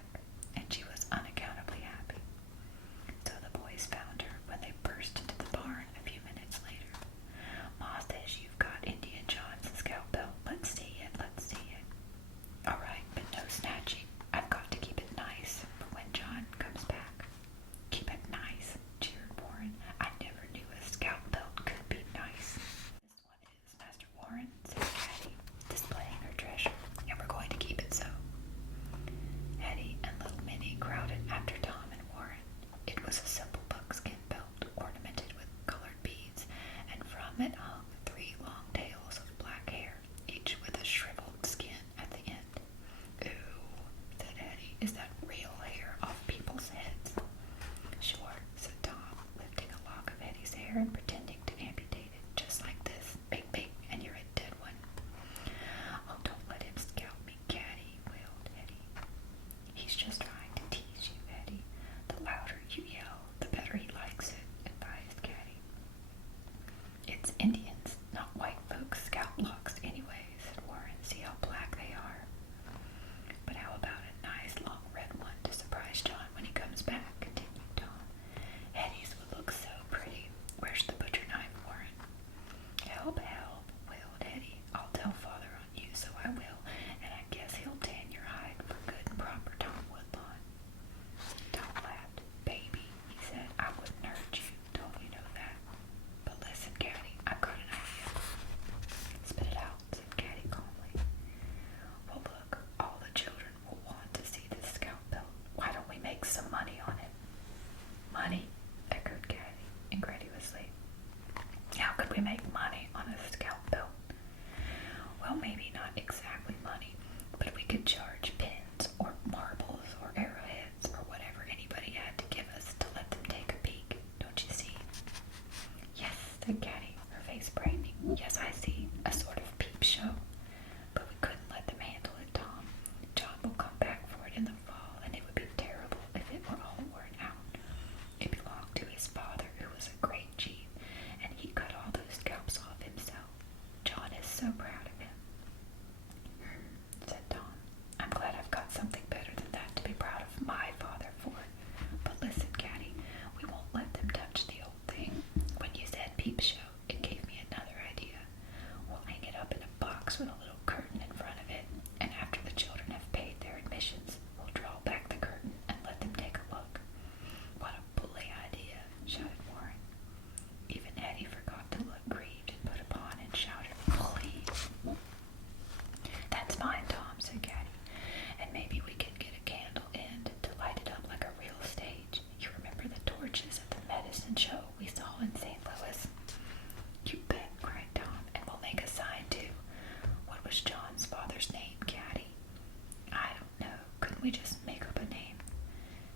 we just make up a name?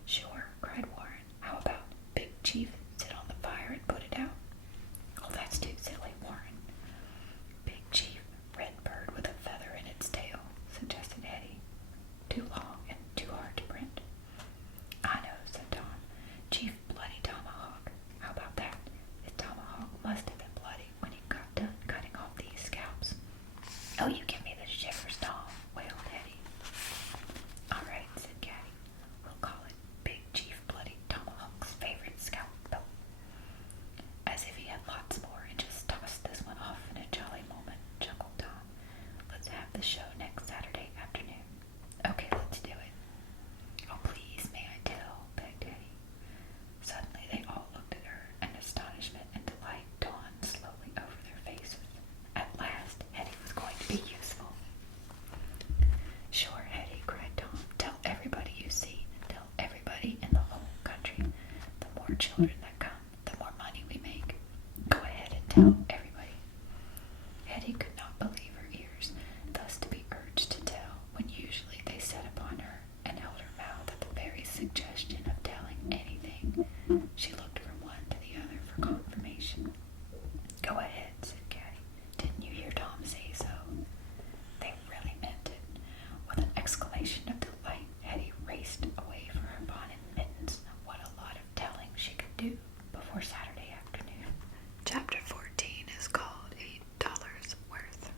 Sure, cried Warren. How about Big Chief sit on the fire and put it out? Oh, that's too silly, Warren. Big Chief, red bird with a feather in its tail, suggested Hetty. Too long and too hard to print. I know, said Tom. Chief Bloody Tomahawk. How about that? His tomahawk must have been bloody when he got done cutting off these scalps. Oh, you give me the shivers, Tom, wailed Hetty. All right, said Caddie. We'll call it Big Chief Bloody Tomahawk's favorite scalp belt. As if he had lots more and just tossed this one off in a jolly moment, chuckled Tom. Let's have the show next Saturday afternoon. Okay, let's do it. Oh, please, may I tell, begged Hetty. Suddenly they all looked at her, and astonishment and delight dawned slowly over their faces. At last, Hetty was going to be useful. Sure, Hetty, cried Tom. Tell everybody you see. Tell everybody in the whole country. The more children that come, the more money we make. Go ahead and tell everybody. Hetty could not believe her ears, thus to be urged to tell, when usually they set upon her and held her mouth at the very suggestion of telling anything. She looked from one to the other for confirmation. Go ahead, said Caddie. Didn't you hear Tom say so? They really meant it. With an exclamation of delight, Hetty raced away for her bonnet and mittens. What a lot of telling she could do before Saturday afternoon. Chapter 14 is called $8 Worth.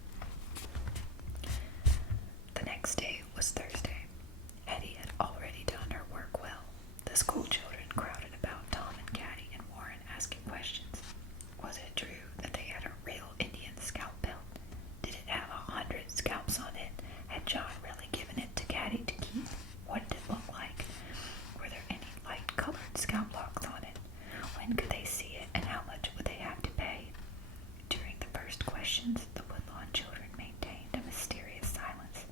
The next day was Thursday. Hetty had already done her work well. The school children crowded about Tom and Caddie and Warren, asking questions. Was it true that they had a real Indian scalp belt? Did it have 100 scalps on it? Had John really given it to Caddie to keep? What did it look like? Were there any light-colored scalp locks on it? When could they see it, and how much would they have to pay? During the first questions, the Woodlawn children maintained a mysterious silence.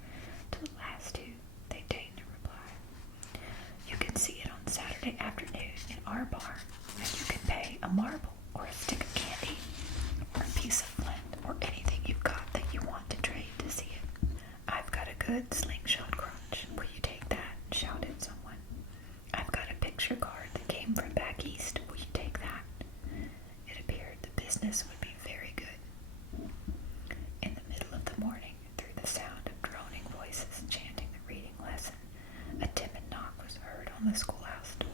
To the last two, they deigned a reply. You can see it on Saturday afternoon in our barn, and you can pay a marble or a stick of candy or a piece of flint or anything you've got that you want to trade to see it. I've got a good slingshot crutch. Will you take that? Shouted someone. I've got a picture card that came from back east. Will you take that? It appeared the business would be very good. In the middle of the morning, through the sound of droning voices chanting the reading lesson, a timid knock was heard on the schoolhouse door.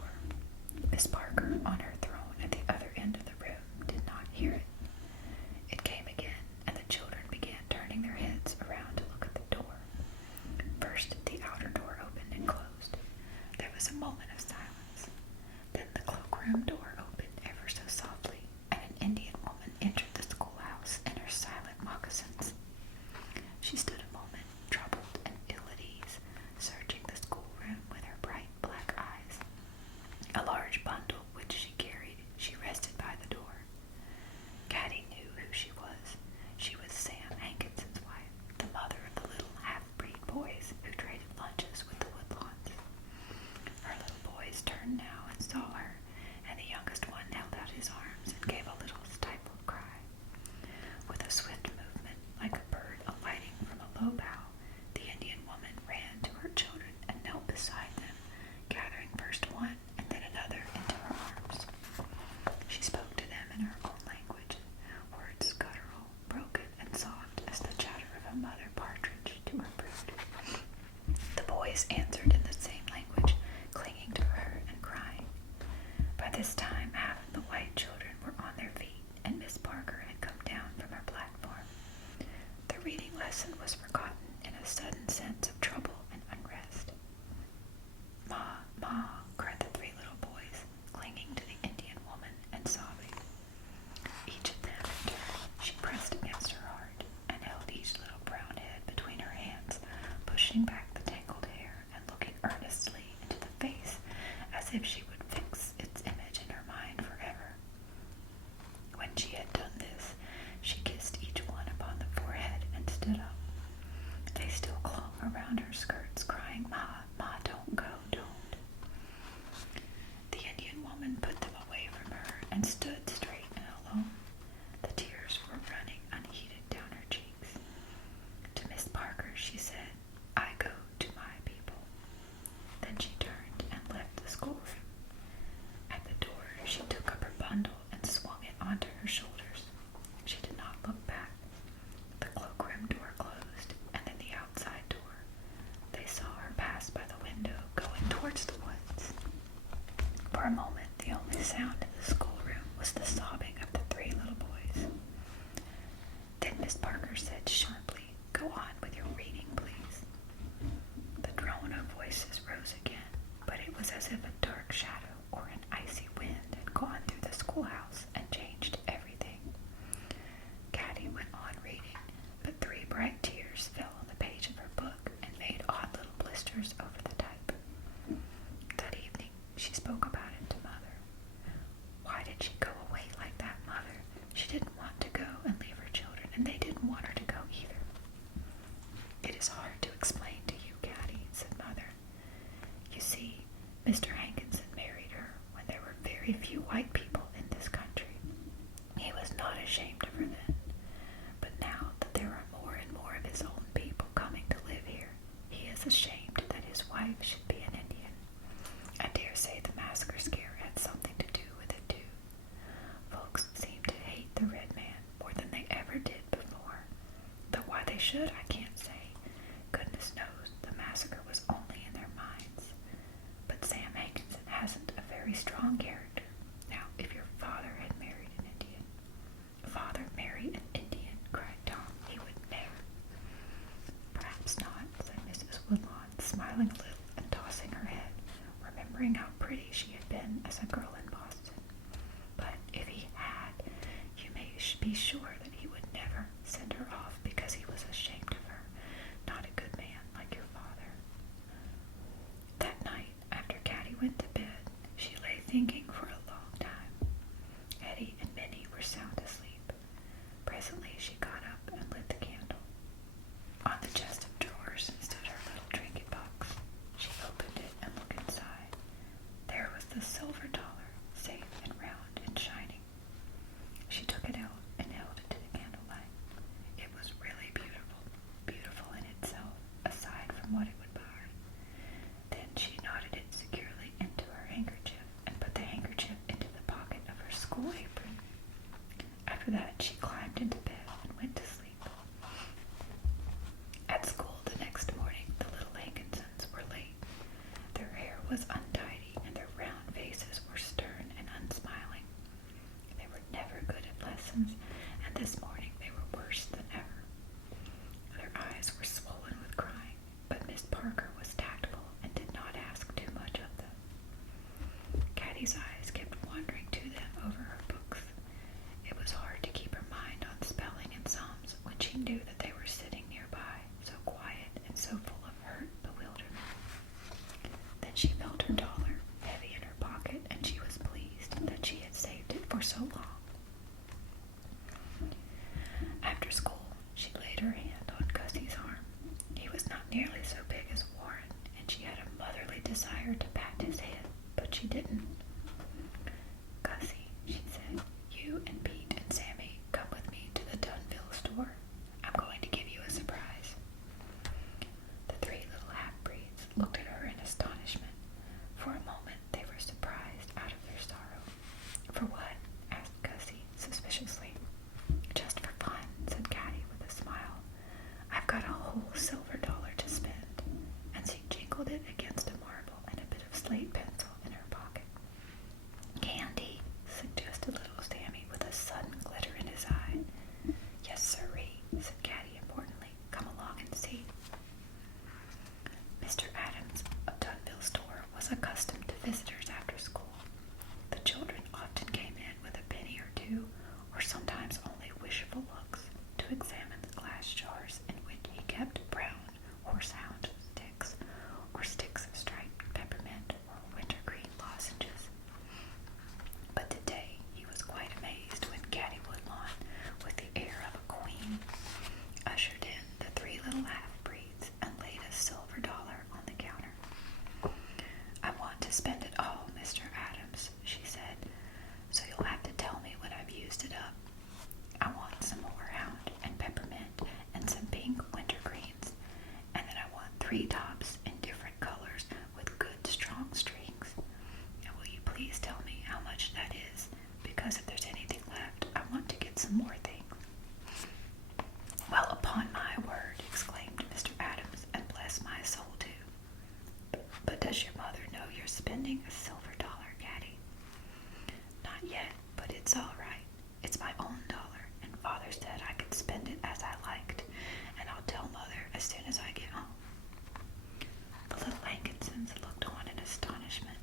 Miss Parker, on her throne at the other end of the room, did not hear it. It came again, and the children began turning their heads around to look at the door. First, the outer door opened and closed. There was a moment of silence. Then the cloakroom door opened ever so softly, and an Indian woman entered the schoolhouse in her silent moccasins. She stood a moment, troubled and ill at ease, searching the schoolroom with her bright black eyes. A large bundle which she carried, she rested by the door. Caddie knew who she was. She was Sam Hankinson's wife, the mother of the little half-breed boys who traded lunches with the Woodlawns. Her little boys turned now and saw her, and the youngest one held out his arms and gave a little stifled cry. With a swift movement, like a bird alighting from a low bough, the Indian woman ran to her children and knelt beside them, gathering first one and then another into her arms. She spoke to them in her own language, words guttural, broken, and soft as the chatter of a mother partridge to her brood. The boys answered in the same language, clinging to her and crying. By this time, half of the white children were on their feet, and Miss Parker had come down from her platform. The reading lesson was forgotten in a sudden sense of trouble and unrest. Ma, Ma, cried the three little boys, clinging to the Indian woman and sobbing. Each of them, in turn, she pressed against her heart, and held each little brown head between her hands, pushing back the tangled hair and looking earnestly into the face, as if she would fix its image in her mind forever. When she had done this, she kissed each one upon the forehead and stood up. They still clung around her skirts, crying, Ma, Ma, don't go, don't. The Indian woman put them away from her and stood straight and alone. The tears were running unheeded down her cheeks. To Miss Parker she said, I go to my people. For a moment, the only sound in the schoolroom was the sobbing of the three little boys. Then Miss Parker said sharply, "Go on with your reading, please." The drone of voices rose again, but it was as if a dark shadow or an icy wind had gone through the schoolhouse and changed everything. Caddie went on reading, but 3 bright tears fell on the page of her book and made odd little blisters over the type. That evening, she spoke about it to Mother. "Why did she go away like that, Mother? She didn't want to go and leave her children, and they didn't want her to go either." "It is hard to explain to you, Caddie," said Mother. "You see, Mr. Hankinson married her when there were very few white people in this country. He was not ashamed of her then, but now that there are more and more of his own people coming to live here, he is ashamed that his wife should be an Indian. I dare say the massacre scare had something to do with it too. Folks seem to hate the red man more than they ever did before, though why they should I can't say. Goodness knows the massacre was only in their minds. But Sam Hankinson hasn't a very strong character. Now, if your father had married an Indian—" "Father marry an Indian?" cried Tom. "He would never." "Perhaps not," said Mrs. Woodlawn, smiling a little and tossing her head, remembering how pretty she had been as a girl in Boston. "But if he had, you may be sure that he would never send her off because he was ashamed of her. Not a good man like your father." That night, after Caddie went to bed, she lay thinking for a long time. Eddie and Minnie were sound asleep. Presently she got up and lit the candle. On the chest of drawers stood her little trinket box. She opened it and looked inside. There was the silver dollar, safe and round and shining. She took it out and held it to the candlelight. It was really beautiful, beautiful in itself, aside from what it would buy. Then she knotted it securely into her handkerchief and put the handkerchief into the pocket of her school apron. After that, she climbed into bed and went to sleep. At school the next morning, the little Hankinsons were late. Their hair was untidy and their round faces were stern and unsmiling. They were never good at lessons, and this morning they were worse than ever. Their eyes were swollen with crying, but Miss Parker was tactful and did not ask too much of them. Caddie's eyes kept wandering to them over her books. It was hard to keep her mind on spelling and sums when she knew that they were sitting nearby, so quiet and so full of hurt bewilderment. Then she felt her dollar heavy in her pocket, and she was pleased that she had saved it for so long. After school, she laid her hand on Gussie's arm. He was not nearly so big as Warren, and she had a motherly desire to pat his head, but she didn't. "Gussie," she said, "you and Pete and Sammy come with me to the Dunville store. I'm going to give you a surprise." The 3 little half-breeds looked at her in astonishment. For a moment they were surprised out of their sorrow. "For what?" asked Gussie suspiciously. "Just for fun," said Caddie with a smile. "I've got a whole silver dollar to spend," and she jingled it against a marble and a bit of slate pencil in her pocket. "Candy," suggested little Sammy with a sudden glitter in his eye. "Yes, sirree," said Caddie importantly. "Come along and see." Mr. Adams of Dunville store was accustomed to visitors after school. The children often came in with a penny or two, or sometimes only wishful looks, to examine the glass jars in which he kept brown horsehound sticks, or sticks of striped peppermint, or wintergreen lozenges. But today he was quite amazed when Caddie Woodlawn, with the air of a queen, ushered in the 3 little half-breeds and laid a silver dollar on the counter. "I want to spend it all, Mr. Adams," she said, "so you'll have to tell me when I've used it up. I want some horehound and peppermint and some pink wintergreens, and then I want 3 tops in different colors with good strong strings. And will you please tell me how much that is, because if there's anything left, I want to get some more things." "Well, upon my word," exclaimed Mr. Adams, "and bless my soul too. But does your mother know you're spending a silver dollar, Caddie?" Not yet, but it's all right. It's my own dollar, and Father said I could spend it as I liked, and I'll tell Mother as soon as I get home. The little Hankinsons looked on in astonishment.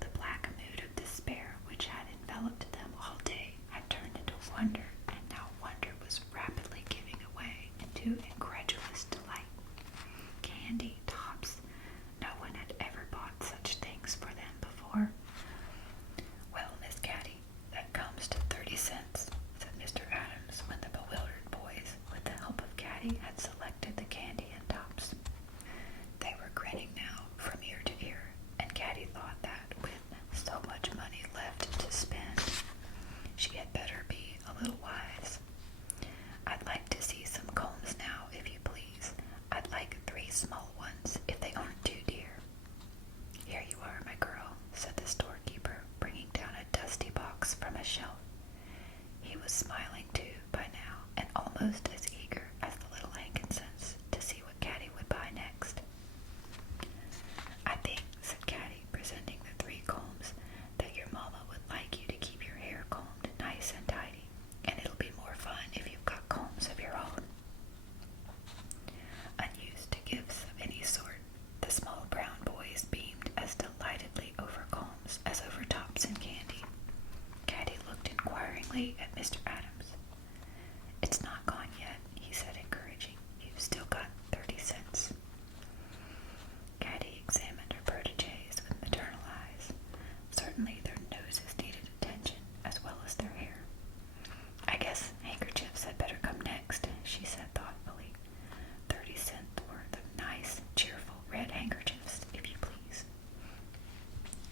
The black mood of despair which had enveloped them all day had turned into wonder, and now wonder was rapidly giving way into incredulous delight. Candy, tops. No one had ever bought such things for them before. Well, Miss Caddie, that comes to 30 cents, said Mr. Adams when the bewildered boys, with the help of Caddie, had selected the candy and tops. They were grinning now from ear to ear, and Caddie thought that with so much money left to spend, she had better be a little wise. I'd like to see some combs now, if you please. I'd like 3 small ones, if they aren't too dear. Here you are, my girl, said the storekeeper, bringing down a dusty box from a shelf. He was smiling too, by now, and almost as eager as the little Hankinsons to see what Caddie would buy next. I think, said Caddie, presenting the 3 combs, that your mama would like you to keep your hair combed nice and tidy, and it'll be more fun if you've got combs of your own. Unused to gifts of any sort, the small brown boys beamed as delightedly over combs as over tops and candy. Caddie looked inquiringly at Mr. Adams. It's not gone yet, he said, encouraging. You've still got 30 cents. Caddie examined her protégés with maternal eyes. Certainly their noses needed attention as well as their hair. I guess handkerchiefs had better come next, she said thoughtfully. 30 cents worth of nice, cheerful red handkerchiefs, if you please.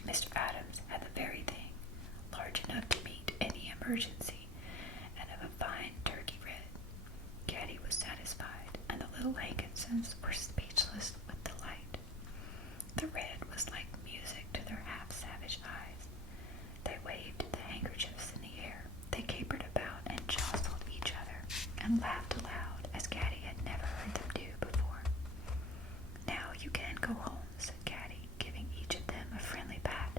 Mr. Adams had the very thing, large enough to meet any emergency, and of a fine turkey red. Caddie was satisfied, and the little Hankinsons were speechless with delight. The red was like music to their half-savage eyes. They waved the handkerchiefs in the air. They capered about and jostled each other, and laughed aloud as Caddie had never heard them do before. Now you can go home, said Caddie, giving each of them a friendly pat,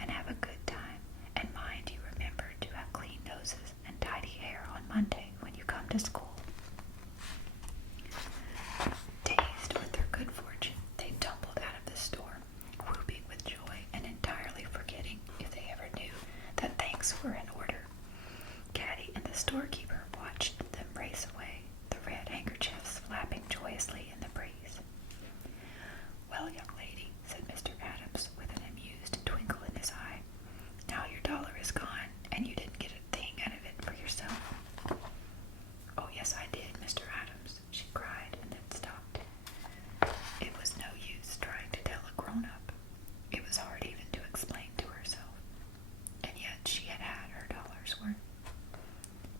and have a good time, and mind you remember to have clean noses and tidy hair on Monday when you come to school. Dazed with their good fortune, they tumbled out of the store, whooping with joy and entirely forgetting, if they ever knew, that things were in order. Caddie and the storekeeper watched them race away, the red handkerchiefs flapping joyously in the breeze. Well, young lady, said Mr. Adams with an amused twinkle in his eye, now your dollar is gone, and you didn't get a thing out of it for yourself. Oh, yes, I did, Mr. Adams, she cried, and then stopped. It was no use trying to tell a grown-up. It was hard even to explain to herself, and yet she had had her dollar's worth.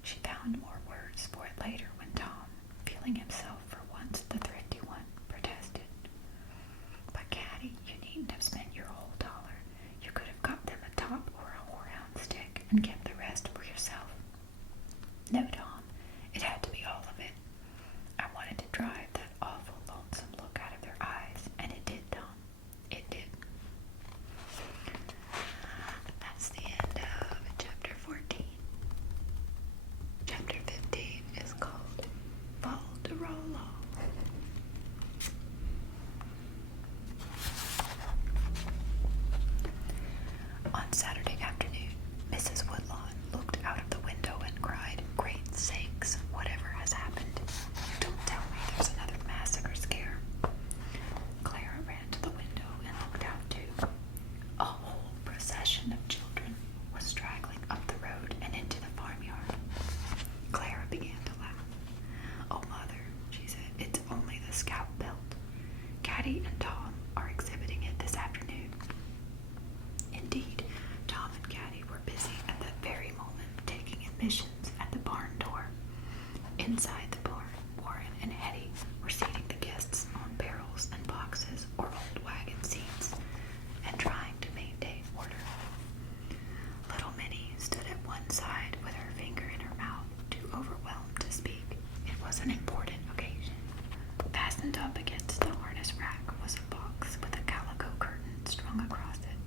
She found more words for it later when Tom, feeling himself for once the thrifty one, protested. But Caddie, you needn't have spent your whole dollar. You could have got them a top or a horehound stick and kept the rest for yourself. No, Tom, it had to be all of it. I wanted to drive that awful lonesome look out of their eyes, and it did, Tom. It did. That's the end of chapter 14. Chapter 15 is called Fall to Roll Off. On Saturday afternoon, Mrs. Woodlawn looked out of the window and cried, "Great sakes, whatever has happened? Don't tell me there's another massacre scare." Clara ran to the window and looked out too. A whole procession of children was straggling up the road and into the farmyard. Clara began to laugh. "Oh, Mother," she said, "it's only the Scout belt. Caddie and Tom are exhibiting it this afternoon." Indeed, Tom and Caddie were busy at that very moment taking admissions at the barn door. Inside the barn, Warren and Hetty were seating the guests on barrels and boxes or old wagon seats, and trying to maintain order. Little Minnie stood at one side with her finger in her mouth, too overwhelmed to speak. It was an important occasion. Fastened up against the harness rack was a box with a calico curtain strung across it.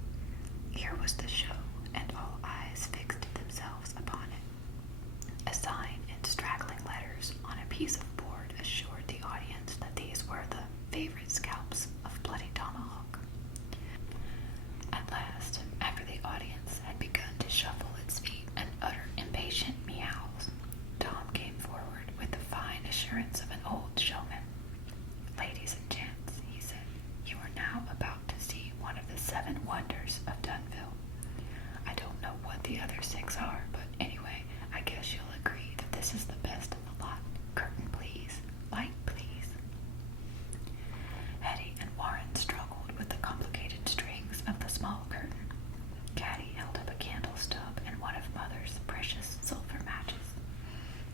Here was the show, and all eyes fixed 7 Wonders of Dunville. I don't know what the other 6 are, but anyway, I guess you'll agree that this is the best of the lot. Curtain, please. Light, please. Hetty and Warren struggled with the complicated strings of the small curtain. Caddie held up a candle stub and one of Mother's precious sulfur matches.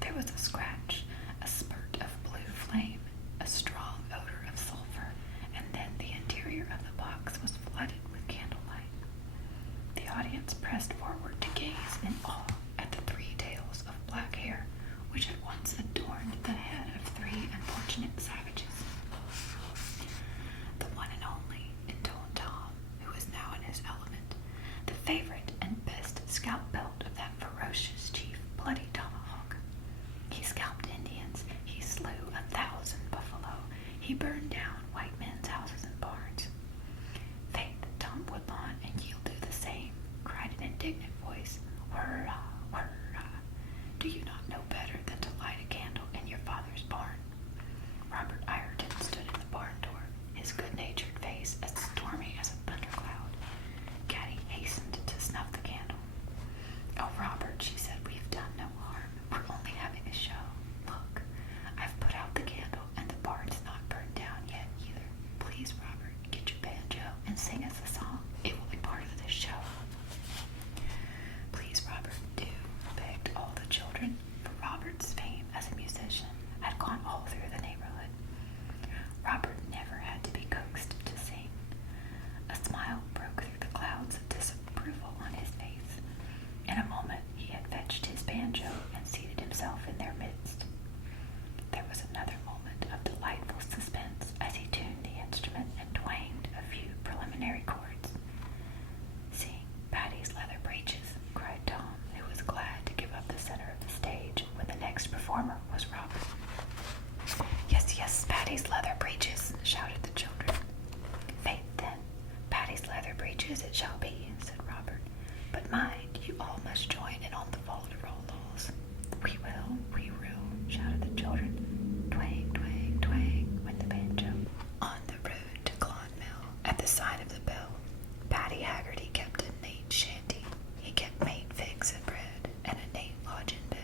There was a scratch, a spurt of blue flame, a strong odor of sulfur, and then the interior of the box was flooded with candlelight. The audience pressed forward to gaze in awe at the 3 tails of black hair which had once adorned the head of 3 unfortunate savages. The one and only, intoned Tom, who was now in his element, the favorite and best scalp belt of that ferocious chief, Bloody Tomahawk. He scalped Indians, he slew 1,000 buffalo, he burned down white men's houses and barns. Faith, Tom Woodlawn, and you'll do the same, cried an indignant voice. Whirrah, whirrah. Do you not know better than to light a candle in your father's barn? Robert Ireton stood in the barn door, his good-natured face as stormy as a thundercloud. Caddie hastened to snuff the candle. Oh, Robert, she said, we've done no harm. We're only having a show. Look, I've put out the candle, and the barn's not burned down yet either. Please, Robert, get your banjo and sing us a song. It will be part of this show. Please, Robert, do, begged all the children, for Robert's fame as a musician had gone all through the neighborhood. Robert never had to be coaxed to sing. A smile broke through the clouds of disapproval on his face. In a moment he had fetched his banjo and seated himself in their midst. There was another moment of delightful suspense as he tuned the instrument and twanged a few preliminary chords. Sing Patty's Leather Breeches, cried Tom, who was glad to give up the center of the stage when the next performer was Robert. Yes, yes, Patty's Leather Breeches, shouted the children. Faith, then, Patty's Leather Breeches it shall be, said Robert. But mind, you all must join in on the fol-de-rol-lols. We will, shouted the children. Twang, twang, twang, went the banjo. On the road to Clonmel, at the sign of the bell, Paddy Haggerty kept a neat shanty. He kept mate figs and bread, and a neat lodging bed,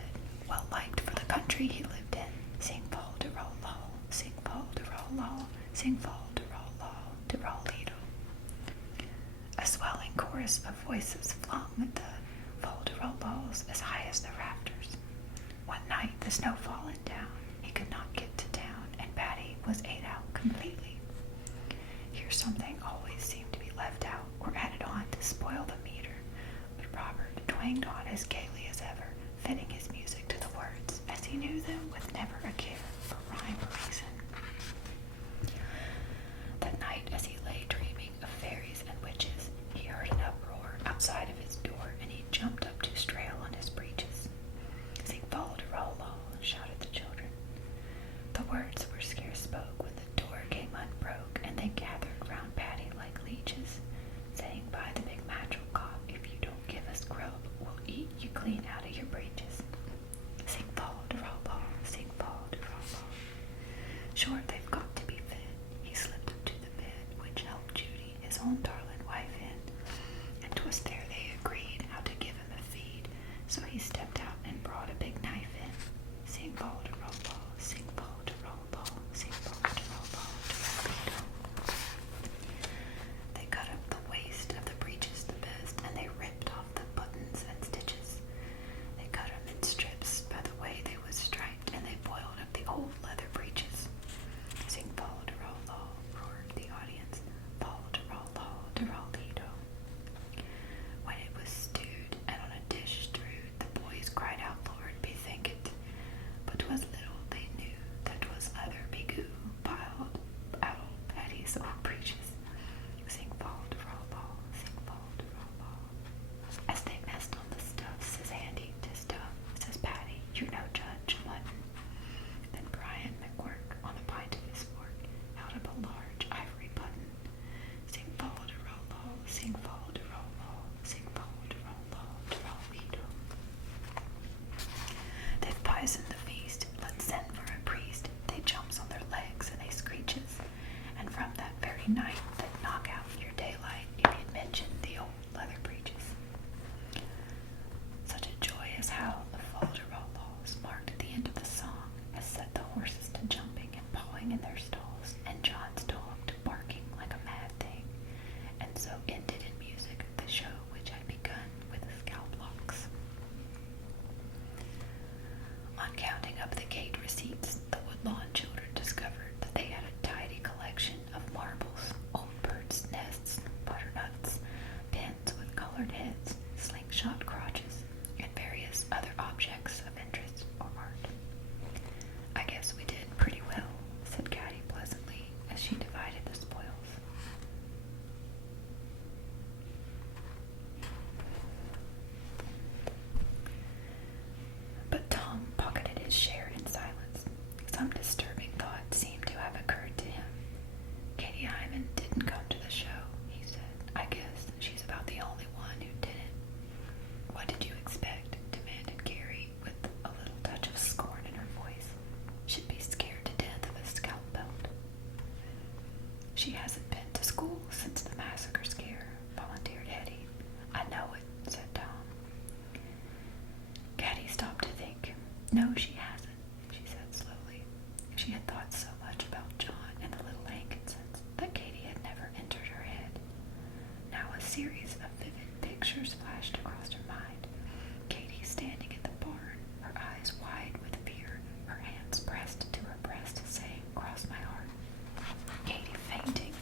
well liked for the country he lived in. Sing fol-de-rol-lol, sing fol-de-rol-lol, sing fol-de-rol-lol, de-rol-ledo. A swelling chorus of voices flung the fol-de-rol-lols as high as the rafters. One night, the snow falling down, he could not get to town, and Paddy was ate out completely. Here something always seemed to be left out or added on to spoil the meter, but Robert twanged on as gaily as ever, fitting his music to the words, as he knew them with never a care for rhyme or reason. That night, as he lay dreaming of fairies and witches, he heard an uproar outside of his door, and he jumped up to strail on his breeches. Sing fol-de-rol-lol, shouted the children. The words were scarce spoke when the door came unbroke, and they gathered round Paddy like leeches, saying, by the big mattrel cop, if you don't give us grub, we'll eat you clean out of your breeches. Sing fol-de-rol-lol, sing fol And so ended in music the show which had begun with the scalp locks. On counting up the gate receipts, the Woodlawn children discovered that they had a tidy collection of marbles, old birds' nests, butternuts, pins with colored heads, slingshot crotches, and various other objects of interest or art. "I guess we did pretty well," said Caddie pleasantly as she divided the spoils. But Tom pocketed his share in silence. Some disturbing thought seemed to have occurred to him. "Katie Hyman didn't come to the show," he said. "I guess she's about the only one who didn't." "What did you expect?" demanded Carrie with a little touch of scorn in her voice. "She'd be scared to death of a scalp belt." "She hasn't been to school since the massacre scare," volunteered Hetty. "I know it," said Tom. Caddie stopped to think. "No, she hasn't," she said slowly. She had thought so much about John and the little Hankinsons that Katie had never entered her head. Now a series of vivid pictures flashed across her mind. Katie standing in the barn, her eyes wide with fear, her hands pressed to her breast, saying, "Cross my heart." Katie fainting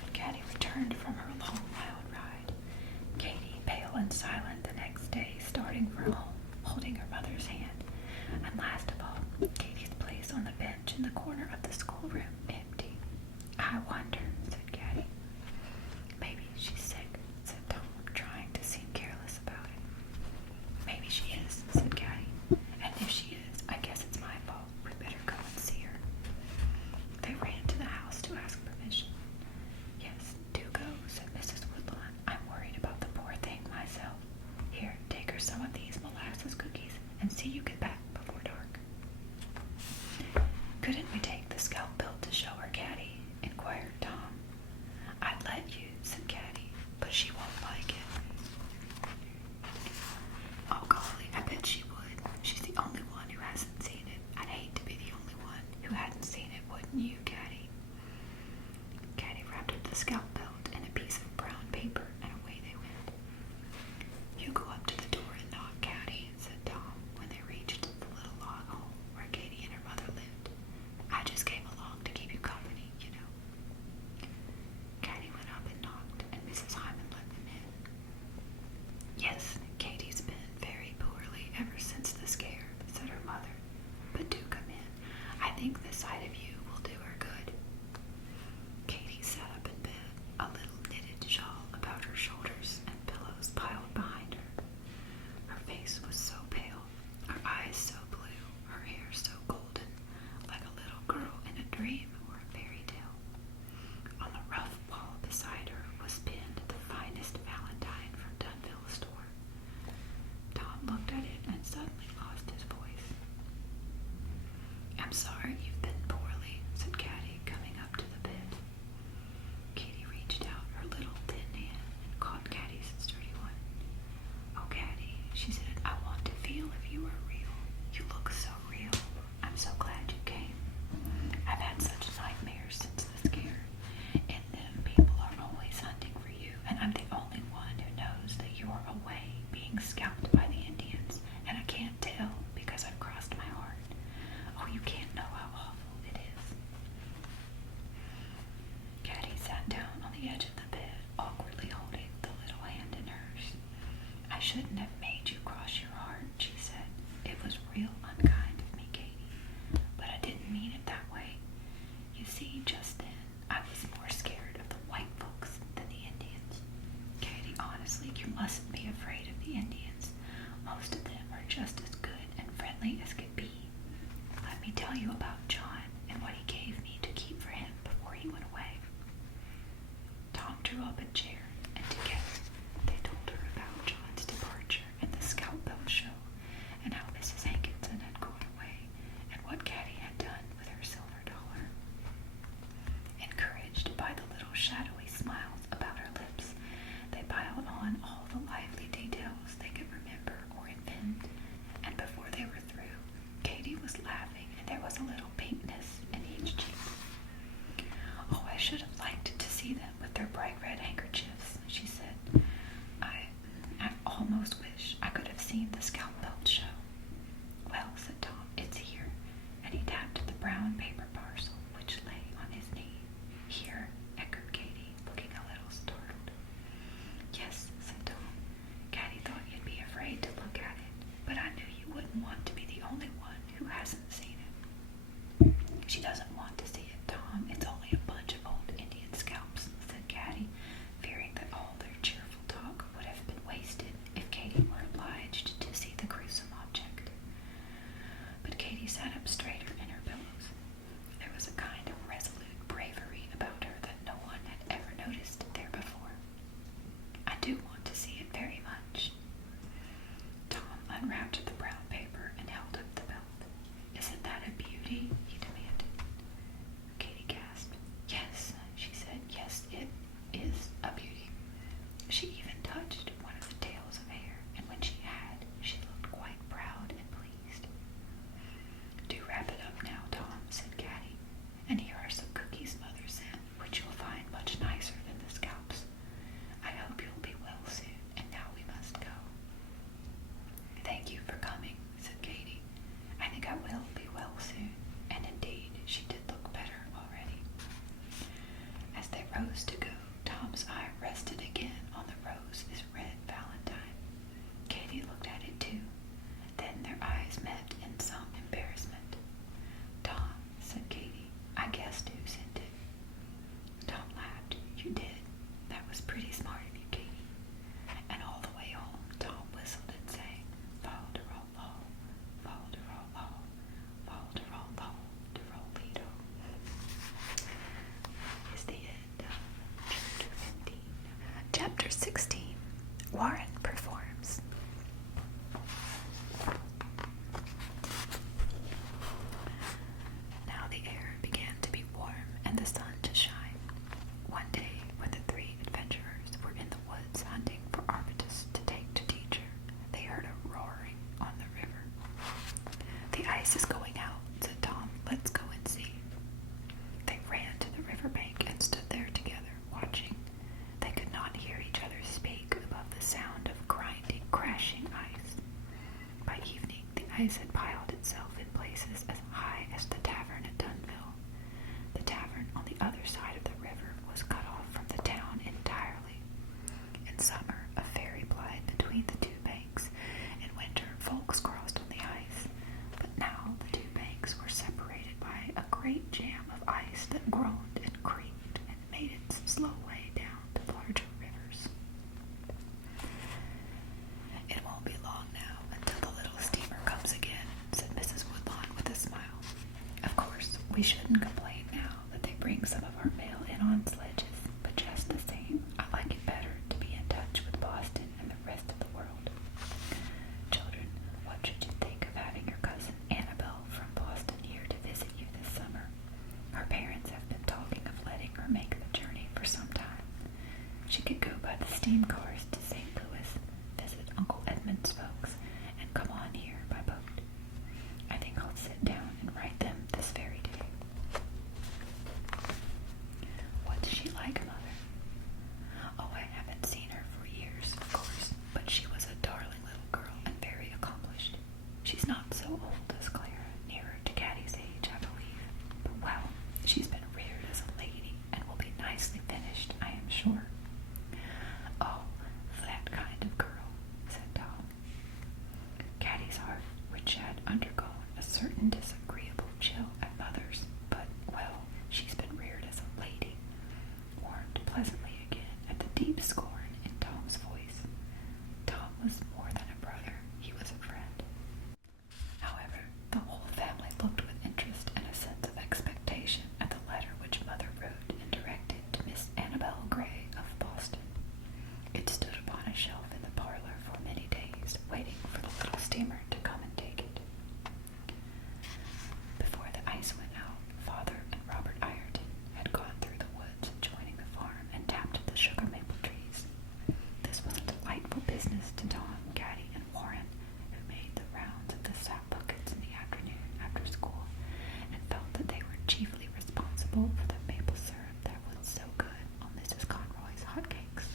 when Caddie returned from her long wild ride. Katie, pale and silent the next day, starting for home, holding her mother's hand. And last of all, Katie's place on the bench in the corner of the schoolroom empty. "I wonder," said Caddie. "Maybe she's sick," said Tom, trying to seem careless about it. "Maybe she is," said Caddie. "And if she is, I guess it's my fault. We better go and see her." They ran to the house to ask permission. "Yes, do go," said Mrs. Woodlawn. "I'm worried about the poor thing myself. Here, take her some of these molasses cookies and see you get back before dark." "Couldn't we take the scalp belt to show her, Caddie?" inquired Tom. "I'd let you," said Caddie, "but she won't like it." "Oh golly, I bet she would. She's the only one who hasn't seen it. I'd hate to be the only one who hadn't seen it, wouldn't you, Caddie?" Caddie wrapped up the scalp belt in a piece of brown paper, and away they went. "You go up to the door and knock, Caddie," said Tom, when they reached the little log home where Katie and her mother lived. "I just came along to keep you company, you know." Caddie went up and knocked, and Mrs. Hyman let them in. "Yes, Katie's been very poorly ever since the scare," said her mother. "But do come in. I think the sight of you will do her good." Katie sat up in bed, a little knitted shawl about her shoulders and pillows piled behind her. Her face was so pale, her eyes so blue, her hair so golden, like a little girl in a dream or a fairy tale. On the rough wall beside her was pinned the finest valentine from Dunville's store. Tom looked at it and suddenly lost his voice. "I'm sorry you've been poorly," said Caddie, coming up to the bed. Katie reached out her little thin hand and caught Caddie's sturdy one. "Oh, Caddie," she said, "I want to feel if you are real. You look so real. I'm so glad you came. I've had such nightmares since the scare. In them, people are always hunting for you, and I'm the only one who knows that you're away being scalped by the Indians, and I can't tell because I've crossed my heart. Oh, you can't know how awful it is." Caddie sat down on the edge of the bed, awkwardly holding the little hand in hers. "I shouldn't have made you cross your heart," she said. "It was real unkind of me, Katie, but I didn't mean it that way. You see, just then, I was more scared of the white folks than the Indians. Katie, honestly, you mustn't be afraid of the Indians. Most of them are just as good and friendly as could be. Let me tell you about John and what he gave me to keep for him before he went away." Tom drew up a chair, and together they told her about John's departure and the scalp belt show, and how Mrs. Hankinson had gone away, and what Caddie had done with her silver dollar. Encouraged by the little shadowy smiles about her lips, they piled on all the lively details they could remember or invent unwrapped the brown paper and held up the belt. "Isn't that a beauty?" he demanded. Katie gasped. "Yes," she said. "Yes, it is a beauty." She even touched one of the tails of hair, and when she had, she looked quite proud and pleased. "Do wrap it up now, Tom," said Caddie. "And here are some cookies Mother sent, which you'll find much nicer than the scalps. I hope you'll be well soon, and now we must go." "Thank you for coming," said Katie. "I think I will be well soon," and indeed she did look better already. As they rose to go, Tom's eye rested again on the rose is red valentine. Katie looked at it too. Then their eyes met in some embarrassment. "Tom," said Katie, "I guessed who sent it." Tom laughed. "You did. That was pretty smart of you, Katie." And all the way home, Tom whistled and sang, "Fol-de-rol-lol, fol-de-rol-lol, fol-de-rol-lol, de-rol-lee-do." Is the end of chapter 15. Chapter 16. Warren performs. Now the air began to be warm and the sun to shine. One day, when the three adventurers were in the woods hunting for arbutus to take to Teacher, they heard a roaring on the river. "The ice is going out," said Tom. "Let's go and see." They ran to the riverbank and stood there together, watching. They could not hear each other speak above the sound of grinding, crashing ice. By evening, the ice had piled itself in places as high as the tavern at Dunville. The tavern on the other side of the river was cut off from the town entirely. In summer, a ferry plied between the two banks. In winter, folks crossed on the ice. But now the two banks were separated by a great jam of ice that groaned and creaked and made its slow way down to larger rivers. "It won't be long now until the little steamer comes again," said Mrs. Woodlawn with a smile. "Of course, we shouldn't complain now that they bring some of our mail in on sledges, but just the same, I like it better to be in touch with Boston and the rest of the world. Children, what should you think of having your cousin Annabelle from Boston here to visit you this summer? Her parents have been talking of letting her make the journey for some time. She could go by the steam cars to St. Louis, visit Uncle Edmund's folks, and come on here by boat. I think I'll sit down and write them this very day." "What's she like, Mother?" "Oh, I haven't seen her for years, of course, but she was a darling little girl and very accomplished. She's not so old as Clara, nearer to Caddie's age, I believe. But, well, she's been reared as a lady and will be nicely finished, I am sure." "Oh, that kind of girl," said Tom. Caddie's heart, which had undergone a certain disagreeable chill at Mother's, but, well, she's been reared as a lady, warmed pleasantly again at the deep scorn in Tom's voice. Tom was more than a brother, he was a friend. However, the whole family looked with interest and a sense of expectation at the letter which Mother wrote and directed to Miss Annabelle Gray of Boston. It stood upon a shelf in the parlor for many days, waiting for the little steamer to come and take it. Before the ice went out, Father and Robert Ireton had gone through the woods adjoining the farm and tapped the sugar maple trees. This was a delightful business to Tom, Caddie, and Warren, who made the rounds of the sap buckets in the afternoon after school, and felt that they were chiefly responsible for the maple syrup that was so good on Mrs. Conroy's hot cakes.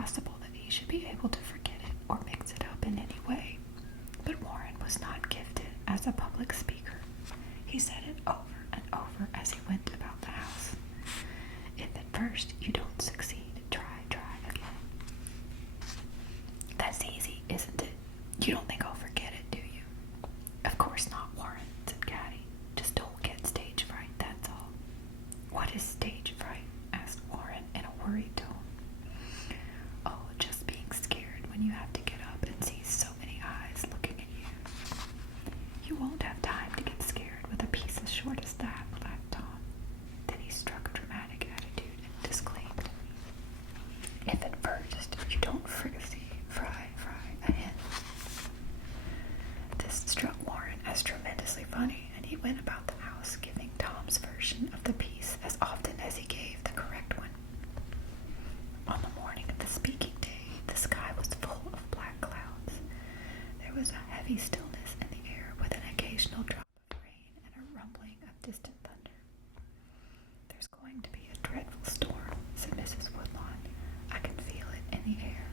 possible that he should be able to forget it or mix it up in any way. But Warren was not gifted as a public speaker. He said it over and over as he went about the house. If at first you don't succeed, try again. That's easy, isn't it? You don't think I'll forget it, do you? Of course not, Warren, said Caddie. Just don't get stage fright, that's all. What is stage fright? Asked Warren in a worried tone. Oh, just being scared when you have to get up and see so many eyes looking at you. You won't have time to get scared with a piece as short as that, laughed Tom. Then he struck a dramatic attitude and disclaimed. If at first you don't fricassee, fry a hen. This struck Warren as tremendously funny, and he went about the house giving Tom's version of the piece as often as he gave the correct one. On the morning of the speaking day, the sky was full of black clouds. There was a heavy stillness in the air with an occasional drop of rain and a rumbling of distant thunder. There's going to be a dreadful storm, said Mrs. Woodlawn. I can feel it in the air.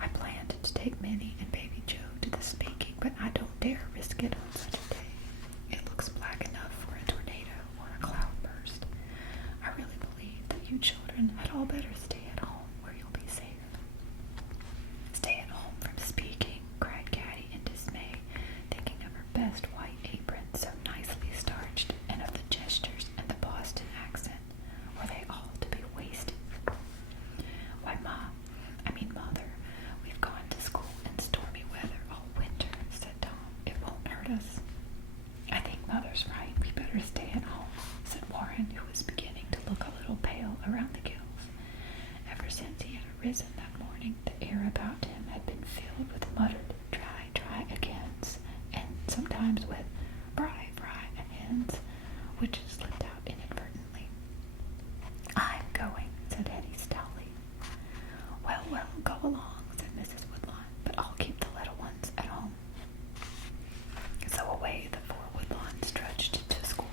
I planned to take Minnie and baby Joe to the speaking, but I don't dare risk it on such a day. It looks black enough for a tornado or a cloudburst. I really believe that you children had all better stay at home where you'll be safe. Stay at home from speaking, cried Caddie in dismay, thinking of her best white apron so nicely starched, and of the gestures and the Boston accent. Were they all to be wasted? Why, Mother, we've gone to school in stormy weather all winter, said Tom. It won't hurt us. I think Mother's right. We better stay at home, said Warren, who was beginning to look a little pale around the gills. Ever since he had arisen that morning, the air about him had been filled with muttered try agains, and sometimes with fry agains, which slipped out inadvertently. I'm going, said Hetty stoutly. Well, go along, said Mrs. Woodlawn, but I'll keep the little ones at home. So away the four Woodlawns trudged to school.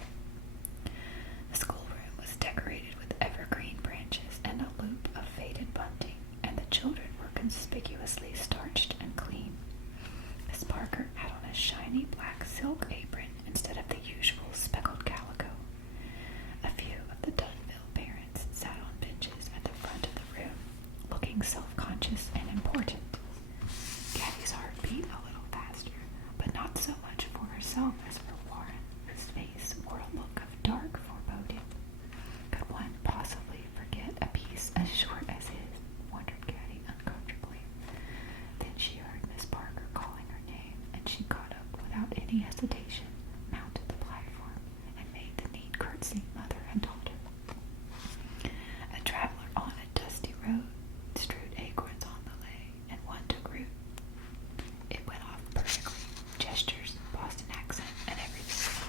The schoolroom was decorated with evergreen branches and a loop of faded bunting, and the children were conspicuously starched and clean. Miss Parker had on a shiny black silk apron instead of the usual speckled calico. A few of the Dunville parents sat on benches at the front of the room, looking self-conscious and important. Caddie's heart beat a little faster, but not so much for herself as for Warren, whose face wore a look of dark foreboding. Could one possibly forget a piece as short as his? Wondered Caddie uncomfortably. Then she heard Miss Parker calling her name, and she got up without any hesitation, mounted the platform, and made the neat curtsy Mother had taught her. A traveler on a dusty road strewed acorns on the lay, and one took root. It went off perfectly, gestures, Boston accent, and everything.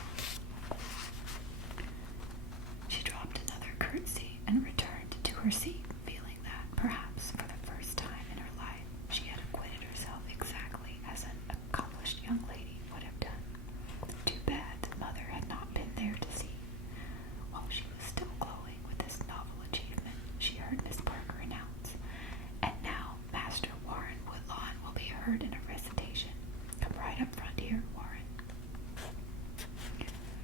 She dropped another curtsy and returned to her seat, feeling that, perhaps for the first time in her life, she had acquitted herself exactly as an accomplished young lady would have done. Too bad that Mother had not been there to see. While she was still glowing with this novel achievement, she heard Miss Parker announce, "And now Master Warren Woodlawn will be heard in a recitation. Come right up front here, Warren."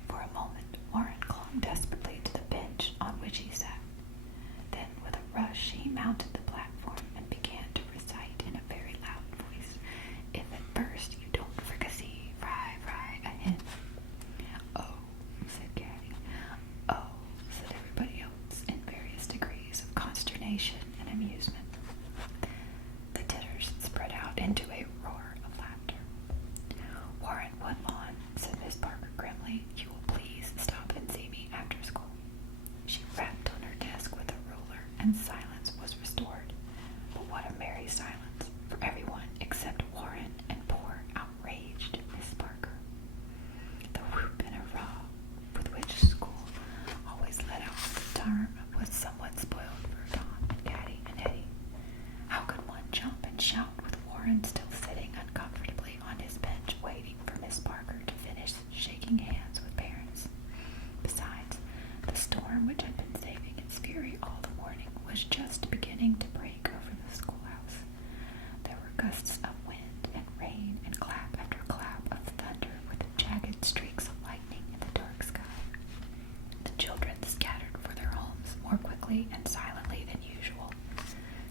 For a moment, Warren clung desperately to the bench on which he sat. Then, with a rush, he mounted the platform and began to recite in a very loud voice, "If at first you don't fricassee, fry a hen." Oh, said Caddie. Oh, said everybody else in various degrees of consternation and amusement. The titters spread out into a roar of laughter. Warren Woodlawn, said Miss Parker grimly, you will please stop and see me after school. She rapped on her desk with a ruler, and silence was restored. But what a merry silence for everyone except Warren and poor, outraged Miss Parker. The whoop and hurrah with which school always let out the term was somewhat spoiled for Tom and Caddie and Hetty. How could one jump and shout with Warren still sitting uncomfortably on his bench waiting for Miss Parker to finish shaking hands with parents? Besides, the storm which had been saving its fury all the morning was just beginning to break over the school. gusts of wind and rain and clap after clap of thunder with jagged streaks of lightning in the dark sky. The children scattered for their homes more quickly and silently than usual.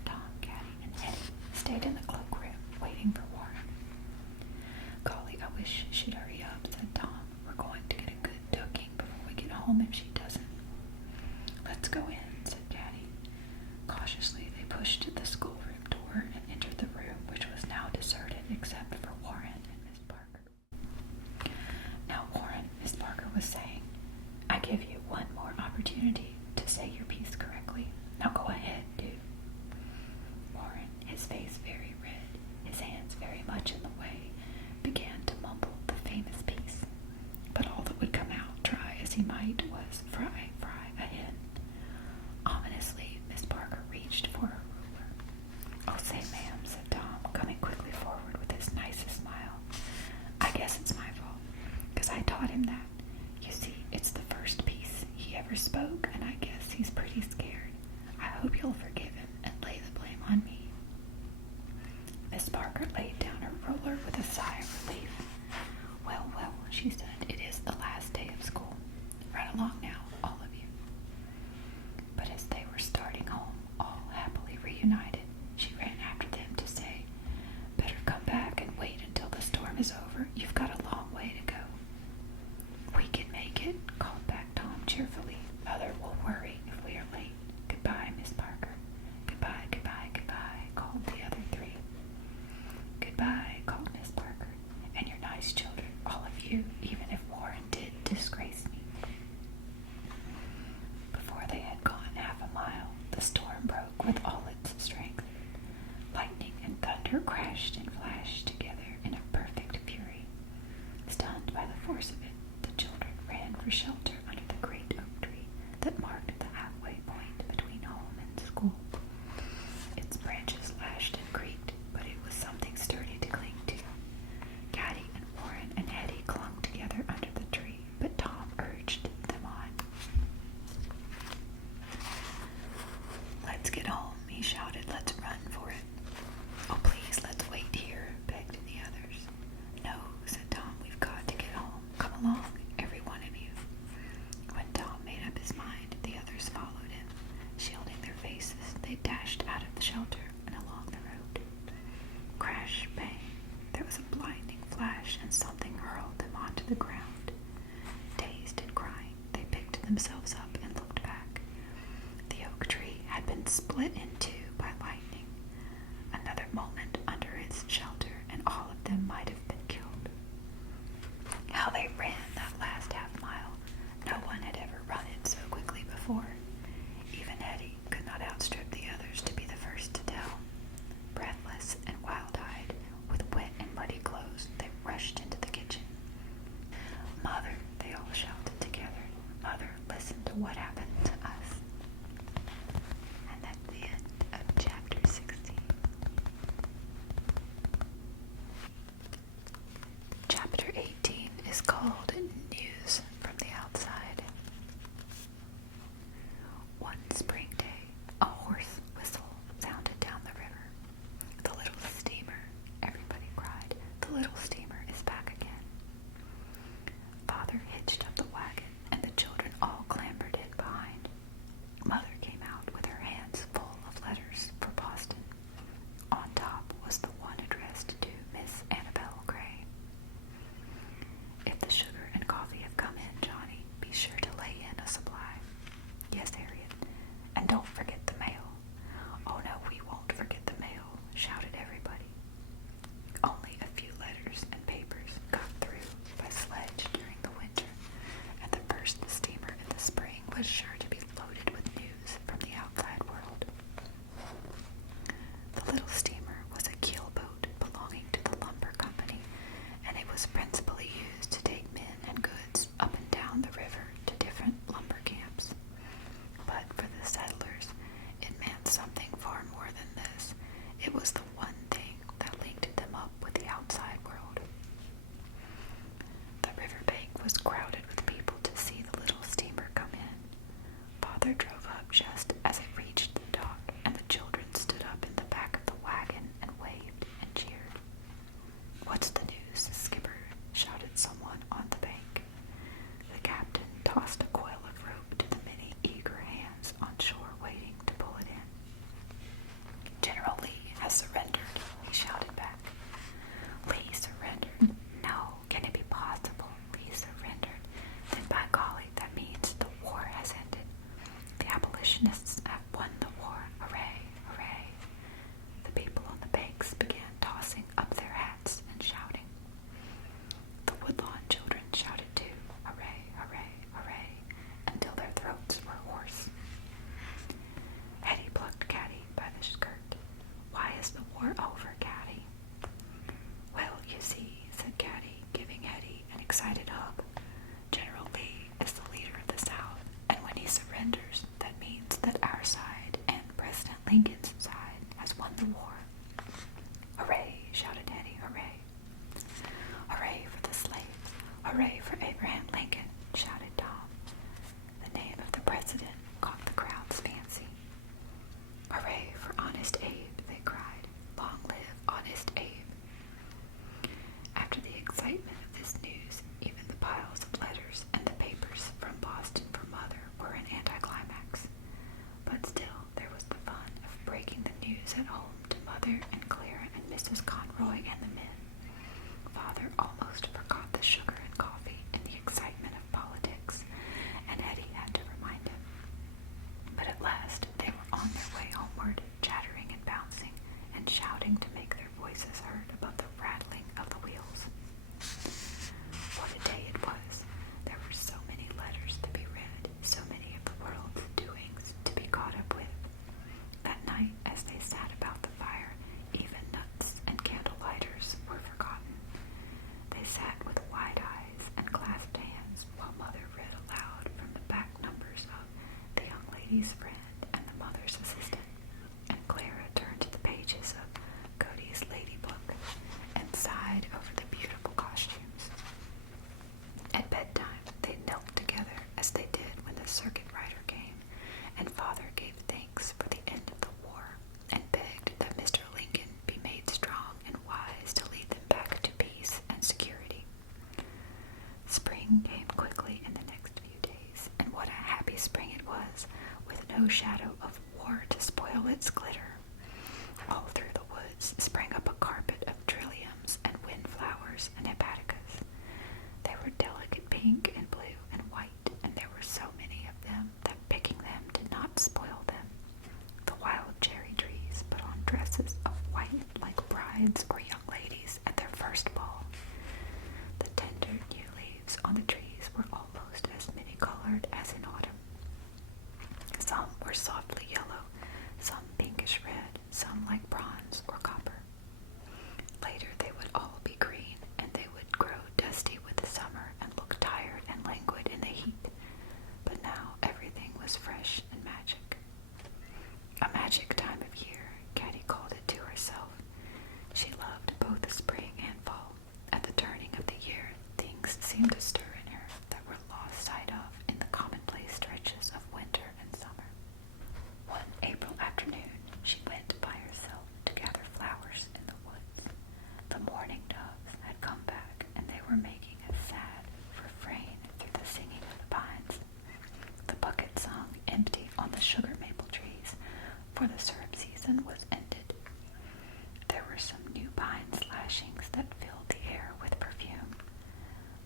Tom, Caddie, and Eddie stayed in the cloakroom waiting for Warren. "Golly, I wish she'd hurry up," said Tom. "We're going to get a good ducking before we get home if she doesn't." "Let's go in," said Caddie. Cautiously, they pushed the schoolroom door and entered the room, which was now deserted except for Warren and Miss Parker. "Now, Warren," Miss Parker was saying, "I give you one more opportunity to say your piece correctly. Now go ahead, do." Warren, his face very red, his hands very much in the way, began to mumble the famous piece. But all that would come out, try as he might, was "Fry, fry, a hen." Ominously, Miss Parker reached for her ruler. "Oh, say, ma'am," said Tom, coming quickly forward with his nicest smile. "I guess it's my fault, 'cause I taught him that. You see, it's the first piece he ever spoke, and I guess he's pretty scared. I hope you'll forgive him and lay the blame on me." Miss Parker laid down her ruler with a sigh of relief. "Well, well," she said, "it is the last day of school. Run along now, all of you." But as they were starting home, all happily reunited, she ran after them to say, "Better come back and wait until the storm is over. You've got a long way to go." "We can make it," called back Tom cheerfully. "Mother will worry if we are late. Goodbye, Miss Parker." "Goodbye, goodbye, goodbye," called the other three. "Goodbye," called Miss Parker, "and you're nice children, all of you, even if Warren did disgrace me." Before they had gone half a mile, the storm broke with all its strength. Lightning and thunder crashed and flashed together in a perfect fury. Stunned by the force of it, the children ran for shelter under the great oak tree that marked the halfway point between home and school. Its branches lashed and creaked, but it was something sturdy to cling to. Caddie and Warren and Eddie clung together under the tree, but Tom urged them on. "Let's get home," he shouted. "Let's run for it." "Oh, please, let's wait here," begged the others. "No," said Tom, "we've got to get home. Come along, every one of you." When Tom made up his mind, the others followed him. Shielding their faces, they dashed out of the shelter and along the road. Crash, bang, there was a blinding flash, and something hurled them onto the ground. Dazed and crying, they picked themselves up and looked back. The oak tree had been split in two by lightning. Another moment under its shelter, and all of them might have been killed. How they ran that last half mile! No one had ever run it so quickly before. Even Eddie could not outstrip the others to be the first to tell. Breathless and wild-eyed, with wet and muddy clothes, they rushed into the kitchen. "Mother," they all shouted together, "Mother, listen to what happened to us." And that's the end of chapter 16. Chapter 18 is called News from the Outside. One spring day, a hoarse whistle sounded down the river. "The little steamer," everybody cried. "The little steamer is back again." Father hitched up the wagon, and the children all clambered in behind. Mother came out with her hands full of letters for Boston. On top was the one addressed to Miss Annabelle Gray. "If the sugar and coffee have come in, Johnny, be sure to lay in a supply." "Yes, Harriet. And don't forget the mail." "Oh, no, we won't forget the mail," shouted everybody. Only a few letters and papers got through by sledge during the winter, and the first steamer in the spring was sure to be loaded with news from the outside world. The little steamer was a keelboat belonging to the lumber company, and it was principally used to take men and goods up and down the river to different lumber camps. But for the settlers, it meant something far more than this. It was the one thing that linked them up with the outside world. The riverbank was crowded with people to see the little steamer come in. Father drove up just as it reached the dock, and the children stood up in the back of the wagon and waved and cheered. excited hub. General Lee is the leader of the South, and when he surrenders, that means that our side and President Lincoln's side has won the war. Hooray, shouted Eddie, hooray. Hooray for the slaves. Hooray for Abraham Lincoln, shouted Tom. The name of the president caught the crowd's fancy. Hooray for Honest Abe, they cried. Long live Honest Abe. After the excitement of this news, even the piles of letters and the papers from Boston for Mother were an anticlimax. But still, there was the fun of breaking the news at home to Mother and Clara and Mrs. Conroy and the men. Father almost forgot the sugar and coffee in the excitement of politics, and Eddie had to remind him. But at last they were on their way homeward, chattering and bouncing, and shouting to make their voices heard above the rattling of the wheels. What a day it was! There were so many letters to be read, so many of the world's doings to be caught up with. That night, as they sat about the fire, even nuts and candle lighters were forgotten. They sat with wide eyes and clasped hands while Mother read aloud from the back numbers of The Young Lady's Friend and the Mother's Assistant, and Clara turned to the pages of Cody's Lady Book and sighed over the beautiful costumes. At bedtime, they knelt together as they did when the circuit rider came, and Father gave thanks for the end of the war and begged that Mr. Lincoln be made strong and wise to lead them back to peace and security. Spring came quickly in the next few days, and what a happy spring it was, with no shadow of war to spoil its glitter. All through the woods sprang up a carpet of trilliums and windflowers and hepaticas. They were delicate pink and blue and white, and there were so many of them that picking them did not spoil them. The wild cherry trees put on dresses of white like brides or young ladies at their first ball. The tender new leaves on the trees were almost as many-colored as in autumn. Some were softly yellow, some pinkish red, some like bronze or copper. Later they would all be green, and they would grow dusty with the summer and look tired and languid in the heat. But now everything was fresh and magic. A magic time of year, Caddie called it to herself. She loved both spring and fall. At the turning of the year, things seemed to stir in her that were lost sight of in the commonplace stretches of winter and summer. One April afternoon, she went by herself to gather flowers in the woods. The mourning doves had come back, and they were making a sad refrain through the singing of the pines. The bucket sung empty on the sugar maple trees, for the syrup season was ended. There were some new pine slashings that filled the air with perfume.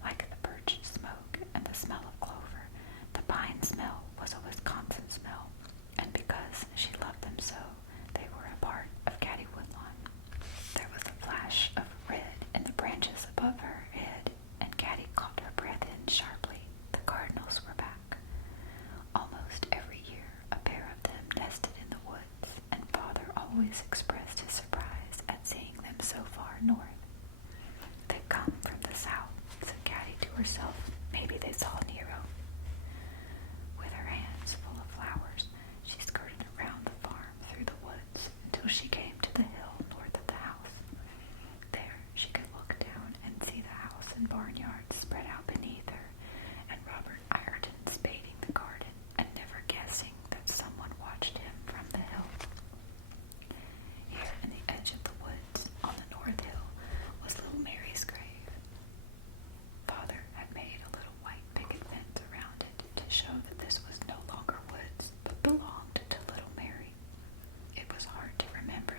Like the birch smoke and the smell of clover, the pine smell was a Wisconsin smell, and because she loved them so, they were a part of Caddie Woodlawn. There was a flash of red in the branches above her head, and Caddie caught her breath in sharply. The cardinals were back. Almost every year, a pair of them nested in the woods, and Father always expressed his surprise at seeing them so far north. They've come from the south, said Caddie to herself. Maybe they saw Nero. With her hands full of flowers, she skirted around the farm through the woods until she came to the hill north of the house. There she could look down and see the house and barnyard spread out beneath her, and Robert Ireton spading the garden, and never guessing that someone watched him from the hill. Here in the edge of the woods, on the north hill, was little Mary's grave. Father had made a little white picket fence around it to show that this was no longer woods, but belonged to little Mary. It was hard to remember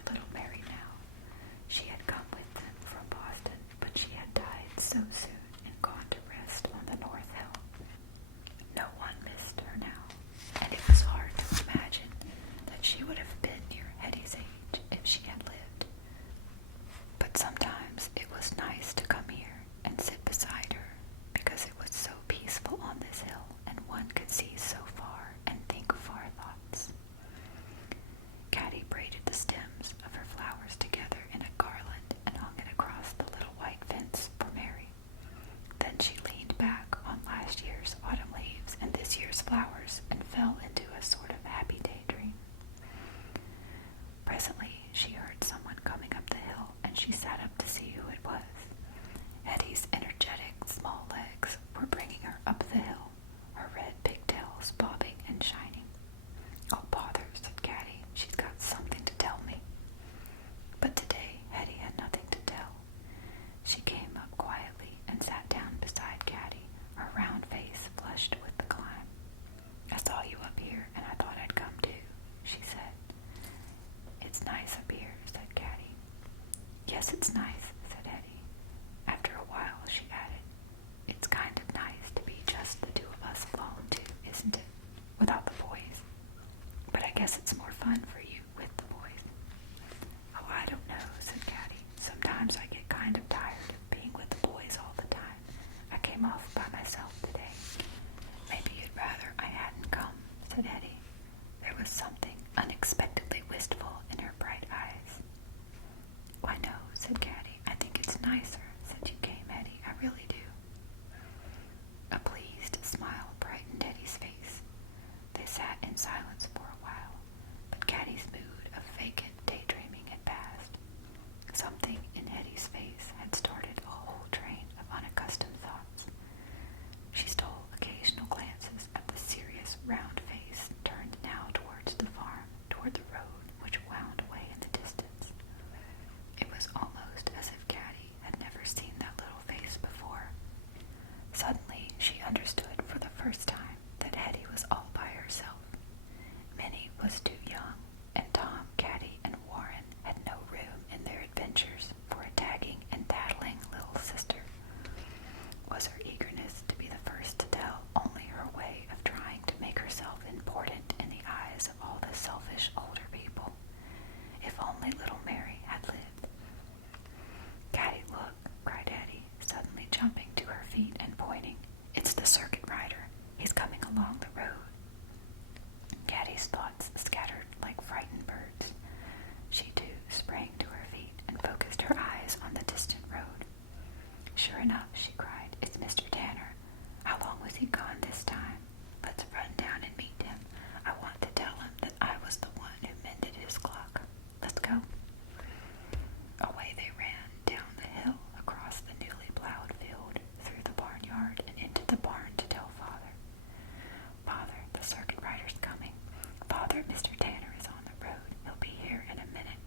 it's nice, said Hetty. After a while, she added, it's kind of nice to be just the two of us alone, too, isn't it? Without the boys. But I guess it's more fun for you with the boys. Oh, I don't know, said Caddie. Sometimes I get kind of tired of being with the boys all the time. I came off by myself today. Maybe you'd rather I hadn't come, said Hetty. There was something unexpectedly wistful in her bright eyes. Why no, said Caddie. I think it's nicer since you came, Hetty. I really do. A pleased smile brightened Hetty's face. They sat in silence for a while, but Caddie's mood of vacant daydreaming had passed. Something in Hetty's face had started a whole train of unaccustomed thoughts. She stole occasional glances at the serious round face turned now towards the farm, toward the road which wound away in the distance. It was almost as if Caddie had never seen that little face before. Suddenly she understood for the first time that Hetty was all by herself. Minnie was too young, and Tom, Caddie, and Warren had no room in their adventures for a tagging and tattling little sister. Was her eagerness to be the first to tell only her way of trying to make herself important in the eyes of all the selfish older people? If only little Mary had lived. Caddie, look, cried Hetty, suddenly jumping to her feet and pointing. It's the circuit rider. He's coming along the road. Caddie's thoughts scattered like frightened birds. She too sprang to her feet and focused her eyes on the distant road. Sure enough, she cried, it's Mr. Tanner. How long was he gone this time? Let's run down and meet him. I want to tell him that I was the one who mended his clock. Let's go. Away they ran down the hill, across the newly plowed field, through the barnyard and into the barn to tell Father. Father, the circuit rider's coming. Father, Mr. Tanner is on the road. He'll be here in a minute.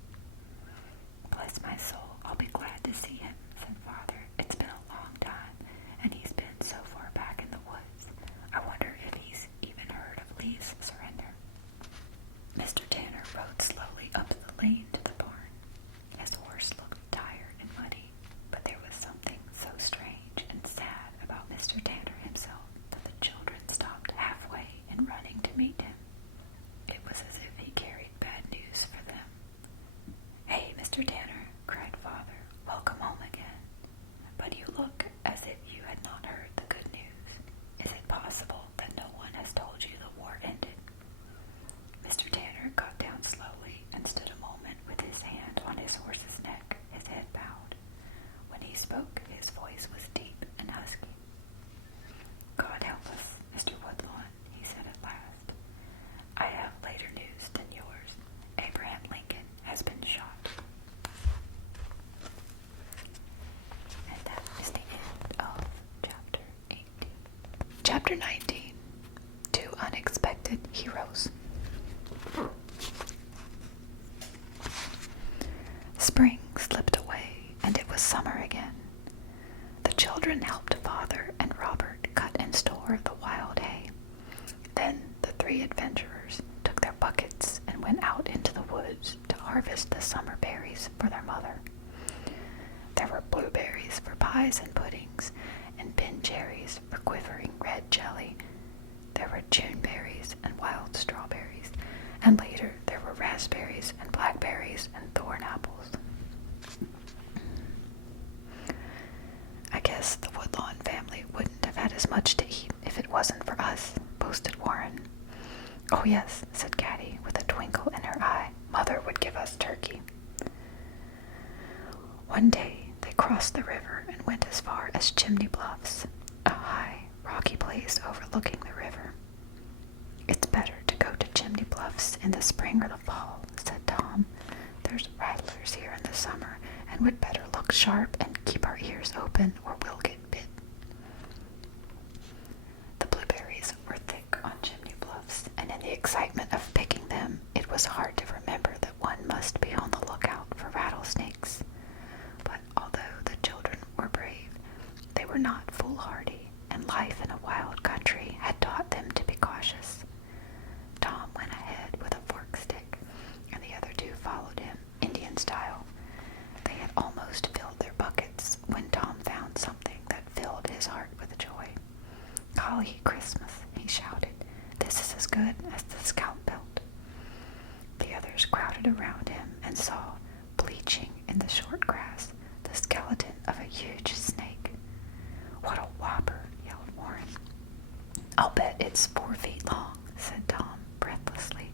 Bless my soul, I'll be glad to see him, said Father. It's been a long time, and he's been so far back in the woods. I wonder if he's even heard of Lee's surrender. Mr. Tanner rode slowly up the lane to the barn. His horse looked tired and muddy, but there was something so strange and sad about Mr. Tanner himself that the children stopped halfway in running to meet him. It was as if he carried bad news for them. Hey, Mr. Tanner, cried Father, welcome home again. But you look as if you had not heard the good news. Is it possible that no one has told you the war ended? Mr. Tanner got down slowly and stood a moment with his hand on his horse's neck, his head bowed. When he spoke, his voice was deep and husky. God help us, Mr. Woodlawn, he said at last. I have later news than yours. Abraham Lincoln has been shot. And that is the end of chapter 18. Chapter 19. Two Unexpected Heroes. Spring slipped away, and it was summer again. The children helped Father and Robert cut and store the wild hay. Then the three adventurers took their buckets and went out into the woods to harvest the summer berries for their mother. There were blueberries for pies and puddings, and pin cherries for quivering red jelly. There were June berries and wild strawberries, and later there were raspberries and blackberries and thorn apples. I guess the Woodlawn family wouldn't have had as much to eat if it wasn't for us, boasted Warren. Oh yes, said Caddie with a twinkle in her eye. Mother would give us turkey. One day they crossed the river and went as far as Chimney Bluffs, a high, rocky place overlooking the river. It's better to go to Chimney Bluffs in the spring or the fall, said Tom. There's rattlers here in the summer, and we'd better look sharp and keep our ears open or we'll get bit. The blueberries were thick on Chimney Bluffs, and in the excitement of picking them, it was hard to remember that one must be on the lookout for rattlesnakes. But although the children were brave, they were not foolhardy, and life in a wild country had taught them to be cautious. Tom went ahead with a fork stick, and the other two followed him, Indian style. They had almost around him and saw, bleaching in the short grass, the skeleton of a huge snake. "What a whopper," yelled Warren. "I'll bet it's 4 feet long," said Tom breathlessly.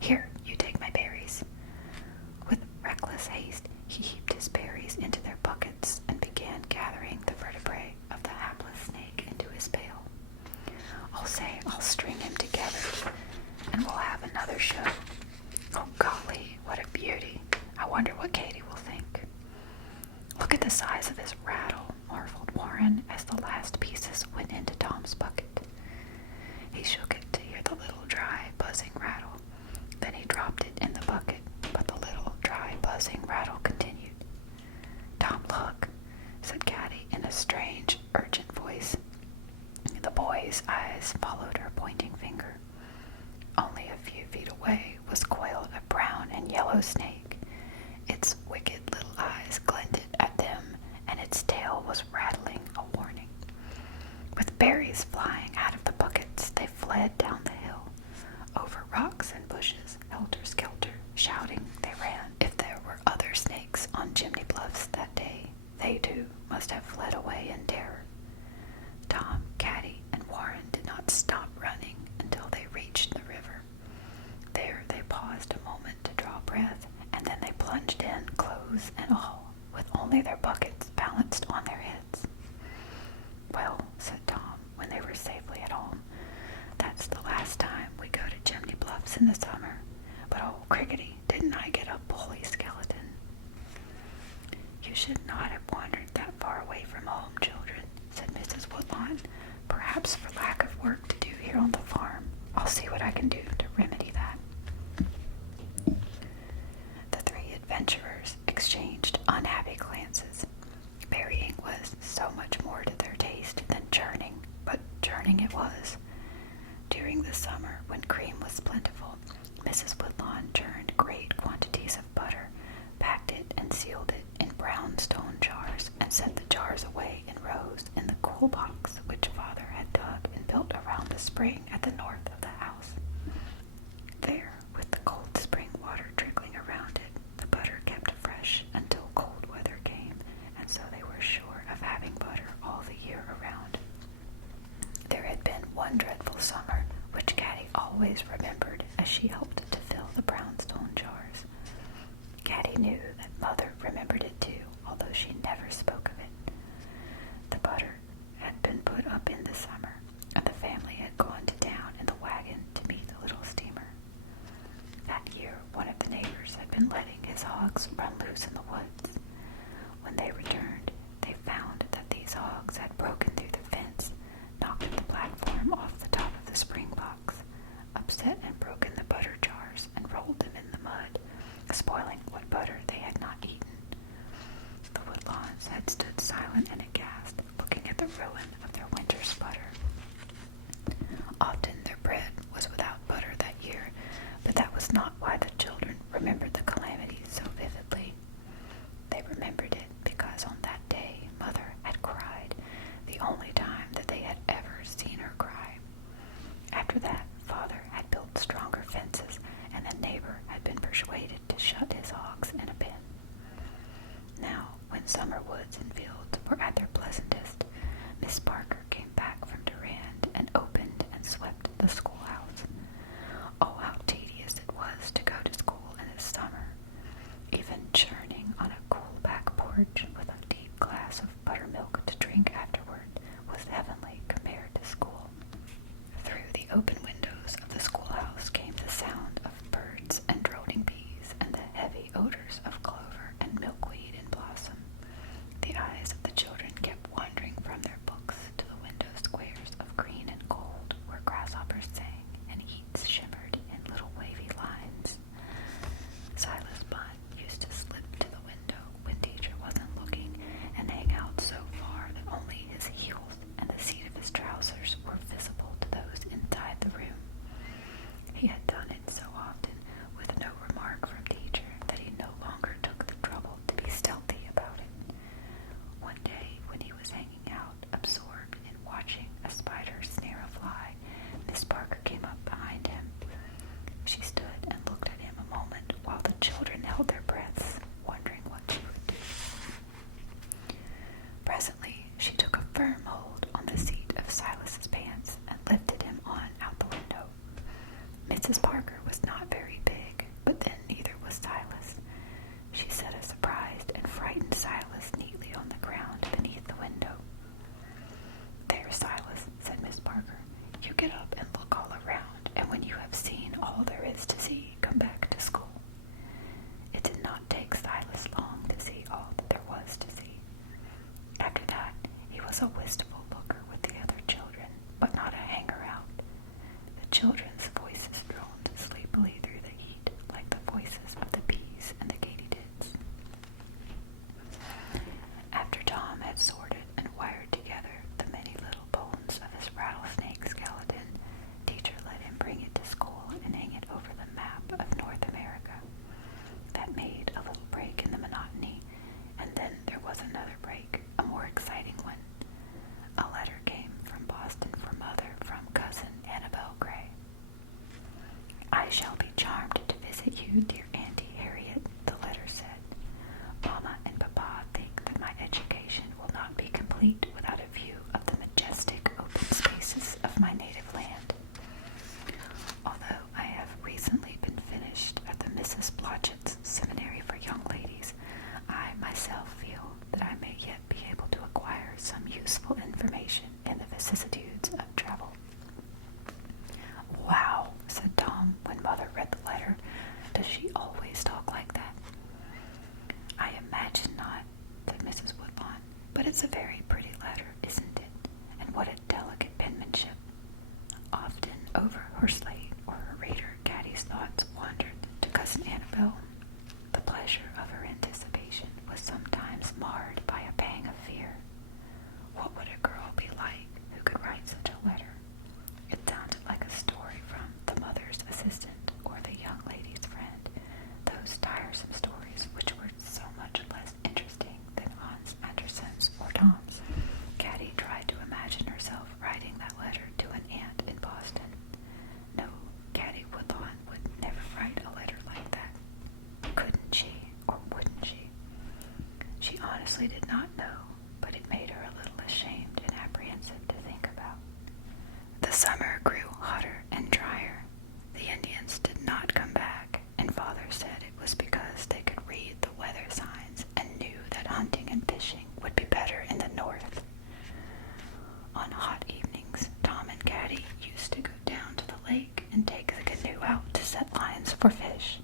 "Here, you take my berries." With reckless haste, he heaped his berries into their buckets and began gathering the vertebrae of the hapless snake into his pail. I'll string him together, and we'll have another show. Oh, golly, what a beauty. I wonder what Katie will think." "Look at the size of his rattle," marveled Warren as the last pieces went into Tom's bucket. He shook it to hear the little dry, buzzing rattle. Then he dropped it in the bucket, but the little dry, buzzing rattle continued. "Tom, look," said CADDIE in a strange, urgent voice. The boy's eyes followed her pointing finger. Only a few feet away was coiled a brown and yellow snake. Its wicked little eyes glinted at them, and its tail was rattling a warning. With berries flying out of the buckets, they fled down the hill. Over rocks and bushes, helter-skelter, shouting, they ran. If there were other snakes on Chimney Bluffs that day, they too must have fled away in terror. Tom, CADDIE, and Warren did not stop running until they reached the river. There they paused a moment to draw breath, and then they plunged in, clothes and all, with only their buckets balanced on their heads. "Well," said Tom, when they were safely at home, "that's the last time we go to Chimney Bluffs in the summer. But oh, crickety, didn't I get a bully skeleton?" "You should not have wandered that far away from home, children," said Mrs. Woodlawn. "Perhaps for lack of work to do here on the farm. I'll see what I can do to remedy that." The 3 adventurers exchanged unhappy glances. Berrying was so much more to their taste than churning, but churning it was. During the summer, when cream was plentiful, Mrs. Woodlawn churned great quantities of butter, packed it and sealed it in brown stone jars, and set the jars away in rows in the cool box which Father had dug and built around a spring at the north of the house. There, with the cold spring water trickling around it, the butter kept fresh until cold weather came, and so they were sure of having butter all the year around. There had been one dreadful summer which CADDIE always remembered as she helped to fill the brownstone jars. CADDIE knew that Mother remembered it too, although she never spoke of it. The butter had been put up in the summer, and the family had gone to town in the wagon to meet the little steamer. That year, one of the neighbors had been letting his hogs run loose in the woods. When they returned, they found that these hogs had broken through the fence, knocked the platform off the top of the spring box, upset and broken the butter jars, and rolled them in the mud, spoiling what butter they had not eaten. The Woodlawns had stood silent and aghast, looking at the ruin of their winter's butter. Often their bread was without butter that year, but that was not why the children remembered the calamity so vividly. They remembered it because on that day Mother had cried, the only time that they had ever seen her cry. After that, Father had built stronger fences, and the neighbor had been persuaded to shut his hogs in a pen. Now, when summer woods and fields were at their pleasantest, Miss Parker came back from Durand and opened and swept the schoolhouse. Oh, how tedious it was to go to school in the summer. Even churning on a cool back porch with a deep glass of buttermilk to drink afterward was heavenly compared to school. Through the open windows of the schoolhouse came the sound of birds and droning bees and the heavy odors of clover and milkweed in blossom. The eyes of the children kept wandering from their books to the window squares of green and gold where grasshoppers sang and heats shimmered in little wavy lines. Silas Bunt used to slip to the window when teacher wasn't looking was a wistful looker with the other children, but not a hanger-out. The children's voices droned sleepily through the heat, like the voices of the bees and the katydids. After Tom had sorted and wired together the many little bones of his rattlesnake skeleton, teacher let him bring it to school and hang it over the map of North America. That made a little break in the monotony, and then there was another break, a more exciting one. A letter came from Boston for Mother from cousin Annabelle Gray. I shall be charmed to visit you, dear Auntie Harriet, the letter said. Mama and Papa think that my education will not be complete without a view of the majestic open spaces of my native land. Although I have recently been finished at the Mrs. Blodgett's Seminary for Young Ladies, I myself feel that I may yet be able to acquire some useful information in the vicissitudes of travel. Wow, said Tom when Mother read the letter. Does she always talk like that? I imagine not, said Mrs. Woodlawn, but it's a very pretty letter, isn't it? And what a delicate penmanship. Often over her slate or her reader, Caddie's thoughts wandered to Cousin Annabelle. The pleasure of her anticipation was sometimes marred by a pang of fear. What would a girl be like who could write such a letter? It sounded like a story from The Mother's Assistant or The Young Lady's Friend, those tiresome stories which were so much less interesting than Hans Andersen's or Tom's. Caddie tried to imagine herself writing that letter to an aunt in Boston. No, Caddie Woodlawn would never write a letter like that. Couldn't she, or wouldn't she? She honestly did not know, but it made her a little ashamed and apprehensive to think about. The summer grew hotter and drier. The Indians did not come back, and Father said it was because they could read the weather signs and knew that hunting and fishing would be better in the north. On hot evenings, Tom and Caddie used to go down to the lake and take the canoe out to set lines for fish.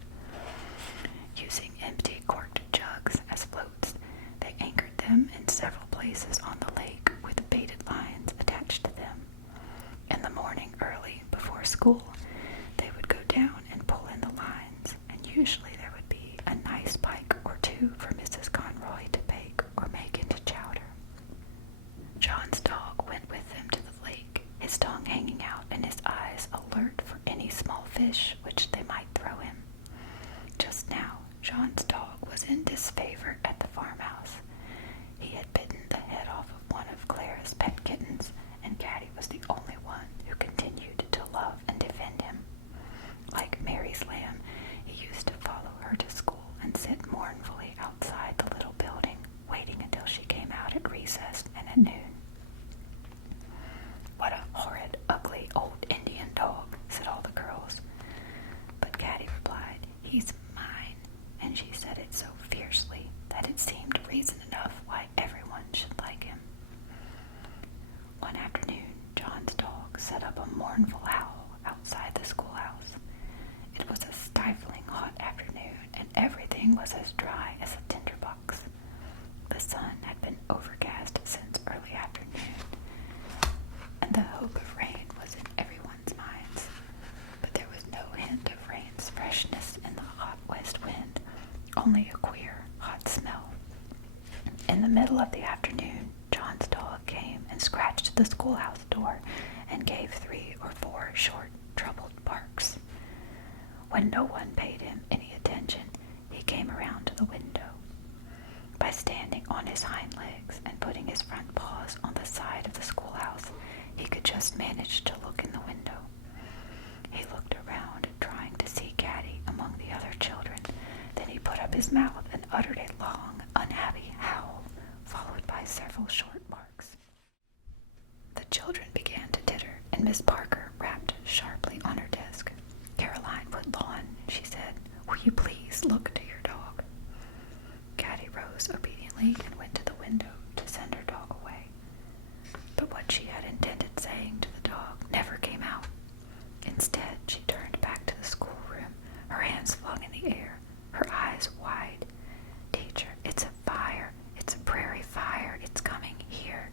Using empty corked jugs as floats, they anchored them in several places on the lake with baited lines attached to them. In the morning early, before school, they would go down and pull in the lines, and usually there would be a nice pike or two for Mrs. Conroy to bake or make into chowder. John's dog went with them to the lake, his tongue hanging out and his eyes alert for any small fish which they might throw him. Just now, John's dog was in disfavor at the farmhouse. He had bitten the head off of one of Clara's pet kittens, and Caddie was the only one who continued to love and defend him. Like Mary's lamb, he used to follow her to school and sit mournfully outside the little building, waiting until she came out at recess and at noon. What a horrid, ugly, old Indian dog, said all the girls. But Caddie replied, he's mine, and she said it so fiercely that it seemed reason enough why everyone should like him. One afternoon, John's dog set up a mournful howl outside the schoolhouse. It was a stifling hot afternoon, and everything was as dry as a tinderbox. The sun had been overcast since early afternoon, and the hope of rain was in everyone's minds. But there was no hint of rain's freshness in the hot west wind, only a queer, hot smell. In the middle of the afternoon, John's dog came and scratched the schoolhouse door and gave 3 or 4 short, troubled barks. When no one paid him any attention, he came around to the window. By standing on his hind legs and putting his front paws on the side of the schoolhouse, he could just manage to look in the window. He looked around, trying to see Caddie among the other children. Then he put up his mouth and uttered a long, unhappy howl, followed by several short barks. The children began to titter, and Miss Parker rapped sharply on her desk. Caroline Woodlawn, she said, will you please look to your dog? Caddie rose obediently and went to the window to send her dog away. But what she had intended saying to the dog never came out. Instead, she turned back to the schoolroom, her hands flung in the air, her eyes wide. Teacher, it's a fire. It's a prairie fire. It's coming here.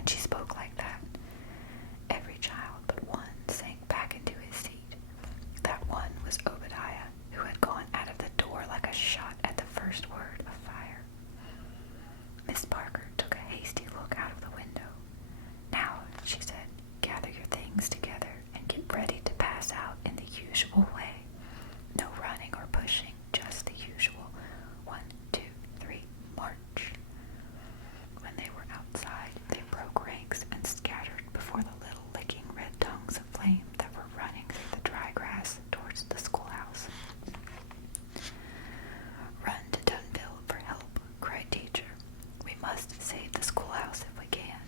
When she spoke like that, every child but one sank back into his seat. That one was Obadiah, who had gone out of the door like a shot at the first word of fire. Miss Parker took a hasty look out of the window. "Now," she said, "gather your things together and get ready to pass out in the usual way. No running or pushing, just the usual. 1, 2, 3, march." When they were outside, they broke ranks and scattered before the little licking red tongues of flame that were running through the dry grass towards the schoolhouse. "Run to Dunville for help," cried Teacher. "We must save the schoolhouse if we can."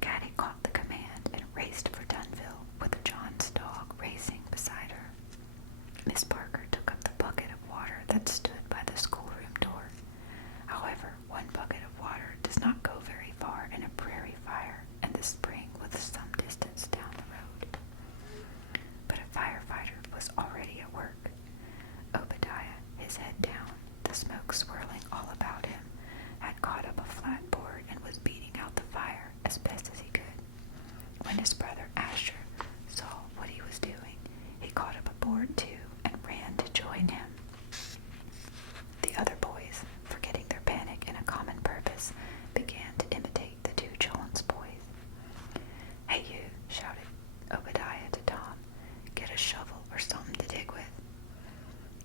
Caddie caught the command and raced for Dunville, with John's dog racing beside her. Miss Parker took up the bucket of water that stood by the schoolroom door. However, one bucket of water does not go very far in a prairie fire, and the spring was some distance down the road. But a firefighter was already at work. Obadiah, his head down, the smoke swirling all about him, had caught up a flat board and was beating out the fire as best as he could. When his brother Asher saw what he was doing, he caught up a board too and ran to join him. The other boys, forgetting their panic in a common purpose, began to imitate the 2 Jones boys. "Hey you," shouted Obadiah to Tom, "get a shovel or something to dig with."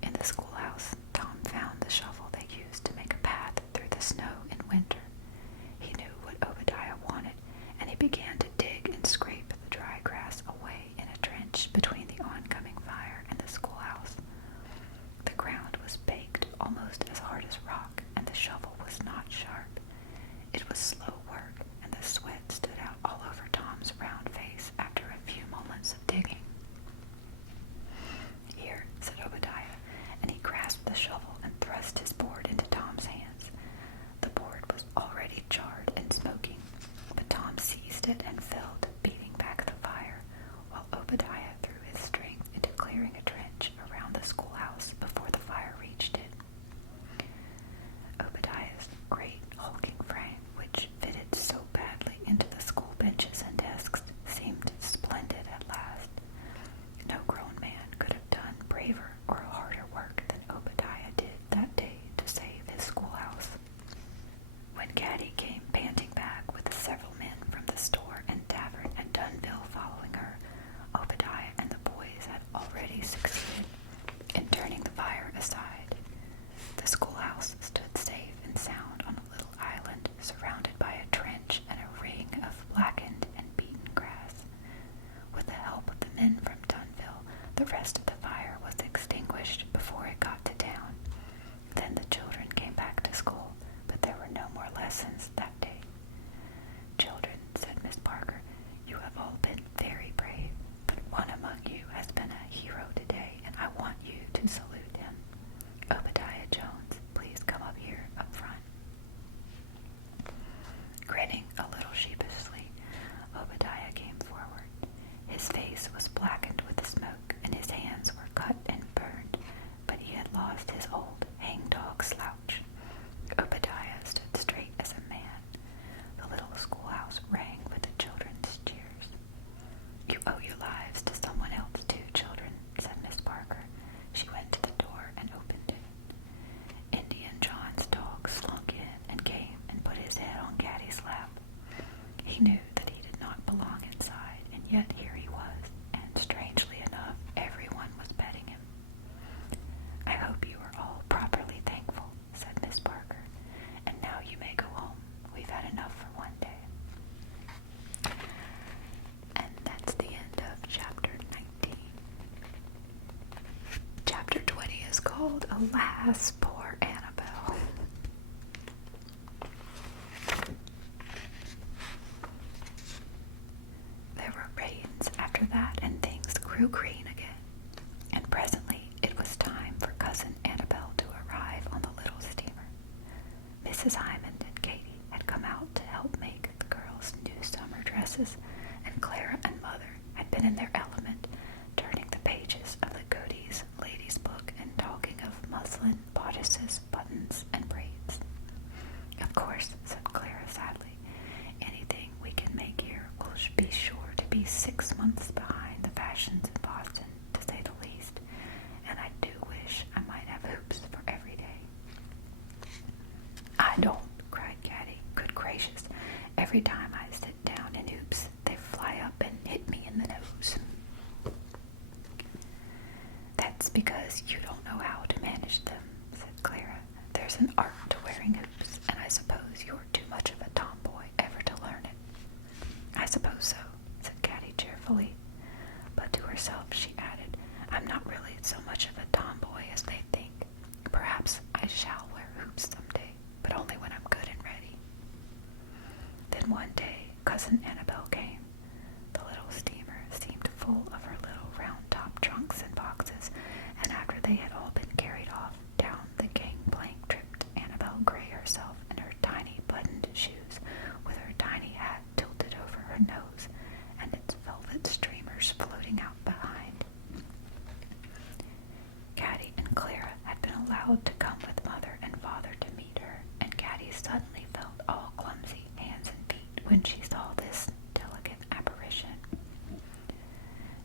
In the schoolhouse, Tom found the shovel they used to make a path through the snow in winter. He knew what Obadiah wanted, and he began to dig and scrape the dry grass away in a trench between the oncoming fire and the schoolhouse. The ground was baked almost as hard as rock, and the shovel was not sharp. It was slow work, and the sweat stood out all over Tom's round face after a few moments of digging. "Here," said Obadiah, and he grasped the shovel and thrust his board into Tom's hands. The board was already charred and smoking, but Tom seized it and fell to beating back the fire, while Obadiah threw his strength into clearing a trench around the schoolhouse before the fire reached it. Obadiah's great hulking frame, which fitted so badly into the school benches and desks, seemed splendid at last. No grown man could have done braver or harder work than Obadiah did that day to save his schoolhouse. When Caddie came panting back with several men from the store and tavern at Dunville following her, Obadiah and the boys had already succeeded in turning the fire aside. The schoolhouse stood safe and sound on a little island surrounded by a trench and a ring of blackened and beaten grass. With the help of the men from Dunville, the rest of the fire was extinguished before it got to town. Then the children came back to school, but there were no more lessons that day. "Children," said Miss Parker, "you have all been very brave, but one among you has been a hero today, and I want you to salute him. Obadiah Jones, please come up here up front." Grinning a little sheepishly, Obadiah came forward. His face was blackened with smoke, and his hands were cut and burned, but he had lost his old hangdog slouch. Obadiah stood straight as a man. The little schoolhouse rang with the children's cheers. "You owe your lives to someone else too, children," said Miss Parker. She went to the door and opened it. Indian John's dog slunk in and came and put his head on Caddie's lap. He knew that he did not belong inside, and yet here he was, and strangely enough, everyone was petting him. "I hope you are all properly thankful," said Miss Parker. "And now you may go home. We've had enough for one day." And that's the end of chapter 19. Chapter 20 is called "Alas, Poor Annabelle." There were rains after that, and things grew green again. And presently it was time for Cousin Annabelle to arrive on the little steamer. Mrs. Hyman and Katie had come out to help make the girls' new summer dresses, and Clara and Mother had been in their element, turning the pages of the Godey's ladies' book and talking of muslin, bodices, buttons, and braids. "Of course," said Clara sadly, "anything Every time I sit down in hoops, they fly up and hit me in the nose. That's because you don't know how to manage them, said Clara. There's an art to wearing hoops, and I suppose you're too much of a tomboy ever to learn it. I suppose so, said Caddie cheerfully. But to herself she added, I'm not really so much of a tomboy as they think. Perhaps I shall wear hoops someday, but only when I'm good and ready. Then one day, Cousin Annabel came. The little steamer seemed full of her little round-top trunks and boxes, and after they had all been carried off, down the gangplank tripped Annabel Gray herself in her tiny buttoned shoes, with her tiny hat tilted over her nose, and its velvet streamers floating out behind. Caddie and Clara had been allowed to come with Mother and Father to meet her, and Caddie suddenly felt all clumsy hands and feet when she saw this delicate apparition.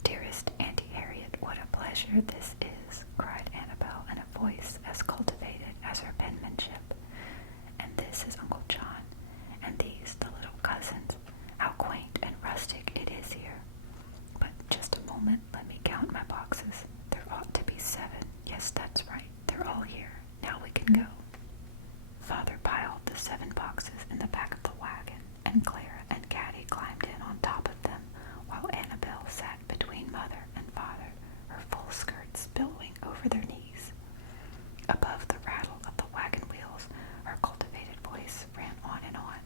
Dearest Auntie Harriet, what a pleasure this is, cried Annabel in a voice as cultivated as her penmanship. And this is Uncle John, and these the little cousins. How quaint and rustic it is here. But just a moment, let me count my boxes. There ought to be 7. Yes, that's right. They're all here. Now we can go. Father piled the 7 boxes in the back of the wagon, and Clara and Caddie climbed in on top of them, while Annabel sat between Mother and Father, her full skirts billowing over their knees. Above the rattle of the wagon wheels, her cultivated voice ran on and on.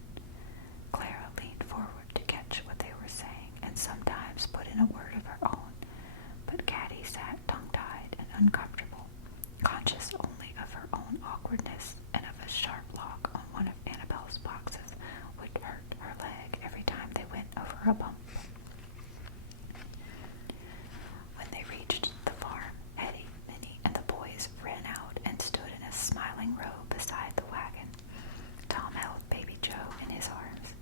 Clara leaned forward to catch what they were saying, and sometimes put in a word of her own, but Caddie sat tongue-tied and uncomfortable, conscious only of her own awkwardness and of a sharp lock on one of Annabel's boxes, which hurt her leg every time they went over a bump. When they reached the farm, Hetty, Minnie, and the boys ran out and stood in a smiling row beside the wagon. Tom held baby Joe in his arms.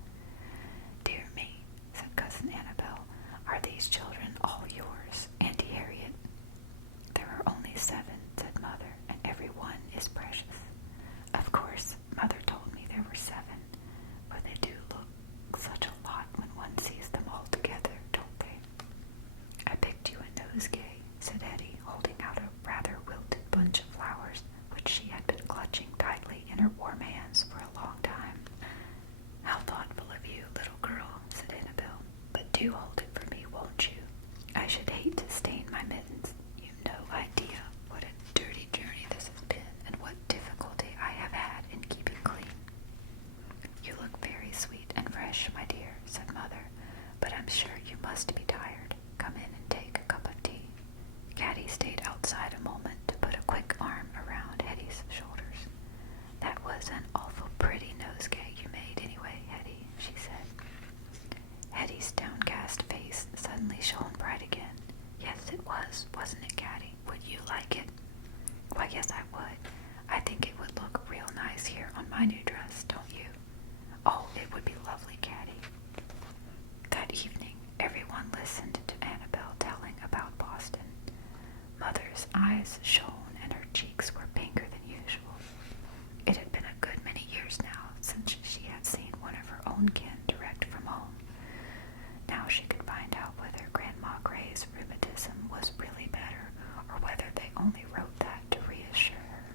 Dear me, said Cousin Annabel, are these children all yours, Auntie Harriet? There are only 7, said Mother, and every one is precious. Of course, Mother told me there were 7, but they do look such a lot when one sees them all together, don't they? I picked you a nosegay, said Hetty, holding out a rather wilted bunch of flowers, which she had been clutching tightly in her warm hands for a long time. How thoughtful of you, little girl, said Annabel, but do hold it for me, won't you? I should hate to stain my mittens. You've no idea what a dirty journey this has been, and what difficulty I have had in keeping clean. You look very sweet and fresh, my dear, said Mother, but I'm sure you must be tired. Come in and take a cup of tea. Caddie stayed outside a moment to put a quick arm around Hetty's shoulders. That was an awful pretty nosegay you made anyway, Hetty, she said. Hetty's downcast face suddenly shone bright again. Yes, it was, wasn't it, Caddie? Would you like it? Why, yes, I would. I think it would look real nice here on my new dress, don't you? Oh, it would be lovely, Caddie. That evening, everyone listened to Annabel telling about Boston. Mother's eyes shone and her cheeks were pinker than usual. It had been a good many years now since she had seen one of her own kin direct from home. Now she could find out whether Grandma Gray's rheumatism was really better, or whether they only wrote that to reassure her.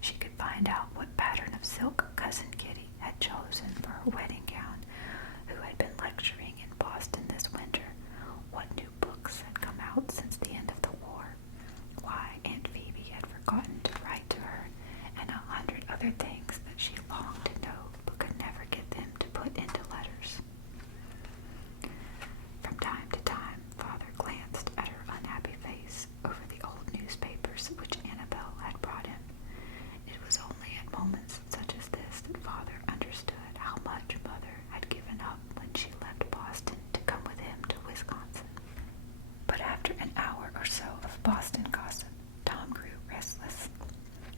She could find out what pattern of silk Cousin Kitty had chosen for her wedding gown, who had been lecturing in Boston this winter, what new books had come out since the end of the war, why Aunt Phoebe had forgotten to write to her, and 100 other things that she longed to know but could never get them to put into letters. From time to time, Father glanced at her unhappy face over the old newspapers which Annabel had brought him. It was only at moments such as this that Father understood how much Mother had given up when she left Boston to come with him to Wisconsin. But after an hour or so of Boston gossip, Tom grew restless.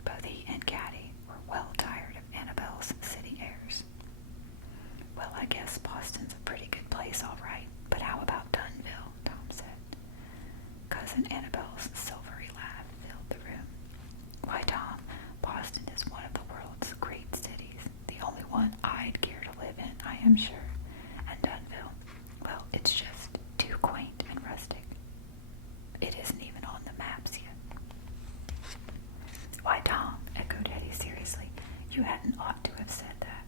Both he and Caddie were well tired of Annabel's city airs. Well, I guess Boston's a pretty good place, all right, but how about Dunville? Tom said. Cousin Annabel's silvery laugh filled the room. Why, Tom, Boston is one of the world's great cities, the only one I'd care to live Hampshire, and Dunville, well, it's just too quaint and rustic. It isn't even on the maps yet. Why, Tom, echoed Hetty seriously, you hadn't ought to have said that.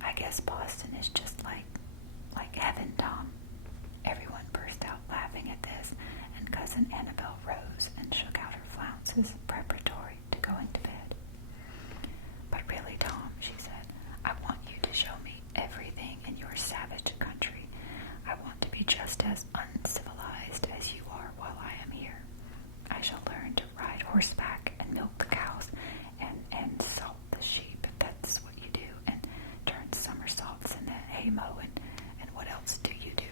I guess Boston is just like heaven, Tom. Everyone burst out laughing at this, and Cousin Annabel rose and shook out her flounces preparatory to going to bed. But really, Tom, she said, I want you to show me everything in your savage country. I want to be just as uncivilized as you are while I am here. I shall learn to ride horseback and milk the cows and salt the sheep, if that's what you do, and turn somersaults in the haymow, and what else do you do?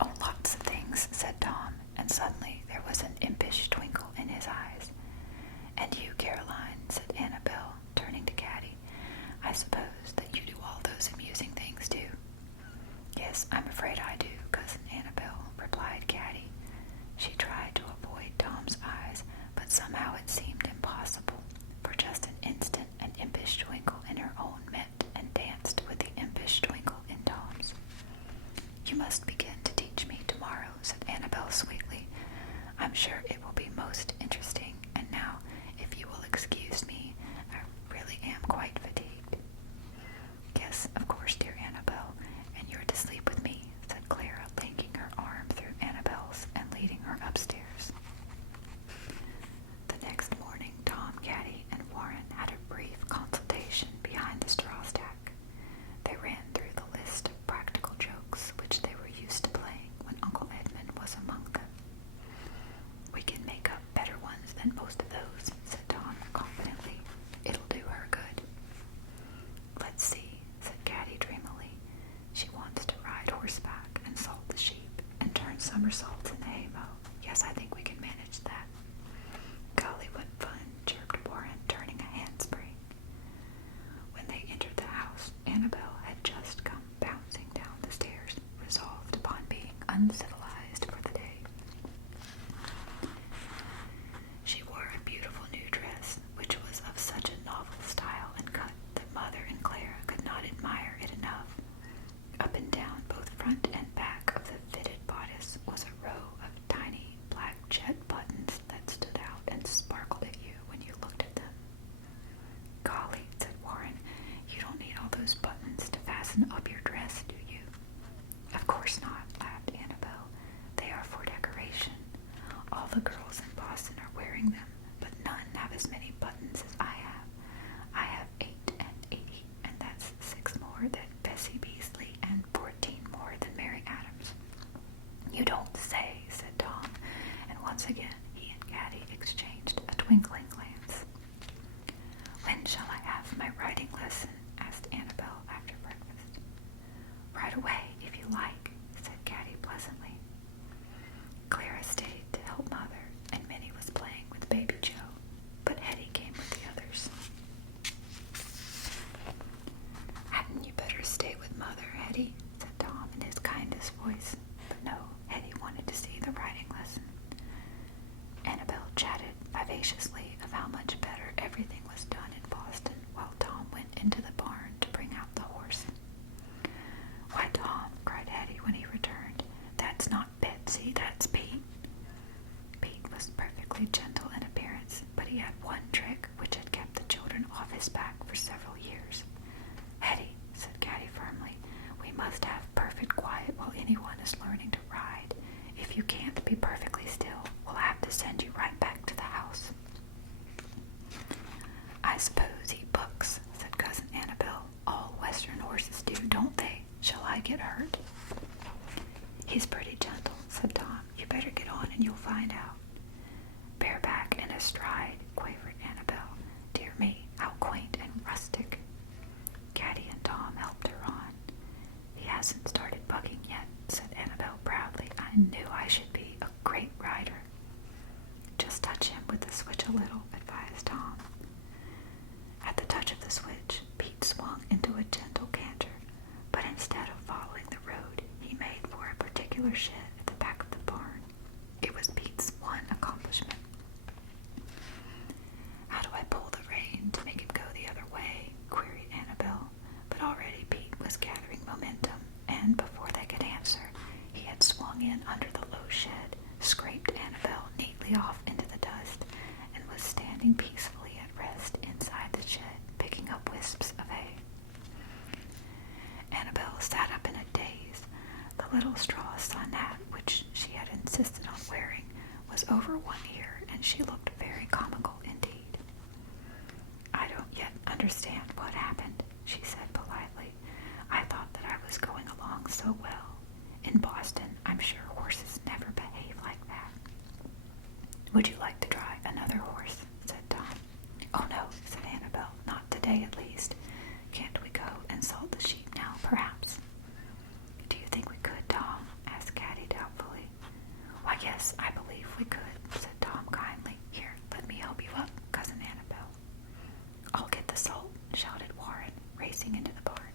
Oh, lots of things, said Tom, and suddenly there was an impish twinkle in his eyes. And you, Caroline, said Annabel, turning to Caddie, I suppose that you do all those amusing things too. Yes, I'm afraid I do, Cousin Annabel, replied Caddie. She tried to avoid Tom's eyes, but somehow it seemed impossible. For just an instant, an impish twinkle in her own met and danced with the impish twinkle in Tom's. You must begin to teach me tomorrow, said Annabel sweetly. I'm sure it will be most interesting, and now, if you will excuse me, I really am quite fatigued. Yes, of course, dear Annabel, and you're to sleep with me, said Clara, linking her arm through Annabel's and leading her upstairs. The next morning, Tom, Caddie, and Warren had a brief consultation behind the straw stack. They ran through the list of practical jokes which they were used to playing when Uncle Edmund was among them. We can make up better ones than most of those, said Tom confidently. It'll do her good. Let's see, said Caddie dreamily. She wants to ride horseback and salt the sheep and turn somersaults in the haymow. Yes, I think we can manage that. Golly, what fun, chirped Warren, turning a handspring. When they entered the house, Annabel had just come bouncing down the stairs, resolved upon being uncivilized for the day. She wore a beautiful new dress, which was of such a novel style and cut that Mother and Clara could not admire it enough. Up and down both front and back of the fitted bodice was a row of tiny black jet buttons that stood out and sparkled at you when you looked at them. Golly, said Warren, you don't need all those buttons to fasten up your dress, do you? Of course not, laughed Annabel. They are for decoration. All the girls in Boston are wearing them, but none have as many buttons as I have. I have 8 and 80, and that's 6 more than Bessie Beasley and 14 more than Mary Adams. You don't say, said Tom, and once again he and Caddie exchanged a twinkling glance. When shall I have my writing lesson? Asked Annabel after breakfast. Right away, if you like, said Caddie pleasantly. Clara stayed to help Mother, and Minnie was playing with Baby Joe, but Hetty came with the others. Hadn't you better stay with Mother, Hetty? Said Tom in his kindest voice. But no, Hetty wanted to see the writing lesson. Annabel chatted vivaciously of how much better everything was done in Boston, while Tom went into the barn to bring out the horse. Why, Tom, cried Hetty when he returned, that's not Betsy, that's Pete. Pete was perfectly gentle in appearance, but he had one trick which had kept the children off his back for several years. Hetty, said Caddie firmly, we must have perfect quiet while anyone is learning to ride. If you can't be perfectly still, we'll have to send you right back to the house. I suppose he bucks, said Cousin Annabel. All Western horses do, don't they? Shall I get hurt? He's pretty gentle, said Tom. You better get on and you'll find out. Bareback and astride, quavered Annabel. Dear me, how quaint and rustic. Caddie and Tom helped her on. He hasn't started bucking yet, said Annabel proudly. I knew I should be a great rider. Just touch him with the switch a little, advised Tom. At the touch of the switch, Pete swung into a gentle canter, but instead of following the road, he made for a particular shed at the back of the barn. It was Pete's one accomplishment. How do I pull the rein to make him go the other way? Queried Annabel. But sat up in a daze. The little straw sun hat, which she had insisted on wearing, was over one ear, and she looked very comical indeed. "I don't yet understand what happened," she said politely. "I thought that I was going along so well. In Boston, I'm sure horses never behave like that." "Would you like to try another horse?" said Tom. "Oh no," said Annabelle, "not today at least. Can't we go and salt the sheep now, perhaps?" "Do you think we could, Tom?" asked Caddie doubtfully. "Why, yes, I believe we could," said Tom kindly. "Here, let me help you up, Cousin Annabelle." "I'll get the salt," shouted Warren, racing into the barn.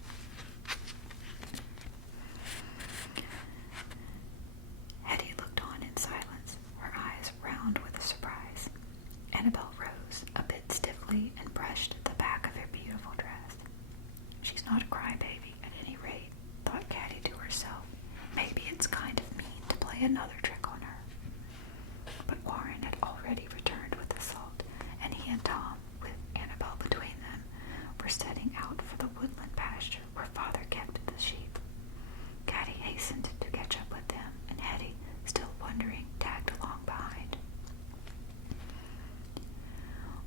Hetty looked on in silence, her eyes round with surprise. Annabelle rose a bit stiffly and brushed the back of her beautiful dress. "She's not a crybaby, at any rate," thought Caddie to herself. "Maybe it's kind of mean to play another trick on her." But Warren had already returned with the salt, and he and Tom, with Annabelle between them, were setting out for the woodland pasture where Father kept the sheep. Caddie hastened to catch up with them, and Hetty, still wondering, tagged along behind.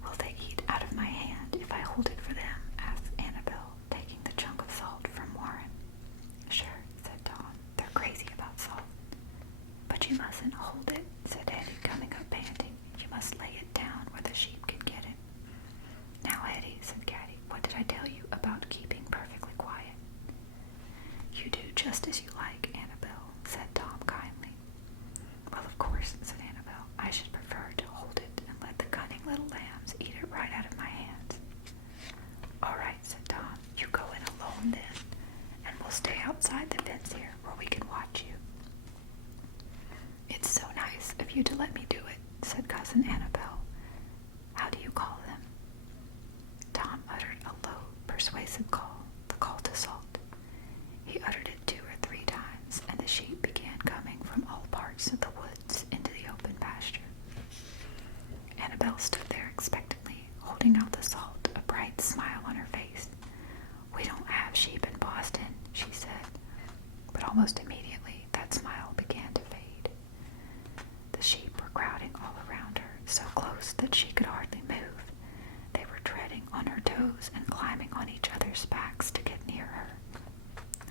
"Will they eat out of my hand if I hold it for them?" asked Annabelle, taking the chunk of salt from Warren. "Sure," said Tom. "They're crazy about salt." "But you mustn't hold it," said Hetty, coming up panting. "You must lay it down where the sheep can get it." "Now, Hetty," said Caddie, "what did I tell you about keeping perfectly quiet?" "You do just as you like, Annabelle," said Tom kindly. "Well, of course," said Annabelle, "I should prefer to hold it and let the cunning little lambs eat it right out of my hands." "All right," said Tom. "You go in alone then, and we'll stay outside the fence here where we can watch you." "It's so nice of you to let me do it," said Cousin Annabelle. "How do you call them?" Tom uttered a low, persuasive call, the call to salt. He uttered it 2 or 3 times, and the sheep began coming from all parts of the woods into the open pasture. Annabelle stood there expectantly, holding out the salt, a bright smile on her face. "We don't have sheep in Boston," she said, but almost immediately that smile began to fade. The sheep were crowding all around her, so close that she could hardly move. They were treading on her toes and climbing on each other's backs to get near her.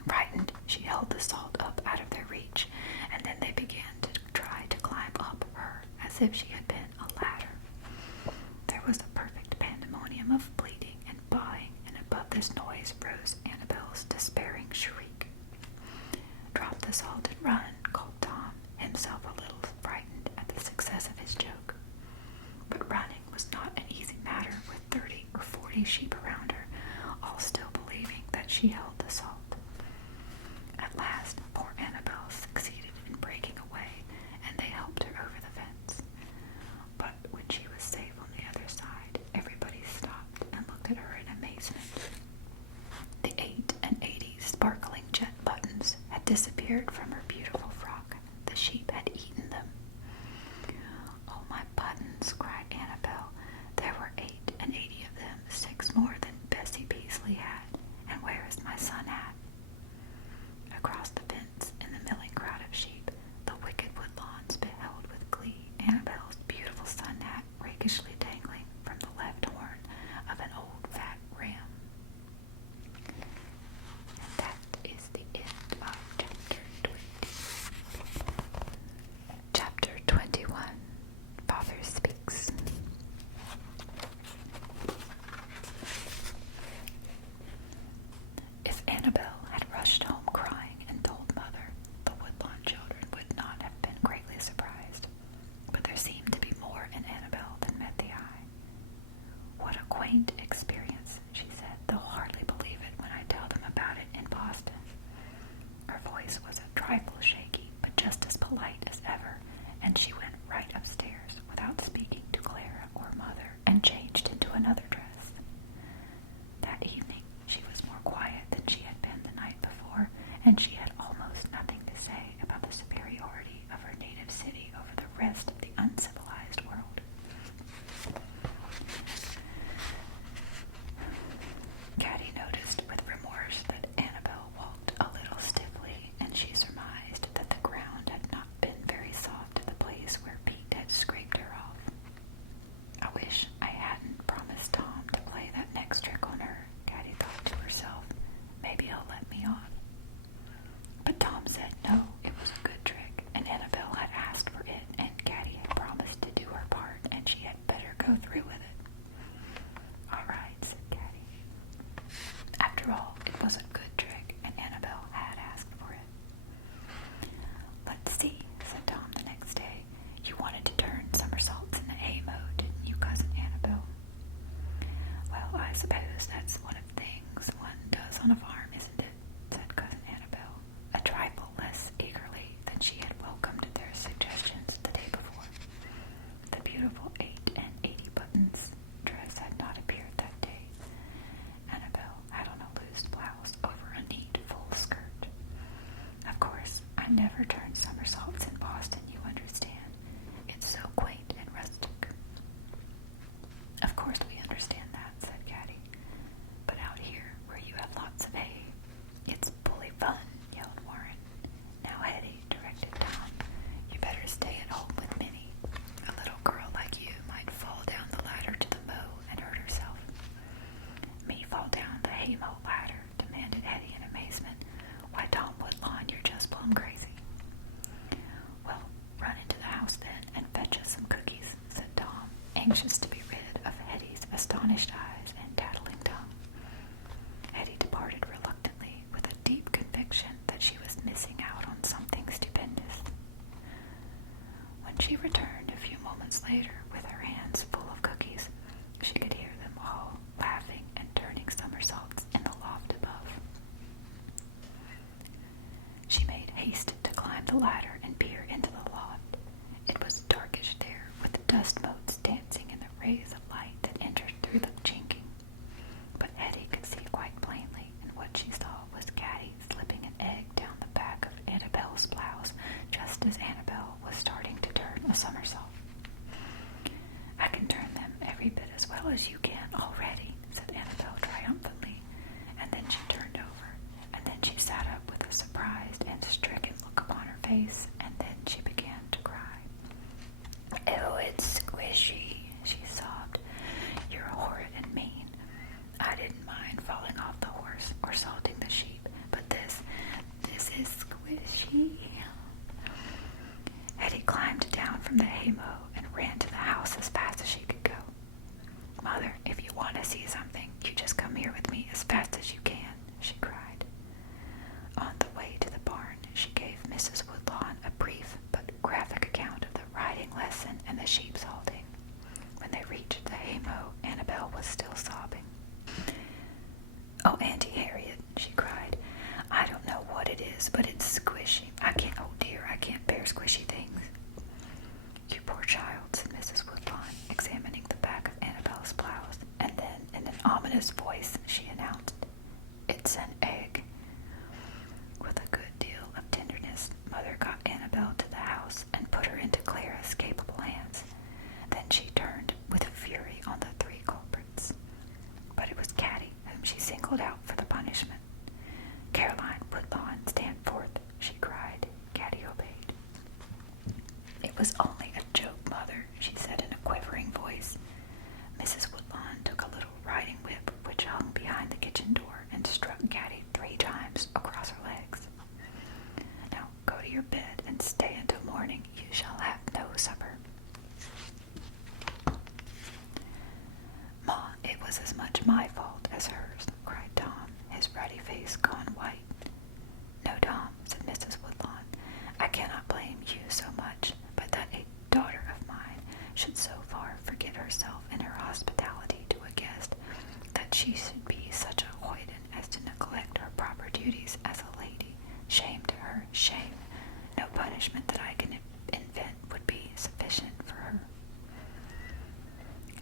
Frightened, she held the salt up out of their reach, and then they began to try to climb up her as if she had been a ladder. There was a perfect pandemonium of bleating and bawing, and above this noise rose Annabelle's despairing shriek. "Drop the salt and run," called Tom, himself a little frightened at the success of his joke. But running was not an easy matter with 30 or 40 sheep around her, all still believing that she held the salt. At last, poor Annabelle succeeded in breaking away, and they helped her over the fence. But when she was safe on the other side, everybody stopped and looked at her in amazement. The 8 sparkling jet buttons had disappeared from her beautiful frock. The sheep had eaten them. "Oh, my buttons," cried Annabelle. "There were 8 of them, 6 more than Bessie Beasley had. And where is my sun hat?" Across the fence, in the milling crowd of sheep, the wicked Woodlawns beheld with glee Annabelle's beautiful sun hat rakishly dangling from the left horn of an old fat ram. And that is the end of chapter 20. on a farm, isn't it?" said Cousin Annabel, a trifle less eagerly than she had welcomed their suggestions the day before. The beautiful 8 and 80 buttons dress had not appeared that day. Annabel had on a loose blouse over a neat full skirt. "Of course, I never turned somersaults in Boston, you understand. It's so quaint and rustic." "Of course we understand that," said Caddie. "But out here, where you have lots of hay, it's bully fun," yelled Warren. "Now, Hetty," directed Tom, "you better stay at home with Minnie. A little girl like you might fall down the ladder to the mow and hurt herself." "Me fall down the hay mow ladder?" demanded Hetty in amazement. "Why, Tom Woodlawn, you're just plumb crazy." "Well, run into the house then and fetch us some cookies," said Tom, anxious to be rid of Hetty's astonished eyes and tattling tongue. Hetty departed reluctantly with a deep conviction that she was missing out on something stupendous. When she returned a few moments later with her hands full of cookies, she could hear them all laughing and turning somersaults in the loft above. She made haste to climb the ladder and peer into the loft. It was darkish there, with the dust motes dancing in the rays of light that entered through the chinking. But Hetty could see quite plainly, and what she saw was Caddie slipping an egg down the back of Annabel's blouse just as Annabel was starting to turn a somersault. "I can turn them every bit as well as you can already," said Annabel triumphantly, and then she turned over, and then she sat up with a surprised and stricken look upon her face, and then she began to cry. "Oh, it's squishy," she sobbed. "You're horrid and mean. I didn't mind falling off the horse or salting the sheep, but this is squishy." Hetty climbed down from the haymow and ran to the house as fast as she could go. "Mother, if you want to see something, you just come here with me as fast as you can," she cried. On the way to the barn, she gave Mrs. Woodlawn a brief but graphic account of the riding lesson and the sheep salting. When they reached the haymow, Annabel was still sobbing. "Oh, Auntie Harriet," she cried, "I don't know what it is, but it's squishy. Oh dear, I can't bear squishy things." "You poor child," said Mrs. Woodlawn, examining the back of Annabel's blouse, and then, in an ominous voice, she announced, "It's an egg." With a good deal of tenderness, Mother got Annabel to the house and put her into Clara's capable hands. Then she turned with fury on the 3 culprits. But it was Caddie whom she singled out for the punishment. "Caroline Woodlawn, stand forth," she cried. Caddie obeyed. "It was only a joke, Mother," she said in a quivering voice. Mrs. Woodlawn took a little riding whip which hung behind the kitchen door and struck Caddie 3 times across her legs. "Now go to your bed and stay until morning. You shall have no supper." "Ma, it was as much my fault as hers," cried Tom, his ruddy face gone white. "No, Tom," said Mrs. Woodlawn, "I cannot blame you so much, but that a daughter of mine should so far forget herself in her hospitality to a guest that she should be such a hoyden as to neglect her proper duties as a lady. Shame to her, shame. No punishment that I can invent would be sufficient for her."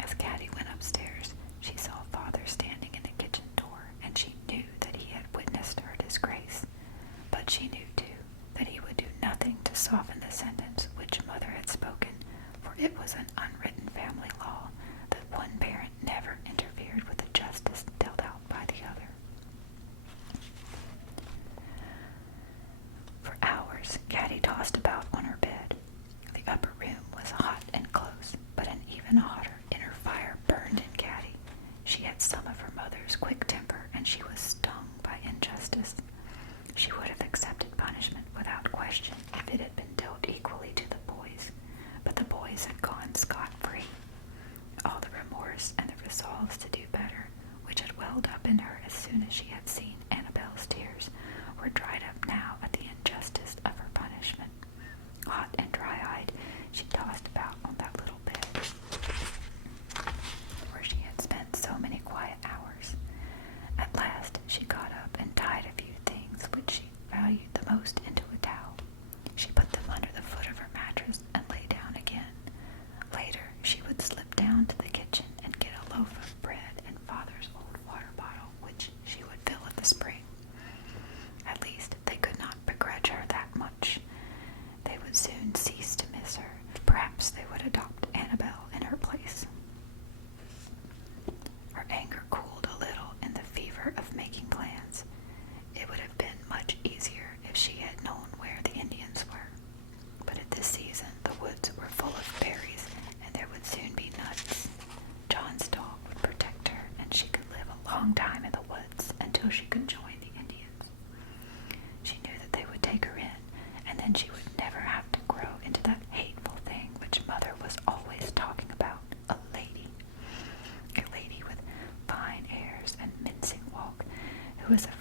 As Caddie went upstairs, she saw Father standing in the kitchen door, and she knew that he had witnessed her disgrace. But she knew, too, that he would do nothing to soften the sentence which Mother had spoken, for it was an unwritten family law that one parent never interfered with the justice dealt out by the other. For hours, Caddie tossed about on her bed. The upper room was hot and close, but an even hotter inner fire burned in Caddie. She had some of her mother's quick temper, and she was stung by injustice. She would have accepted punishment without question if it had been dealt equally to the boys, but the boys had gone scot-free. All the remorse and the resolves to do better, which had welled up in her as soon as she had seen Annabel's tears, were dried up now at the injustice of her punishment. Hot and dry-eyed, she tossed about on that little bed where she had spent so many quiet hours. At last she got up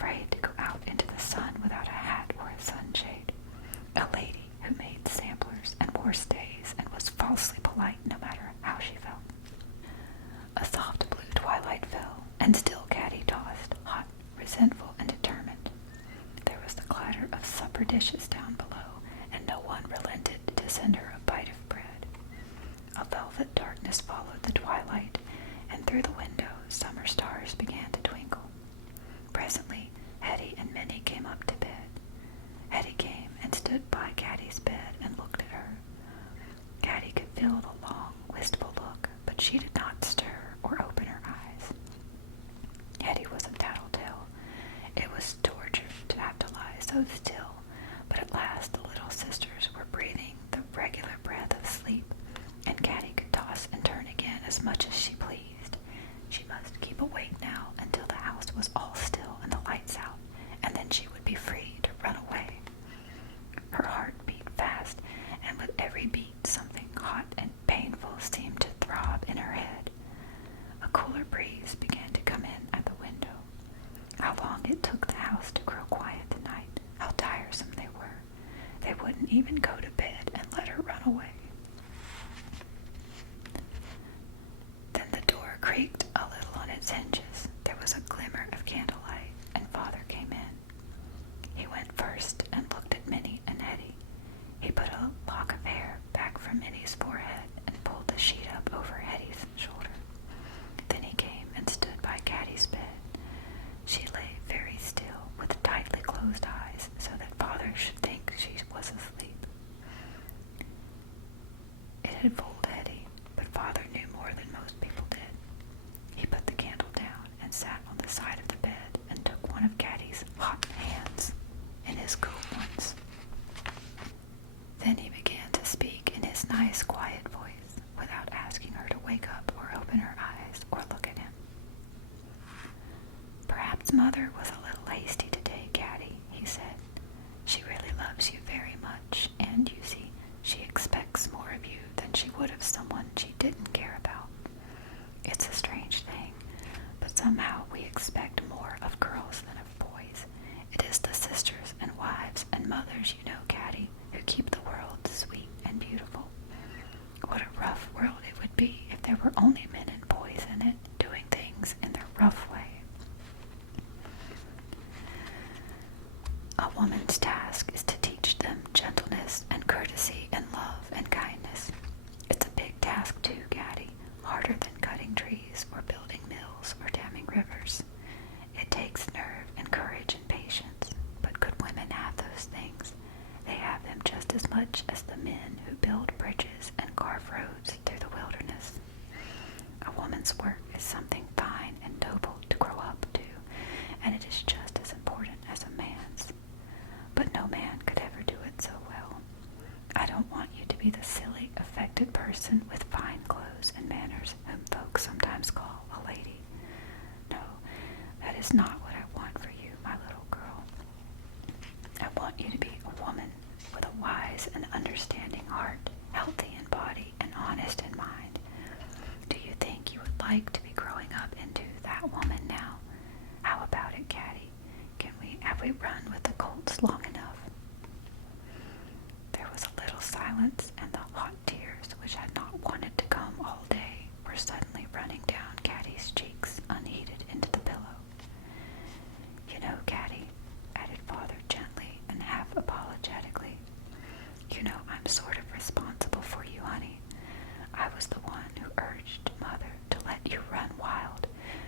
afraid to go out into the sun without a hat or a sunshade. A lady who made samplers and wore stays and was falsely polite no matter how she felt. A soft blue twilight fell, and still Caddie tossed, hot, resentful, and determined. There was the clatter of supper dishes down below, and no one relented to send her a bite of bread. A velvet darkness followed the twilight, and through the window summer stars began to twinkle. Presently, Hetty and Minnie came up to bed. Hetty came and stood by Caddie's bed and looked at her. Caddie could feel the long, wistful look, but she did not stir or open her eyes. Hetty was a tattletale. It was torture to have to lie so still, but at last the little sisters were breathing the regular breath of sleep, and Caddie could toss and turn again as much as she pleased. She must keep awake now until the house was all still and the lights out, and then she would be free to run away. Her heart beat fast, and with every beat something hot and painful seemed to throb in her head. A cooler breeze began to come in at the window. How long it took the house to grow quiet tonight, how tiresome they were. They wouldn't even go to bed and let her run away. Then the door creaked a little on its hinges. There was a glimmer of candlelight, and Father came in. He went first and looked at Minnie and Hetty. He put a lock of hair back from Minnie's forehead and pulled the sheet up over Hetty's shoulder. Then he came and stood by Caddie's bed. She lay very still with tightly closed eyes so that Father should think she was asleep. It had fooled Hetty, but Father knew more than most people did. He put the candle down and sat on the side of the bed and took one of Caddie's hot hands in his cool ones. Then he began to speak in his nice, quiet voice, without asking her to wake up or open her eyes or look at him. "Perhaps Mother was a little hasty today, Caddie," he said. "She really loves you very much, and, you see, she expects more of you than she would of someone she didn't care about. It's a strange thing, but somehow we expect more of girls than of boys. It is the sisters and wives and mothers, you know, Caddie, who keep the world sweet and beautiful. What a rough world it would be if there were only men and boys in it, doing things in their rough way. A woman's task is to teach them gentleness and courtesy and love and kindness. It's a big task too, Caddie, harder than cutting trees or building mills or damming rivers. It takes nerve and courage and patience, but good women have those things. They have them just as much as the men who build bridges and carve roads through the wilderness. A woman's work is something fine and noble to grow up to, and it is just as important as a man's. But no man could ever do it so well. I don't want you to be the silly, affected person with fine clothes and manners whom folks sometimes call a lady. No, that is not what I want for you, my little girl. I want you to be a woman with a wise and understanding heart, healthy in body and honest in mind. Do you think you would like to be growing up into that woman now? How about it, Caddie? Have we run with the colts long enough?" There was a little silence, and the hot tears, which had not wanted to come all day, were suddenly running down Caddie's cheeks, unheeded, into the pillow. "You know, Caddie," added Father gently and half apologetically, "you know I'm sort of responsible for you, honey. I was the one who urged Mother to let you run wild,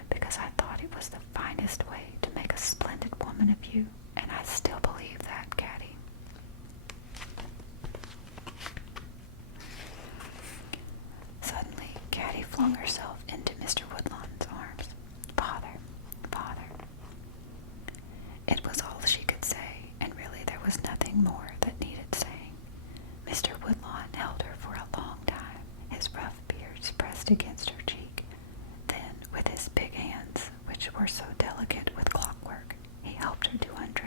because I thought it was the finest way to make a splendid woman of you, and I still believe that, Caddie." Suddenly, Caddie flung herself into Mr. Woodlawn's arms. "Father, Father." It was all she could say, and really there was nothing more that needed saying. Mr. Woodlawn held her for a long time, his rough beard pressed against her cheek. Then, with his big hands, which were so delicate with clockwork, he helped her to undress.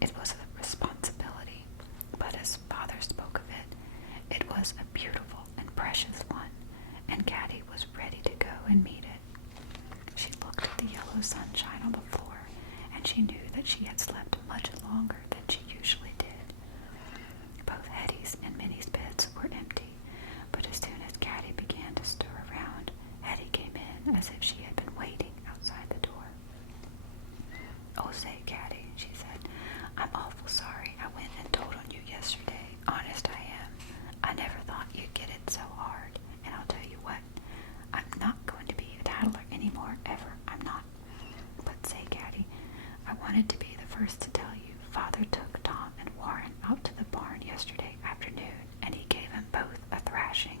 It was a responsibility, but as Father spoke of it, it was a beautiful and precious one, and Caddie was ready to go and meet it. She looked at the yellow sunshine on the floor, and she knew that she had slept much longer than she usually did. Both Hetty's and Minnie's beds were empty, but as soon as Caddie began to stir around, Hetty came in as if she had been waiting outside the door. "Oh, say, Caddie," she said, "I'm awful sorry I went and told on you yesterday. Honest I am. I never thought you'd get it so hard, and I'll tell you what, I'm not going to be a tattler anymore, ever. I'm not. But say, Caddie, I wanted to be the first to tell you Father took Tom and Warren out to the barn yesterday afternoon, and he gave them both a thrashing.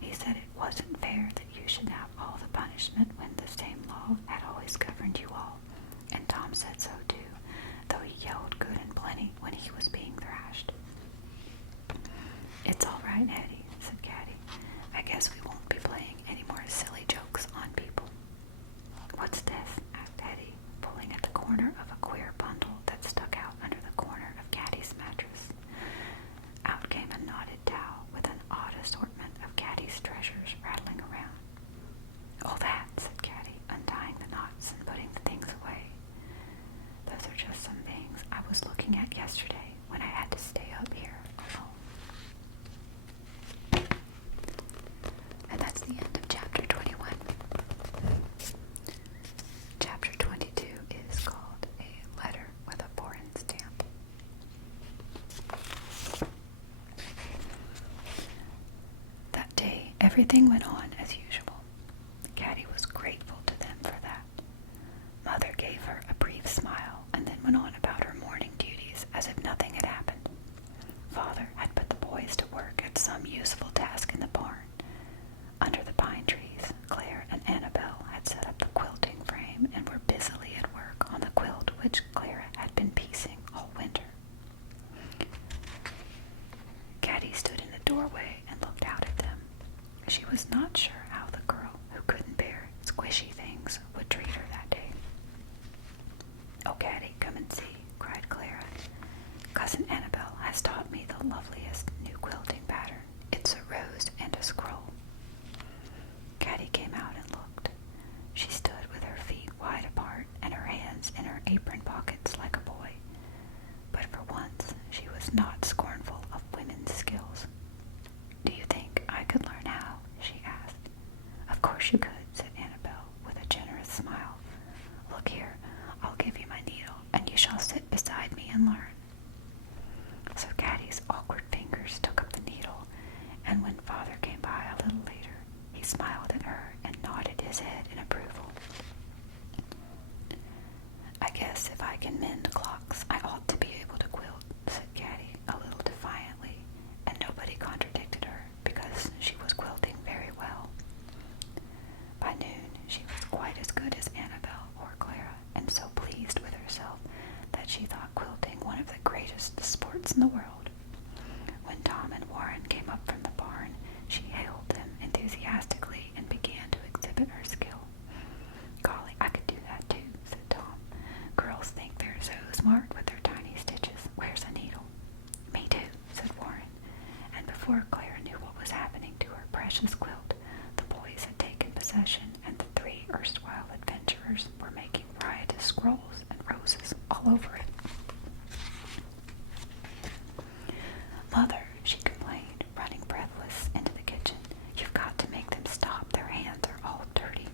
He said it wasn't fair that you should have all the punishment when the same law had always governed you all. And Tom said so too, though he yelled good and plenty when he was being thrashed." "It's all right, Hetty," said Caddie. "I guess we won't be playing any more silly jokes on people." "What's this?" asked Hetty, pulling at the corner of a queer bundle that stuck out under the corner of Caddie's mattress. Out came a knotted towel with an odd assortment of Caddie's treasures rattling around. "Oh, that," said Caddie, untying the knots and putting the things away. "Those are just some things I was looking at yesterday when I had to stay up here alone." And that's the end of chapter 21. Chapter 22 is called A Letter with a Foreign Stamp. That day, everything went on as usual. Caddie was grateful to them for that. Mother gave her a brief smile and then went on about her morning duties as if nothing had happened. Father had put the boys to work at some useful task in the barn. Under the pine trees, Claire and Annabelle had set up the quilting frame and were busily at work on the quilt which Clara had been piecing all winter. Caddie stood in the doorway and looked out at them. She was not sure how the girl who couldn't bear squishy things would treat her that day. "Oh, Caddie, come and see," cried Clara. "Cousin Annabelle has taught me the loveliest new quilting pattern. It's a rose and a scroll." Caddie came out and looked. She stood with her feet wide apart and her hands in her apron pockets like a boy. But for once, she was not scornful of women's skills. "Do you think I could learn how?" she asked. "Of course you could," said Annabelle with a generous smile. "Look here, I'll give you my needle, and you shall sit beside me and learn." So Caddie's awkward fingers took up the needle, and when Father came by a little later, he smiled at her and nodded his head in approval. "I guess if I can mend clocks, I ought to be able to quilt," said Caddie a little defiantly, and nobody contradicted her because she was quilting very well. By noon, she was quite as good as Annabelle or Clara, and so pleased with herself that she thought quilting one of the greatest sports in the world. When Tom and Warren came up from the barn, she hailed them enthusiastically and began to exhibit her skill. "Golly, I could do that too," said Tom. "Girls think they're so smart with their tiny stitches. Where's a needle?" "Me too," said Warren. And before Clara knew what was happening to her precious quilt, the boys had taken possession, and the three erstwhile adventurers were making riotous scrolls and roses all over it. "Mother," she complained, running breathless into the kitchen, "you've got to make them stop. Their hands are all dirty."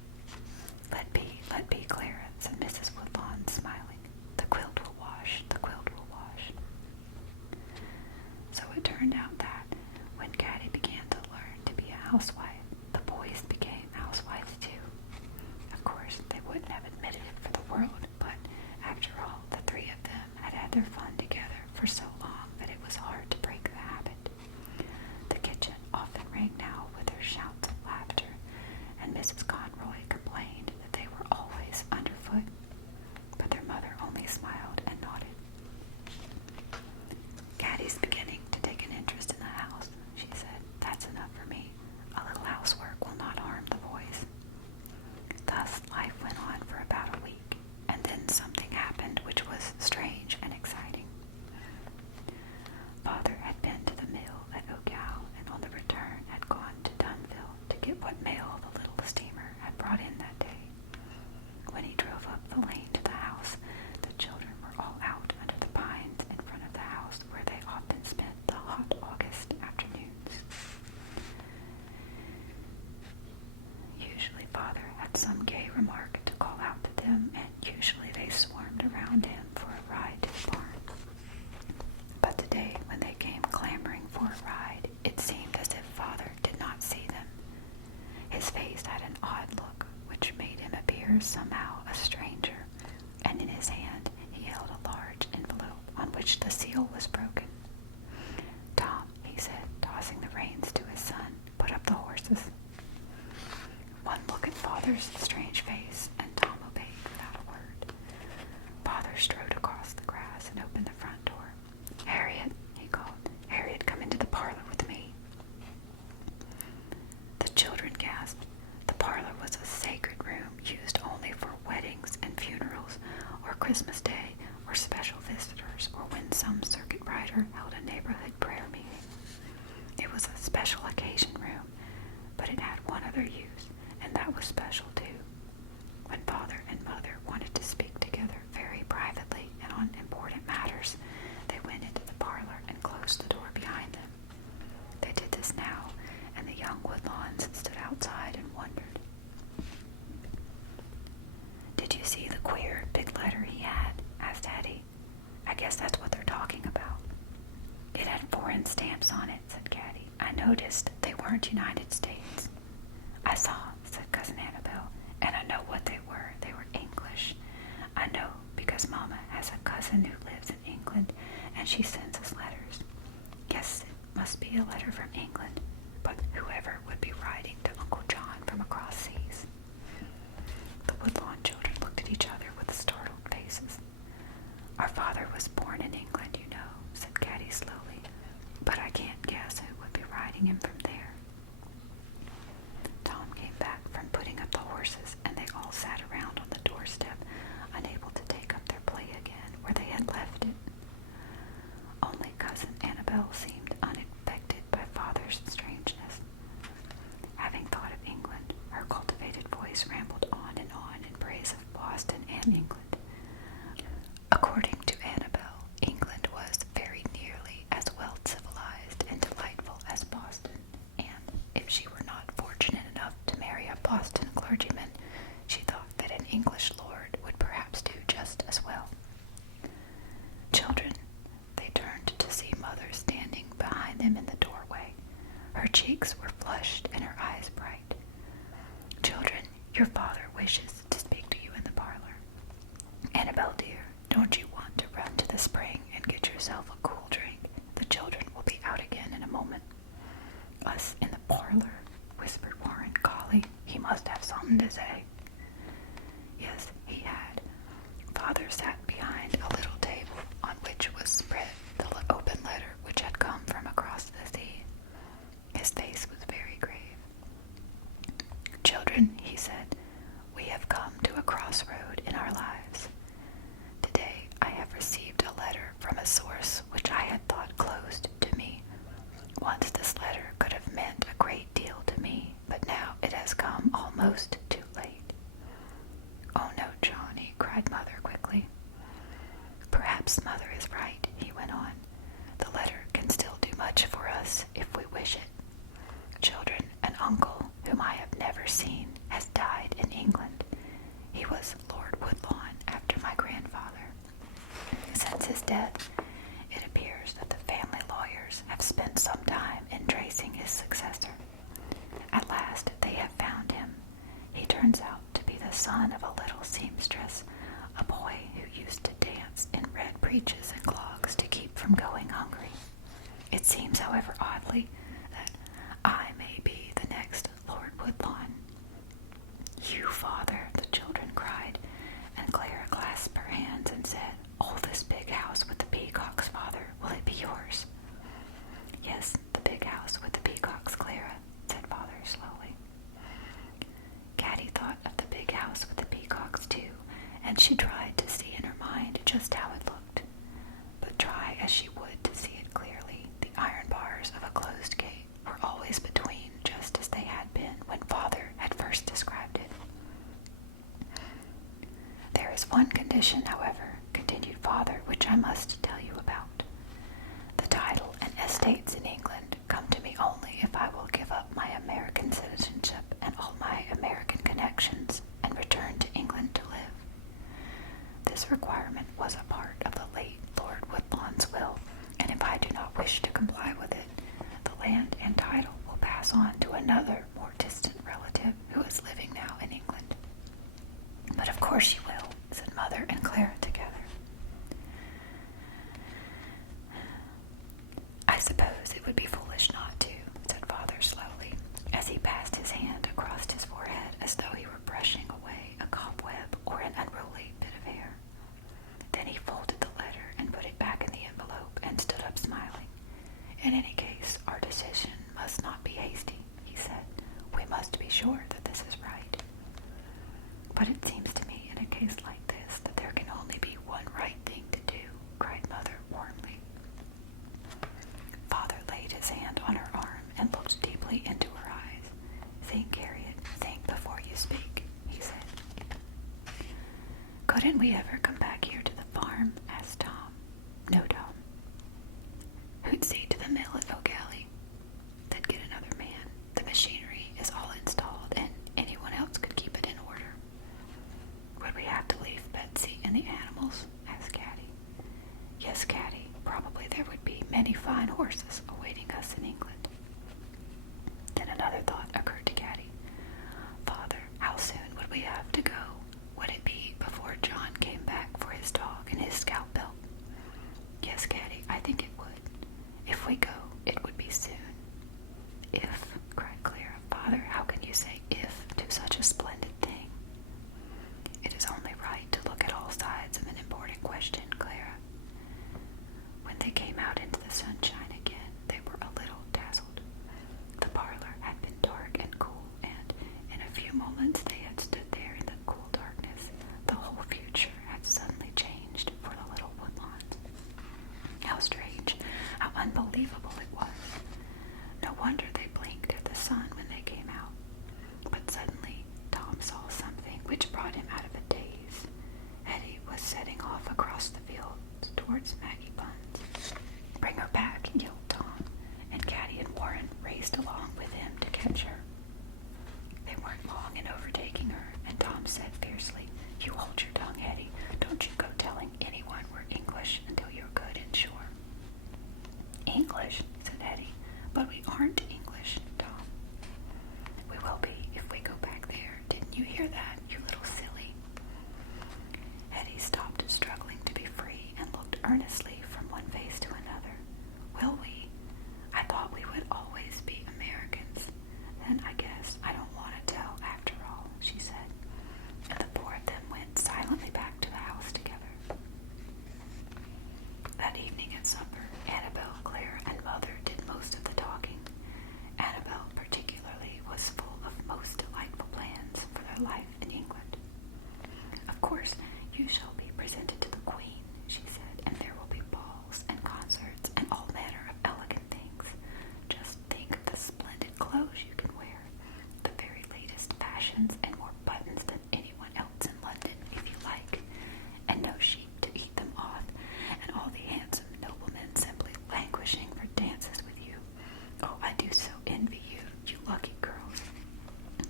Let be, Clara," said Mrs. Woodlawn, smiling. "The quilt will wash, the quilt will wash." So it turned out that, when Caddie began to learn to be a housewife, the boys became housewives too. Of course, they wouldn't have admitted it for the world, but after all, the three of them had had their fun together for so long that it was hard to break the habit. The kitchen often rang now with their shouts of laughter, and Mrs. Conroy complained that they were always underfoot, but their mother only smiled and nodded. "Caddie's beginning to take an interest in the house," she said. "That's enough for me. A little housework will not harm the boys." Thus life went on for about a week, and then something happened which was strange and exciting. Christmas Day, or special visitors, or when some circuit rider held a neighborhood prayer meeting. It was a special occasion room, but it had one other use, and that was special too. When Father and Mother wanted to speak together very privately and on important matters, they went into the parlor and closed the door behind them. They did this now, and the young Woodlawns stood outside and wondered. "Did you see the queer big letter he had?" asked Hetty. "I guess that's what they're talking about." "It had foreign stamps on it," said Caddie. "I noticed they weren't United States." "I saw," said Cousin Annabelle, "and I know what they were. They were English. I know because Mama has a cousin who lives in England, and she sends us letters. Yes, it must be a letter from England, but whoever would be writing to Uncle John from across seas." The Woodlawn children looked at each other with startled faces. "Our father was born in England, you know," said Caddie slowly, "but I can't guess who would be riding him from there." Tom came back from putting up the horses, and they all sat around on the doorstep, unable to take up their play again where they had left it. Only Cousin Annabelle seemed unaffected by Father's strangeness. Having thought of England, her cultivated voice rambled on in praise of Boston and England. According to Annabelle, England was very nearly as well civilized and delightful as Boston, and if she were not fortunate enough to marry a Boston clergyman, she thought that an English lord would perhaps do just as well. "Children," they turned to see Mother standing behind them in the doorway. Her cheeks were flushed and her eyes bright. "Children, your father wishes to speak to you in the parlor. Annabelle, dear, don't you want to run to the spring and get yourself a cool drink? The children will be out again in a moment." "Us in the parlor," whispered Warren. "Golly, he must have something to say." Yes, he had. Father sat behind a little table on which was spread the open letter which had come from across the sea. His face was very grave. "Children," he said, "we have come to a crossroad in our lives. Today I have received a letter from a source which I had thought closed to me. Once this letter could have meant a great deal to me, but now it has come almost too late." "Oh no, Johnny," cried Mother quickly. "Perhaps Mother is right," he went on. "The letter can still do much for us if we wish it. Children, an uncle whom I have never seen has died in England. He was Lord Woodlawn after my grandfather. Since his death, it appears that the family lawyers have spent some time in tracing his successor. At last they have found him. He turns out to be the son of a little seamstress, a boy who used to dance in red breeches and clogs to keep from going hungry. It seems, however, oddly, that I may be the next Lord Woodlawn." "You, Father," the children cried, and Clara clasped her hands and said, "Oh, this big house with the peacocks, Father, will it be yours?" "Yes, the big house with the peacocks, Clara," said Father slowly. Caddie thought of the big house with the peacocks too, and she tried to see in her mind just how it looked. But try as she would to see it clearly, the iron bars of a closed gate were always between, just as they had been when Father had first described it. "There is one condition, however," continued Father, "which I must tell you about. The title and estates in England come to me only if I will give up my American citizenship and all my American connections and return to England to live. This requirement was a part of the late Lord Woodlawn's will, and if I do not wish to comply with it, the land and title will pass on to another, more distant relative who is living now in England." "But of course you will," said Mother and Clara together. "I suppose it would be foolish not to," said Father slowly, as he passed his hand across his forehead as though he were brushing away a cobweb or an unruly bit of hair. Then he folded the letter and put it back in the envelope and stood up smiling. "In any case, our decision must not be hasty," he said. "We must be sure that this is right. But it seems to me in a case like this that there can only be Couldn't we ever come back here to the farm? Asked Tom. No, Tom. Who'd see to the mill at O'Galley? They'd get another man. The machinery is all installed, and anyone else could keep it in order. Would we have to leave Betsy and the animals? Asked Caddie. Yes, Caddie. Probably there would be many fine horses awaiting us in England. Then another thought occurred to Caddie. Father, how soon would we have to go? Would it be before John came back for his dog and his scalp belt? Yes, Caddie, I think it would. If we go, it would be soon. If, cried Clara. Father, how can you say if to such a splendid thing? It is only right to look at all sides of an important question, Clara. When they came out into the sunshine again, they were a little dazzled. The parlor had been dark and cool, and in a few moments they had stood there in the cool darkness. The whole future had suddenly changed for the little Woodlawns. How strange, how unbelievable it was. No wonder they blinked at the sun when they came out. But suddenly Tom saw something which brought him out of a daze. Eddie was setting off across the fields towards Maggie Bunn's. Bring her back, yelled Tom, and Caddie and Warren raced along with him to catch her. They weren't long in overtaking her, and Tom said fiercely, You hold your tongue, Eddie. Don't you go telling anyone we're English until you're good and sure. English, said Eddie, but we aren't English, Tom. We will be if we go back there. Didn't you hear that, you little silly? Eddie stopped struggling to be free and looked earnestly from one face to another. Will we? I thought we would always be Americans. Then I guess I don't want to tell after all, she said. And the four of them went silently back to the house together. That evening at supper, Annabelle, Clara, and Mother did most of the talking. Annabelle, particularly, was full of most delightful plans for their life in England. Of course, you shall be presented to the Queen, she said, and there will be balls and concerts and all manner of elegant things. Just think of the splendid clothes you can wear, the very latest fashions, and more buttons than anyone else in London, if you like, and no sheep to eat them off, and all the handsome noblemen simply languishing for dances with you. Oh, I do so envy you, you lucky girls.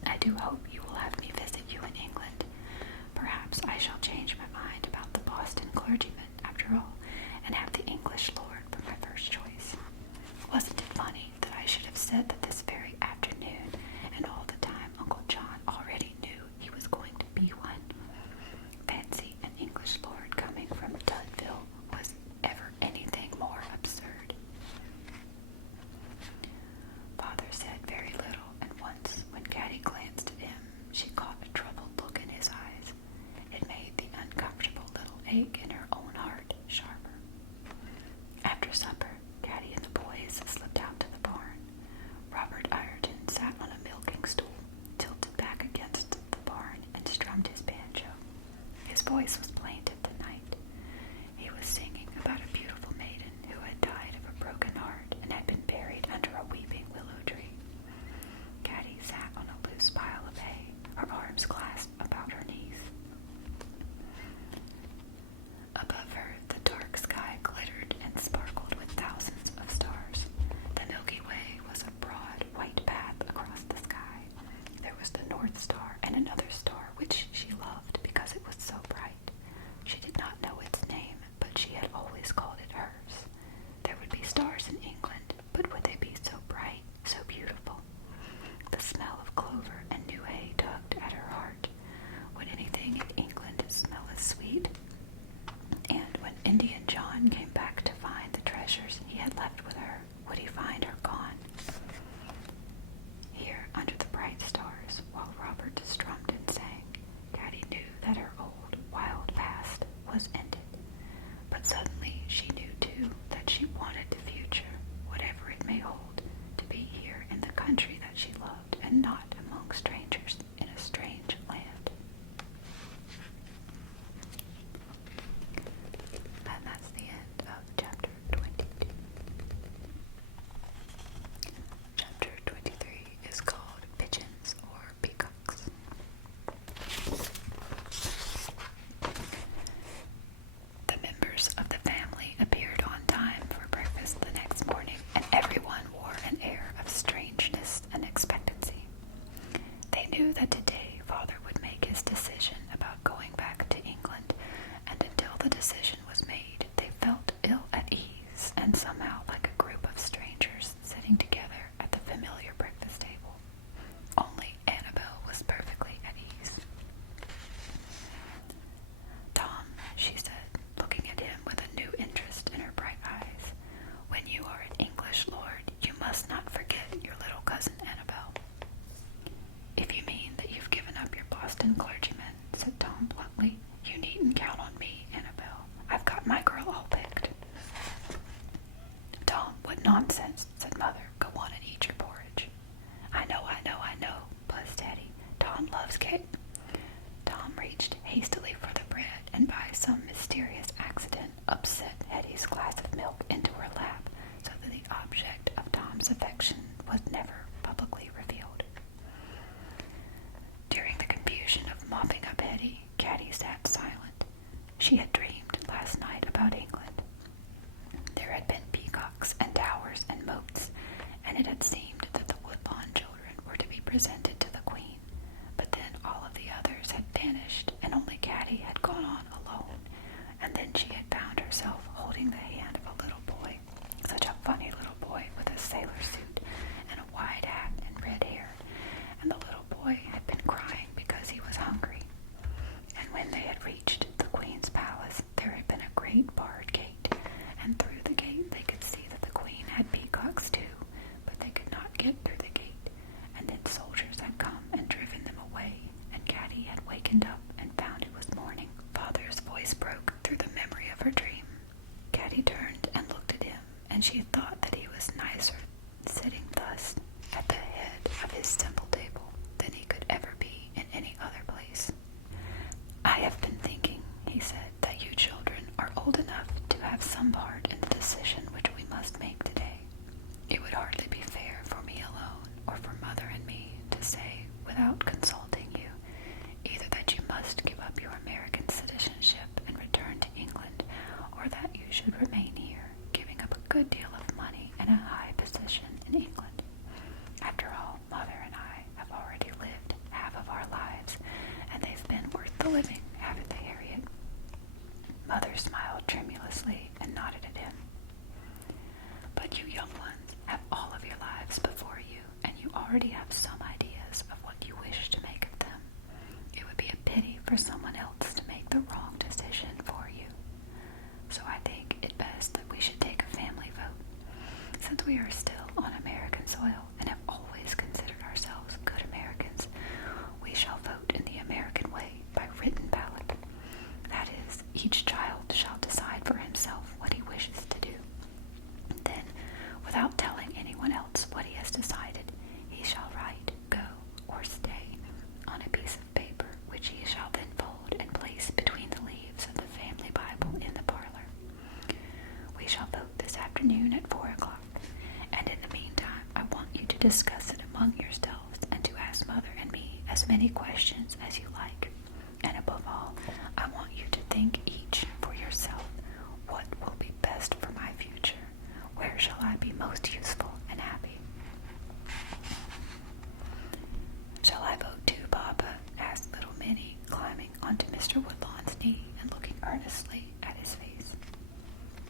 I do hope you will have me visit you in England. Perhaps I shall change my mind about the Boston clergyman, after all, and have the English lord for my first choice. Wasn't it funny that I should have said that this very afternoon, and all the time Uncle John already knew he was going to be one? Fancy an English lord coming from Dunville. Was ever anything more absurd? Father said very little, and once, when Caddie glanced at him, she caught a troubled look in his eyes. It made the uncomfortable little ache in her own heart sharper. After supper, Caddie and the boys slipped out to the barn. Robert Ireton sat on a milking stool, tilted back against the barn, and strummed his banjo. His voice was plaintive tonight. He was singing about a beautiful maiden who had died of a broken heart and had been buried under a weeping willow tree. Caddie sat on a loose pile of hay, her arms clasped about her knees. Above her, the dark sky glittered and sparkled with thousands of stars. The Milky Way was a broad, white path across the sky. There was the North Star and another star which she loved because it was so bright. She did not know its name, but she had always called it hers. There would be stars in England, but would they be so bright, so beautiful? The smell of clover and new hay tugged at her heart. Would anything in England smell as sweet? And when Indian John came back to find the treasures he had left with her, would he find her gone? Here, under the bright stars, while Robert strummed and sang, Caddie knew that her old, wild past was ended. But suddenly she knew, too, that she wanted the future, whatever it may hold, to be here in the country that she loved, and not among strangers in a strange land. And that's the end of chapter 22. Chapter 23 is called Pigeons or Peacocks. members of the family appeared on time for breakfast the next morning, and everyone wore an air of strangeness and expectancy. They knew that today Father would make his decision about going back to England, and until the decision was made, they felt ill at ease and somehow like a group of strangers sitting together at the familiar breakfast table. Only Annabelle was perfectly at ease. "Tom," she said, looking at him with a new interest in her bright eyes, "when you are an English lord, you must not forget your little cousin Annabelle." "If you mean that you've given up your Boston clergyman," said Tom bluntly, "you needn't count on me, Annabelle. I've got my girl all picked." "Tom, what nonsense," said Mother. "Go on and eat your porridge." I know, buzzed Teddy. "Tom loves cake." Tom reached hastily for the bread, and by some mysterious accident upset Hetty's glass of milk into her lap, so that the object of Tom's affection was never publicly revealed. During the confusion of mopping up Hetty, Caddie sat silent. She had dreamed last night about England. There had been peacocks and towers and moats, and it had seemed that the Woodlawn children were to be presented to the Queen, but then all of the others had vanished, and only Caddie had gone on alone, and then she had found herself holding the hand of a little boy, such a funny little boy with a sailor suit and a wide hat and red hair, and the little boy had been crying because he was hungry. And when they had reached the Queen's palace, there had been a great barred gate, and through the gate they could see that the Queen had peacocks too, but they could not get through the gate, and then soldiers had come and driven them away, and Caddie had wakened up and found it was morning. Father's voice broke through the memory of her dream. Caddie turned and looked at him, and she thought that he was nicer sitting thus at the head of his simple table than he could ever be in any other place. "I have been thinking," he said, "that you children are old enough to have some part in the decision which we must make today. It would hardly be fair for me alone, or for Mother and me, to say, without consulting you, either that you must give up your American citizenship and return to England, or that you should remain here, giving up a good deal of money and a high position in England. After all, Mother and I have already lived half of our lives, and they've been worth the living, haven't they, Harriet?" Mother smiled tremulously and nodded at him. "But you young ones have all of your lives before you, and you already have some ideas of what you wish to make of them. It would be a pity for someone else to make the wrong decision for you. So I think it best that we should take a family vote. Since we are still on American soil and have always considered ourselves good Americans, we shall vote in the American way by written ballot. That is, each child shall decide for himself what he wishes to do. Then, without telling anyone else what he has decided, he shall write, 'Go' or 'Stay' on a piece of paper, which he shall then fold and place between the leaves of the family Bible in the parlor. We shall vote this afternoon at 4 o'clock, and in the meantime I want you to discuss it among yourselves and to ask Mother and me as many questions as you like. And above all, I want you to think each for yourself, what will be best for my future? Where shall I be most useful and happy?" "Shall I vote too, Papa?" asked little Minnie, climbing onto Mr. Woodlawn's knee and looking earnestly at his face.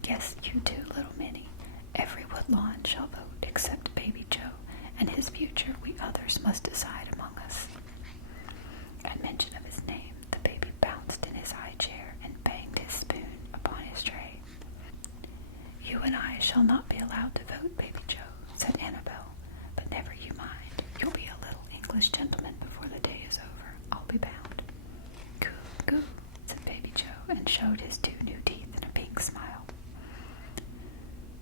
"Yes, you too, little Minnie. Every Woodlawn shall vote except Baby Joe, and his future we others must decide among us." At mention of his name, the baby bounced in his high chair and banged his spoon upon his tray. "You and I shall not be allowed to vote, Baby Joe," said Annabelle, "but never you mind. You'll be a little English gentleman before the day is over, I'll be bound." "Goo, goo," said Baby Joe, and showed his 2 new teeth in a pink smile.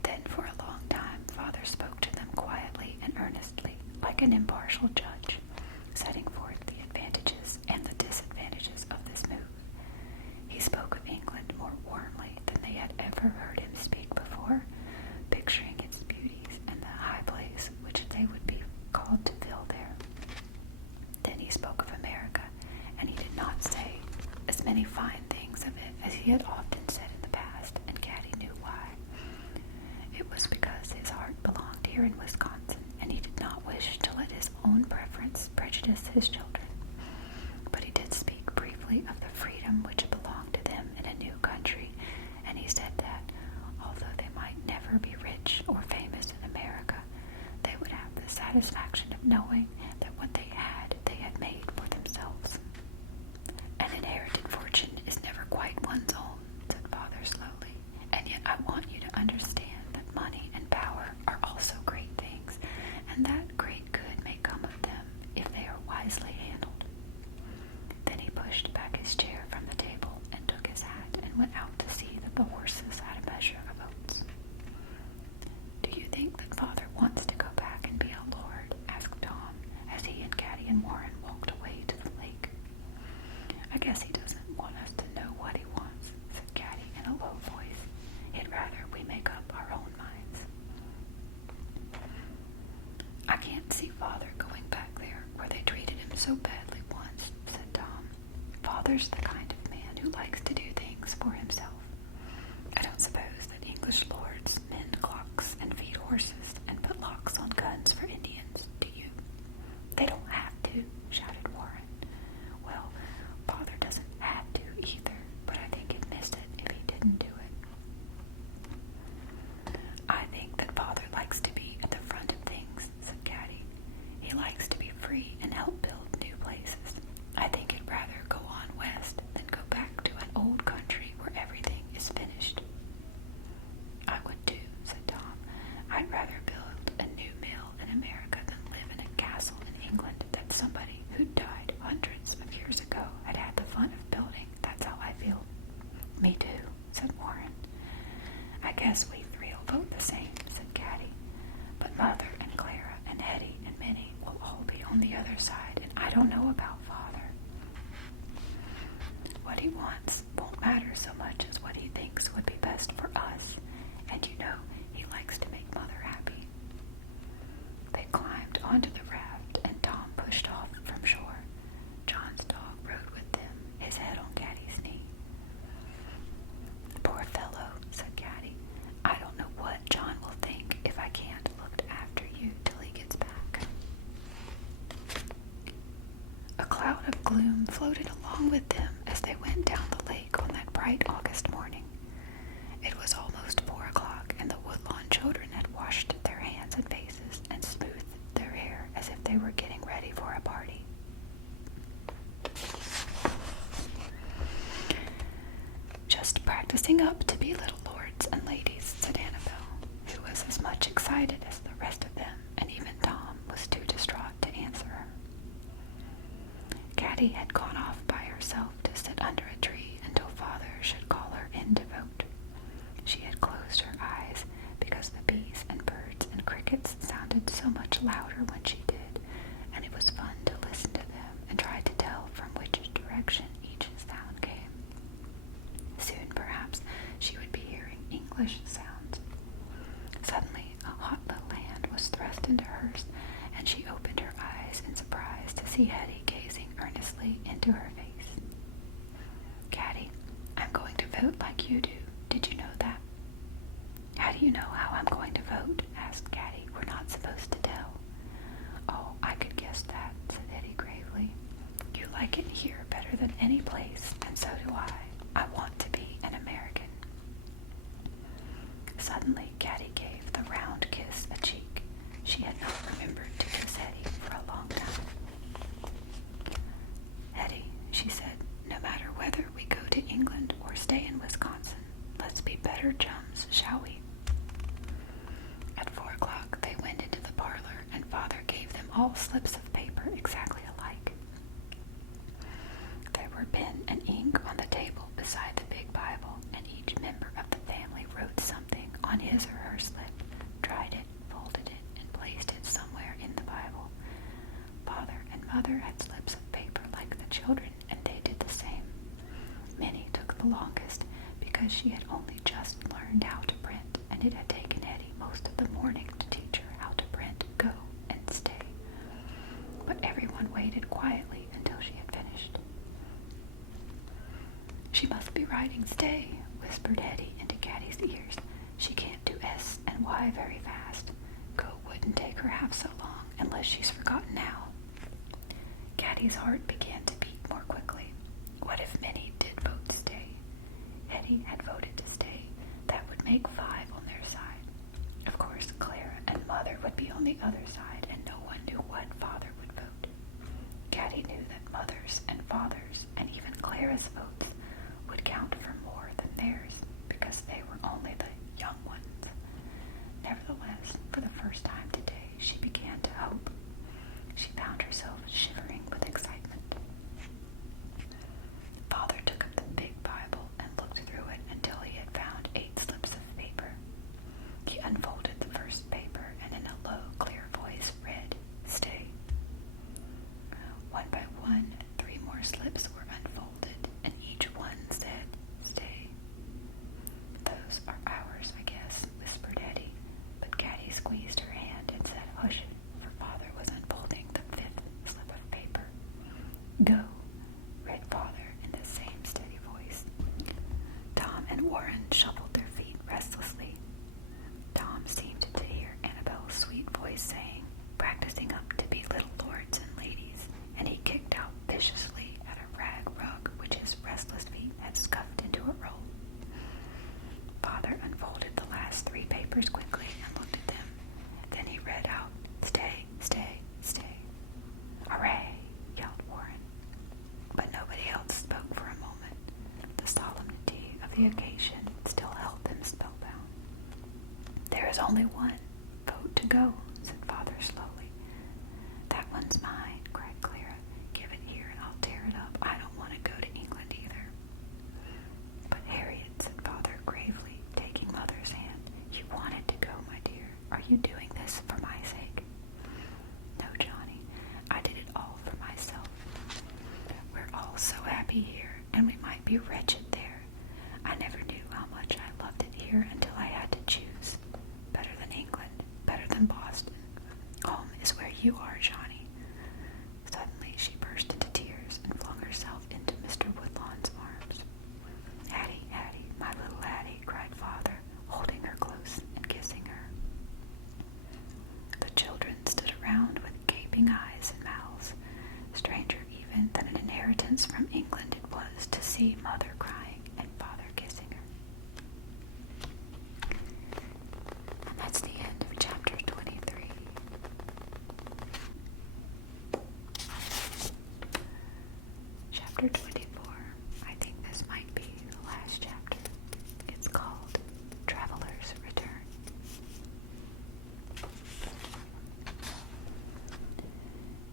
Then for a long time Father spoke to them quietly and earnestly, like an impartial judge, setting forth the advantages and the disadvantages of this move. He spoke of England more warmly than they had ever heard him speak before, picturing its beauties and the high place which they would be called to fill there. Then he spoke of America, and he did not say as many fine things of it as he had often said in the past. here in Wisconsin, and he did not wish to let his own preference prejudice his children. But he did speak briefly of the freedom which belonged to them in a new country, and he said that, although they might never be rich or famous in America, they would have the satisfaction of knowing that what they had made for themselves. An inherited fortune is never quite one's own, said Father slowly, and yet I want you to understand that money and power are also great things, and that great good may come of them if they are wisely handled. Then he pushed back his chair from the table and took his hat and went out to see that the horses had a measure of oats. Do you think that Father wants to go back and be a lord? Asked Tom, as he and Caddie and Warren walked away to the lake. I guess he doesn't want us to know what he wants, said Caddie in a low voice. He'd rather we make up our own minds. I can't see Father going back there where they treated him so badly once, said Tom. Father's the kind of man who likes to do things for himself. I don't suppose that English lords mend clocks and feed horses and put locks on guns for Indians, do you? They don't have to, shouted Warren. Well, Father doesn't have to either, but I think he'd miss it if he didn't do it. I think that Father likes to be at the front of things, said Caddie. He likes to be free and help build new places. I think he'd rather go on west than go back to an old country where everything is finished. I would too, said Tom. I'd rather build a new mill in America than live in a castle in England that somebody who died hundreds of years ago had the fun of building. That's how I feel. Me too, said Warren. I guess we three'll vote the same, said Caddie. But Mother and Clara and Hetty and Minnie will all be on the other side, and I don't know about Father. What he wants won't matter so much as what he thinks would be best for us, and you know he likes to make Mother happy. They climbed onto the raft, and Tom pushed off from shore. John's dog rode with them, his head on Caddie's knee. Poor fellow, said Caddie. I don't know what John will think if I can't look after you till he gets back. A cloud of gloom floated along with them as they went down the lake on that bright August morning. It was almost 4 o'clock, and the Woodlawn children had washed their hands and faces and smoothed their hair as if they were getting ready for a party. Just practicing up to be little lords and ladies, said Annabelle, who was as much excited as the rest of them, and even Tom was too distraught to answer her. Caddie had gone off by herself to sit under a tree until Father should call her in to vote. She had closed her eyes because the bees and birds and crickets sounded so much louder when she did, and it was fun to listen to them and try to tell from which direction each sound came. Soon, perhaps, she would be hearing English sounds. Suddenly, a hot little hand was thrust into hers, and she opened her eyes in surprise to see Hetty gazing earnestly into her face. Caddie, I'm going to vote like you do. Did you know that? How do you know how I'm going to vote? Asked Caddie. We're not supposed to tell. Oh, I could guess that, said Hetty gravely. You like it here better than any place, and so do I. I want to be an American. Suddenly, Caddie gave the round kiss a cheek. She had not remembered to kiss Hetty for a long time. Hetty, she said, no matter whether we go to England or stay in Wisconsin, let's be better chums, shall we? At 4 o'clock, they went into the parlor, and Father gave them all slips of paper exactly alike. There were pen and ink on the table beside the big Bible, and each member of the family wrote something on his or her slip, dried it, folded it, and placed it somewhere in the Bible. Father and Mother had slips of paper like the children, and they did the same. Minnie took the longest because she had only just learned how to print, and it had taken Hetty most of the morning to teach her how to print go and stay. But everyone waited quietly until she had finished. She must be writing stay, whispered Hetty into Caddie's ears. She can't do S and Y very fast. Go would unless she's forgotten now. Caddie's heart began to beat more quickly. What if Minnie did vote stay? Hetty had voted to stay. That would make 5 on their side. Of course, Clara and Mother would be on the other side, and no one knew what Father would vote. Caddie knew that Mother's and Father's and even Clara's votes would count for more than theirs because they were only the young ones. Nevertheless, for the first time today, she began to hope. She found herself shivering with excitement. Father took up the big Bible and looked through it until he had found 8 slips of paper. He unfolded the first paper and in a low, clear voice read, "Stay." One by one, 3 more slips were unfolded, and each one said, "Stay." "Those are ours, I guess," whispered Hetty, but Caddie squeezed her hand and said, "Hush," for Father was unfolding the 5th slip of paper. "Go," read Father in the same steady voice. Tom and Warren shuffled their feet restlessly. Tom seemed to hear Annabelle's sweet voice saying, "Practicing up to be little lords and ladies," and he kicked out viciously at a rag rug which his restless feet had scuffed into a roll. Father unfolded the last 3 papers quickly and looked at them. Then he read out, "Stay, stay, stay." "Hooray!" yelled Warren. But nobody else spoke for a moment. The solemnity of the occasion still held them spellbound. "There is only one vote to go," said Father slowly. "That one's mine," cried Clara. "Give it here and I'll tear it up. I don't want to go to England either." "But Harriet," said Father gravely, taking Mother's hand, "you wanted to go, my dear. Are you doing this for my sake?" "No, Johnny, I did it all for myself. We're all so happy here, and we might be wretched there. I never knew how much I loved it here until I had to choose. Better than England, better than Boston. Home is where you are, Johnny." Suddenly she burst into tears and flung herself into Mr. Woodlawn's arms. "Addie, Addie, my little Addie," cried Father, holding her close and kissing her. The children stood around with gaping eyes and mouths. Stranger even than an inheritance from England it was to see Mother crying and Father kissing her. And that's the end of chapter 23. Chapter 24. I think this might be the last chapter. It's called Traveler's Return.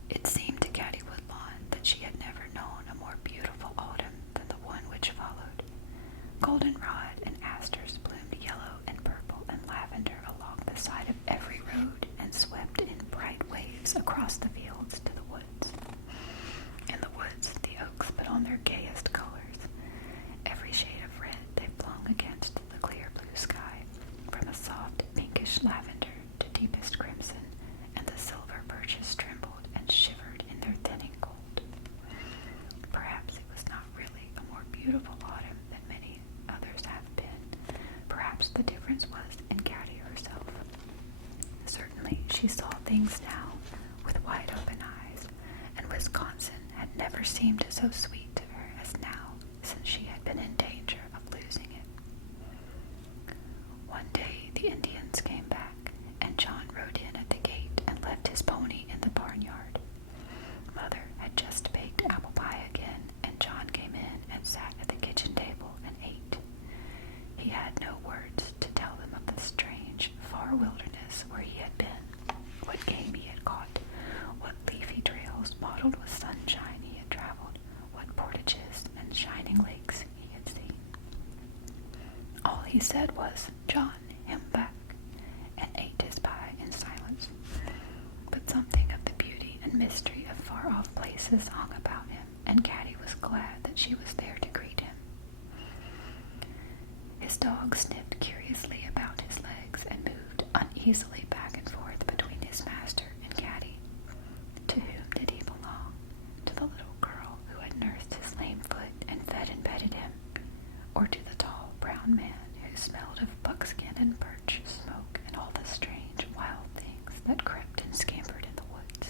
It seemed to Caddie Woodlawn that she had never known a more beautiful autumn than the one which followed. Goldenrod and asters bloomed yellow and purple and lavender along the side of every road and swept in bright waves across the fields to the woods. In the woods, the oaks put on their gayest colors. Every shade of red they flung against the clear blue sky, from a soft pinkish lavender to deepest crimson, and the silver birches trembled and shivered in their thinning gold. Perhaps it was not really a more beautiful autumn than many others have been. Perhaps the difference was in Caddie herself. Certainly she saw things now with wide open eyes, and Wisconsin had never seemed so sweet to her as now, since she had been in danger of losing it. One day the Indians came back, and John rode in at the gate and left his pony in the barnyard. Mother had just baked apple pie again, and John came in and sat at the kitchen table and ate. He had no words to tell them of the strange, far wilderness where he had been, what game he had caught, what leafy trails mottled with sunshine he had traveled, what portages and shining lakes he had seen. All he said was, "John, him back," and ate his pie in silence. But something of the beauty and mystery of far-off places hung about him, and Caddie was glad that she was there to greet him. His dog sniffed curiously about his legs and moved uneasily back and forth between his master and Caddie. To whom did he belong? To the little girl who had nursed his lame foot and fed and petted him, or to the tall brown man who smelled of buckskin and birch smoke and all the strange wild things that crept and scampered in the woods?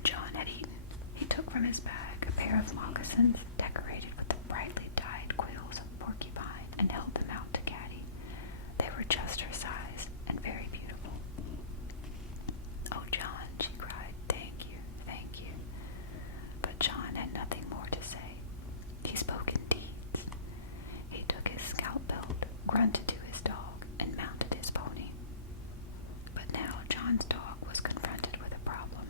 When John had eaten, he took from his bag a pair of moccasins decorated with the brightly dyed quills of porcupine and held them out to Caddie. They were just her size and very beautiful. "Oh, John," she cried, "thank you, thank you." But John had nothing more to say. He spoke in deeds. He took his scalp belt, grunted to his dog, and mounted his pony. But now John's dog was confronted with a problem.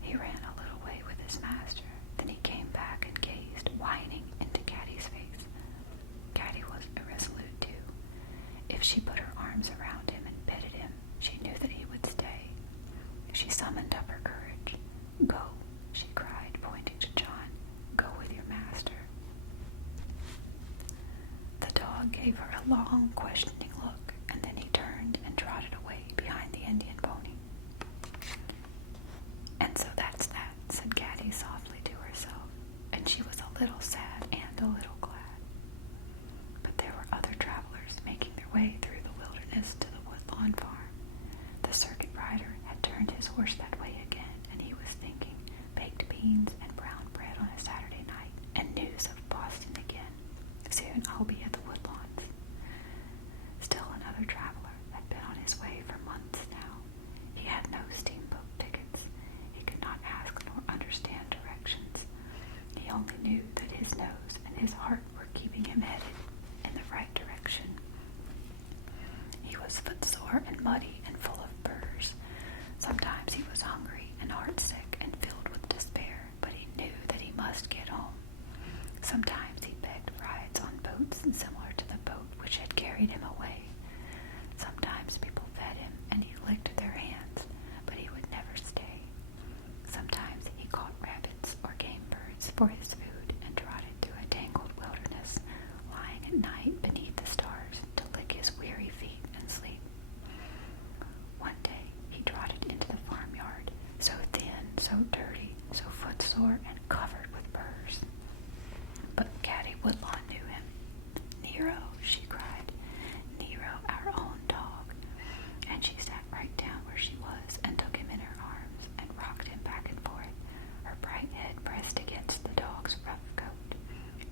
He ran a little way with his master, then he came back and gazed, whining, into Caddie's face. Caddie was irresolute too. If she put her arms around him and petted him, she knew that he would stay. She summoned up her courage. "Go," she cried, pointing to John. "Go with your master." The dog gave her a long, questioning look, and then he turned and trotted away behind the Indian pony. "And so that's that," said Caddie softly to herself, and she was a little sad and a little glad. But there were other travelers making their way through the wilderness to the Woodlawn farm. The circuit rider had turned his horse that way again, and he was thinking baked beans and brown bread on a Saturday night, and news of Boston again. Soon I'll be at the Woodlawns. Still another traveler had been on his way for months now. He had no steamboat tickets. He could not ask nor understand directions. He only knew that his nose and his heart were keeping him headed in the right direction. He was footsore and muddy and full of burrs. Sometimes he was hungry and heartsick and filled with despair, but he knew that he must get home. Sometimes he begged rides on boats similar to the boat which had carried him away. Sometimes people fed him and he licked their hands, but he would never stay. Sometimes he caught rabbits or game birds for his food and trotted through a tangled wilderness, lying at night beneath the stars to lick his weary feet and sleep. One day he trotted into the farmyard, so thin, so dirty, so footsore, and covered with burrs. But Caddie Woodlawn knew him. "Nero," she cried. "Nero, our own dog." And she sat right down where she was and took him in her arms and rocked him back and forth, her bright head pressed against the dog's rough coat.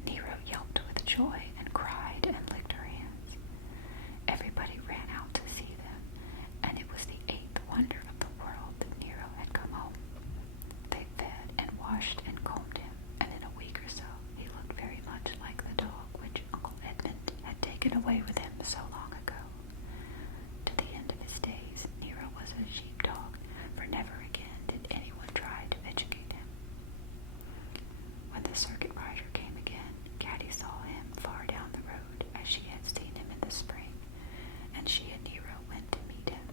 Nero yelped with joy and cried and licked her hands. Everybody ran out to see them, and it was the 8th wonder of the world that Nero had come home. They fed and washed and combed him, and in a week or so he looked very much like the dog which Uncle Edmund had taken away with him so long ago. To the end of his days, Nero was a sheepdog, for never again did anyone try to educate him. When the circuit rider came again, Caddie saw him far down the road as she had seen him in the spring, and she and Nero went to meet him.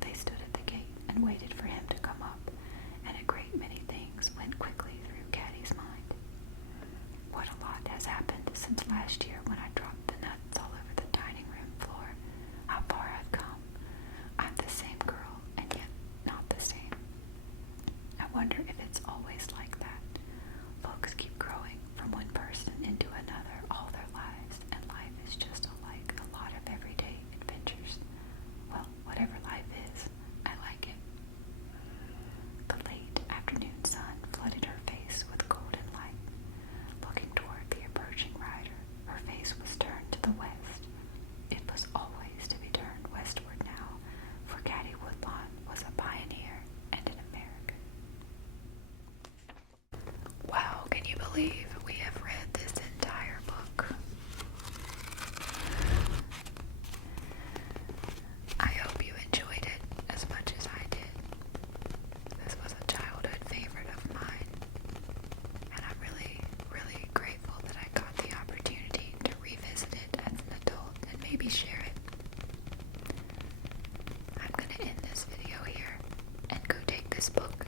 They stood at the gate and waited for him to come up, and a great many things went quickly through Caddie's mind. What a lot has happened since last year when I dropped the nuts all over the dining room floor. How far I've come. I'm the same girl, and yet not the same. I wonder if it's always like that. Folks keep growing from one person into another all their lives, and life is just like a lot of everyday adventures. Well, whatever life is, I like it. The late afternoon sun flooded her face with golden light. Looking toward the approaching rider, her face was turned to the west. It was always to be turned westward now, for Caddie Woodlawn was a pioneer and an American. Wow, can you believe we have read this entire book? I hope you enjoyed it as much as I did. This was a childhood favorite of mine, and I'm really, really grateful that I got the opportunity to revisit it as an adult and maybe share it. I'm going to end this video here and go take this book